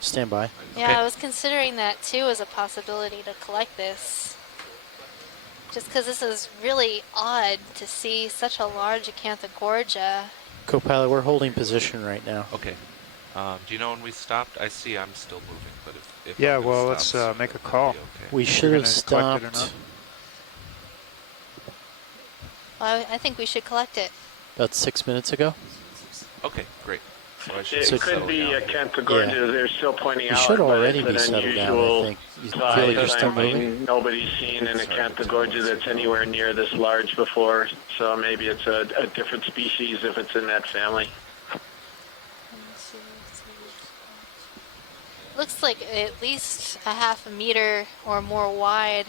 Stand by. Yeah, I was considering that too as a possibility to collect this. Just because this is really odd to see such a large Acanthogorgia. Copilot, we're holding position right now. Okay. Do you know when we stopped? I see I'm still moving, but if Yeah, I'm gonna well, stop let's soon, make a that'd call. be okay. We If should you're have gonna collect it or stopped Well, I think we should collect it. about 6 minutes ago. Okay, great. So I should It So- could be settle down. Acanthogorgia. Yeah. They're still pointing You out, should but already it's be an settled down, I unusual think. You feel size. like you're still I mean, moving? nobody's seen an Acanthogorgia that's anywhere near this large before, so maybe it's a different species if it's in that family. Looks like at least a half a meter or more wide.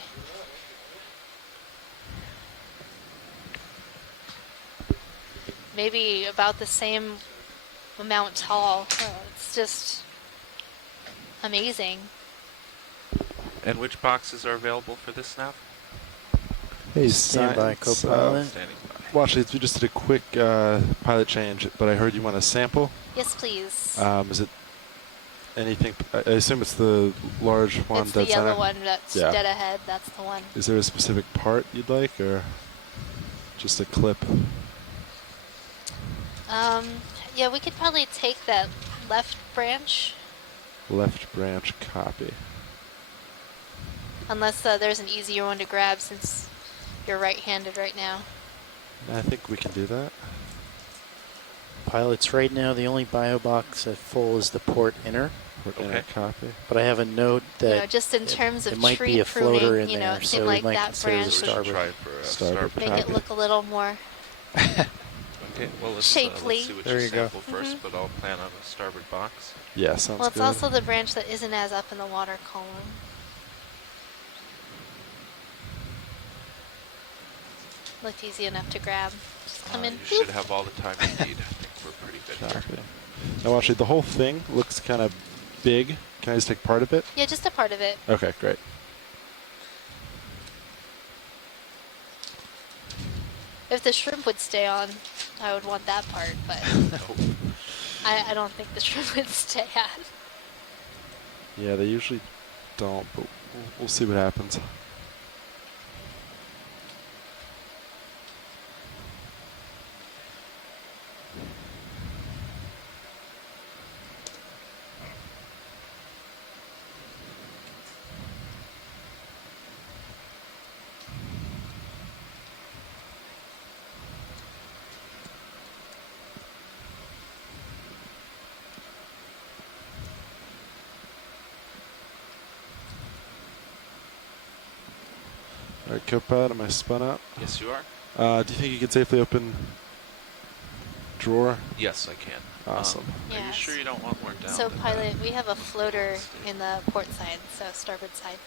Maybe about the same amount tall. Oh, it's just amazing. And which boxes are available for this now? Hey, Stand by, Science, Copilot. Standing by. Well, actually, we just did a quick pilot change, but I heard you want a sample. Yes, please. Is it anything? I assume it's the large one. It's the dead yellow center? one that's Yeah. dead ahead. That's the one. Is there a specific part you'd like, or just a clip? Yeah, we could probably take that left branch, Left branch copy. unless there's an easier one to grab since you're right-handed right now. I think we can do that. Pilots, right now the only bio box at full is the port inner. Port inner copy. But I have a note You that know, just in terms it of might tree be a floater pruning, in you know, there, it so seemed we like might that consider the branch would starboard. Try for a Starboard make it look a little more Okay, well let's shapely. see what There you you go. sample first, but I'll plan on a starboard box. Yeah, sounds Well, it's good. also the branch that isn't as up in the water column. Looked easy enough to grab. Just come in. You should have all the time you need. I think we're pretty good here. Copy. Now, actually, the whole thing looks kind of big. Can I just take part of it? Yeah, just a part of it. Okay, great. If the shrimp would stay on, I would want that part, but I don't think the shrimp would stay on. Yeah, they usually don't, but we'll see what happens. All right, co-pilot, am I spun up? Yes, you are. Do you think you can safely open drawer? Yes, I can. Awesome. Are you sure you don't want more down? So, than pilot, we have a floater in the port side, so starboard side.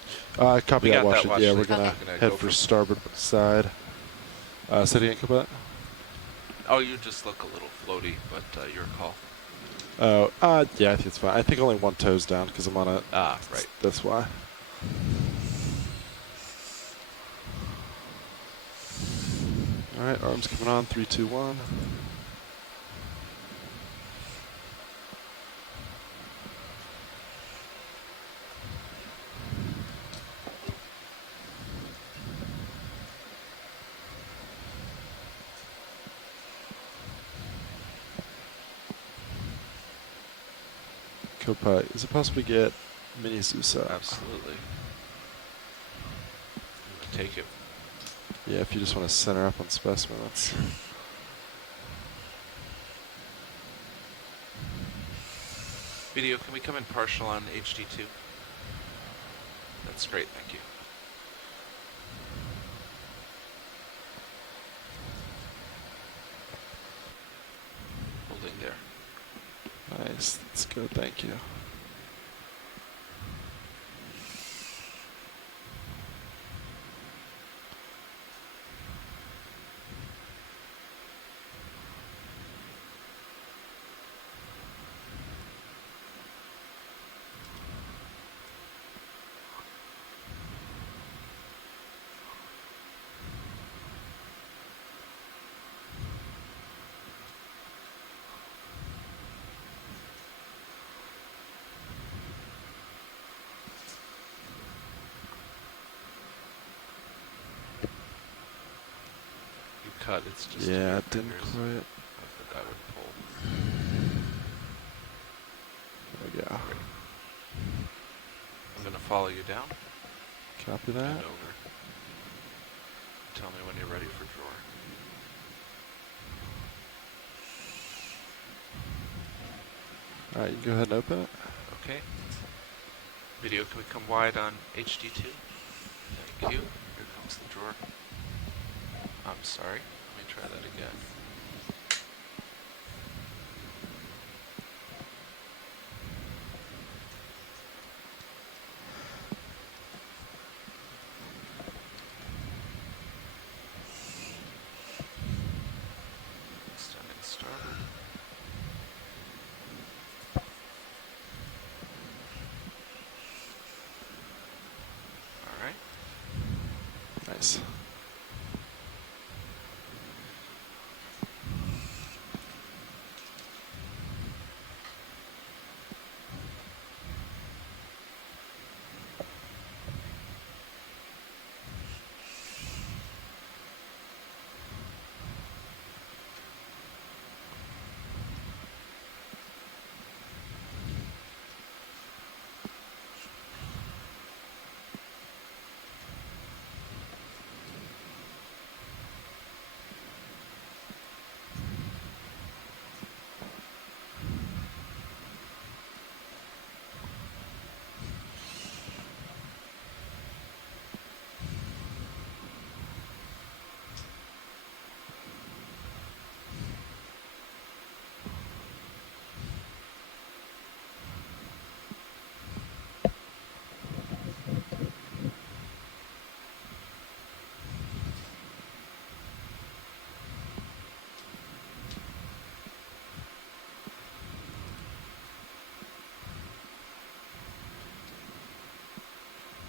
Copy We that, got watch that, it. watch Yeah, it. we're gonna Okay. head Go for for- starboard side. Setting in, co-pilot. Oh, you just look a little floaty, but your call. Oh, yeah, I think it's fine. I think only one toe's down because I'm on it. Ah, right. That's why. All right, arms coming on. 3, 2, 1. Co-pilot, is it possible to get mini Zeus up? Absolutely. I'm gonna take it. Yeah, if you just want to center up on specimen, that's. Video, can we come in partial on HD2? That's great, thank you. Holding there. Nice. That's good. Thank you. You cut, it's just. Yeah, it didn't quite. I would pull. There we go. I'm gonna follow you down. Copy that. And over. Tell me when you're ready for drawer. All right, you go ahead and open it. Okay. Video, can we come wide on HD2? Thank you. Here comes the drawer. I'm sorry. Let me try that again. Extending starboard. All right. Nice.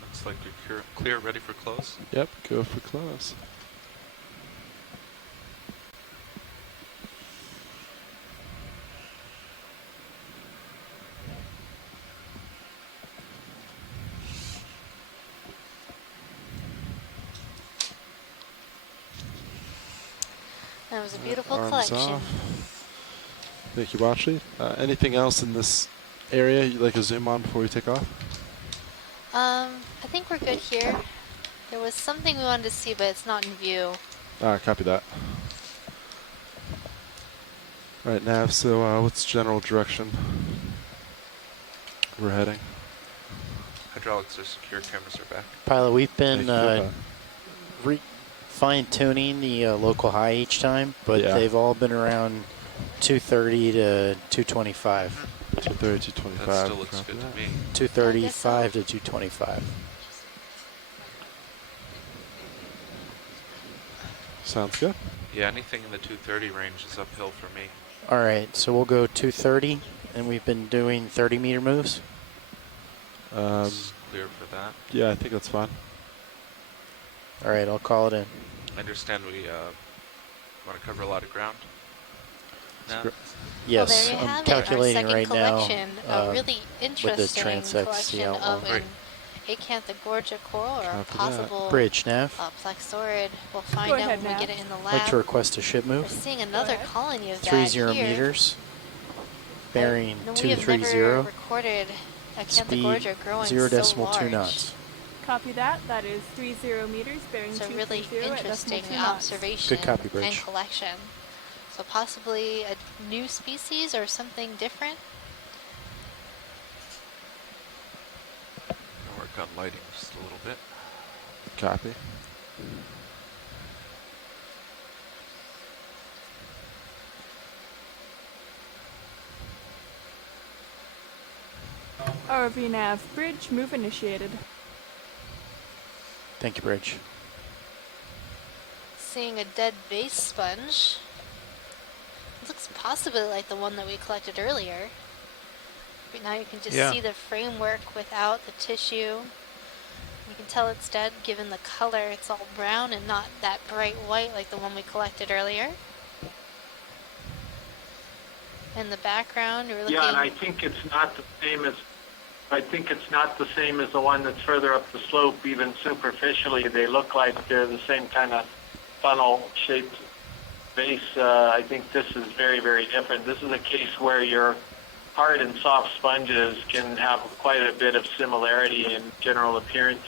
Looks like you're clear, ready for close. Yep, go for close. That was a beautiful Arms collection. off. Thank you, Watchley. Anything else in this area you'd like to zoom on before we take off? I think we're good here. There was something we wanted to see, but it's not in view. Copy that. All right, Nav, so what's general direction we're heading? Hydraulics are secure, cameras are back. Pilot, we've been Thank you. fine-tuning the local high each time, but they've all been around 230 to 225. 230 to 225. That still looks good to me. 235 to 225. Sounds good. Yeah, anything in the 230 range is uphill for me. All right, so we'll go 230, and we've been doing 30-meter moves. Clear for that. Yeah, I think that's fine. All right, I'll call it in. I understand we want to cover a lot of ground. No? Yes, well, there you I'm have calculating it, our second right collection, now a really interesting collection of an acanthogorgia coral or a possible bridge, Nav. plexaurid. We'll find Go out ahead, when we Nav. get it in the I'd lab. like to request a ship We're move. seeing another colony of that 30 here. meters. Bearing No, we have never 230. recorded Speed acanthogorgia growing 0.2 so large. knots. Copy that. That is 30 meters, bearing It's a really 230 at interesting 2 knots. observation Good copy, and Bridge. collection. So possibly a new species or something different. I'll work on lighting just a little bit. Copy. RV nav bridge move initiated. Thank you, Bridge. Seeing a dead base sponge. It looks possibly like the one that we collected earlier. But now you can just see the framework without the tissue. You can tell it's dead given the color. It's all brown and not that bright white like the one we collected earlier. In the background, you're looking... Yeah, and I think it's not the same as the one that's further up the slope, even superficially. They look like they're the same kind of funnel-shaped base. I think this is very, very different. This is a case where your hard and soft sponges can have quite a bit of similarity in general appearance.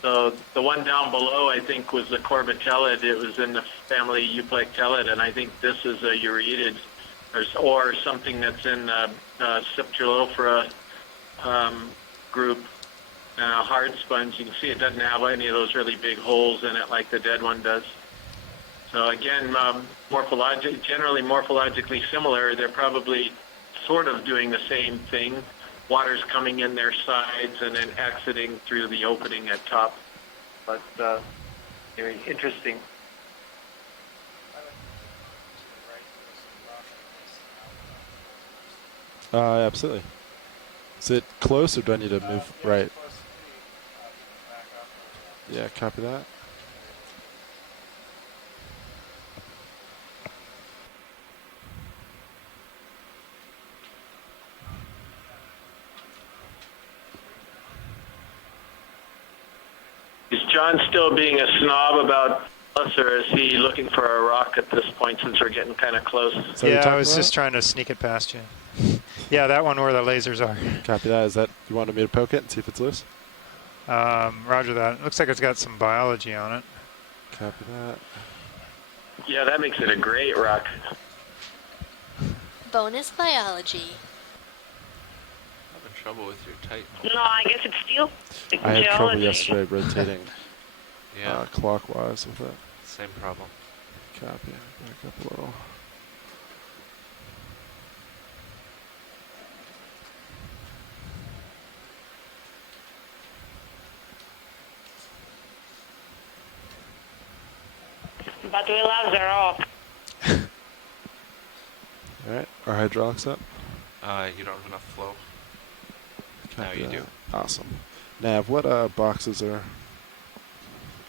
So the one down below, I think, was the corbitellid. It was in the family Euplectellid, and I think this is a uretid or something that's in Siptulophora group. Hard sponge, you can see it doesn't have any of those really big holes in it like the dead one does. So again, generally morphologically similar. They're probably sort of doing the same thing. Water's coming in their sides and then exiting through the opening at top. But very interesting. Absolutely. Is it close, or do I need to move right? Yeah, copy that. Is John still being a snob about us, or is he looking for a rock at this point since we're getting kind of close? Yeah, I was just trying to sneak it past you. Yeah, that one where the lasers are. Copy that. Is that, you wanted me to poke it and see if it's loose? Roger that. It looks like it's got some biology on it. Copy that. Yeah, that makes it a great rock. Bonus biology. Having trouble with your Titan. No, I guess it's still I had trouble geology. yesterday rotating Yeah. clockwise with it. Same problem. Copy. Back up a little. But we love the rock. Alright, our hydraulics up. You don't have enough flow. Now Copy you that. do. Awesome. Nav, what boxes are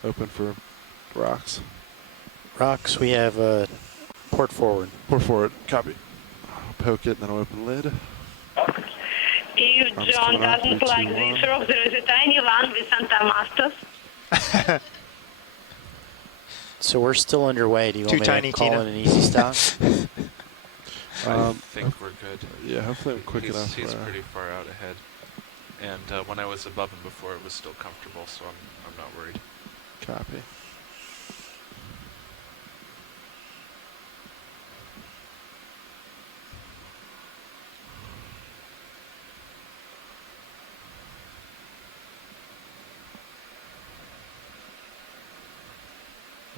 open for rocks? Rocks, we have port forward. Port forward. Copy. I'll poke it, and then I'll open the lid. If I'm John still on doesn't 3, like 2, this 1. rock, there is a tiny one with Santa Mastas. So we're still underway. Do you want me tiny, to call Tina. in an easy stop? I think we're good. Yeah, hopefully I'm quick enough. He's pretty far out ahead. And when I was above him before, it was still comfortable, so I'm not worried. Copy.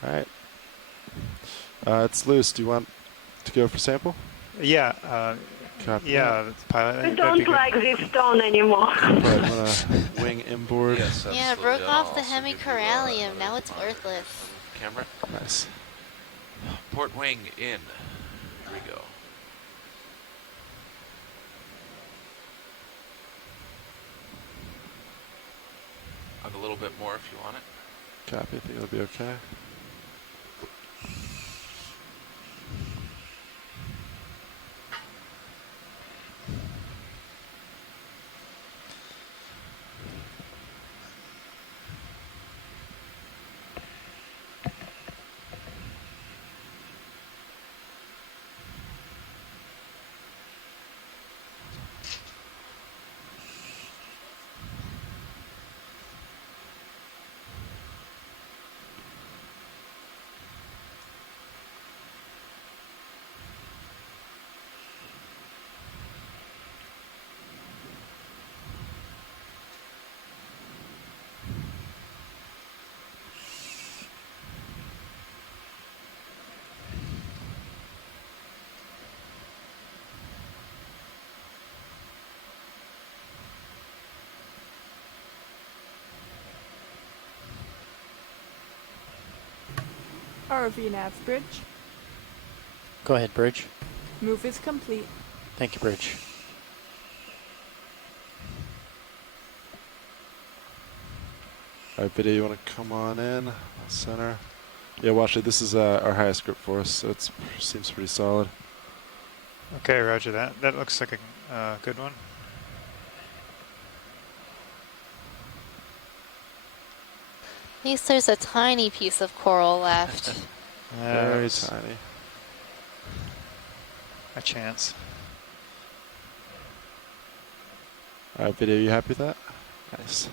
All right. It's loose. Do you want to go for sample? Yeah. Copy Yeah, that. pilot. I that'd be don't good. like this tone anymore. Wing inboard. Yes, Yeah, absolutely. broke I'll off the also give you, hemicorallium. Now another it's worthless. camera. Nice. Port wing in. Here we go. Hug a little bit more if you want it. Copy. I think it'll be okay. RV nav bridge. Go ahead, Bridge. Move is complete. Thank you, Bridge. All right, video, you want to come on in? Center. Yeah, watch it. This is our highest grip force, so it seems pretty solid. Okay, roger that. That looks like a good one. At least there's a tiny piece of coral left. Very tiny. A chance. All right, video, you happy with that? Nice.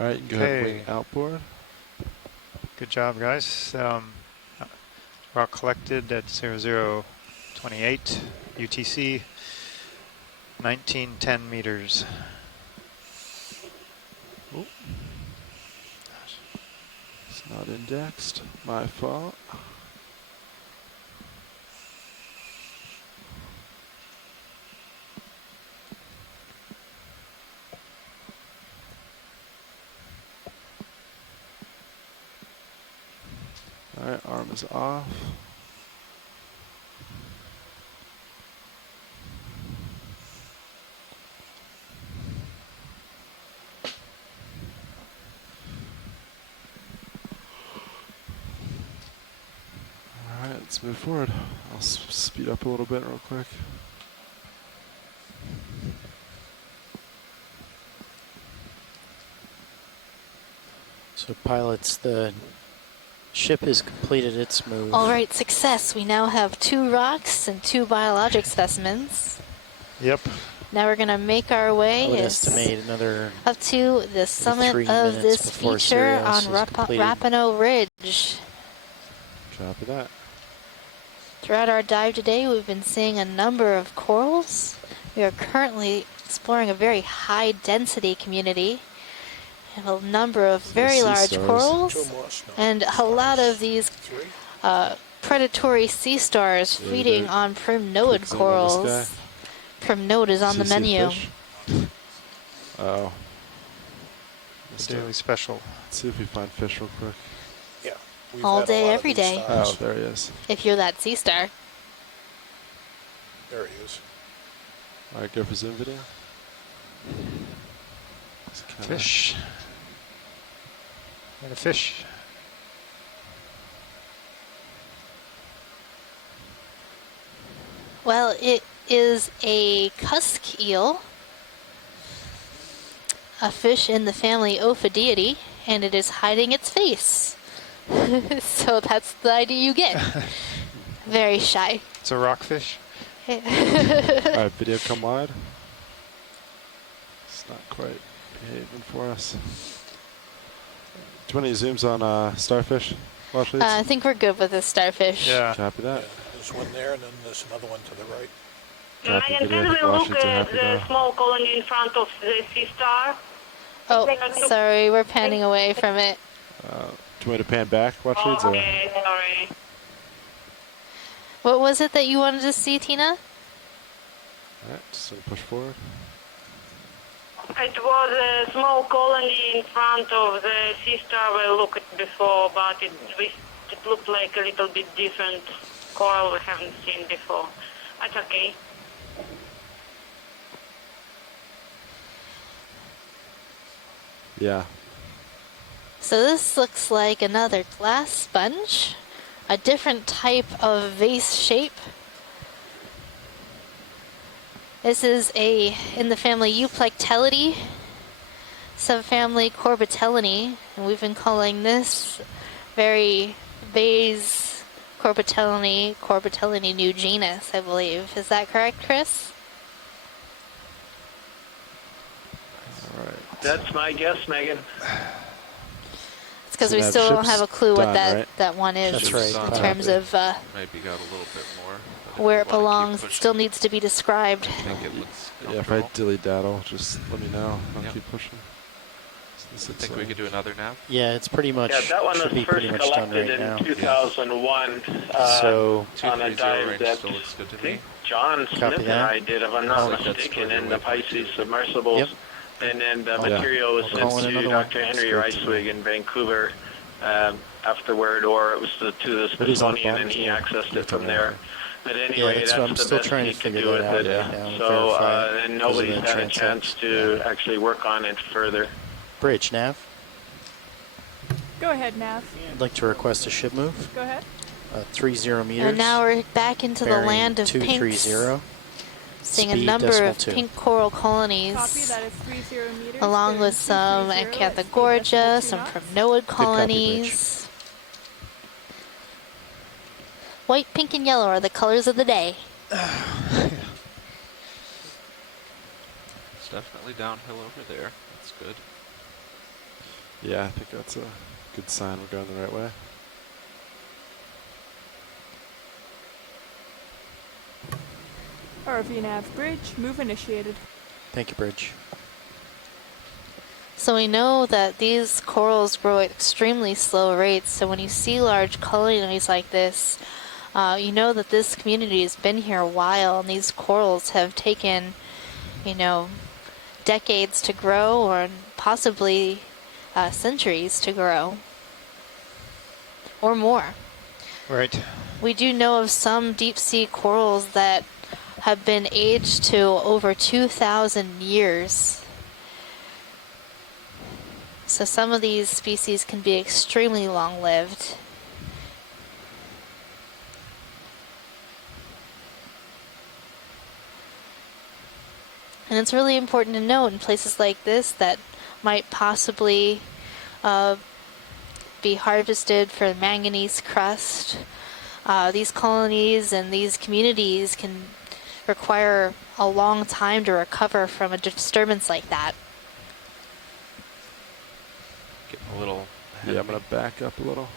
All right, you can go ahead and wing outboard. Good job, guys. Rock collected at 0028 UTC, 1910 meters. Oh. It's not indexed. My fault. All right, arm is off. All right, let's move forward. I'll speed up a little bit real quick. So pilots, the ship has completed its move. All right, success. We now have 2 rocks and 2 biologic specimens. Yep. Now we're going to make our way I would estimate another up to the summit of this feature on Rapano Ridge. Copy that. Throughout our dive today, we've been seeing a number of corals. We are currently exploring a very high density community. We have a number of very large corals and a lot of these predatory sea stars feeding on primnode corals. Primnode is on the menu. Oh. Daily special. Let's see if we find fish real quick. Yeah. All day, every day. Oh, there he is. If you're that sea star. There he is. All right, go for zoom video. Fish. And a fish. Well, it is a cusk eel, a fish in the family Ophidiidae, and it is hiding its face. So that's the idea you get. Very shy. It's a rockfish. All right, video come wide. It's not quite behaving for us. Do you want any zooms on starfish? Watch leads? I think we're good with this starfish. Yeah. Copy that. Yeah, there's one there, and then there's another one to the right. Copy Megan, video. can we Watch look leads are at happy the now. small colony in front of the sea star? Oh, sorry, we're panning away from it. Do you want me to pan back? Watch leads? Okay, sorry. What was it that you wanted to see, Tina? All right, just gonna push forward. It was a small colony in front of the sea star we looked at before, but it looked like a little bit different coral we haven't seen before. That's okay. Yeah. So this looks like another glass sponge, a different type of vase shape. This is in the family Euplectellidae, subfamily Corbitellinae, and we've been calling this very vase Corbitellinae new genus, I believe. Is that correct, Chris? All right. That's my guess, Megan. It's because So we that still don't ship's have a clue what done, right? that one is That's right. in terms of Maybe got a little bit more. but if where you it wanna keep belongs. It pushing, still needs to be described. I think it looks Yeah, if I comfortable. dilly-daddle, just let me know. I'll Yep. keep pushing. I think we could do another nav. Yeah, it's pretty much Yeah, that one should was be first pretty much done collected right now. in 2001 So on a 230 dive range that still looks good to I me. think John Smith Copy and that. I did, if I'm Oh, not that's mistaken, for in the the Pisces submersibles. Yep. And then the Yeah. material was I'll sent call in to another one. Dr. Henry That's good to Reiswig in Vancouver afterward, or it was to the But he's on Smithsonian, bottom, and he so accessed you it from can there. have it. But Yeah, anyway, that's that's what I'm the still best trying he to could figure do that with out it. right now and So verify it and because of nobody's the had a transects. chance to actually work on it further. Bridge nav. Go ahead, Nav. I'd like to request a ship move. Go ahead. 30 meters. And now we're back into the bearing land of pinks. 230. Seeing a Speed number decimal of 2. pink coral colonies, Copy, that is 30 meters. along bearing with some 230 at speed Acanthogorgia, decimal 2 some knots. primnoid copy, colonies. White, pink, and yellow are the colors of the day. It's definitely downhill over there. That's good. Yeah, I think that's a good sign we're going the right way. RV Nav bridge, move initiated. Thank you, Bridge. So we know that these corals grow at extremely slow rates, so when you see large colonies like this, you know that this community has been here a while, and these corals have taken, decades to grow, or possibly centuries to grow, or more. Right. We do know of some deep sea corals that have been aged to over 2,000 years. So some of these species can be extremely long-lived. And it's really important to note in places like this that might possibly be harvested for manganese crust. These colonies and these communities can require a long time to recover from a disturbance like that. Getting a little Yeah, I'm going to back up a little.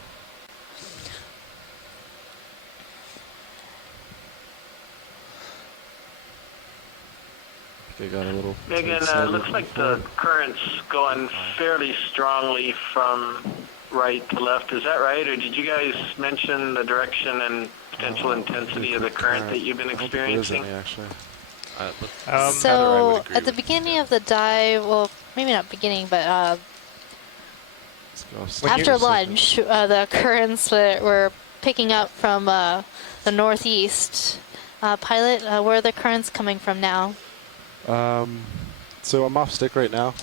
I think I got a little... Megan, excited looks like before. the current's going fairly strongly from right to left. Is that right? Or did you guys mention the direction and potential intensity of the current that you've been I don't think there is experiencing? any, actually. So at the beginning of the dive, well, maybe not beginning, but after lunch, the currents were picking up from the northeast. Pilot, where are the currents coming from now? So I'm off stick right now.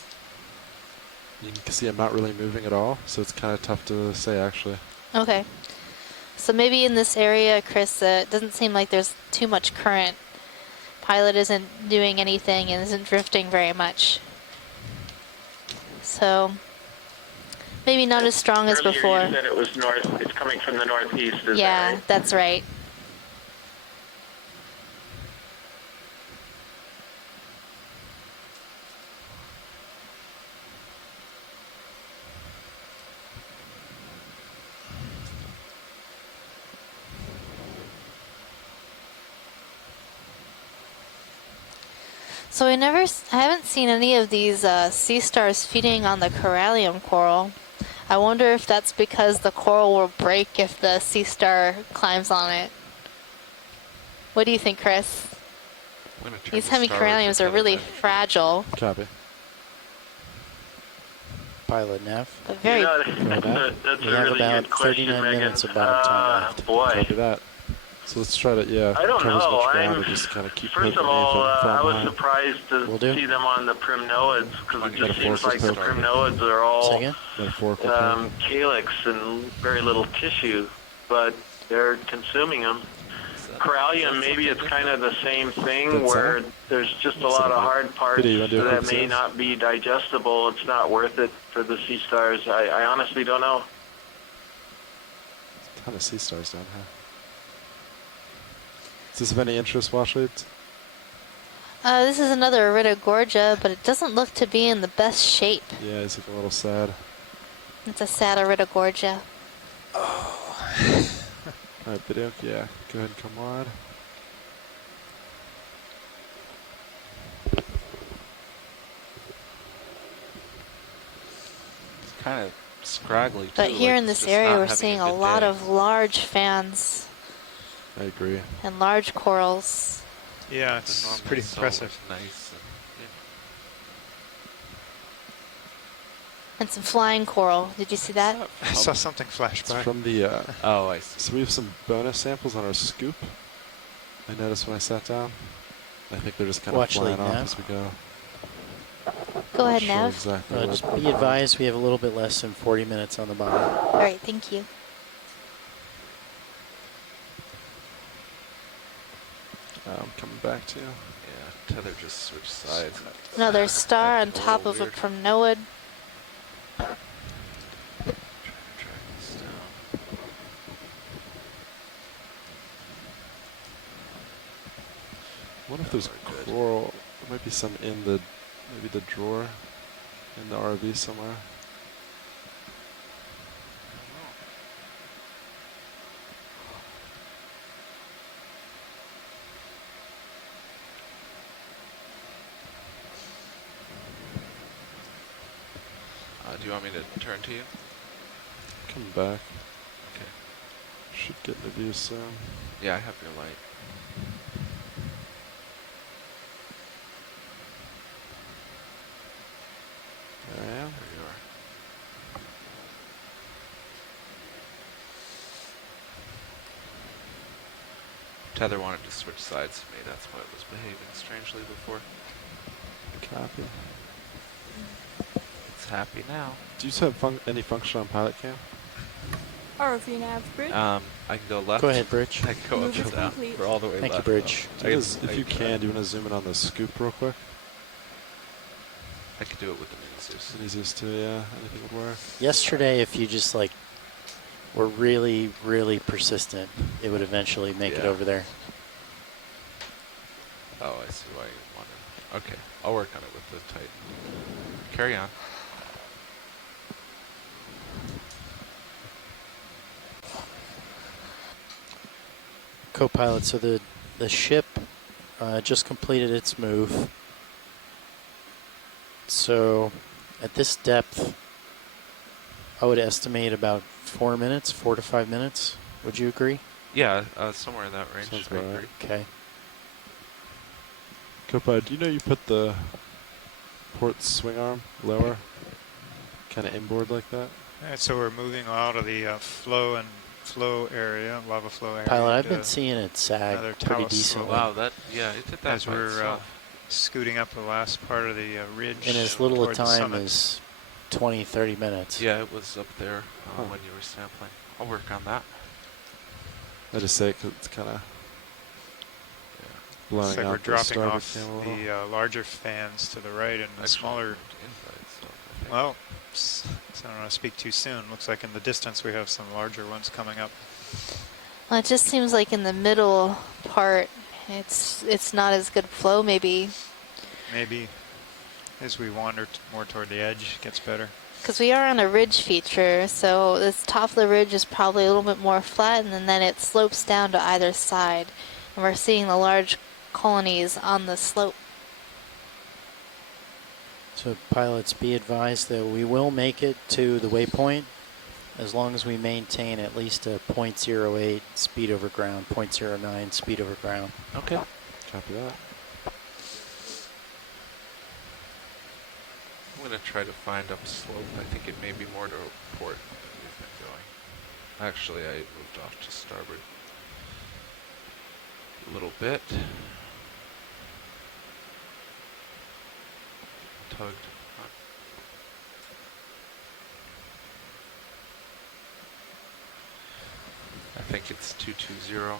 You can see I'm not really moving at all, so it's kind of tough to say actually. Okay. So maybe in this area, Chris, it doesn't seem like there's too much current. Pilot isn't doing anything and isn't drifting very much. So maybe not as strong as Earlier before. You said it was north. It's coming from the northeast. Is Yeah, that right? that's right. So I haven't seen any of these sea stars feeding on the corallium coral. I wonder if that's because the coral will break if the sea star climbs on it. What do you think, Chris? These hemicoralliums are really fragile, Copy. Pilot nav. but very. That's We a have really about good question, 39 Megan. minutes of bottom time left. Boy. Copy that. So let's try to, I don't cover as know. much ground and just kind of keep First of poking all, anything I was high. surprised to see them on the primnoids because it just seems like the primnoids are all calyx and very little tissue, but they're consuming them. Corallium, maybe it's kind of the same thing where there's just a lot of hard parts that may not be digestible. It's not worth it for the sea stars. I honestly don't know. A ton of sea stars down here. Is this of any interest, Washleads? This is another Iridogorgia, but it doesn't look to be in the best shape. Yeah, he's looking a little sad. It's a sad Iridogorgia. Alright, video, yeah, go ahead and come wide. It's kind of scraggly too. But here like in it's this just area, not we're having seeing a a good lot day. of large fans I agree. and large corals. Yeah, it's normally pretty so impressive. Nice. And some flying coral. Did you see that? I saw something flash It's by. from the, oh, I see. So we have some bonus samples on our scoop. I noticed when I sat down. I think they're just kind of flying off as we go. Go ahead, Sure Nav. exactly what- Just be advised, we have a little bit less than 40 minutes on the bottom. All right, thank you. I'm coming back to you. Yeah, tether just switched sides. Another star on That's a top little of a weird. primnoid. I wonder if there's coral. There might be some in the, maybe the drawer in the RV somewhere. Do you want me to turn to you? Coming back. Okay. Should get the view soon. Yeah, I have your light. There I am. There you are. Tether wanted to switch sides to me. That's why it was behaving strangely before. Copy. It's happy now. Do you have any function on pilot cam? ROV nav bridge. I can go left. Go ahead, Bridge. I can go up Move and is down. complete. We're all the way Thank you, left. Bridge. Do you guys, if you can, do you want to zoom in on the scoop real quick? I could do it with the Minzus. Easiest to, yeah. Anything would work. Yesterday, if you just like were really, really persistent, it would eventually make it Yeah. over there. Oh, I see why you wanted. Okay, I'll work on it with the Titan. Carry on. Co-pilot, so the ship just completed its move. So at this depth, I would estimate about 4 minutes, 4 to 5 minutes. Would you agree? Yeah, somewhere in that range. Sounds I about right. agree. Okay. Copa, do you know you put the port swing arm lower? Kind of inboard like that? Alright, so we're moving out of the flow area, lava flow area. Pilot, I've into been seeing it sag another pretty talus decently. flow. Wow, that it did that As by we're itself. scooting up the last part of the ridge. In as little a toward the time summit. as 20, 30 minutes. Yeah, it was up there when you were sampling. I'll work on that. I just say because it's kind of blowing Looks like out we're the dropping starboard off cam a little. the larger fans to the right and the smaller. Well, so I don't want to speak too soon. Looks like in the distance we have some larger ones coming up. Well, it just seems like in the middle part, it's not as good flow. Maybe as we wander more toward the edge, it gets better. because we are on a ridge feature, so this top of the ridge is probably a little bit more flat, and then it slopes down to either side, and we're seeing the large colonies on the slope. So pilots, be advised that we will make it to the waypoint as long as we maintain at least a 0.08 speed over ground, 0.09 speed over ground. Okay. Copy that. I'm going to try to find upslope. I think it may be more to port than we've been going. Actually, I moved off to starboard a little bit. Tugged. I think it's 220.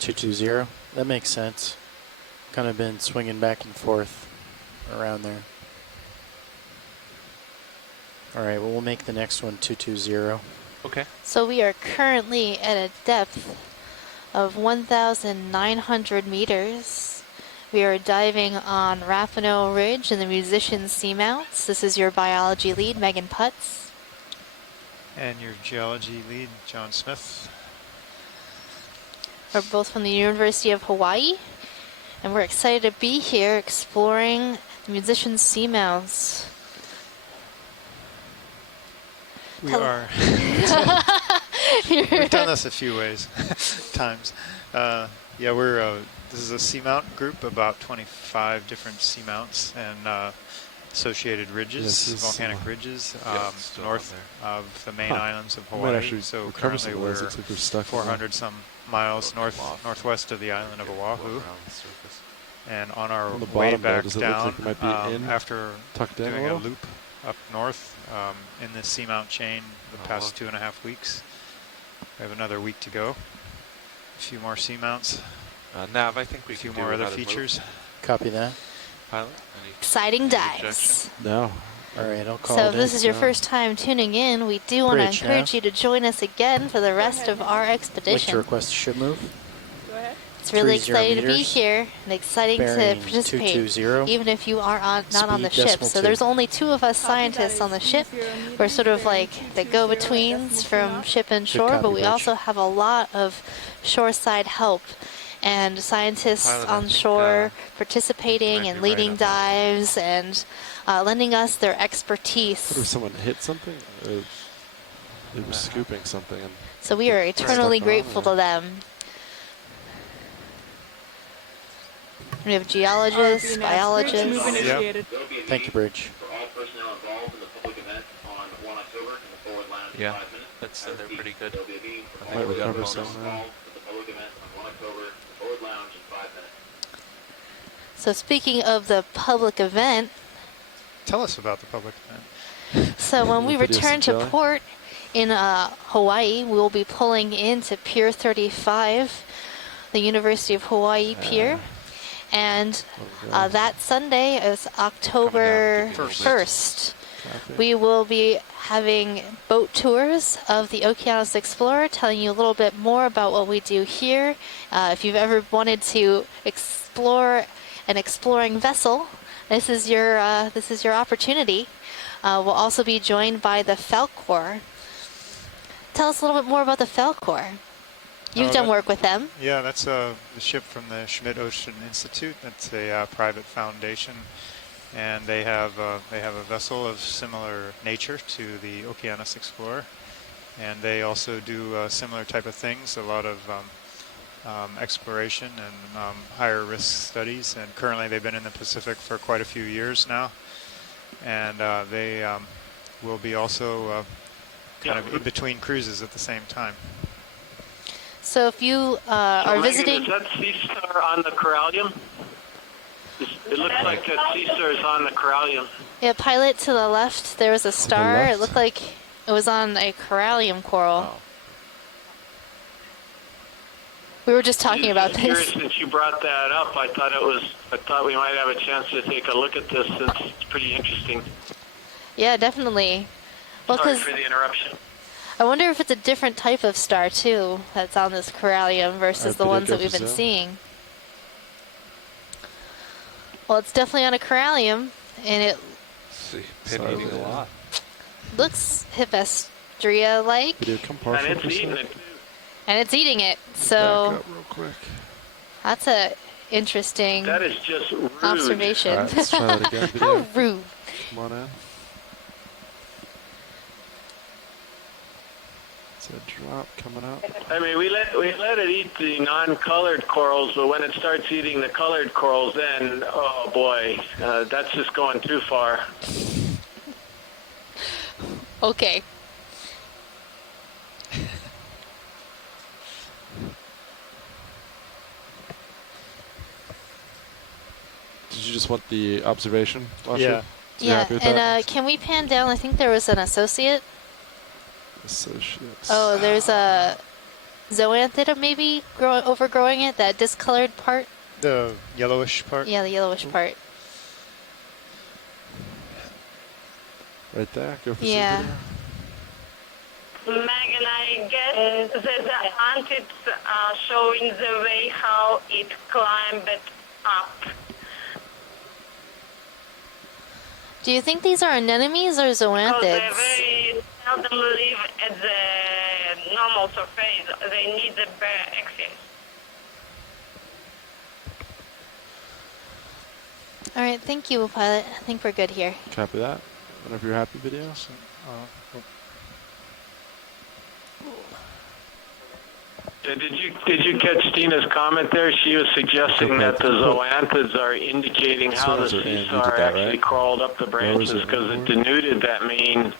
220? That makes sense. Kind of been swinging back and forth around there. All right, well, we'll make the next one 220. Okay. So we are currently at a depth of 1,900 meters. We are diving on Rapano Ridge in the Musician Seamounts. This is your biology lead, Megan Putz. And your geology lead, John Smith. We're both from the University of Hawaii, and we're excited to be here exploring the Musician Seamounts. We are. We've done this a few times. Yeah, we're. This is a seamount group, about 25 different seamounts and associated ridges, volcanic ridges, north of the main islands of Hawaii. So currently we're 400 some miles northwest of the island of Oahu. And on our way back down, after doing a loop up north in this seamount chain the past 2.5 weeks. We have another week to go. A few more seamounts. Nav, I think we a few can more do other without a features. Copy that. Pilot? Exciting dives. No. All right, I'll call So it if this in. is your first time tuning in, we do want to Bridge, encourage Nav. you to join us again for the rest of our Like to expedition. request a ship move. Go ahead. It's really 30 exciting to be meters. here and exciting to Bearing participate, 220. even if you are not on the Speed ship. decimal So 2. there's only 2 of us scientists on the ship. We're sort of like the go-betweens from ship and shore, copy, but we Bridge. also have a lot of shoreside help and scientists Pilot, I on think, shore might participating be and right leading on that. dives and lending us their What if expertise. someone hit something? Or they were scooping something. And So we are eternally stuck on, grateful or- to them. We have geologists, RB Nav, biologists. bridge move initiated. Thank you, Bridge. Yeah, they're pretty good. I Might think we got a recover bonus. some. So speaking of the public event, Tell us about the public event. so when we Videos return of to Jelly? port in Hawaii, we will be pulling into Pier 35, the University of Hawaii Pier. And that Sunday is October 1st. We will be having boat tours of the Okeanos Explorer, telling you a little bit more about what we do here. If you've ever wanted to explore an exploring vessel, this is your opportunity. We'll also be joined by the Falcor. Tell us a little bit more about the Falcor. You've done work with them. Yeah, that's the ship from the Schmidt Ocean Institute. That's a private foundation, and they have a vessel of similar nature to the Okeanos Explorer, and they also do similar type of things. A lot of exploration and higher risk studies. And currently, they've been in the Pacific for quite a few years now, and they will be also kind of in between cruises at the same time. So if you are visiting... Is that Sea Star on the Corallium? It looks like that Sea Star is on the Corallium. Yeah, pilot to the left, there was a star. It looked like it was on a corallium coral. Oh. We were just talking about Curious, this. since you brought that up, I thought we might have a chance to take a look at this since it's pretty interesting. Yeah, definitely. Well, Sorry 'cause for the interruption. I wonder if it's a different type of star too that's on this corallium versus the ones that we've been seeing. Well, it's definitely on a corallium, and it Been eating a lot. looks Hippastria-like. And it's eating it. And it's eating it, Back so up real quick. that's a interesting That is just rude. observation. All right, let's try that again. How rude. Come on in. It's a drop coming up. I mean, we let it eat the non-colored corals, but when it starts eating the colored corals, then oh boy, that's just going too far. Okay. Did you just want the observation? Lasher? Yeah. Yeah, and can we pan down? I think there was an associate. Associates. Oh, there's a zoanthid maybe overgrowing it, that discolored part. The yellowish part? Yeah, the yellowish part. Right there. Go for Yeah. Megan, I guess the antids are showing the way how it climbed up. Do you think these are anemones or Because they zoanthids? very seldom live at the normal surface. They need the bare access. All right, thank you, pilot. I think we're good here. Copy that. Whenever you're happy, videos. Did you catch Tina's comment there? She was suggesting that the zoanthids are indicating how the sea star actually crawled up the branches because it denuded that main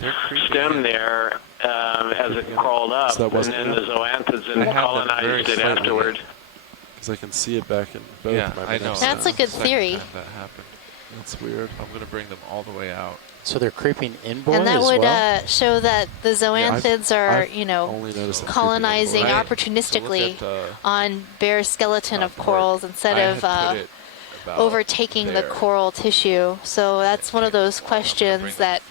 stem there as it crawled up, and then the zoanthids and colonized it afterward. Because I can see it back in both. Yeah, my I know. binoculars. That's a good theory. That happened. That's weird. I'm gonna bring them all the way out. So they're creeping inboard And that as would well? show that the zoanthids are, I've you know, only noticed them colonizing creeping inboard. opportunistically So look at, on bare skeleton of corals instead I of had put it about overtaking the there. coral tissue. So that's one of those questions that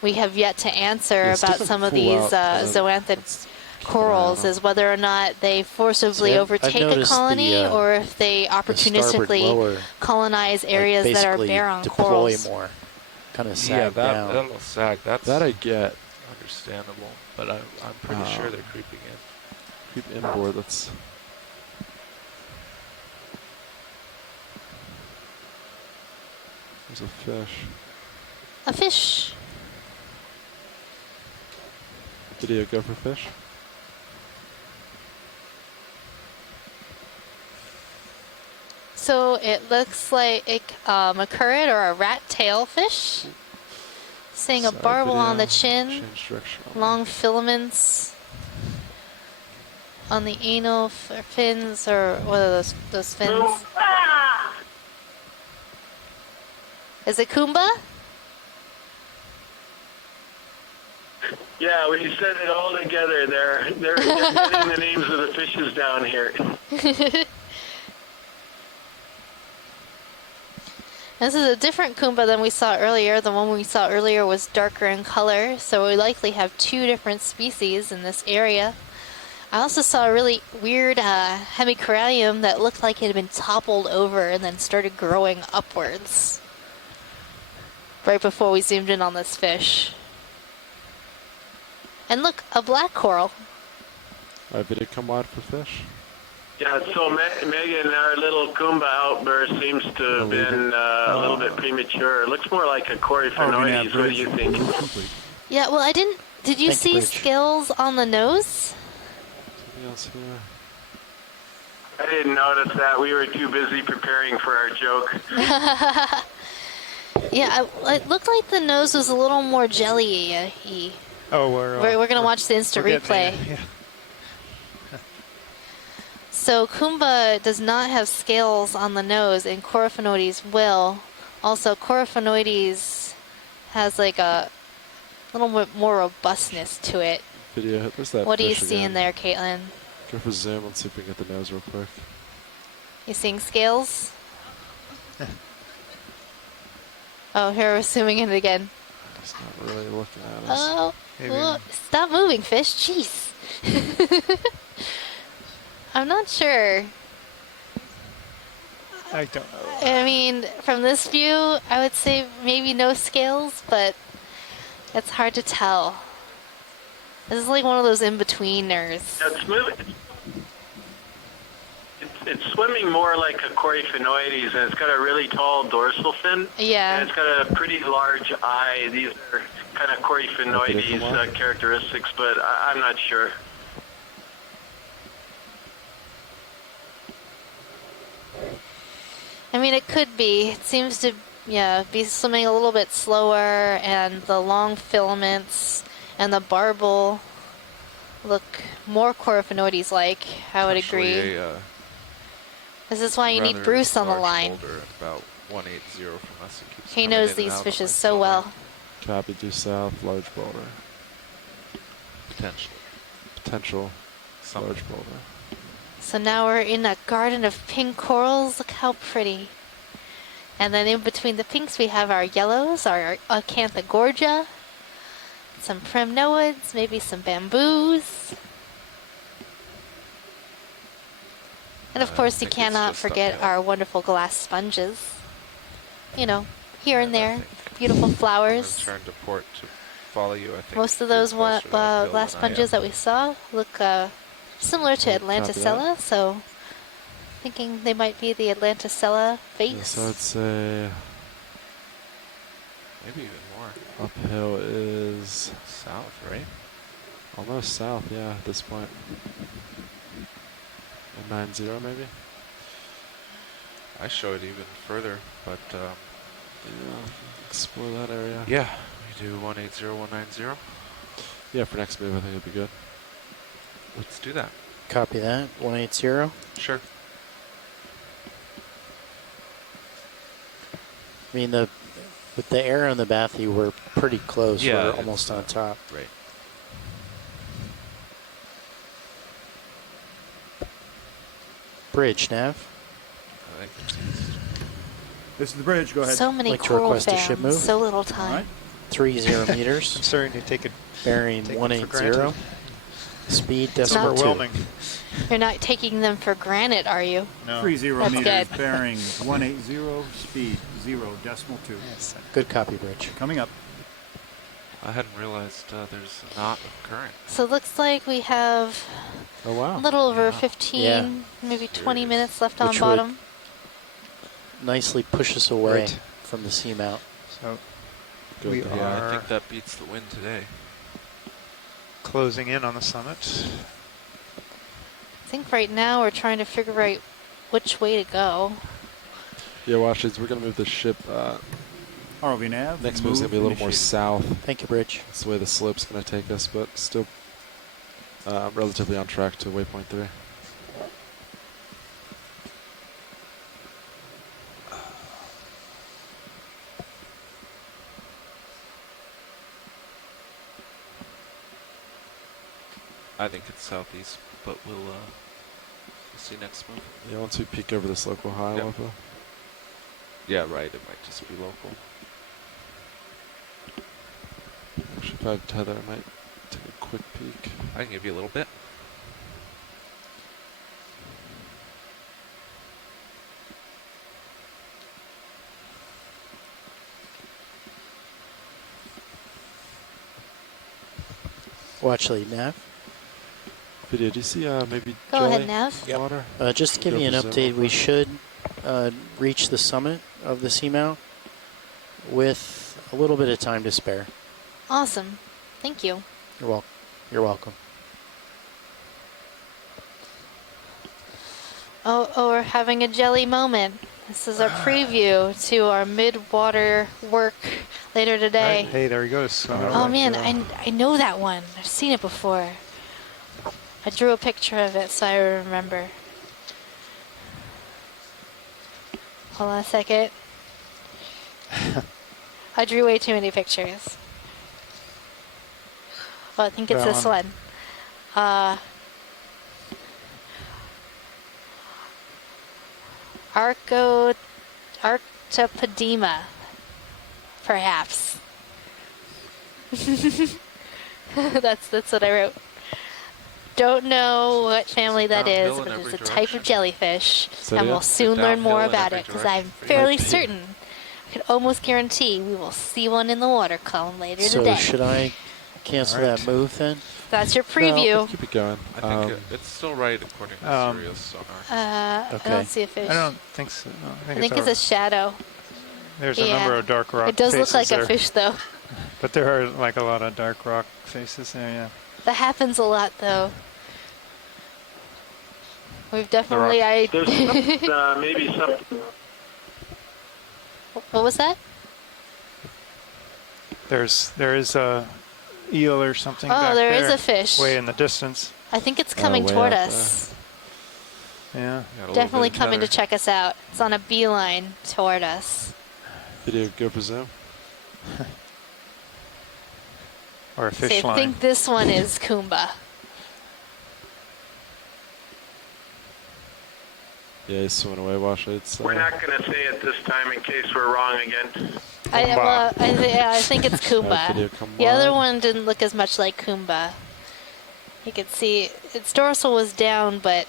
we have yet to answer Yeah, it's about different some of full these out, zoanthid corals, is whether or not they forcibly See, I've overtake a noticed colony the, or if they starboard opportunistically lower, colonize areas that are basically bare on deploy corals. more, kind of Yeah, sag down. that little sag. That's That I get. understandable, but I'm pretty sure they're creeping in. Creep inboard. That's. There's a fish. A fish. Video, go for fish. So it looks like a current or a rat tail fish. Seeing a Side barbel on the video. chin, Change direction. long filaments on the anal fins, or what are those fins? Is it Kumba? Yeah, we said it all together there. They're getting the names of the fishes down here. This is a different Kumba than we saw earlier. The one we saw earlier was darker in color, so we likely have two different species in this area. I also saw a really weird hemicorallium that looked like it had been toppled over and then started growing upwards right before we zoomed in on this fish. And look, a black coral. Alright, video, come wide for fish. Yeah, so Megan, our little Kumba outburst seems to have been a little bit premature. It looks more like a Coryphaenoides. What do you think? Yeah, well, I didn't. Did you see scales on the nose? Something else here. I didn't notice that. We were too busy preparing for our joke. Yeah, it looked like the nose was a little more jelly-y. Oh, We're going to watch the instant replay. So Kumba does not have scales on the nose, and Coryphaenoides will. Also, Coryphaenoides has like a little bit more robustness to it. Video, there's that What do you fish see again. in there, Caitlin? Go for zoom. Let's see if we can get the nose real quick. You seeing scales? Oh, here we're zooming in again. It's not really looking at us. Oh, well, stop moving, fish. Jeez. I'm not sure. I don't know. I mean, from this view, I would say maybe no scales, but it's hard to tell. This is like one of those in-betweeners. It's moving. It's swimming more like a Coryphaenoides, and it's got a really tall dorsal fin. Yeah. And it's got a pretty large eye. These are kind of Coryphaenoides characteristics, but I'm not sure. I mean, it could be. It seems to, be swimming a little bit slower, and the long filaments and the barbel look more Coryphaenoides-like. I would agree. This is why you need Bruce on the line. About 180 from us. He knows these fishes so well. Copy due south, large boulder. Potential large boulder. So now we're in a garden of pink corals. Look how pretty. And then in between the pinks we have our yellows, our Acanthogorgia, some primnoids, maybe some bamboos. And of course you cannot forget our wonderful glass sponges. You know, here and there, beautiful flowers. Turn to port to follow you. I think Most of those glass sponges that we saw look similar to Atlanticella, so thinking they might be the Atlanticella face. Yeah, so I'd say maybe even more. Uphill is south, right? Almost south, yeah, at this point. 90 maybe? I show it even further, but yeah, explore that area. Yeah, we do 180, 190. Yeah, for next move I think it'd be good. Let's do that. Copy that. 180. Sure. I mean, with the air on the bathy, we're pretty close. Yeah, We're almost on top. Right. Bridge, Nav. This is the bridge. Go ahead. So many like to coral request a ship move. fans, so little time. All right. 30 meters. I'm starting to take it. Bearing take it for 180. granted. Speed It's decimal 2. overwhelming. You're not taking them for granted, are you? No. 30 That's meters, good. bearing 180, speed 0.2. Yes. Good copy, Bridge. Coming up. I hadn't realized there's a knot of current. So it looks like we have Oh wow. a little over 15, Yeah. maybe 20 minutes left on Which bottom. Nicely push us away Right. from the seamount. So Good. we Yeah, I are think that beats the wind today. closing in on the summit. I think right now we're trying to figure out which way to go. Yeah, watch this. We're gonna move the ship. ROV nav. Next move's gonna be a little more initiated. south. Thank you, Bridge. That's the way the slope's gonna take us, but still relatively on track to waypoint 3. I think it's southeast, but we'll see next move. Yeah, once we peek over this local high, Yep. level. Yeah, right. It might just be local. Actually, if I have tether, I might take a quick peek. I can give you a little bit. Watch lead, Nav. Video, do you see maybe Go jelly ahead, Nav. water? Just to give you an update, we should reach the summit of the seamount with a little bit of time to spare. Awesome. Thank you. You're welcome. Oh, we're having a jelly moment. This is our preview to our mid-water work later today. Right. Hey, there he goes. Oh man, I know that one. I've seen it before. I drew a picture of it so I remember. Hold on a second. I drew way too many pictures. Well, I think it's That this one. one. Arctopodema, perhaps. that's what I wrote. Don't know what family that is, downhill in but it's every a type of jellyfish, and yeah? we'll soon They're learn more downhill in about every it, because direction I'm for you. fairly Might be. certain, I can almost guarantee we will see one in the water column later So today. should I cancel that move then? That's your No, preview. let's keep it going. I think it's still right according to Sirius sonar. I Okay. don't see a fish. I don't think so. No, I think it's a shadow. There's a number of dark rock It does look faces like there. a fish, though. But there are like a lot of dark rock faces there, yeah. That happens a lot, though. We've definitely... There's maybe something. What was that? There is a eel or something Oh, back there there. is a fish. Way in the distance. I think it's coming way toward out us. Yeah. Definitely coming to check us out. It's on a beeline toward us. Video, go for zoom. Or a So fish I line. think this one is Kumba. Yeah, he's swimming away, Washley. It's, We're not going to say it this time in case we're wrong again. I think it's Kumba. video come The other wide. one didn't look as much like Kumba. You could see its dorsal was down, but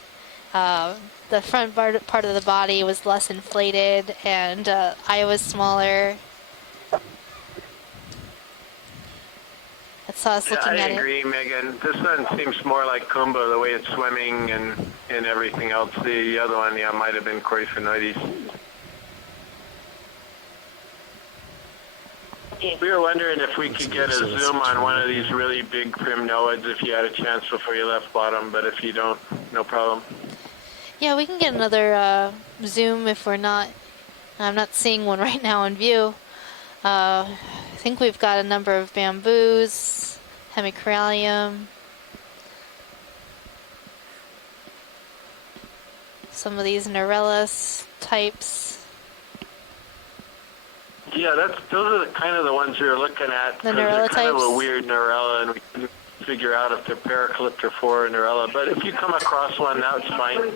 the front part of the body was less inflated, and eye was smaller. I saw us looking at I agree, Megan. This one seems more like Kumba, the way it's swimming and everything else. The other one, yeah, might have been Coryphonoides. We were wondering if we could get a zoom on one of these really big primnoids if you had a chance before you left bottom, but if you don't, no problem. Yeah, we can get another zoom if we're not... I'm not seeing one right now in view. I think we've got a number of bamboos, hemicorallium, some of these Neurellus types. Yeah, those are kind of the ones we were looking at. The 'cause they're Neurella kind of a types? weird Neurella, and we couldn't figure out if they're Paracalyptra or Neurella. But if you come across one, that's fine.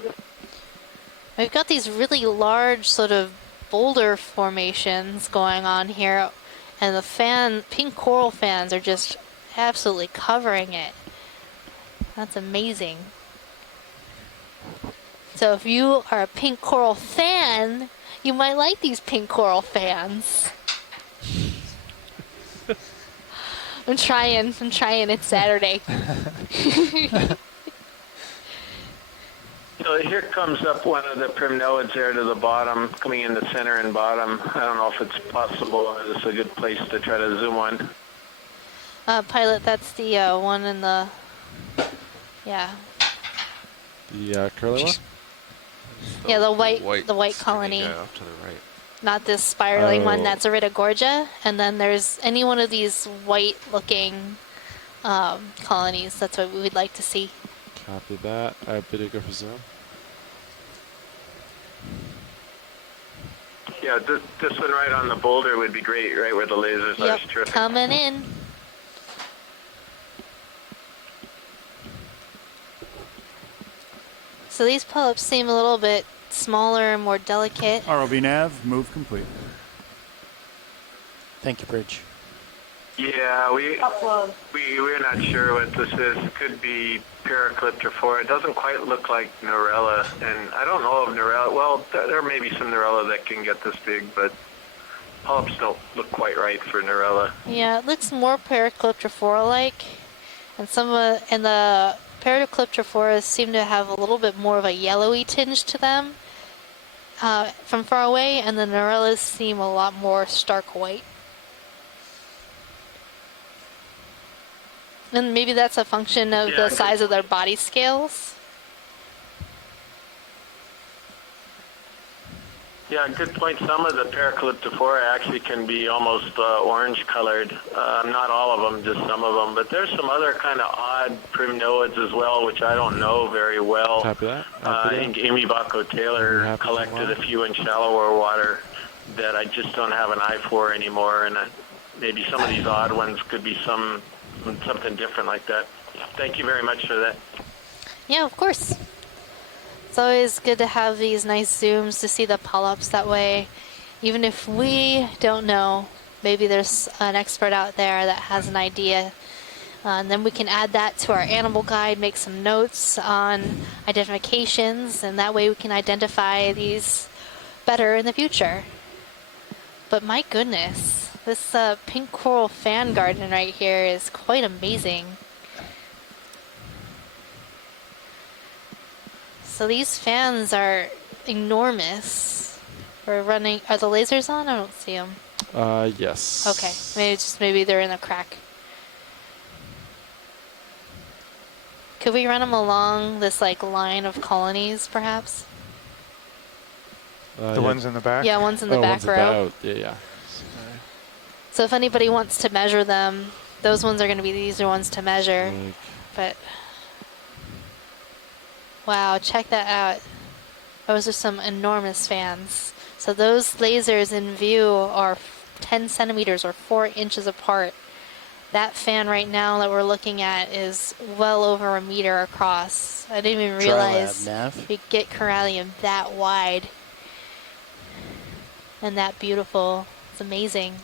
We've got these really large sort of boulder formations going on here, and the pink coral fans are just absolutely covering it. That's amazing. So if you are a pink coral fan, you might like these pink coral fans. I'm trying. It's Saturday. So here comes up one of the primnoids there to the bottom, coming in the center and bottom. I don't know if it's possible or this is a good place to try to zoom on. Pilot, that's the one in the... Yeah. The curly one? Yeah, the white colony. Guy off to the right. Not this spiraling one, Oh. that's Iridogorgia. And then there's any one of these white-looking colonies. That's what we would like to see. Copy that. I have video, go for zoom. Yeah, this one right on the boulder would be great, right where the lasers are. Yep, It's terrific. coming in. So these polyps seem a little bit smaller and more delicate. ROV nav, move complete. Thank you, Bridge. Yeah, we're not sure what this is. It could be Paracalyptra. It doesn't quite look like Neurella, and I don't know of Neurella. Well, there may be some Neurella that can get this big, but polyps don't look quite right for Neurella. Yeah, it looks more Paracalyptra-like, and the Paracalyptra seem to have a little bit more of a yellowy tinge to them from far away, and the Neurellas seem a lot more stark white. And maybe that's a function of the size of their body scales. Yeah, good point. Some of the Paracalyptra actually can be almost orange colored. Not all of them, just some of them. But there's some other kind of odd primnoids as well, which I don't know very well. Copy that. I think Amy Bacco Taylor collected a few in shallower water. that I just don't have an eye for anymore, and maybe some of these odd ones could be something different like that. Thank you very much for that. Yeah, of course. It's always good to have these nice zooms to see the polyps that way. Even if we don't know, maybe there's an expert out there that has an idea. And then we can add that to our animal guide, make some notes on identifications, and that way we can identify these better in the future. But my goodness, this pink coral fan garden right here is quite amazing. So these fans are enormous. We're running. Are the lasers on? I don't see them. Yes. Okay, maybe they're in a crack. Could we run them along this like line of colonies, perhaps? The ones in the back? Yeah, ones in the back row. Yeah. So if anybody wants to measure them, those ones are going to be the easier ones to measure. But wow, check that out. Those are some enormous fans. So those lasers in view are 10 centimeters or 4 inches apart. That fan right now that we're looking at is well over a meter across. I didn't even realize we get corallium that wide and that beautiful. It's amazing.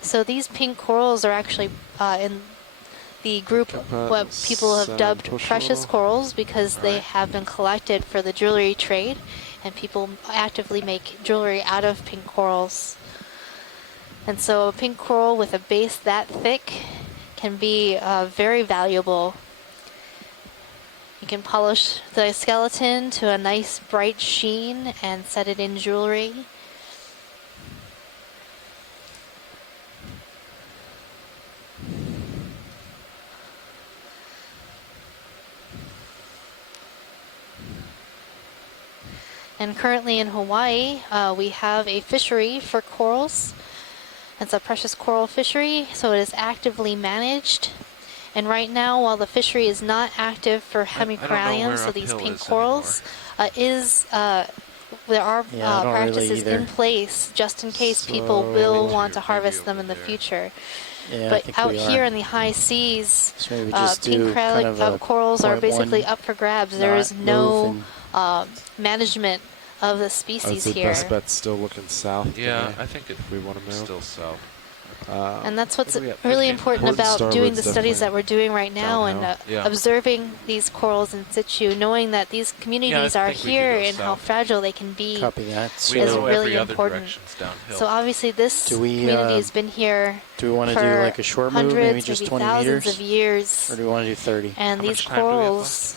So these pink corals are actually in the group what people have dubbed precious corals because they have been collected for the jewelry trade, and people actively make jewelry out of pink corals. And so a pink coral with a base that thick can be very valuable. You can polish the skeleton to a nice bright sheen and set it in jewelry. And currently in Hawaii, we have a fishery for corals. It's a precious coral fishery, so it is actively managed. And right now, while the fishery is not active for hemicoralliums, so these pink corals, there are practices in place just in case people will want to harvest them in the future. Yeah, but out here in the high seas, pink corals are basically up for grabs. There is no management of the species here. Best bet's still looking south. Yeah, I think if we want to move still south. And that's what's really important about doing the studies that we're doing right now and observing these corals in situ, knowing that these communities are here and how fragile they can be is really important. So obviously this community has been here do we want to do like a short move, maybe just 20 meters? Of years. Or do we want to do 30? And these corals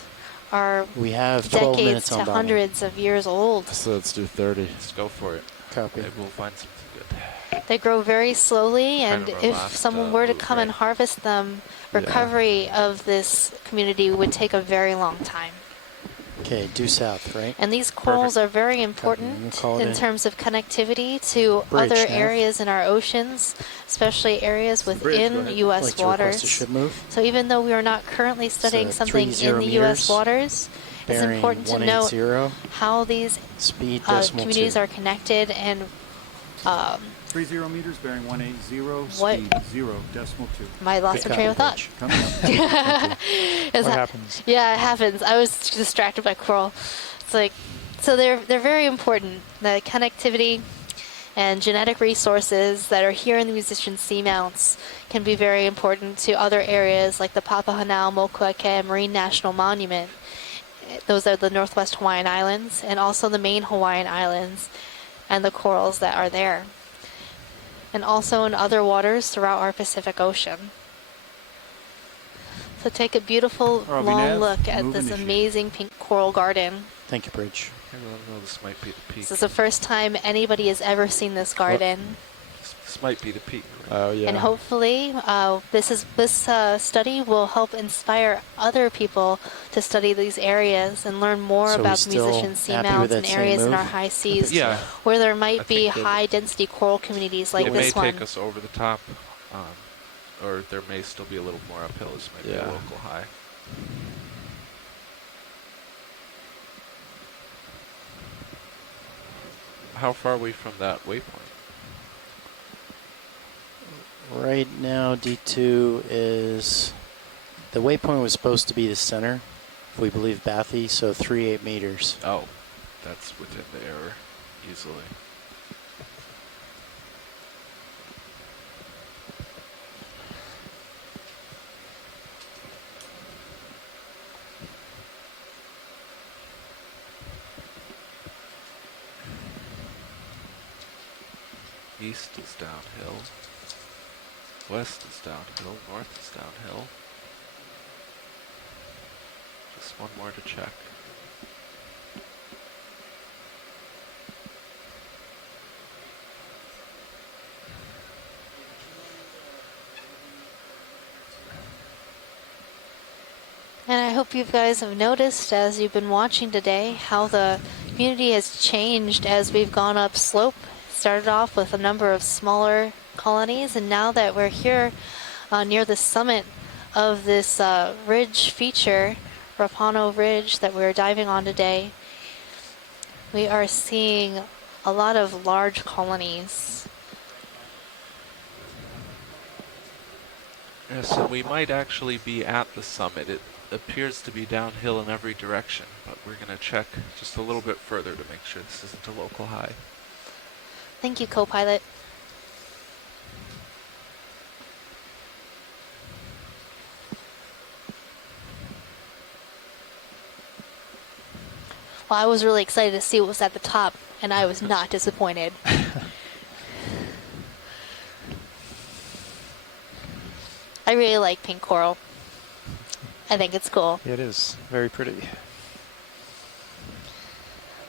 are decades to hundreds of years old. So let's do 30. Let's go for it. Copy. Maybe we'll find something good. They grow very slowly, and if someone were to come and harvest them, recovery of this community would take a very long time. Okay, due south, right? And these corals are very important in terms of connectivity to other areas in our oceans, especially areas within U.S. waters. So even though we are not currently studying something in the U.S. waters, it's important to note how these communities are connected and 30 meters, bearing 180, speed 0.2. I lost my train of thought. What happens? Yeah, it happens. I was distracted by coral. It's like, so they're very important. The connectivity and genetic resources that are here in the musician seamounts can be very important to other areas like the Papahanao Mokueke Marine National Monument. Those are the Northwest Hawaiian Islands and also the main Hawaiian Islands and the corals that are there. And also in other waters throughout our Pacific Ocean. So take a beautiful long look at this amazing pink coral garden. Thank you, Bridge. This might be the peak. This is the first time anybody has ever seen this garden. This might be the peak. Oh yeah. And hopefully, this study will help inspire other people to study these areas and learn more about the musician seamounts and areas in our high seas where there might be high-density coral communities like this one. It may take us over the top, or there may still be a little more uphill. This might be a local high. how far are we from that waypoint? Right now, D2 is, the waypoint was supposed to be the center, if we believe Bathy, so 38 meters. Oh, that's within the error, easily. East is downhill. West is downhill. North is downhill. Just one more to check. And I hope you guys have noticed as you've been watching today how the community has changed as we've gone up slope. Started off with a number of smaller colonies, and now that we're here near the summit of this ridge feature, Rapano Ridge, that we're diving on today, we are seeing a lot of large colonies. Yes, and we might actually be at the summit. It appears to be downhill in every direction, but we're going to check just a little bit further to make sure this isn't a local high. Thank you, co-pilot. Well, I was really excited to see what was at the top, and I was not disappointed. I really like pink coral. I think it's cool. It is very pretty.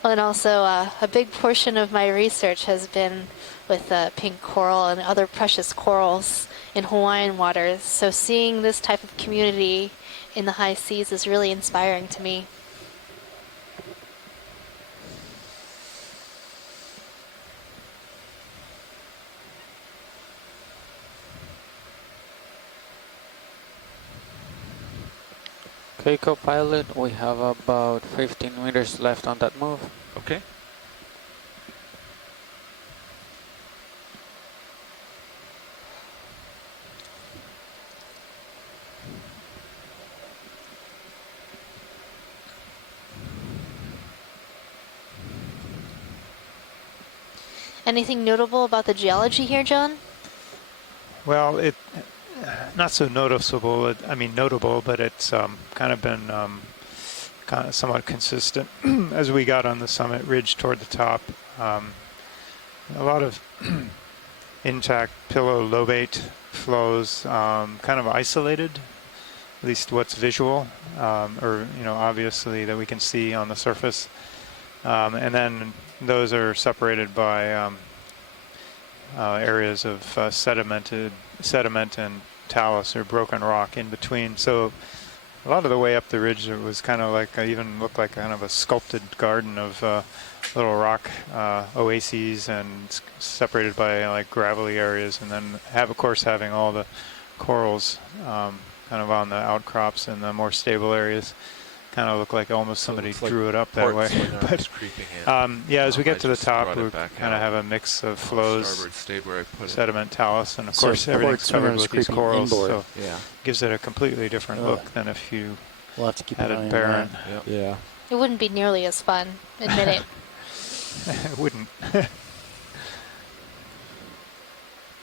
Well, and also a big portion of my research has been with pink coral and other precious corals in Hawaiian waters. So seeing this type of community in the high seas is really inspiring to me. Okay, co-pilot, we have about 15 meters left on that move. Okay. Anything notable about the geology here, John? Well, it not so noticeable. I mean, notable, but it's kind of been kind of somewhat consistent as we got on the summit ridge toward the top. A lot of intact pillow lobate flows, kind of isolated, at least what's visual, or obviously that we can see on the surface, and then those are separated by areas of sediment and talus or broken rock in between. So a lot of the way up the ridge, it was kind of like, even looked like kind of a sculpted garden of little rock oases, and separated by like gravelly areas, and then of course having all the corals kind of on the outcrops and the more stable areas. Kind of look like almost somebody drew it up that way. But yeah, as we get to the top, we kind of have a mix of flows, sediment, talus, and of course everything's covered with these corals. So yeah, gives it a completely different look than if you we'll have to keep had an eye it on barren. that. Yeah. It wouldn't be nearly as fun, admit it. It wouldn't. Did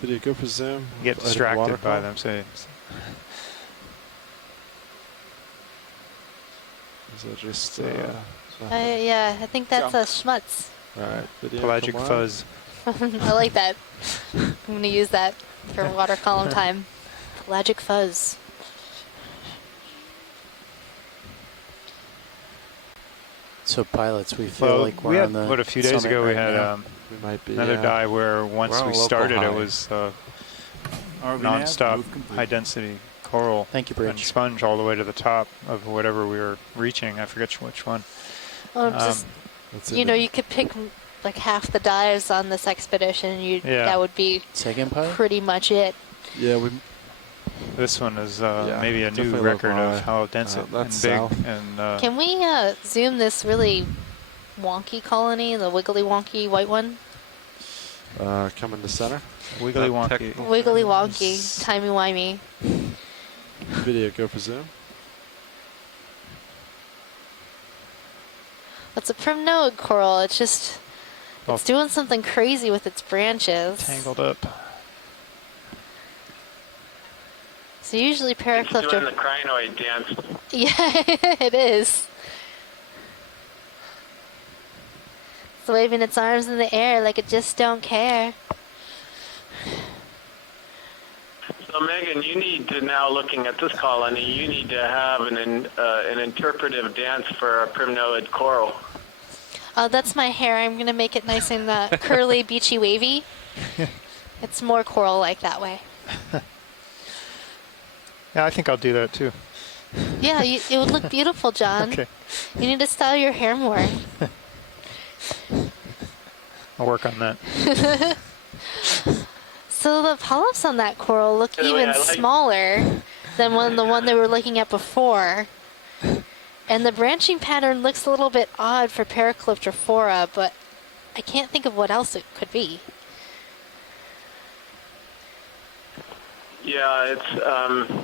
you go for zoom? You get distracted by them, say. Is that just yeah, I think that's a schmutz. Alright, pelagic fuzz. I like that. I'm going to use that for water column time. Pelagic fuzz. So pilots, we feel like we're on the a few days ago we had we might be, another dive where once we started it was non-stop high density coral. Thank you, and Bridge. sponge all the way to the top of whatever we were reaching. I forget which one. Well, just, you could pick like half the dives on this expedition, and that would be pretty much it. Yeah, this one is maybe a new record of how dense and big. And can we zoom this really wonky colony, the wiggly wonky white one. Coming to center. Wiggly wonky. Wiggly wonky, timey-wimey. Video, go for zoom. It's a primnode coral. It's just, it's doing something crazy with its branches. Tangled up. So usually It's Paraclipter. doing the crinoid dance. Yeah, it is. It's waving its arms in the air like it just don't care. So Megan, you need to now, looking at this colony, you need to have an interpretive dance for a primnoid coral. That's my hair. I'm gonna make it nice and curly, beachy, wavy. It's more coral-like that way. Yeah, I think I'll do that too. Yeah, it would look beautiful, John. Okay. You need to style your hair more. I'll work on that. So the polyps on that coral look even smaller than the one they were looking at before. And the branching pattern looks a little bit odd for Paracliptrophora, but I can't think of what else it could be. Yeah,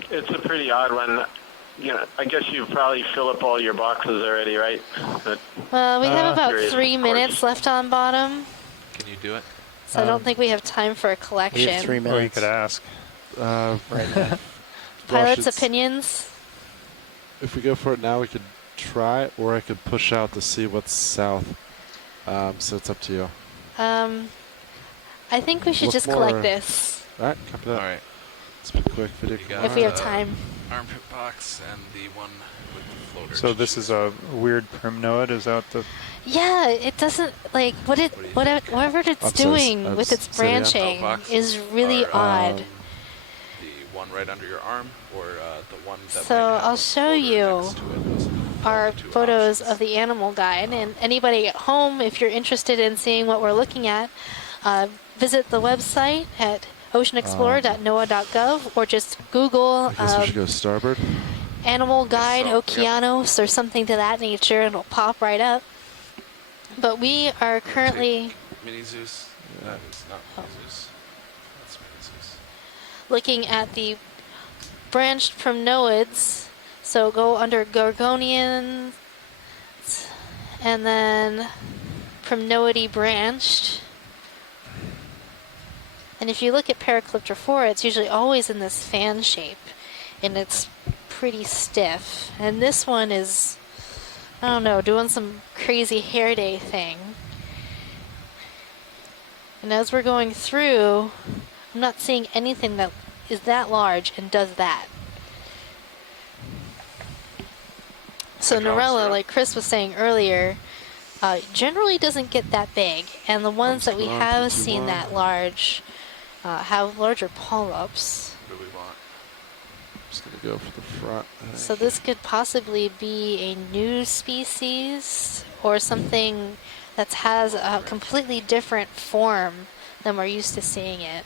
it's a pretty odd one. You know, I guess you probably fill up all your boxes already, right? But, we have about 3 minutes left on bottom, Can you do it? so I don't think we have time for a collection. We have 3 Or you minutes. could ask. Right now. Pilot's opinions? If we go for it now, we could try, or I could push out to see what's south. So it's up to you. I think we should Look just more- collect this. All right, copy that. All right. Let's be quick. Video. You got If we have time. Armpit box and the one with the floaters. So this is a weird primnoid. Is that the? Yeah, it doesn't like whatever it's doing with its branching is really odd. The one right under your arm, or the one that So might have I'll a show floater you next to it. our photos of the animal guide, and anybody at home, if you're interested in seeing what we're looking at, visit the website at oceanexplorer.noaa.gov or just Google I guess we should go starboard. Animal Guide Okeanos or something to that nature, and it'll pop right up. But we are currently Mini Zeus. That is not Mini Zeus. That's Mini Zeus. looking at the branched primnoids. So go under Gorgonians and then primnoidy branched. And if you look at Paracliptrophora, it's usually always in this fan shape, and it's pretty stiff. And this one is, I don't know, doing some crazy hair day thing. And as we're going through, I'm not seeing anything that is that large and does that. So Norella, like Chris was saying earlier, generally doesn't get that big, and the ones that we have seen that large have larger polyps. What do we want? Just gonna go for the front. So this could possibly be a new species or something that has a completely different form than we're used to seeing it.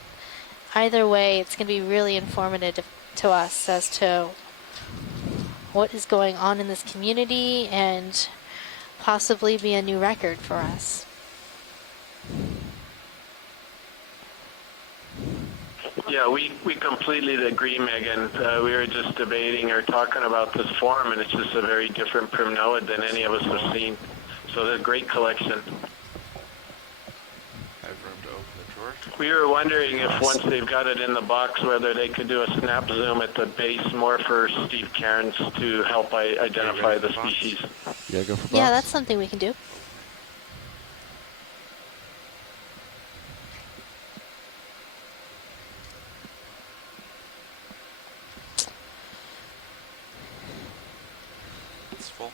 Either way, it's going to be really informative to us as to what is going on in this community and possibly be a new record for us. Yeah, we completely agree, Megan. We were just debating or talking about this form, and it's just a very different primnoid than any of us have seen. So they're a great collection. I have room to open the drawer. We were wondering if once they've got it in the box, whether they could do a snap zoom at the base more for Steve Cairns to help identify the species. Yeah, go for box. Yeah, that's something we can do. It's full.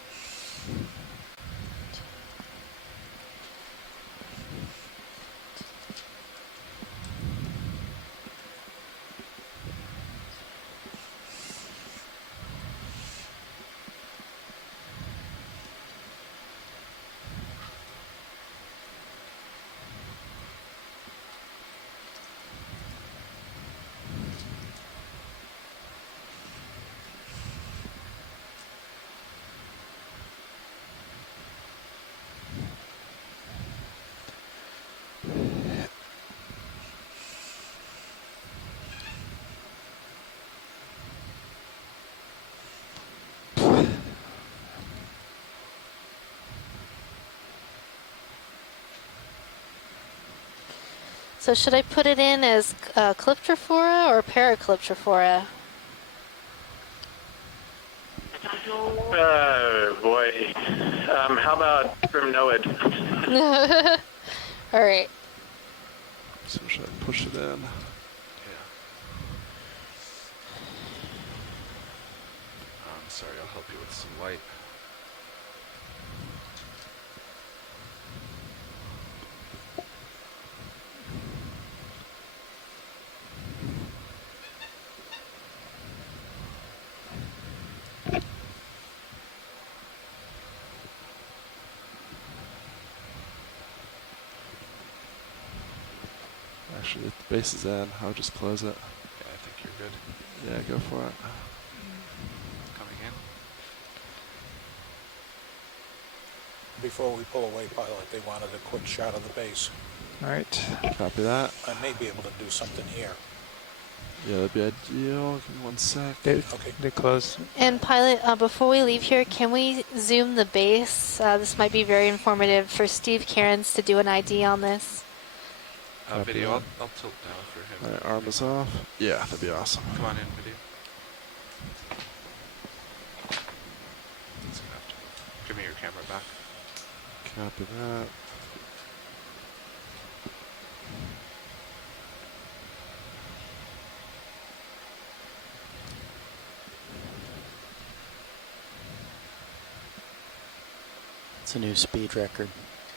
So should I put it in as Calyptrophora or Paracalyptrophora? Boy. How about Primnoid? All right. So should I push it in? Yeah. I'm sorry, I'll help you with some light. Actually, if the base is in, I'll just close it. Yeah, I think you're good. Yeah, go for it. Coming in. Before we pull away, pilot, they wanted a quick shot of the base. All right. Copy that. I may be able to do something here. Yeah, that'd be ideal. Give me 1 sec. They close. And pilot, before we leave here, can we zoom the base? This might be very informative for Steve Cairns to do an ID on this. Video, I'll tilt down for him. All right, arm is off. Yeah, that'd be awesome. Come on in, video. He's gonna have to give me your camera back. Copy that. It's a new speed record,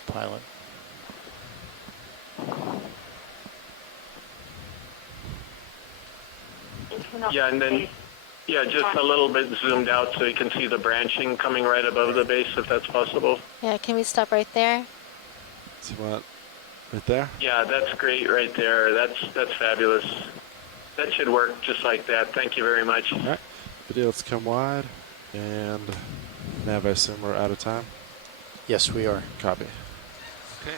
pilot. Yeah, and then, yeah, just a little bit zoomed out so you can see the branching coming right above the base, if that's possible. Yeah, can we stop right there? See what? Right there? Yeah, that's great right there. That's fabulous. That should work just like that. Thank you very much. All right. Video, let's come wide. And nav, I assume we're out of time? Yes, we are. Copy. Okay.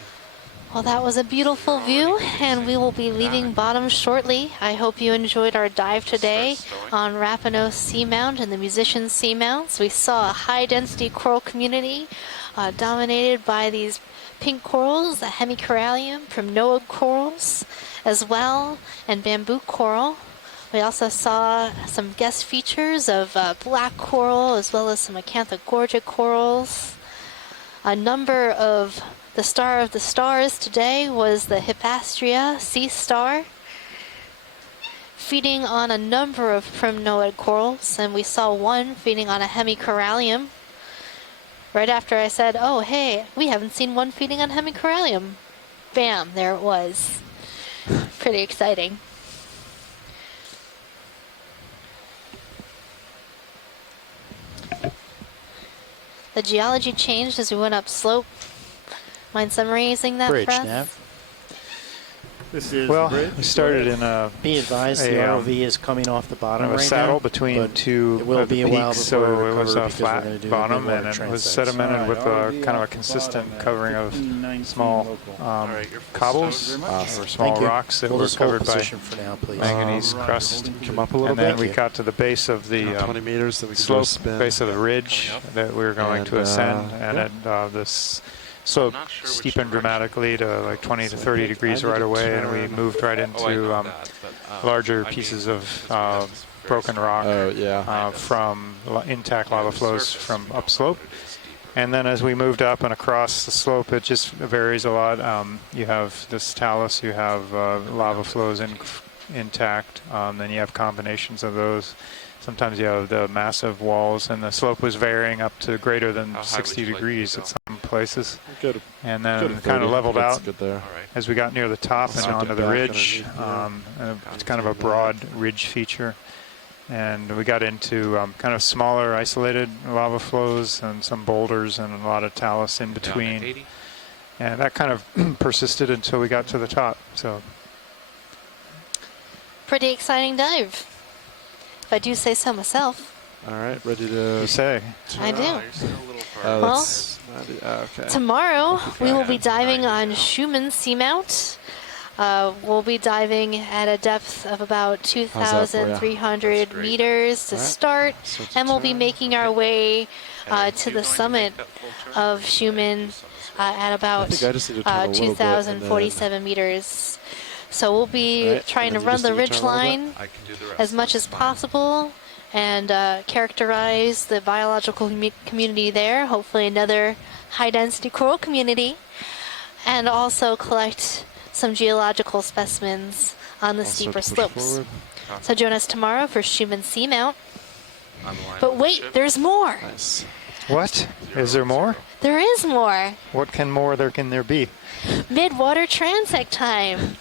Well, that was a beautiful view, and we will be leaving bottom shortly. I hope you enjoyed our dive today on Rapano Seamount and the Musicians Seamounts. We saw a high-density coral community dominated by these pink corals, the hemicorallium, primnoid corals as well, and bamboo coral. We also saw some guest features of black coral as well as some acanthogorgia corals. A number of the star of the stars today was the Hippastria sea star, feeding on a number of primnoid corals, and we saw one feeding on a hemicorallium. Right after I said, oh hey, we haven't seen one feeding on hemicorallium. Bam, there it was. Pretty exciting. The geology changed as we went up slope. Mind summarizing that Bridge, for us? Nav. This is Well, bridge. we started in a. Be advised, the ROV is coming off the bottom a right saddle now, between but two it will of be the a while peaks, before so it was recover a because we're gonna flat do bottom, midwater and it was transects. sedimented with ROV kind of a off the consistent bottom at covering of 1519 small local. Alright, you're full cobbles stone. or Thank small you. rocks that Hold were this whole covered by position for now, please. manganese Roger, crust. holding Come up a little And then bit. we you. got to the base of the 20 meters, then we can do a slope, spin. base of the ridge that we were going And, to ascend, and yeah. this slope not sure which steepened direction. dramatically to like 20 to 30 degrees I need right to away, and we turn. moved right Oh, I into know that, but, larger I mean, pieces of because we have this very broken small rock Oh, yeah. from intact lava the flows surface, from you know, upslope. but it is deeper. And then as we moved up and across the slope, it just varies a lot. You have this talus, you have lava flows intact, then you have combinations of those. Sometimes you have the massive walls, and the slope was varying up to greater than How high 60 would you like degrees to at go? some places. Go to, And go to then 30. kind of leveled That's out good there. All right. as we got near the top and Slip onto it the back ridge. underneath It's kind of a broad ridge feature. And we got into kind of smaller isolated lava flows and some boulders and a lot of talus in Down at between. 80. And that kind of persisted until we got to the top. So Pretty exciting dive, if I do say so myself. All right, ready to you say. I do. You're still a little far. Oh, Well, that's 90. Okay. Tomorrow, we will be Yeah, diving 90 on now. Schumann Seamount. We'll be diving at a depth of about that for ya? 2,300 That's great. meters to All right. start, So and we'll be turn. making our way And are to you the going to summit make that full turn, or of are you gonna Schumann do some as well? at I about think I just need to turn a little bit and then- 2,047 meters. So we'll be Right, trying and to then you run just the need to ridge turn a little bit. line I can do the rest. as much That's as fine. possible and characterize the biological community there, hopefully another high-density coral community, and also collect some geological specimens on the I'll steeper start to push slopes. forward. So join us tomorrow for Schumann Seamount. On the line But with the wait, ship. there's more. Nice. What? Is there more? There is more. What can more there can there be? Midwater transect time.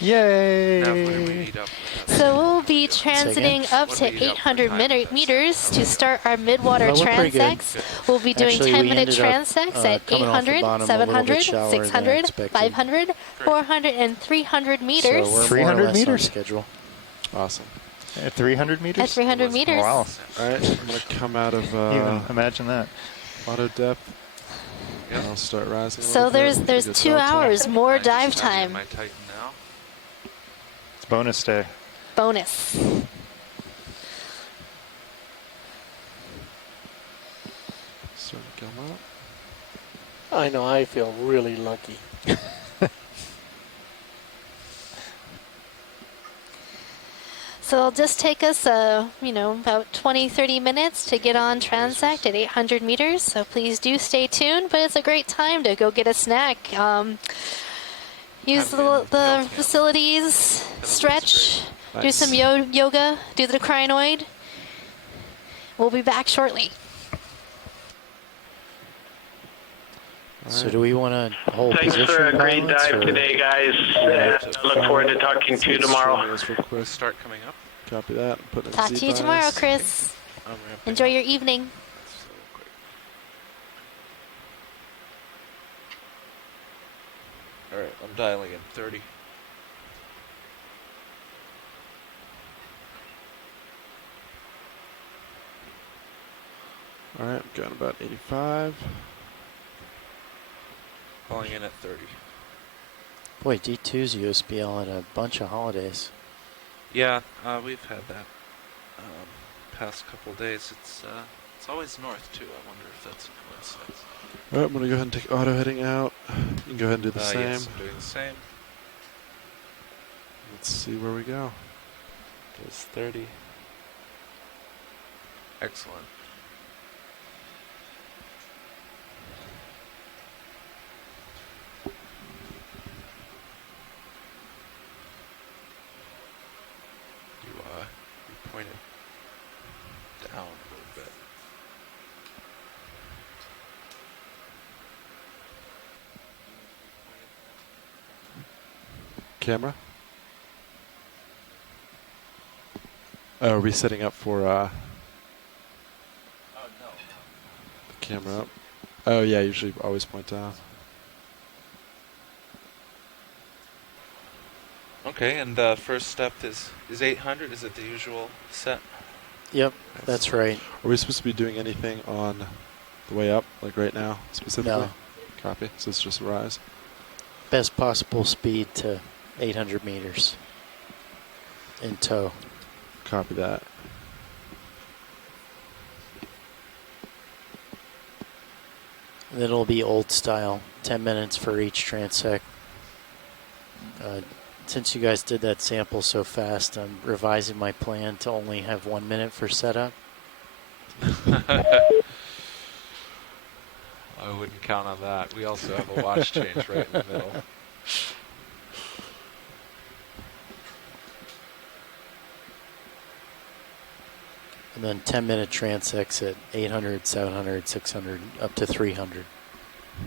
Yay! Nav, what do we need up? So we'll be transiting up What to do we need up for 800 time? meters to start our midwater Well, we're pretty good. transects. We'll be doing Actually, we 10-minute ended up, transects at coming off the 800, bottom a little bit 700, shallower than I 600, expected. 500, 400, and 300 meters. So we're 300 more or less meters? on schedule. Awesome. At 300 meters? At 300 meters. Wow. All right, I'm going to come out of Even imagine that. auto depth. And I'll start rising a So little bit. there's Get 2 delta. hours more dive Just have you in time. my Titan now. It's bonus day. Bonus. Starting to come up. I know, I feel really lucky. So it'll just take us, about 20-30 minutes to get on transect at 800 meters. So please do stay tuned. But it's a great time to go get a snack. Use the facilities, stretch, do Nice. some yoga, do the crinoid. We'll be back shortly. So do we want to hold Thanks position? for a great pilots, dive or- today, guys. I look forward to talking to you tomorrow. Start coming up. Copy that. Put it in Talk to you Z-bias. tomorrow, Chris. I'm ramping Enjoy up. your evening. So quick. All right, I'm dialing in 30. All right, I'm going about 85. Calling in at 30. Boy, D2's USBL had a bunch of holidays. Yeah, we've had that past couple days. It's always north too. I wonder if that's a coincidence. All right, I'm going to go ahead and take auto heading out. You can go ahead and do the same. Yes, I'm doing the same. Let's see where we go. Goes 30. Excellent. You point it down a little bit. Camera. Oh, are we setting up for the camera up? Oh yeah, usually always point down. Okay, and first step is 800. Is it the usual set? Yep, that's right. Are we supposed to be doing anything on the way up, like right now, specifically? No. Copy. So it's just a rise. Best possible speed to 800 meters in tow. Copy that. And then it'll be old style, 10 minutes for each transect. Since you guys did that sample so fast, I'm revising my plan to only have 1 minute for setup. I wouldn't count on that. We also have a watch change right in the middle. And then 10-minute transects at 800, 700, 600, up to 300.